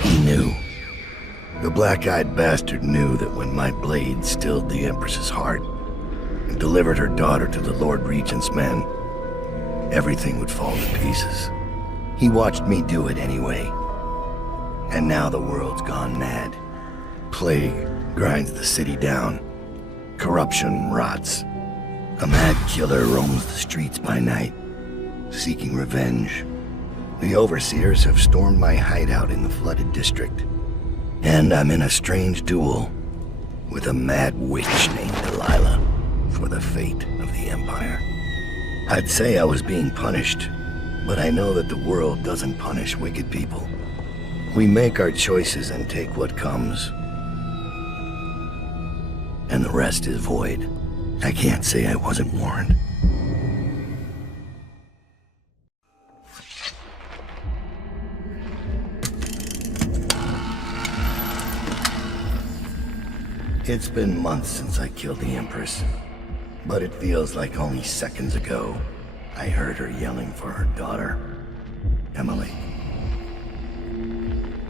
He knew. The black-eyed bastard knew that when my blade stilled the Empress's heart and delivered her daughter to the Lord Regent's men, everything would fall to pieces. He watched me do it anyway. And now the world's gone mad. Plague grinds the city down. Corruption rots. A mad killer roams the streets by night, seeking revenge. The Overseers have stormed my hideout in the flooded district. And I'm in a strange duel with a mad witch named Delilah for the fate of the Empire. I'd say I was being punished, but I know that the world doesn't punish wicked people. We make our choices and take what comes. And the rest is void. I can't say I wasn't warned. It's been months since I killed the Empress, but it feels like only seconds ago I heard her yelling for her daughter, Emily.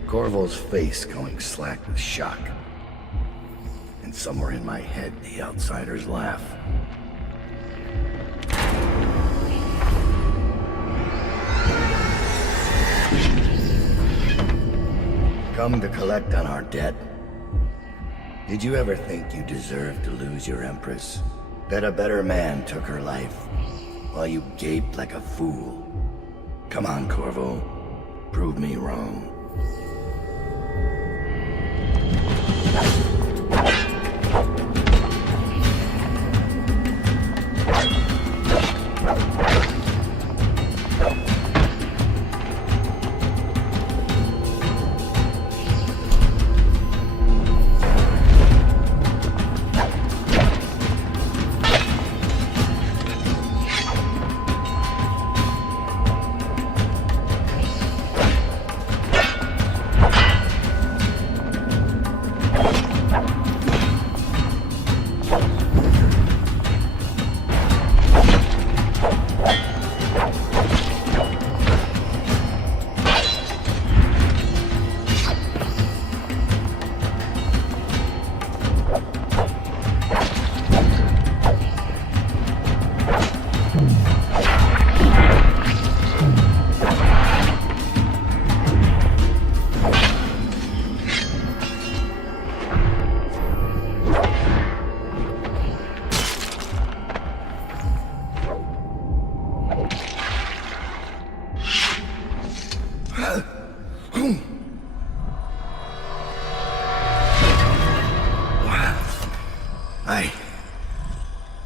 Corvo's face going slack with shock. And somewhere in my head, the outsiders laugh. Come to collect on our debt? Did you ever think you deserved to lose your Empress? That a better man took her life, while you gaped like a fool? Come on, Corvo. Prove me wrong.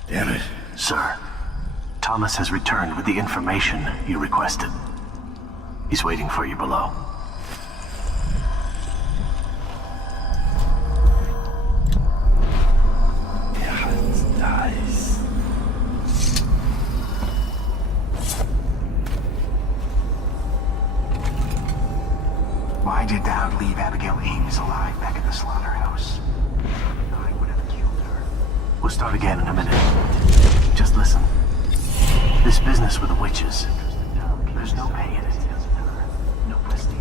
Damn it. Sir, Thomas has returned with the information you requested. He's waiting for you below. Nice. Why did Dad leave Abigail Ames alive back at the slaughterhouse? I would have killed her. We'll start again in a minute. Just listen. This business with the witches, there's no pay in it. No prestige.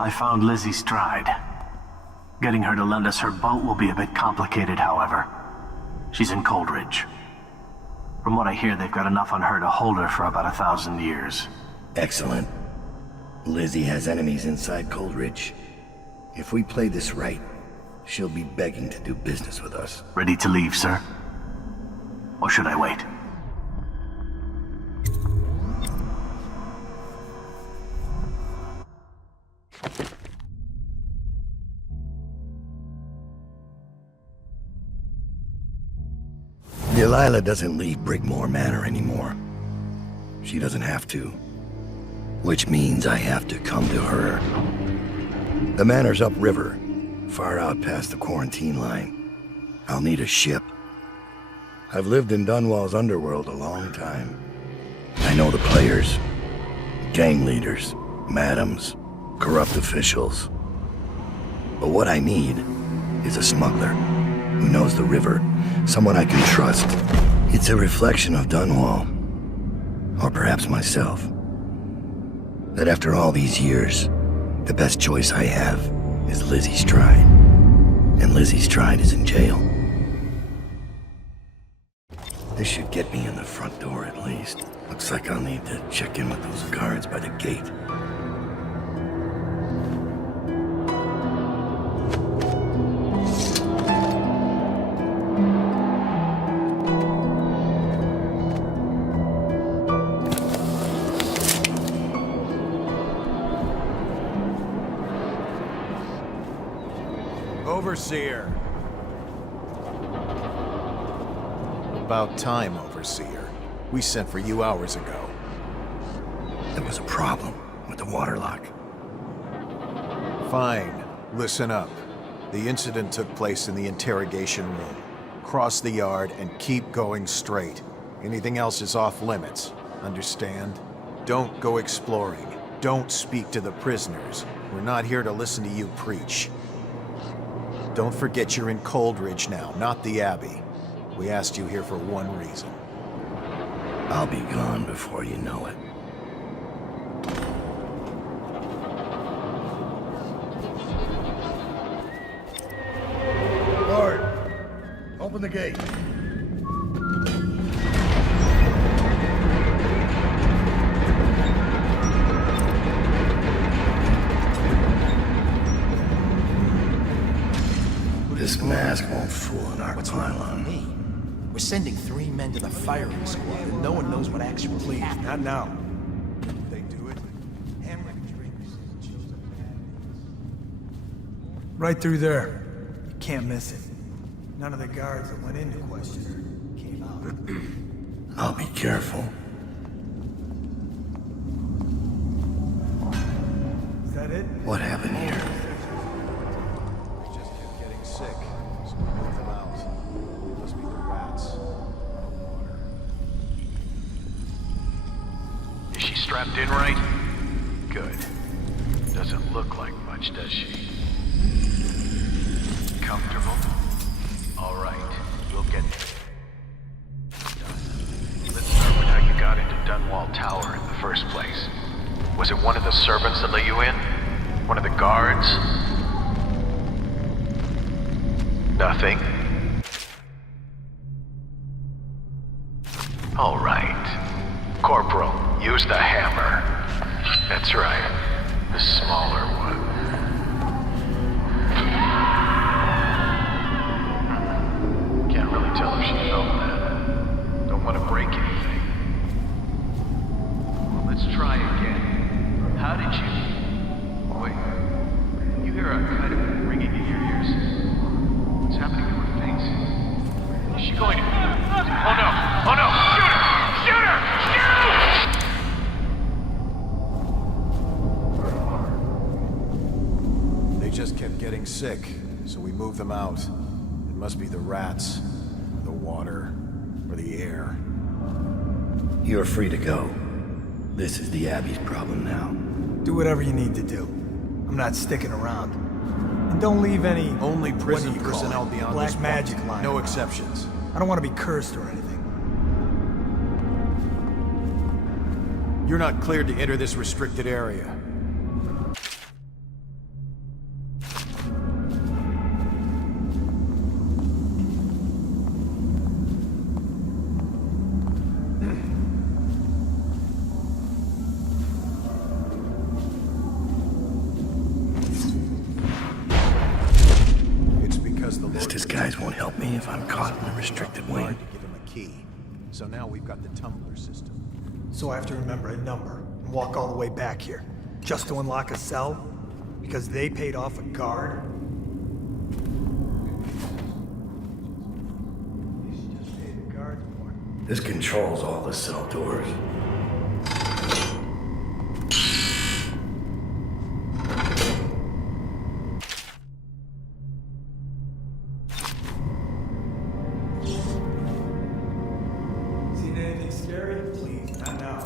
I found Lizzie Stride. Getting her to lend us her boat will be a bit complicated, however. She's in Coldridge. From what I hear, they've got enough on her to hold her for about 1,000 years. Excellent. Lizzie has enemies inside Coldridge. If we play this right, she'll be begging to do business with us. Ready to leave, sir? Or should I wait? Delilah doesn't leave Brigmore Manor anymore. She doesn't have to. Which means I have to come to her. The manor's upriver, far out past the quarantine line. I'll need a ship. I've lived in Dunwall's underworld a long time. I know the players. Gang leaders, madams, corrupt officials. But what I need is a smuggler who knows the river, someone I can trust. It's a reflection of Dunwall, or perhaps myself. That after all these years, the best choice I have is Lizzie Stride. And Lizzie Stride is in jail. This should get me in the front door at least. Looks like I'll need to check in with those guards by the gate. Overseer. About time, Overseer. We sent for you hours ago. There was a problem with the water lock. Fine. Listen up. The incident took place in the interrogation room. Cross the yard and keep going straight. Anything else is off limits. Understand? Don't go exploring. Don't speak to the prisoners. We're not here to listen to you preach. Don't forget you're in Coldridge now, not the Abbey. We asked you here for one reason. I'll be gone before you know it. Guard, open the gate. This mask won't fool an Arkane. We're sending 3 men to the firing squad, and no one knows what actually happened. Not now. They do it. Right through there. You can't miss it. None of the guards that went in to question her came out. I'll be careful. Is that it? What happened here? They just kept getting sick, so we moved them out. It must be the rats. Is she strapped in right? Good. Doesn't look like much, does she? Comfortable? All right, we'll get there. Let's start with how you got into Dunwall Tower in the first place. Was it one of the servants that let you in? One of the guards? Nothing? All right. Corporal, use the hammer. That's right. The smaller one. Can't really tell if she felt that. Don't want to break anything. Well, let's try again. How did you... Wait. You hear a kind of ringing in your ears? What's happening to her face? Is she going to... Oh no! Oh no! Shoot her! Shoot her! Shoot! They just kept getting sick, so we moved them out. It must be the rats, or the water, or the air. You're free to go. This is the Abbey's problem now. Do whatever you need to do. I'm not sticking around. And don't leave any... Only prison what do you call personnel it? beyond Black this point. magic line. No exceptions. I don't want to be cursed or anything. You're not cleared to enter this restricted area. This disguise won't help me if I'm caught in the restricted wing. To give him a key. So now we've got the tumbler system. So I have to remember a number and walk all the way back here. Just to unlock a cell? Because they paid off a guard? This controls all the cell doors. Seen anything scary? Please, not now.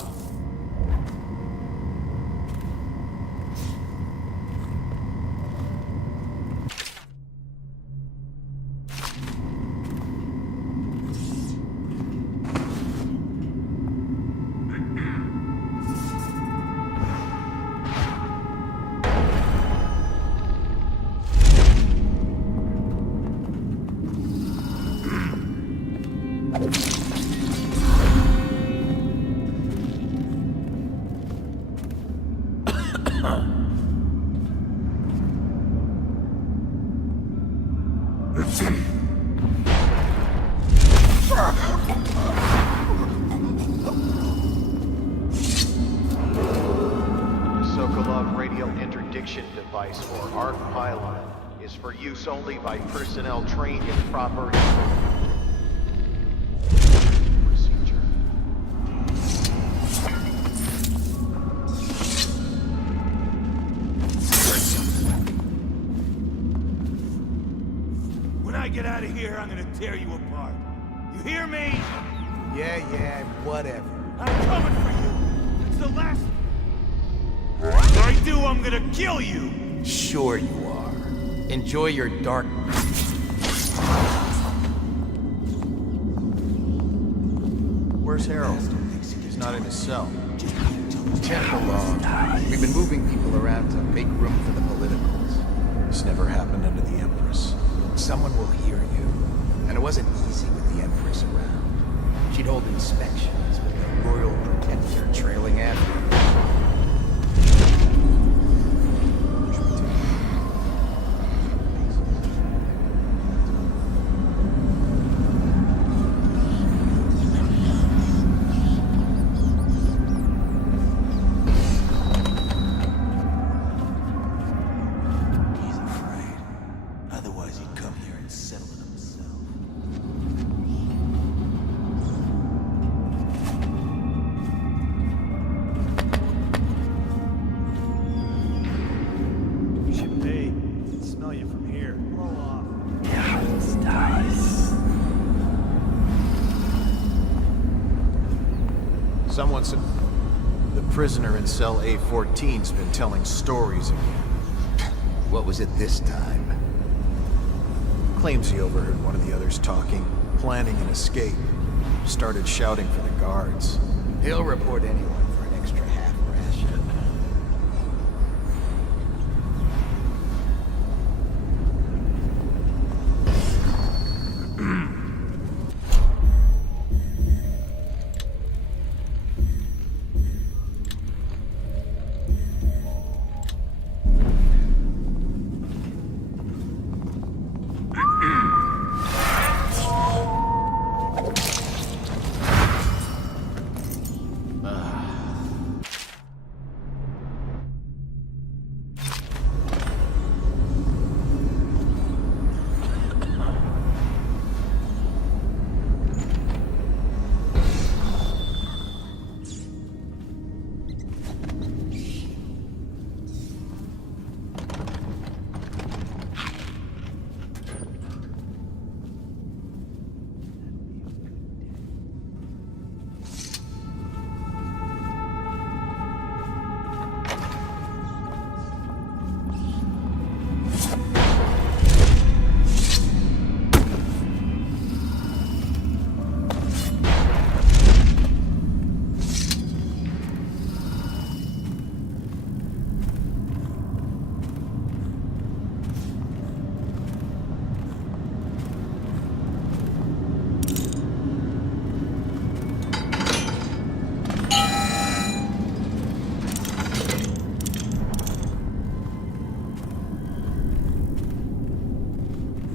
Sokolov radial interdiction device, or ARC pylon, is for use only by personnel trained in proper procedure. When I get out of here, I'm gonna tear you apart. You hear me? Yeah, whatever. I'm coming for you. It's the last... If I do, I'm gonna kill you! Sure you are. Enjoy your dark... Where's Harold? He's not in his cell. Temple law. We've been moving people around to make room for the politicals. This never happened under the Empress. Someone will hear you. And it wasn't easy with the Empress around. She'd hold inspections with the Royal Protector trailing after her. Someone said the prisoner in cell A14's been telling stories again. What was it this time? Claims he overheard one of the others talking, planning an escape. Started shouting for the guards. He'll report anyone for an extra half ration.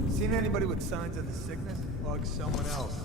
Seen anybody with signs of the sickness? Bug someone else.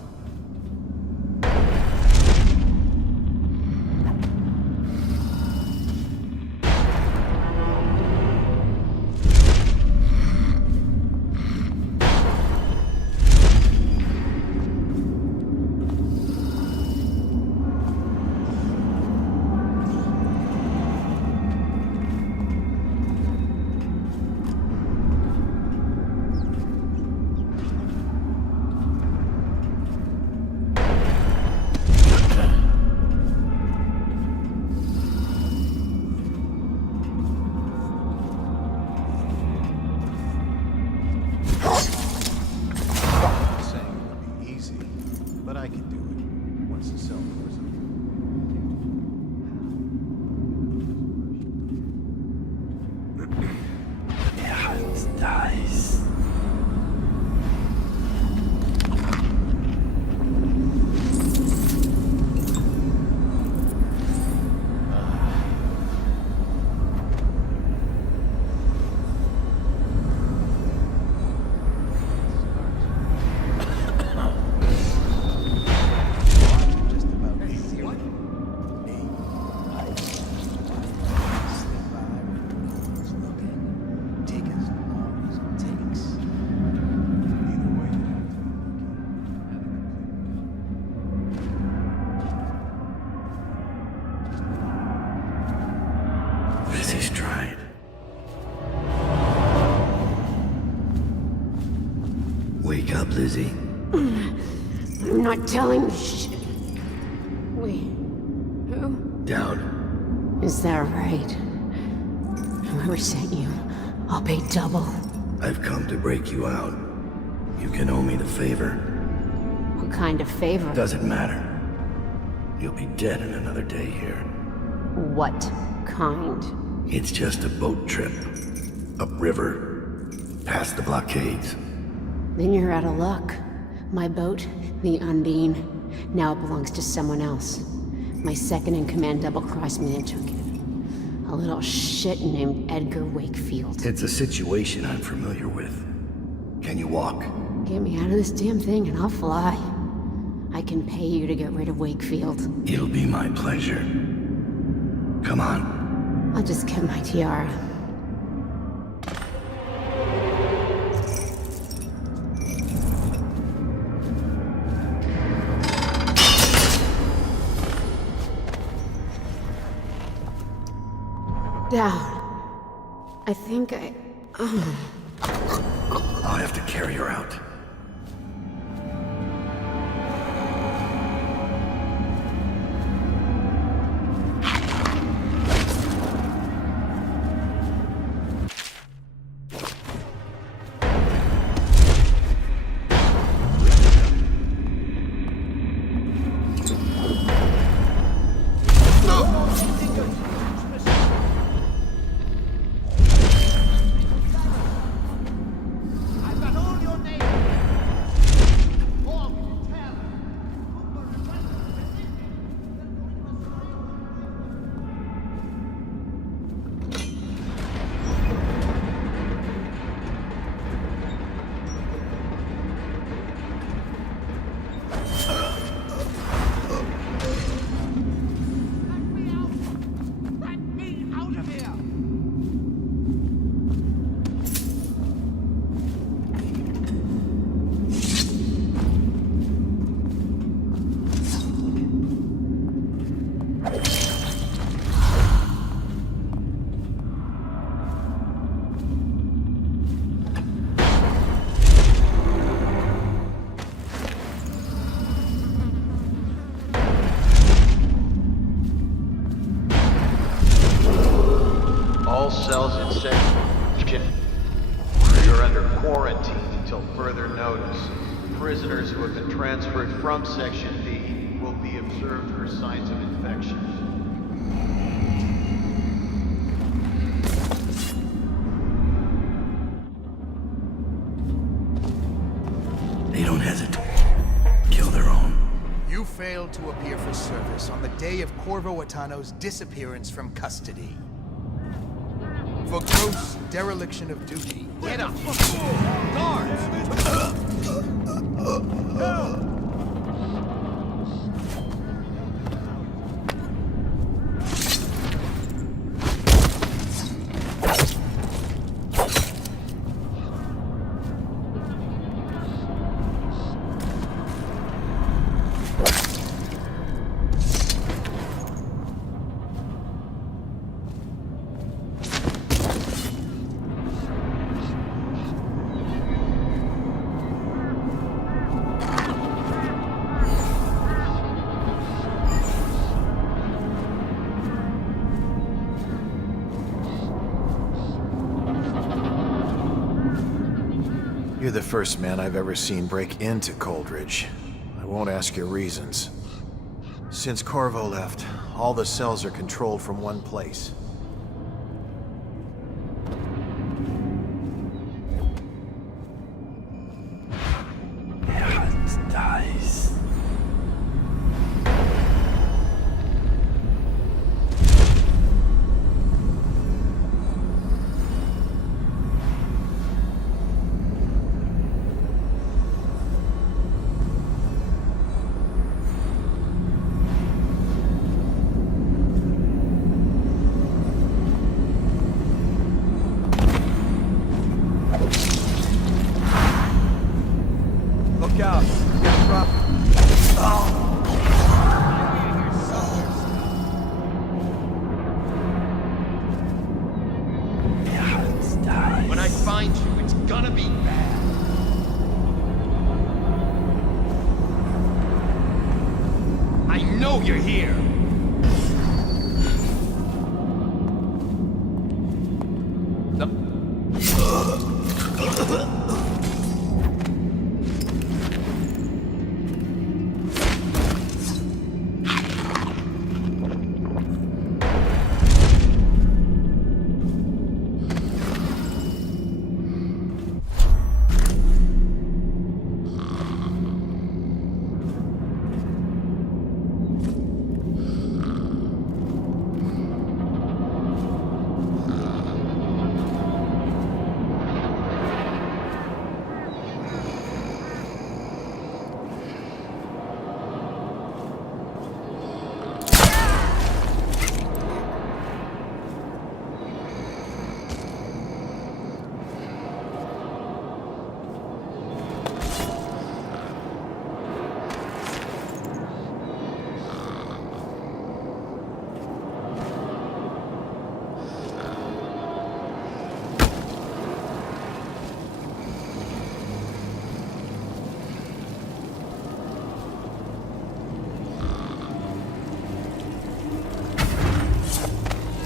he's tried. Wake up, Lizzie. I'm not telling you shit. Wait, who? Dowd. Is that right? Whoever sent you, I'll pay double. I've come to break you out. You can owe me the favor. What kind of favor? Doesn't matter. You'll be dead in another day here. What kind? It's just a boat trip. Upriver. Past the blockades. Then you're out of luck. My boat, the Undine, now it belongs to someone else. My second-in-command double-crossed me and took it. A little shit named Edgar Wakefield. It's a situation I'm familiar with. Can you walk? Get me out of this damn thing and I'll fly. I can pay you to get rid of Wakefield. It'll be my pleasure. Come on. I'll just get my tiara. Down. I think I... I'll have to carry her out. Cells in section. You're under quarantine until further notice. Prisoners who have been transferred from Section B will be observed for signs of infection. They don't hesitate. Kill their own. You failed to appear for service on the day of Corvo Attano's disappearance from custody. For gross dereliction of duty. Get up! Guards! You're the first man I've ever seen break into Coldridge. I won't ask your reasons. Since Corvo left, all the cells are controlled from one place. It dies. be bad. I know you're here.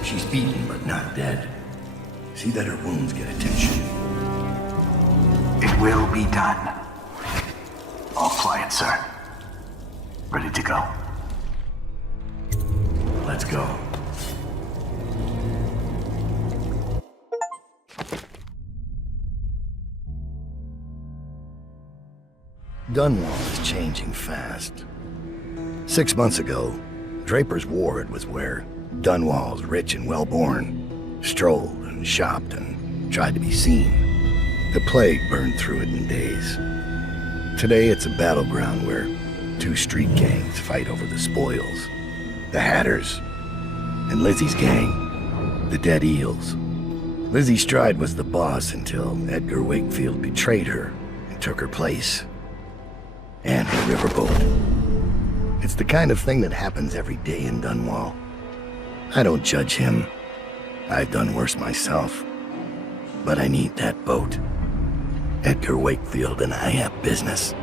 She's beaten, but not dead. See that her wounds get attention. It will be done. All quiet, sir. Ready to go. Let's go. Dunwall is changing fast. 6 months ago, Draper's Ward was where Dunwall's rich and well-born strolled and shopped and tried to be seen. The plague burned through it in days. Today it's a battleground where 2 street gangs fight over the spoils. The Hatters and Lizzie's gang, the Dead Eels. Lizzie Stride was the boss until Edgar Wakefield betrayed her and took her place. And her riverboat. It's the kind of thing that happens every day in Dunwall. I don't judge him. I've done worse myself. But I need that boat. Edgar Wakefield and I have business.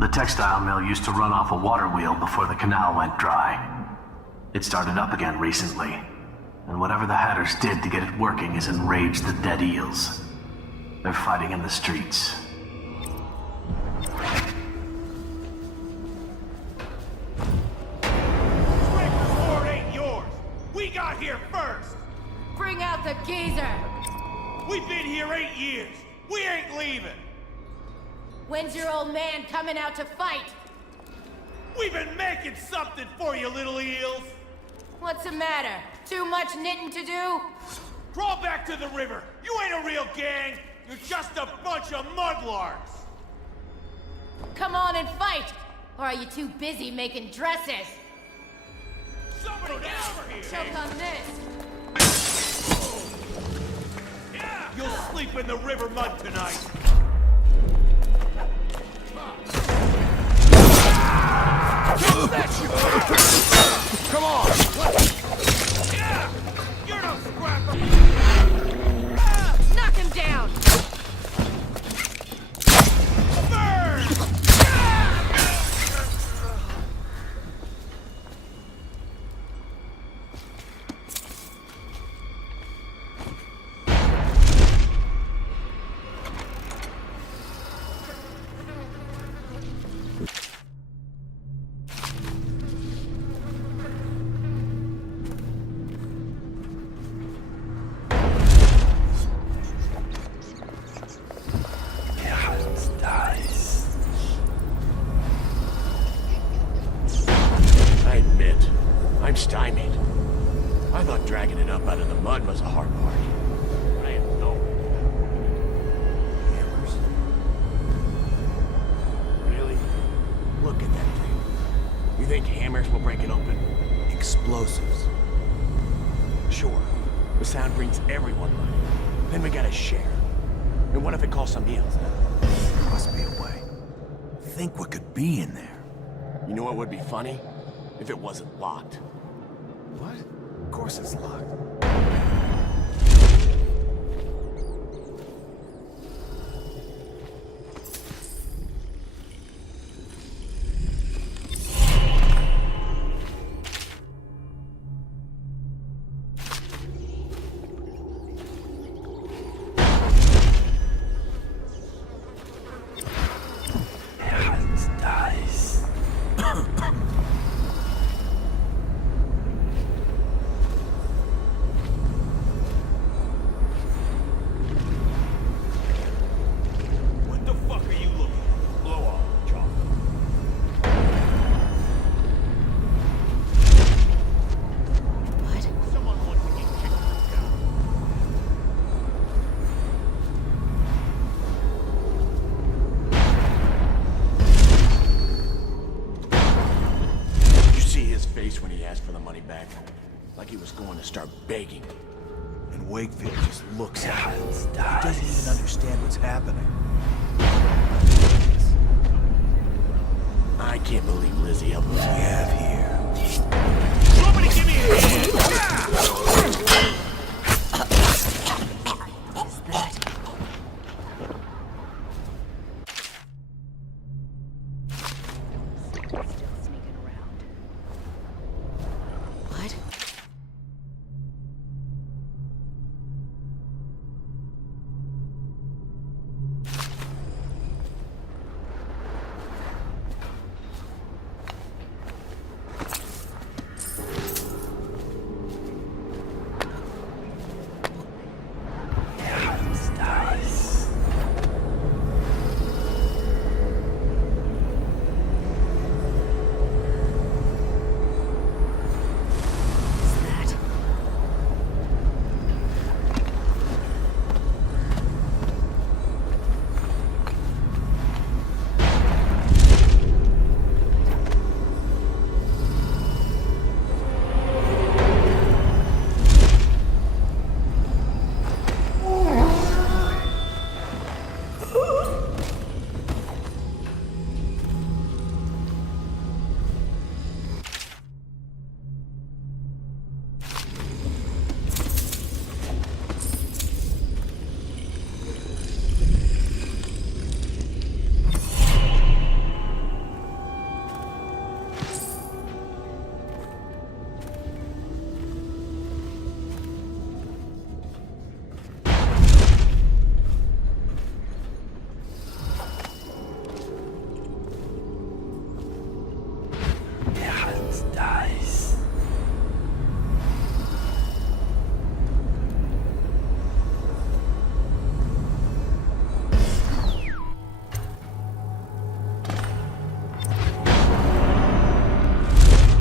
The textile mill used to run off a water wheel before the canal went dry. It started up again recently, and whatever the Hatters did to get it working has enraged the Dead Eels. They're fighting in the streets. We got here first! Bring out the geezer! We've been here 8 years! We ain't leaving! When's your old man coming out to fight? We've been making something for you, little eels! What's the matter? Too much knitting to do? Crawl back to the river! You ain't a real gang! You're just a bunch of mudlarks! Come on and fight! Or are you too busy making dresses? Somebody get over here! Choke on this! Yeah! You'll sleep in the river mud tonight! Come on! Yeah! You're no scrapper! Knock him down! Burn! I'm stymied. I thought dragging it up out of the mud was a hard part. I have no hammers. Really? Look at that thing. You think hammers will break it open? Explosives. Sure, the sound brings everyone running. Then we gotta share. And what if it calls somebody else? There must be a way. Think what could be in there. You know what would be funny? If it wasn't locked. What? course it's locked. When he asked for the money back, like he was going to start begging. And Wakefield just looks at him. He doesn't even understand what's happening. I can't believe Lizzie helped us. We have here. Somebody give me a hand!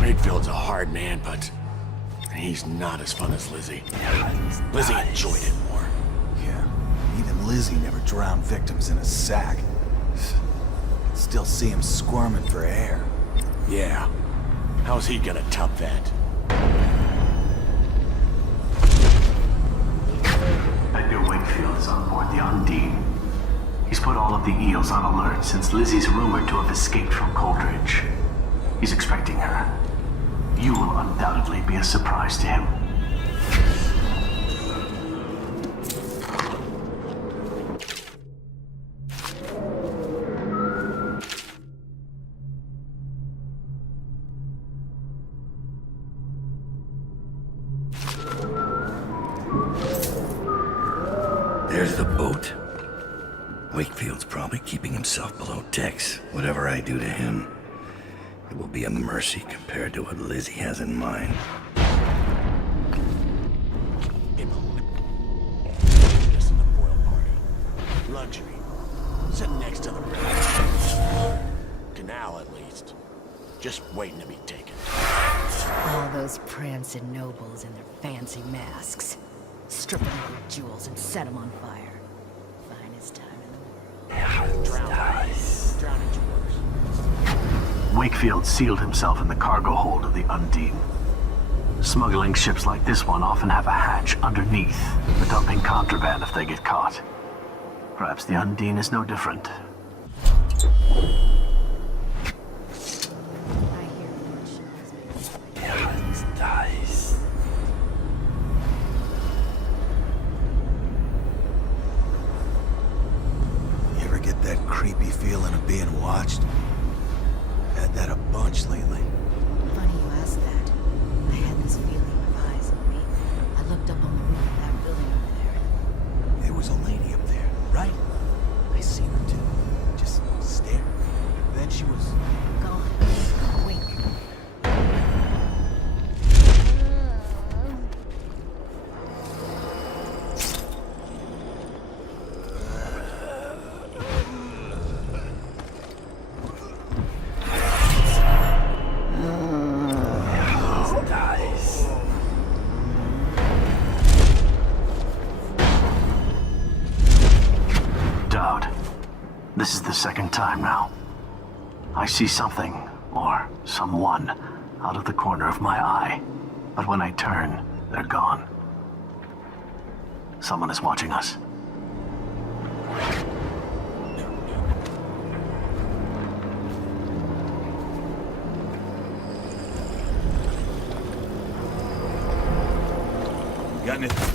Wakefield's a hard man, but he's not as fun as Lizzie. Lizzie enjoyed it more. Yeah, even Lizzie never drowned victims in a sack. Still see him squirming for air. Yeah. How's he gonna top that? Edgar Wakefield is on board the Undine. He's put all of the eels on alert since Lizzie's rumored to have escaped from Coldridge. He's expecting her. You will undoubtedly be a surprise to him. There's the boat. Wakefield's probably keeping himself below decks. Whatever I do to him, it will be a mercy compared to what Lizzie has in mind. This in the foil party. Luxury. Sitting next to the river. Canal, at least. Just waiting to be taken. All those prancing nobles in their fancy masks. Strip them of their jewels and set them on fire. Finest time in the world. Drown at your worst. Wakefield sealed himself in the cargo hold of the Undine. Smuggling ships like this one often have a hatch underneath for dumping contraband if they get caught. Perhaps the Undine is no different. feeling of being watched? Had that a bunch lately. Funny you ask that. I had this feeling with eyes on me. I looked up on the roof of that building over there. There was a lady up there, right? I seen her too. Just stare. Then she was... Gone. Wink. This is the second time now. I see something, or someone, out of the corner of my eye. But when I turn, they're gone. Someone is watching us. Got anything?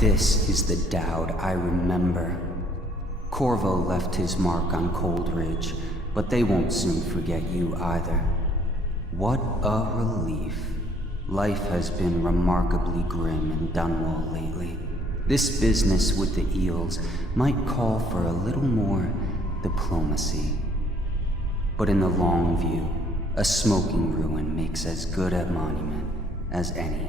This is the Dowd I remember. Corvo left his mark on Cold Ridge, but they won't soon forget you either. What a relief. Life has been remarkably grim in Dunwall lately. This business with the eels might call for a little more diplomacy. But in the long view, a smoking ruin makes as good a monument as any.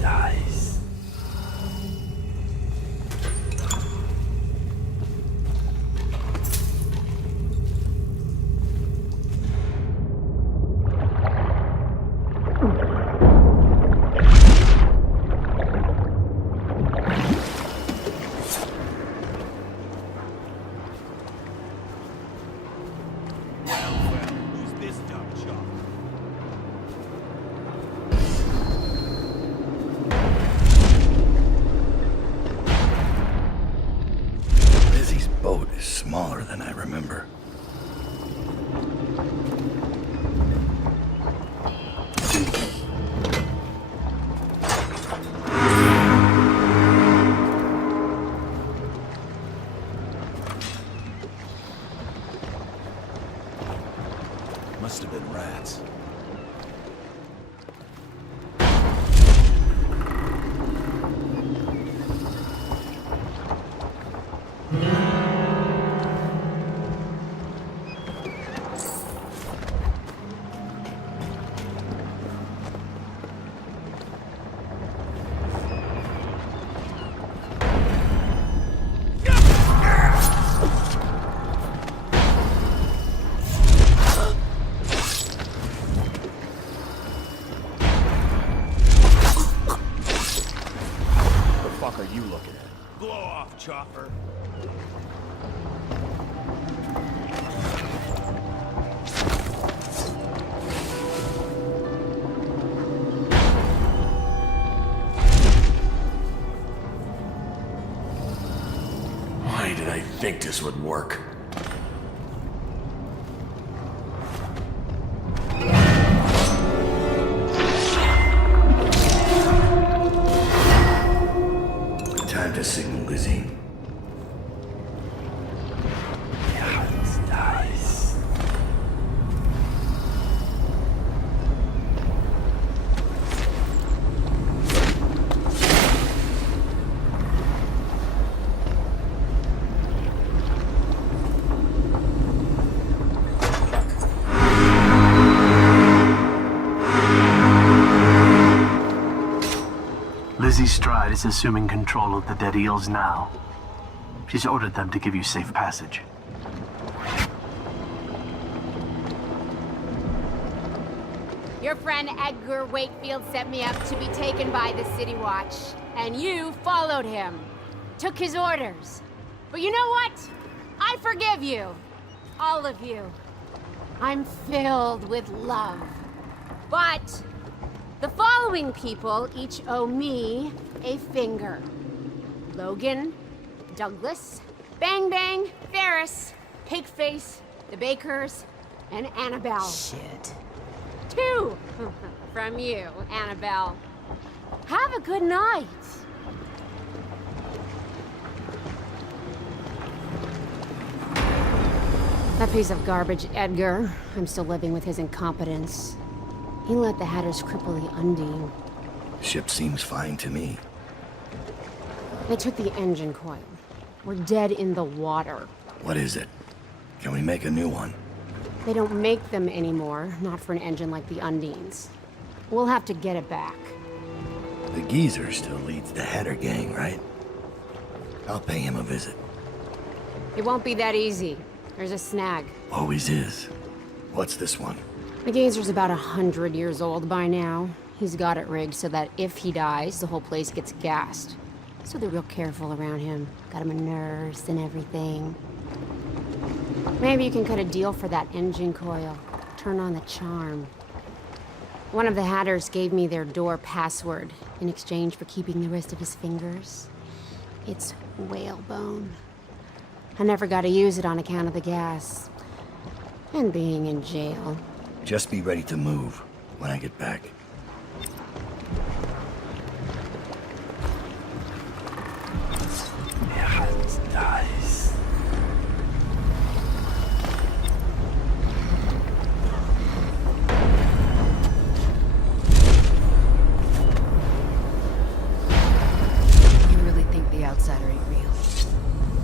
Dies. Smaller than I remember. Must have been rats. Chopper. think this would work? Time to signal Lizzie. Lizzie Stride is assuming control of the Dead Eels now. She's ordered them to give you safe passage. Your friend Edgar Wakefield set me up to be taken by the City Watch, and you followed him. Took his orders. But you know what? I forgive you. All of you. I'm filled with love. But the following people each owe me a finger. Logan, Douglas, Bang Bang, Ferris, Pigface, the Bakers, and Annabelle. Shit. 2 from you, Annabelle. Have a good night. That piece of garbage, Edgar. I'm still living with his incompetence. He let the Hatters cripple the Undine. Ship seems fine to me. They took the engine coil. We're dead in the water. What is it? Can we make a new one? They don't make them anymore, not for an engine like the Undine's. We'll have to get it back. The geezer still leads the Hatter gang, right? I'll pay him a visit. It won't be that easy. There's a snag. Always is. What's this one? The geezer's about 100 years old by now. He's got it rigged so that if he dies, the whole place gets gassed. So they're real careful around him. Got him a nurse and everything. Maybe you can cut a deal for that engine coil. Turn on the charm. One of the Hatters gave me their door password in exchange for keeping the rest of his fingers. It's whalebone. I never got to use it on account of the gas. And being in jail. Just be ready to move when I get back. Yeah, it's nice. You really think the outsider ain't real?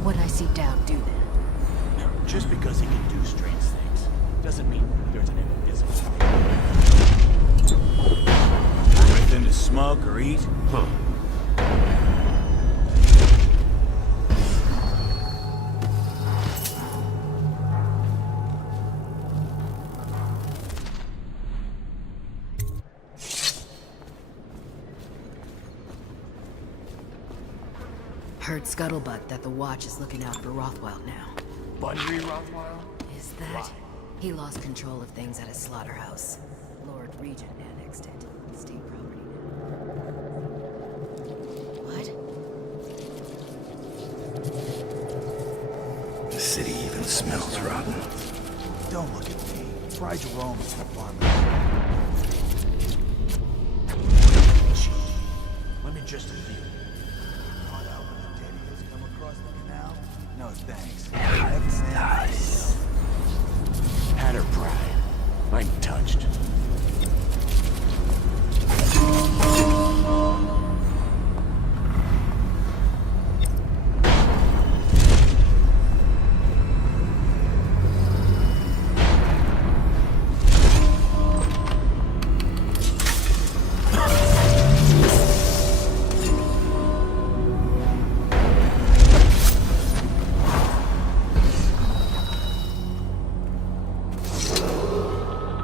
What I see Dowd do then? Just because he can do strange things doesn't mean there's an invisible. Anything to smoke or eat? Huh. Heard scuttlebutt that the Watch is looking out for Rothwell now. Bunbury Rothwell? Is that? He lost control of things at his slaughterhouse. Lord Regent annexed it. State property now. What? The city even smells rotten. Don't look at me. Try Jerome as the farmer. Let me just feel. Caught out when the Dead Eels come across the canal? No thanks. Nice. Hatter pride. I'm touched.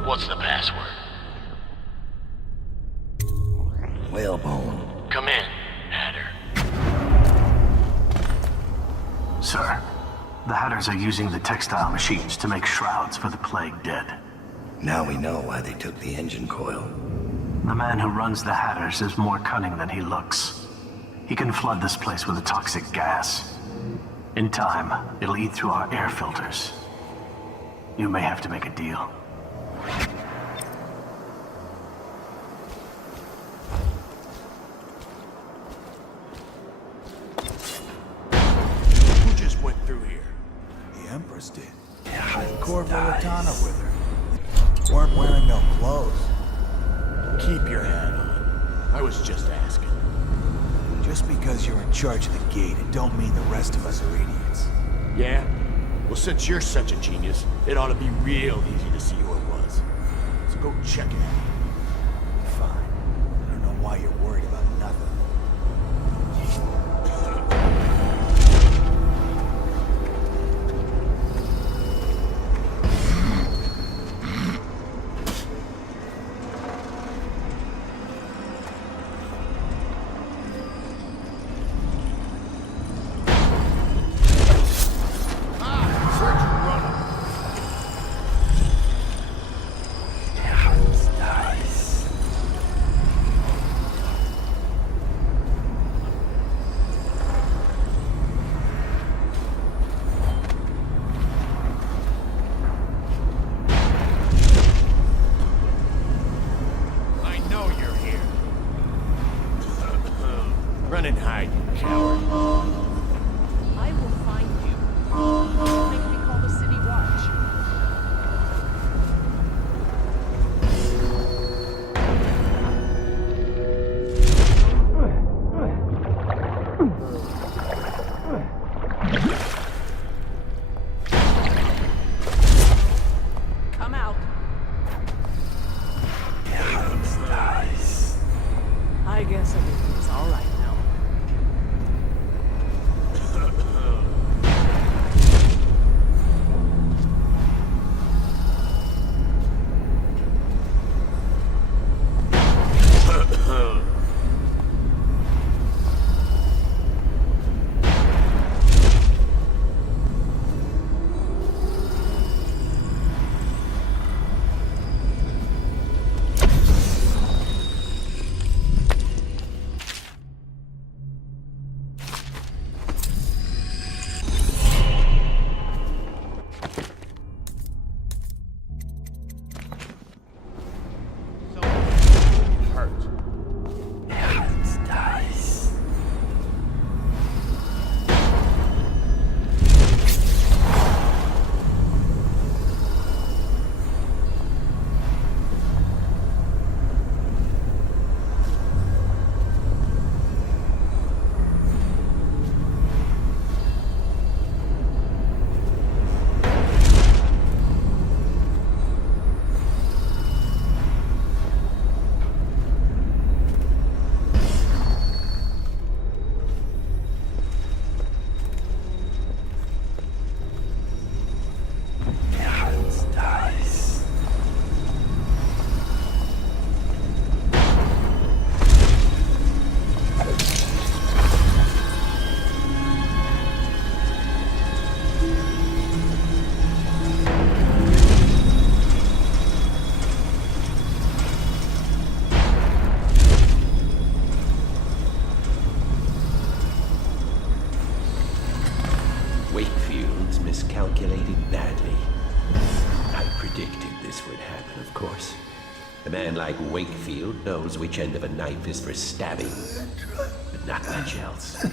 What's the password? Whalebone. Come in, Hatter. Sir, the Hatters are using the textile machines to make shrouds for the plague dead. Now we know why they took the engine coil. The man who runs the Hatters is more cunning than he looks. He can flood this place with a toxic gas. In time, it'll eat through our air filters. You may have to make a deal. Who just went through here? The Empress did. With Corvo Attano with her. Weren't wearing no clothes. Keep your hat on. I was just asking. Just because you're in charge of the gate, it don't mean the rest of us are idiots. Yeah? Well, since you're such a genius, it ought to be real easy to see who it was. So go check it out. Fine. I don't know why you're worried about nothing. Run and hide, you coward. I will find you. Don't make me call the city watch. Come out. I guess everything's all right now. Wakefield's miscalculated badly. I predicted this would happen, of course. A man like Wakefield knows which end of a knife is for stabbing, but not much else.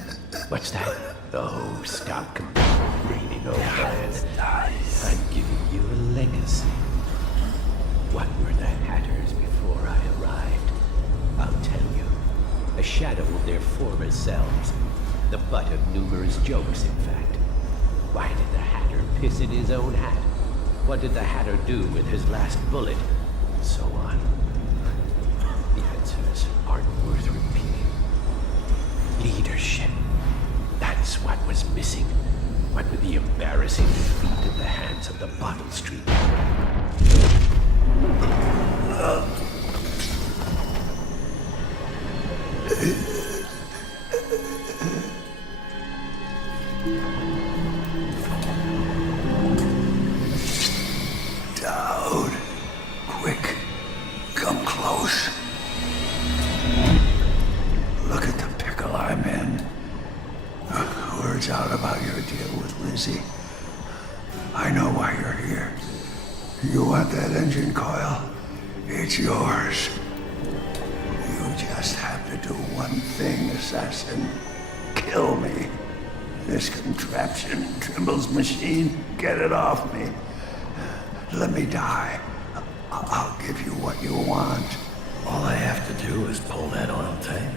What's that? Oh, stop complaining, old man. I'm giving you a legacy. What were the Hatters before I arrived? I'll tell you. A shadow of their former selves. The butt of numerous jokes, in fact. Why did the Hatter piss in his own hat? What did the Hatter do with his last bullet? And so on. The answers aren't worth repeating. Leadership. That's what was missing. What with the embarrassing defeat at the hands of the Bottle Street. Dowd. Quick. Come close. Look at the pickle I'm in. Word's out about your deal with Lizzie. I know why you're here. You want that engine coil? It's yours. You just have to do one thing, assassin. Kill me. This contraption, Trimble's machine, get it off me. Let me die. I'll give you what you want. All I have to do is pull that oil tank.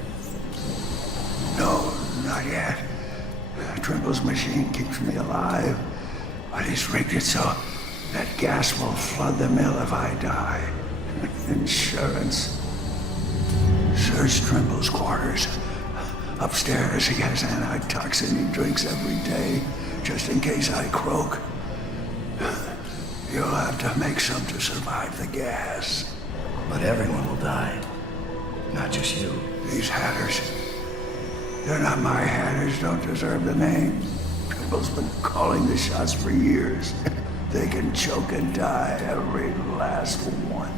No, not yet. Trimble's machine keeps me alive, but he's rigged it so that gas will flood the mill if I die. Insurance. Search Trimble's quarters. Upstairs, he has antitoxin he drinks every day, just in case I croak. You'll have to make some to survive the gas. But everyone will die. Not just you. These hatters. They're not my hatters, don't deserve the name. Trimble's been calling the shots for years. They can choke and die, every last one.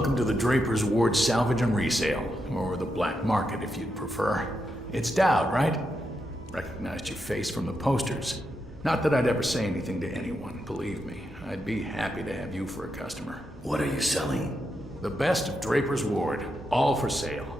Welcome to the Draper's Ward Salvage and Resale, or the Black Market if you'd prefer. It's Dowd, right? Recognized your face from the posters. Not that I'd ever say anything to anyone, believe me. I'd be happy to have you for a customer. What are you selling? The best of Draper's Ward, all for sale.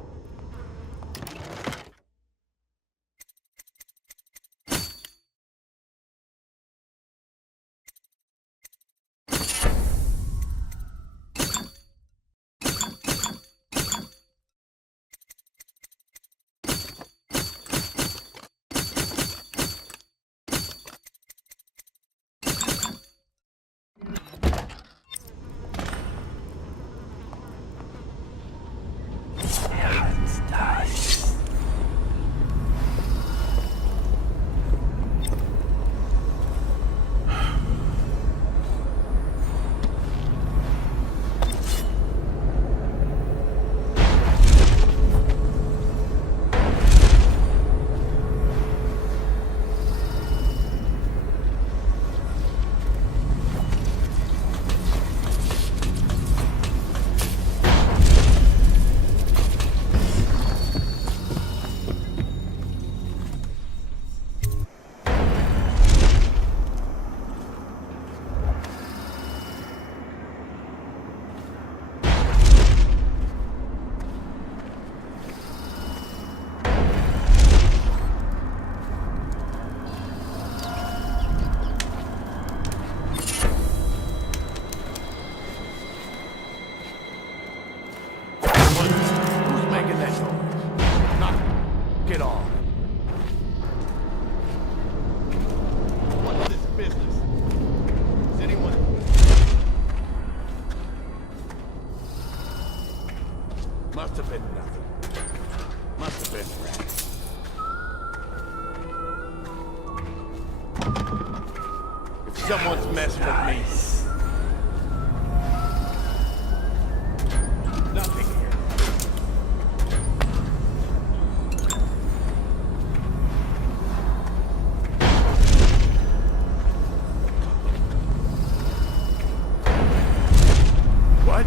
Must have been nothing. Must have been rats. If someone's messing with me... Nothing here. What?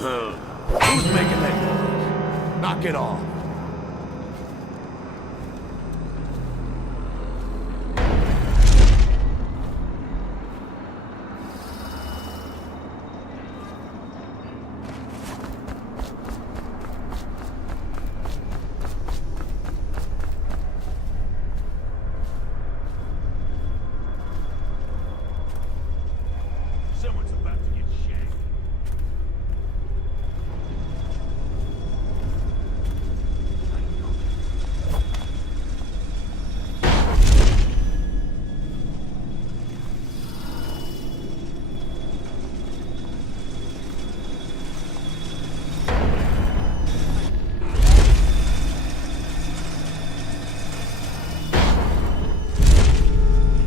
Who's making that noise? Knock it off. Someone's about to get shanked.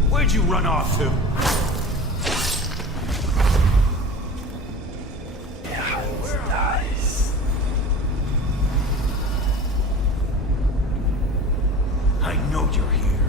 Where'd you run off to? I know you're here.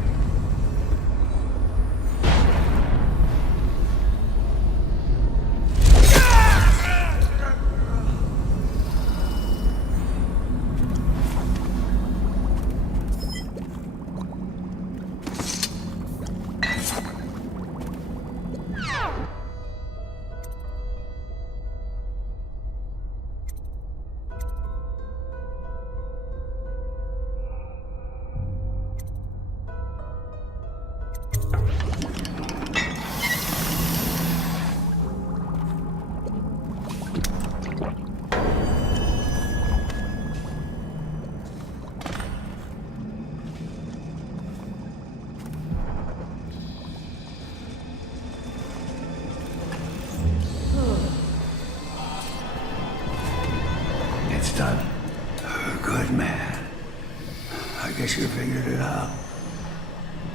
pal.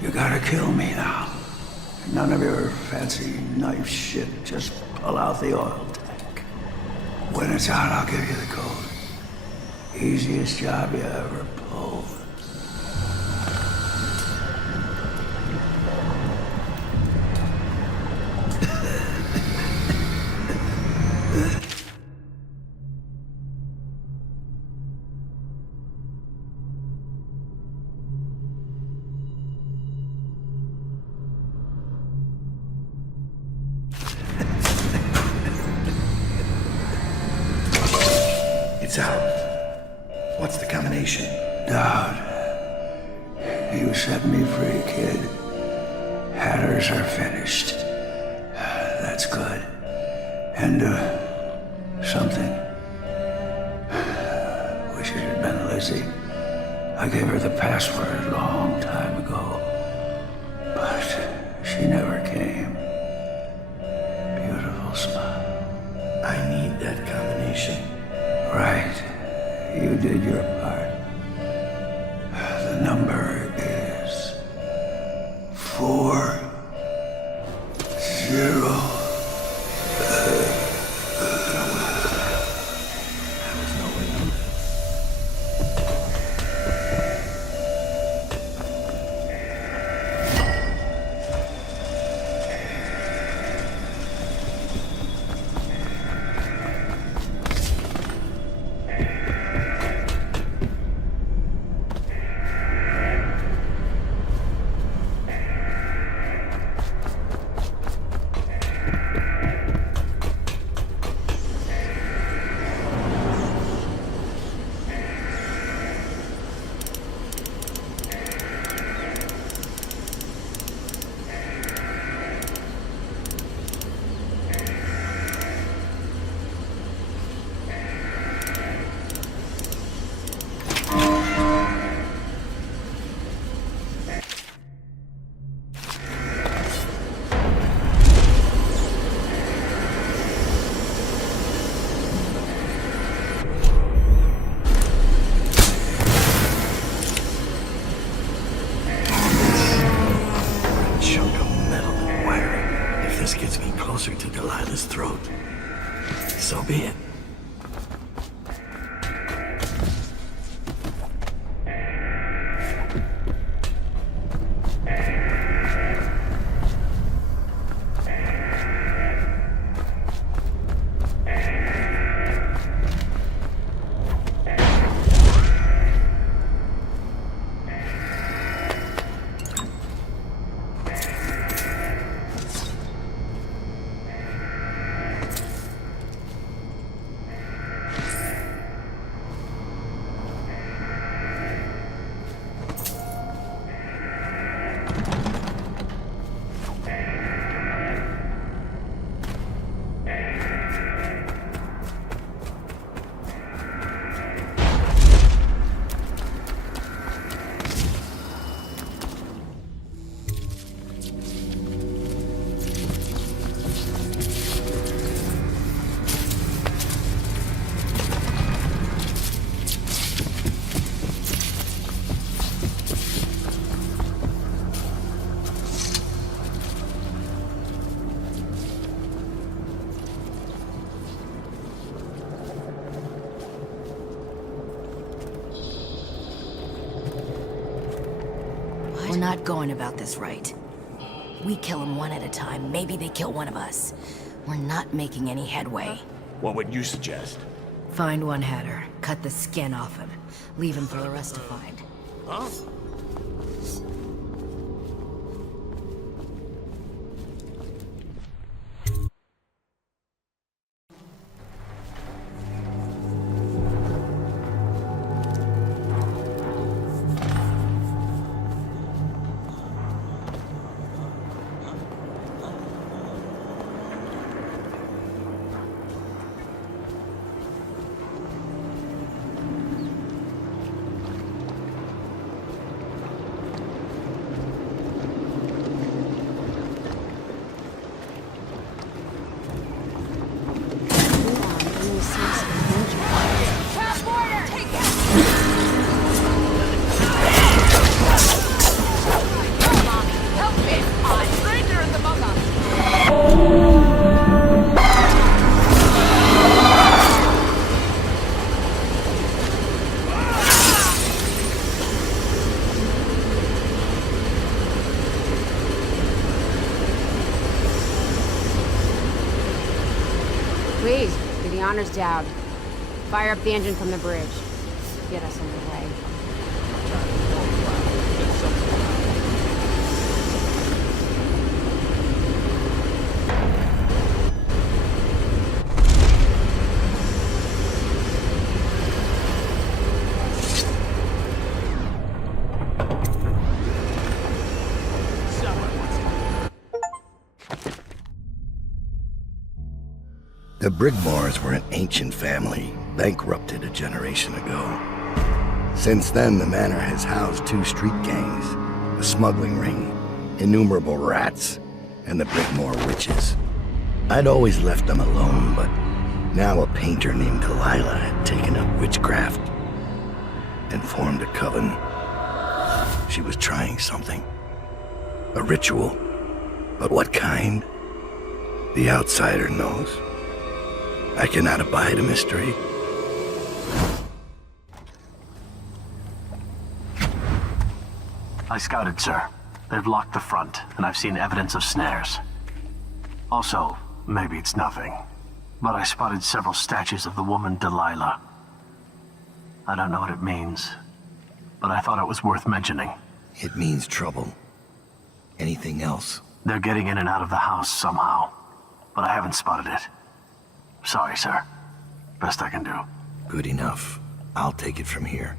You gotta kill me now. None of your fancy knife shit. Just pull out the oil tank. When it's out, I'll give you the code. Easiest job you ever pulled. It's out. What's the combination? Dowd. You set me free, kid. Hatters are finished. That's good. And, something. Wish it had been Lizzie. I gave her the password a long time ago. But she never came. Beautiful smile. I need that combination. Right. You did your part. The number is 40. So be it. We're not going about this right. We kill them one at a time, maybe they kill one of us. We're not making any headway. What would you suggest? Find one Hatter, cut the skin off him, leave him for the rest to find. Huh? honor's down. Fire up the engine from the bridge. Get us underway. The Brigmores were an ancient family, bankrupted a generation ago. Since then, the manor has housed 2 street gangs, a smuggling ring, innumerable rats, and the Brigmore witches. I'd always left them alone, but now a painter named Delilah had taken up witchcraft and formed a coven. She was trying something. A ritual. But what kind? The outsider knows. I cannot abide a mystery. I scouted, sir. They've locked the front, and I've seen evidence of snares. Also, maybe it's nothing, but I spotted several statues of the woman Delilah. I don't know what it means, but I thought it was worth mentioning. It means trouble. Anything else? They're getting in and out of the house somehow, but I haven't spotted it. Sorry, sir. Best I can do. Good enough. I'll take it from here.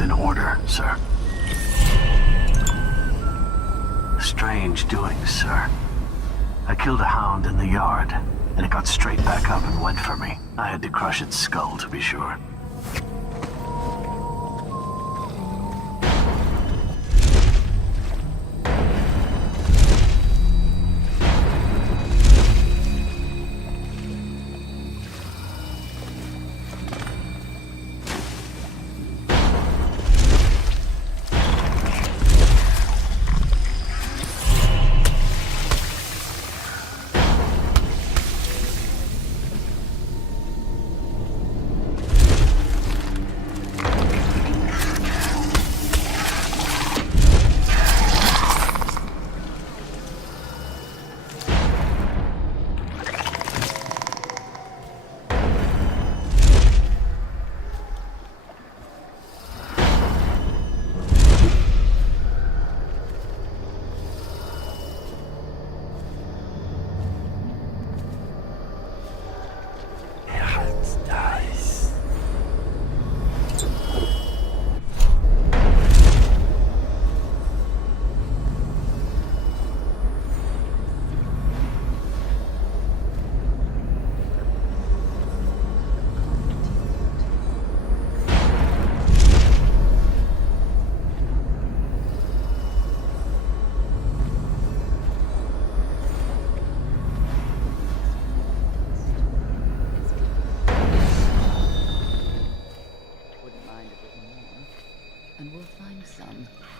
In order, sir. Strange doings, sir. I killed a hound in the yard, and it got straight back up and went for me. I had to crush its skull, to be sure.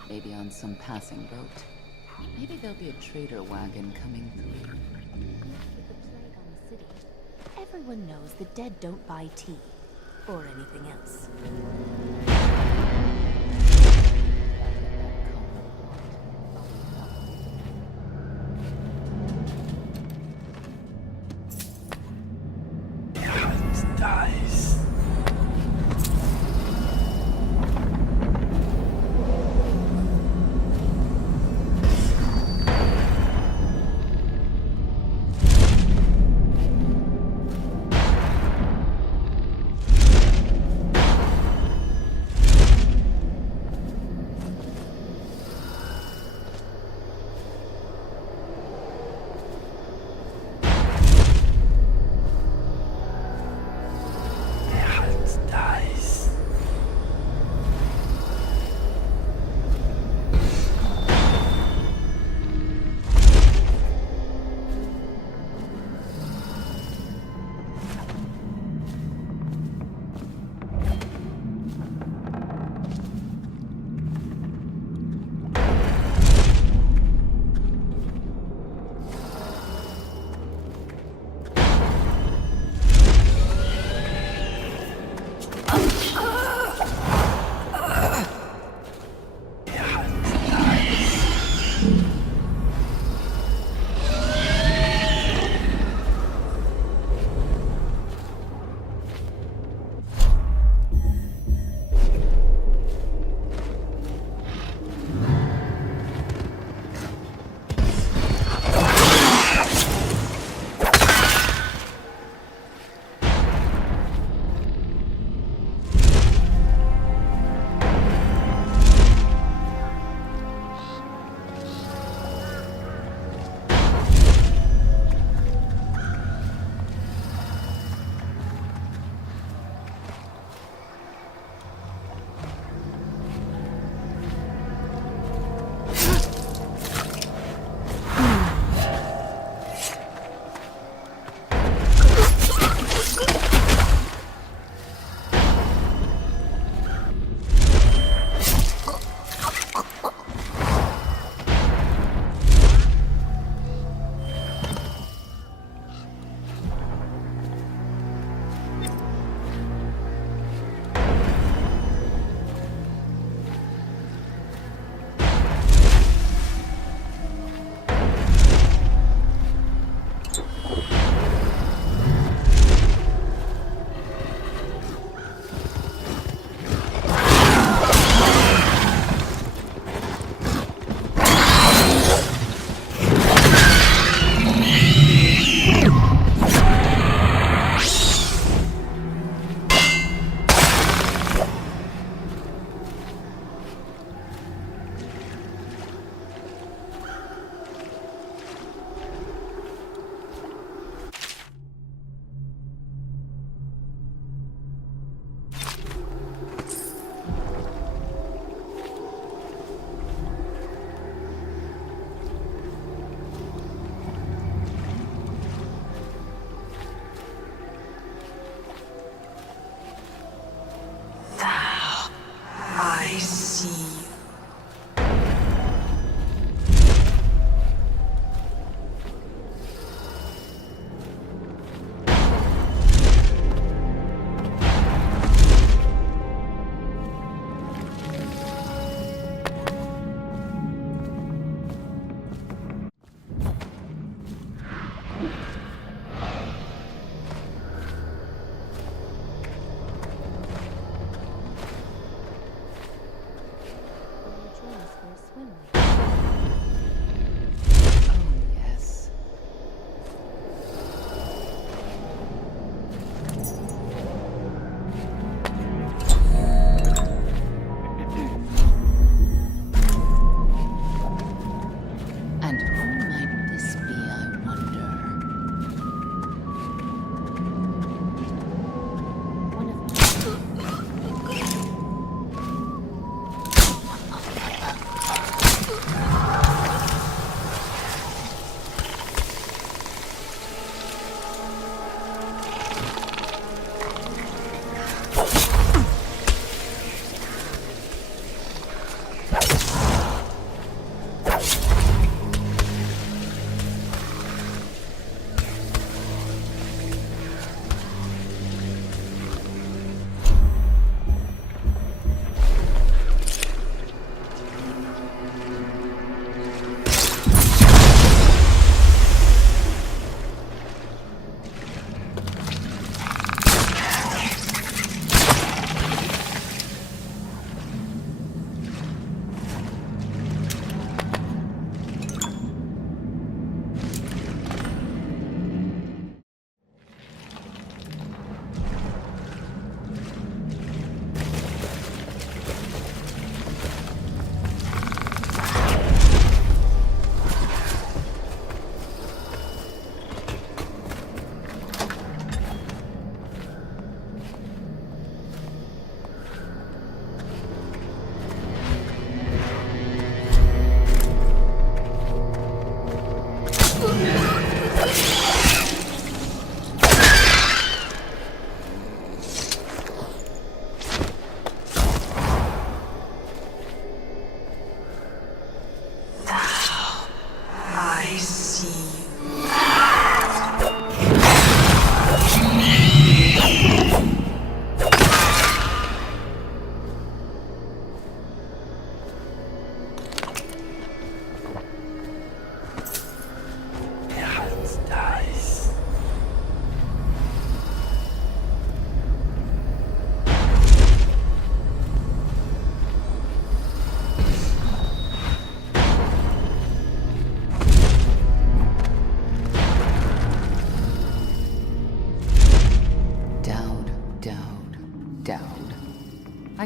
Maybe on some passing boat. Maybe there'll be a trader wagon coming through. With the plague on the city, everyone knows the dead don't buy tea. Or anything else. Dies.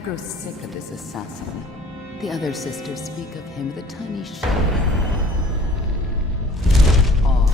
grow sick of this assassin. The other sisters speak of him with a tiny shudder. Awe.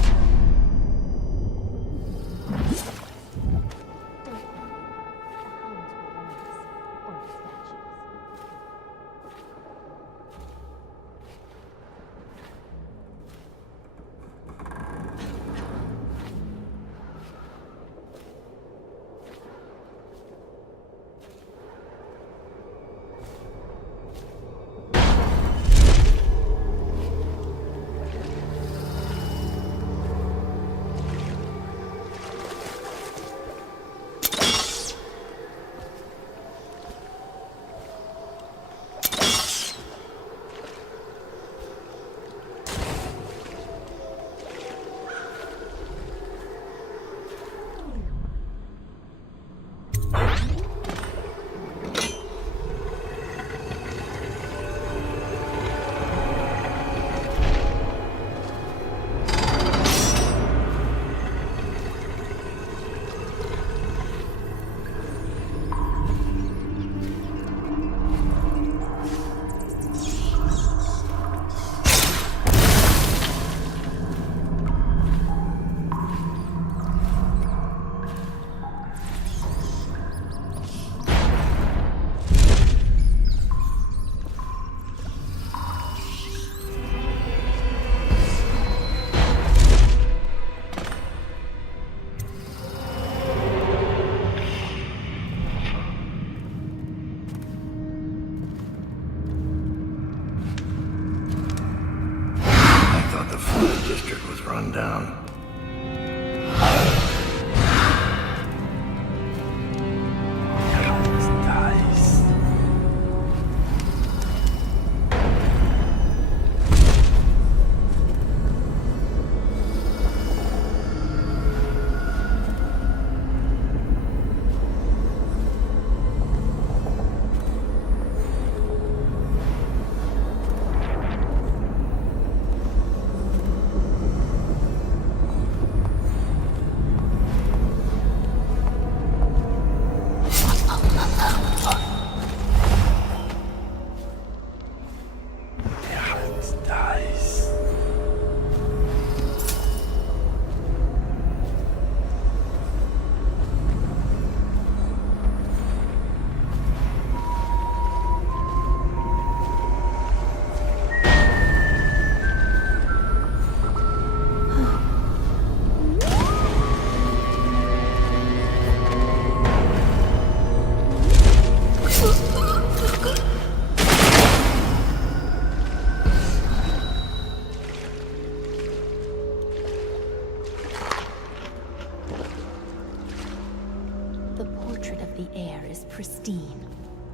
Pristine.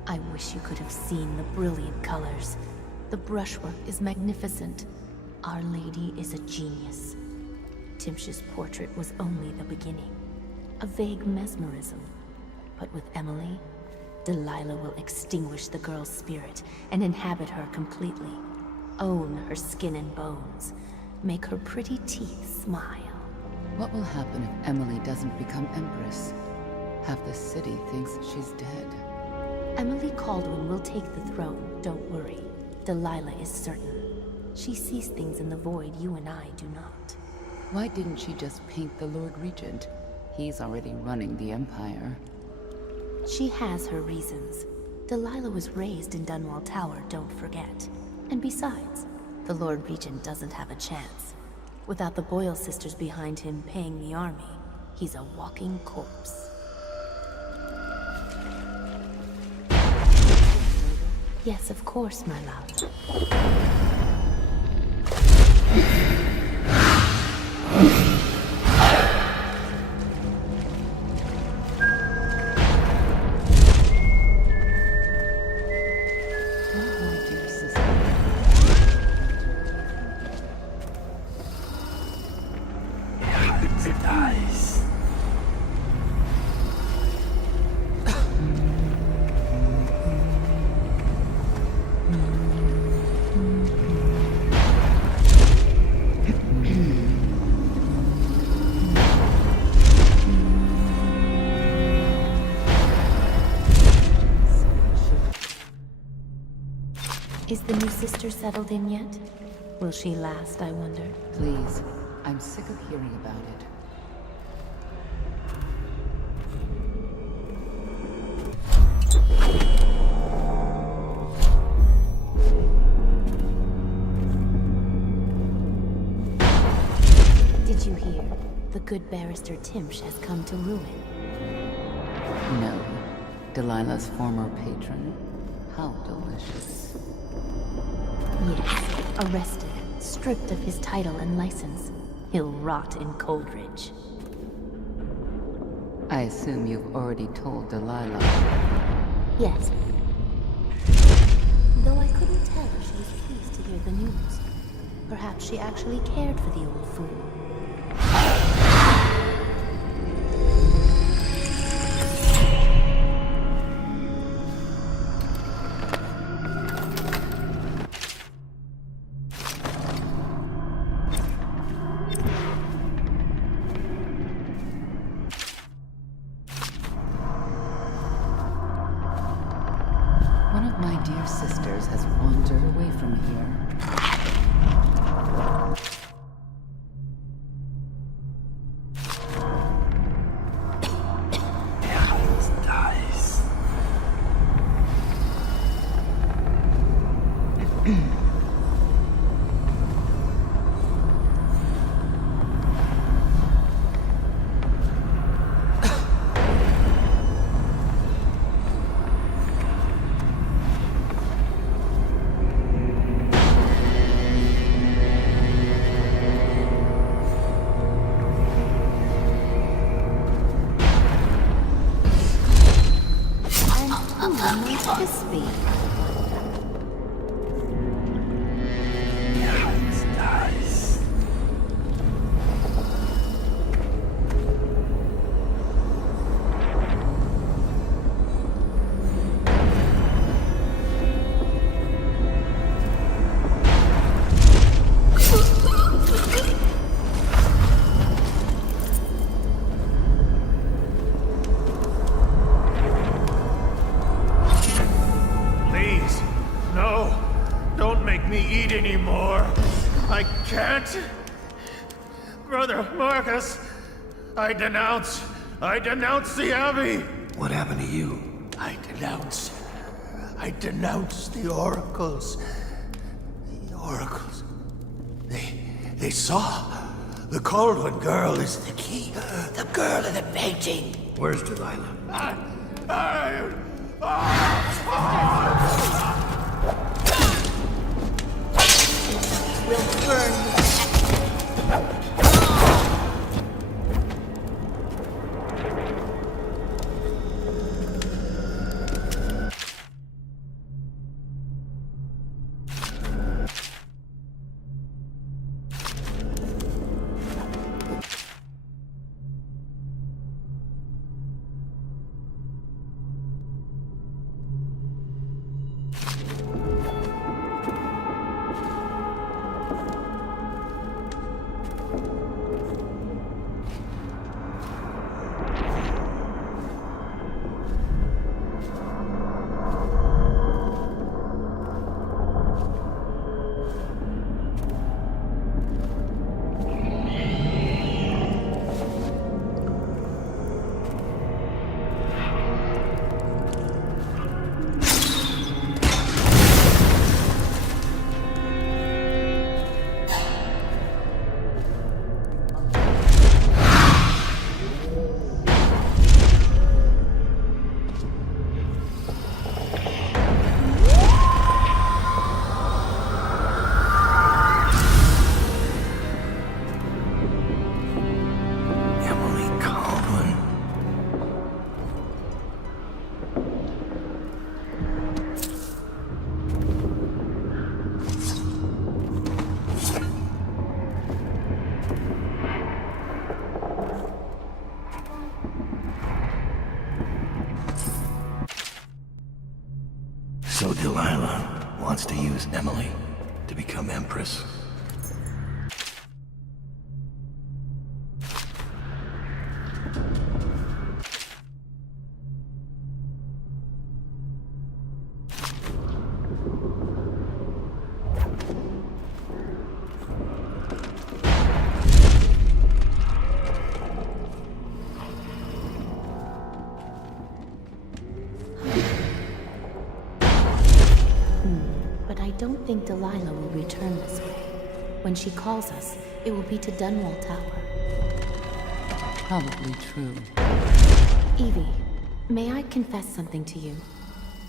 I wish you could have seen the brilliant colors. The brushwork is magnificent. Our Lady is a genius. Timsh's portrait was only the beginning. A vague mesmerism. But with Emily, Delilah will extinguish the girl's spirit and inhabit her completely. Own her skin and bones. Make her pretty teeth smile. What will happen if Emily doesn't become Empress? Half the city thinks she's dead. Emily Kaldwin will take the throne, don't worry. Delilah is certain. She sees things in the void you and I do not. Why didn't she just paint the Lord Regent? He's already running the Empire. She has her reasons. Delilah was raised in Dunwall Tower, don't forget. And besides, the Lord Regent doesn't have a chance. Without the Boyle sisters behind him paying the army, he's a walking corpse. Yes, of course, my love. Is the new sister settled in yet? Will she last, I wonder? Please, I'm sick of hearing about it. Did you hear? The good barrister Timsh has come to ruin. No. Delilah's former patron? How delicious. Yes, arrested, stripped of his title and license. He'll rot in Coldridge. I assume you've already told Delilah. Yes. Though I couldn't tell if she was pleased to hear the news. Perhaps she actually cared for the old fool. One of my dear sisters has wandered away from here. I denounce the Abbey! What happened to you? I denounce the oracles. The oracles. They saw. The Caldwell girl is the key. The girl in the painting. Where's Delilah? We'll burn you. So Delilah wants to use Emily to become Empress. think Delilah will return this way. When she calls us, it will be to Dunwall Tower. Probably true. Evie, may I confess something to you?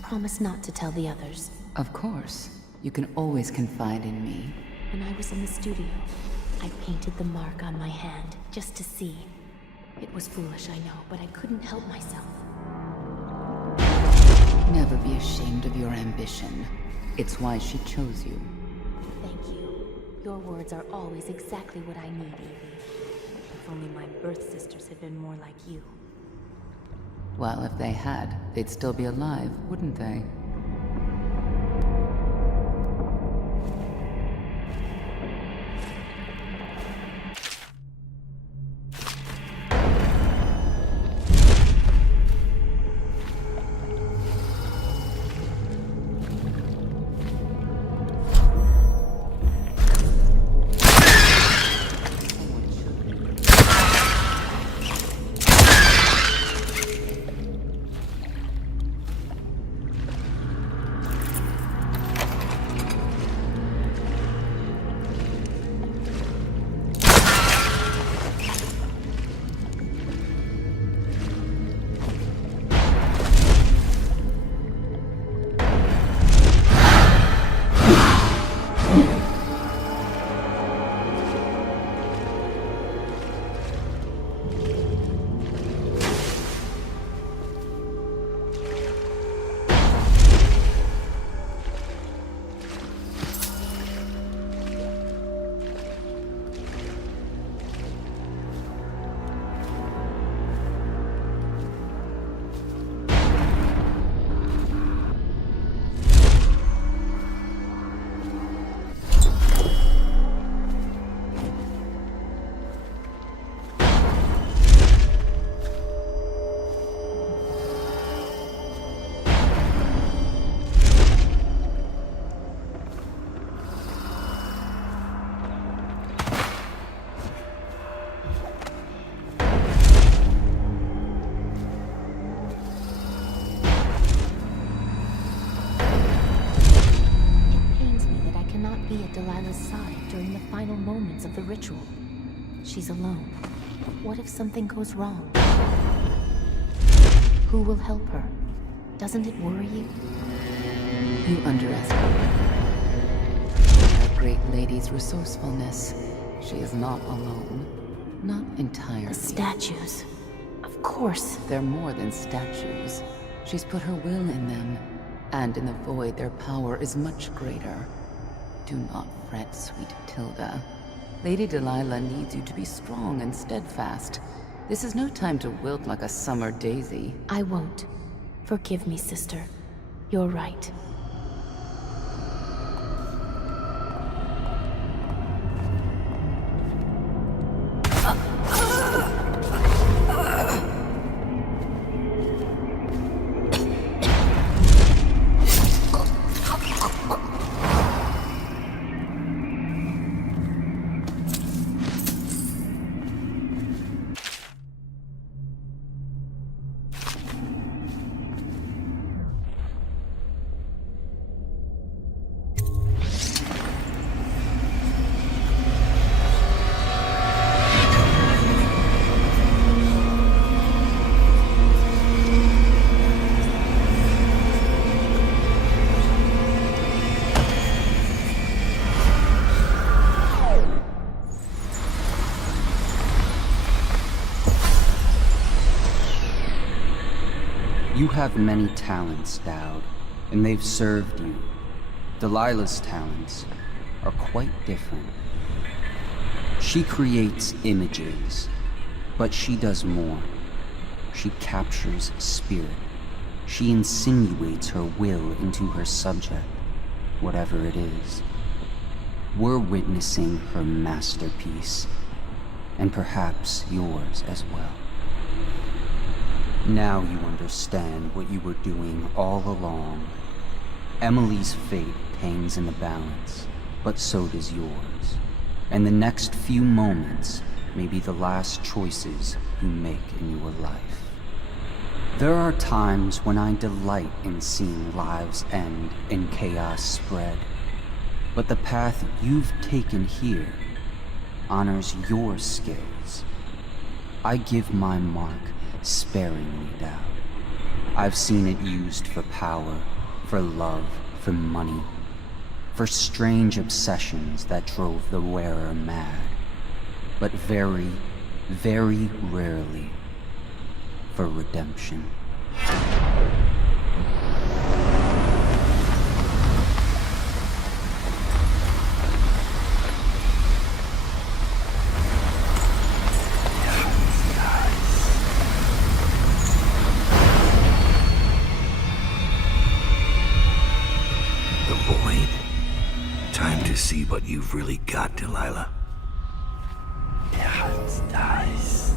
Promise not to tell the others. Of course. You can always confide in me. When I was in the studio, I painted the mark on my hand, just to see. It was foolish, I know, but I couldn't help myself. Never be ashamed of your ambition. It's why she chose you. Thank you. Your words are always exactly what I need, Evie. If only my birth sisters had been more like you. Well, if they had, they'd still be alive, wouldn't they? Delilah's side during the final moments of the ritual. She's alone. What if something goes wrong? Who will help her? Doesn't it worry you? You underestimate our great lady's resourcefulness. She is not alone. Not entirely. The statues. Of course. They're more than statues. She's put her will in them. And in the void, their power is much greater. Do not fret, sweet Tilda. Lady Delilah needs you to be strong and steadfast. This is no time to wilt like a summer daisy. I won't. Forgive me, sister. You're right. You have many talents, Dowd, and they've served you. Delilah's talents are quite different. She creates images, but she does more. She captures spirit. She insinuates her will into her subject, whatever it is. We're witnessing her masterpiece, and perhaps yours as well. Now you understand what you were doing all along. Emily's fate hangs in the balance, but so does yours. And the next few moments may be the last choices you make in your life. There are times when I delight in seeing lives end and chaos spread. But the path you've taken here honors your skills. I give my mark sparingly, Dad. I've seen it used for power, for love, for money, for strange obsessions that drove the wearer mad. But very, very rarely for redemption. See what you've really got, Delilah. Yeah, it's nice.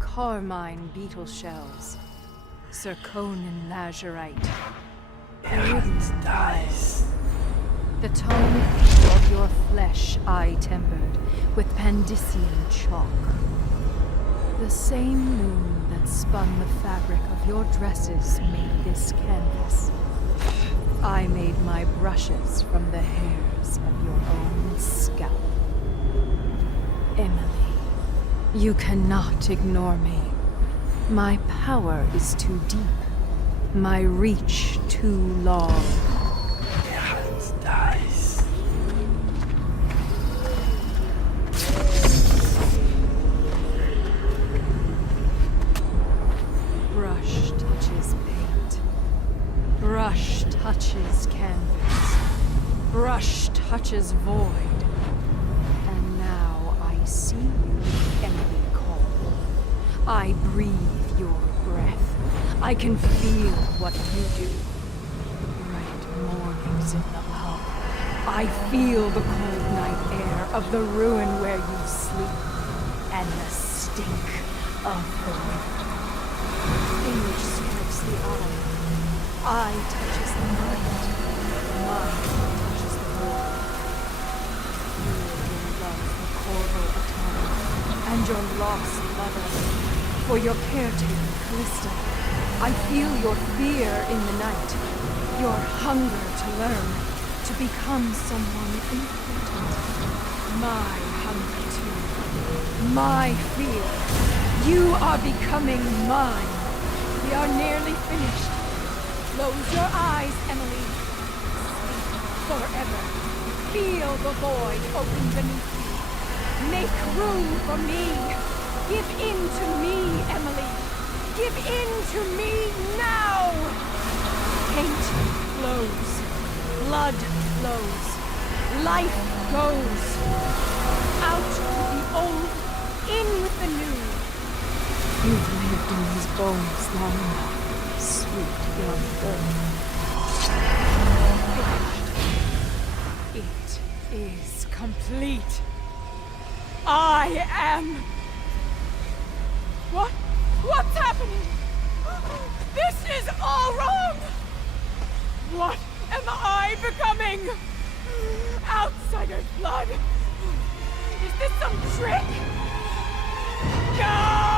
Carmine beetle shells, zirconin lazurite, iridescent tiles. The tone of your flesh I tempered with Pandician chalk. The same moon that spun the fabric of your dresses made this canvas. I made my brushes from the hairs of your own scalp. Emily. You cannot ignore me. My power is too deep. My reach too long. Yeah, it's nice. Brush touches paint. Brush touches canvas. Brush touches void. And now I see you, Emily Cole. I breathe your breath. I can feel what you do. The bright mornings in the hub. I feel the cold night air of the ruin where you sleep. And the stink of the wind. Image strikes the eye. Eye touches the mind. Mind touches the world. Feel your love for Corvo Attano and your lost lover. For your caretaker, Callista. I feel your fear in the night. Your hunger to learn. To become someone important. My hunger too. My fear. You are becoming mine. We are nearly finished. Close your eyes, Emily. Sleep forever. Feel the void open beneath you. Make room for me. Give in to me, Emily. Give in to me now. Paint flows. Blood flows. Life goes. Out with the old. In with the new. You've lived in these bones long enough, sweet young girl. Finished. It is complete. I am... What? What's happening? This is all wrong! What am I becoming? Outsider's blood? Is this some trick? No!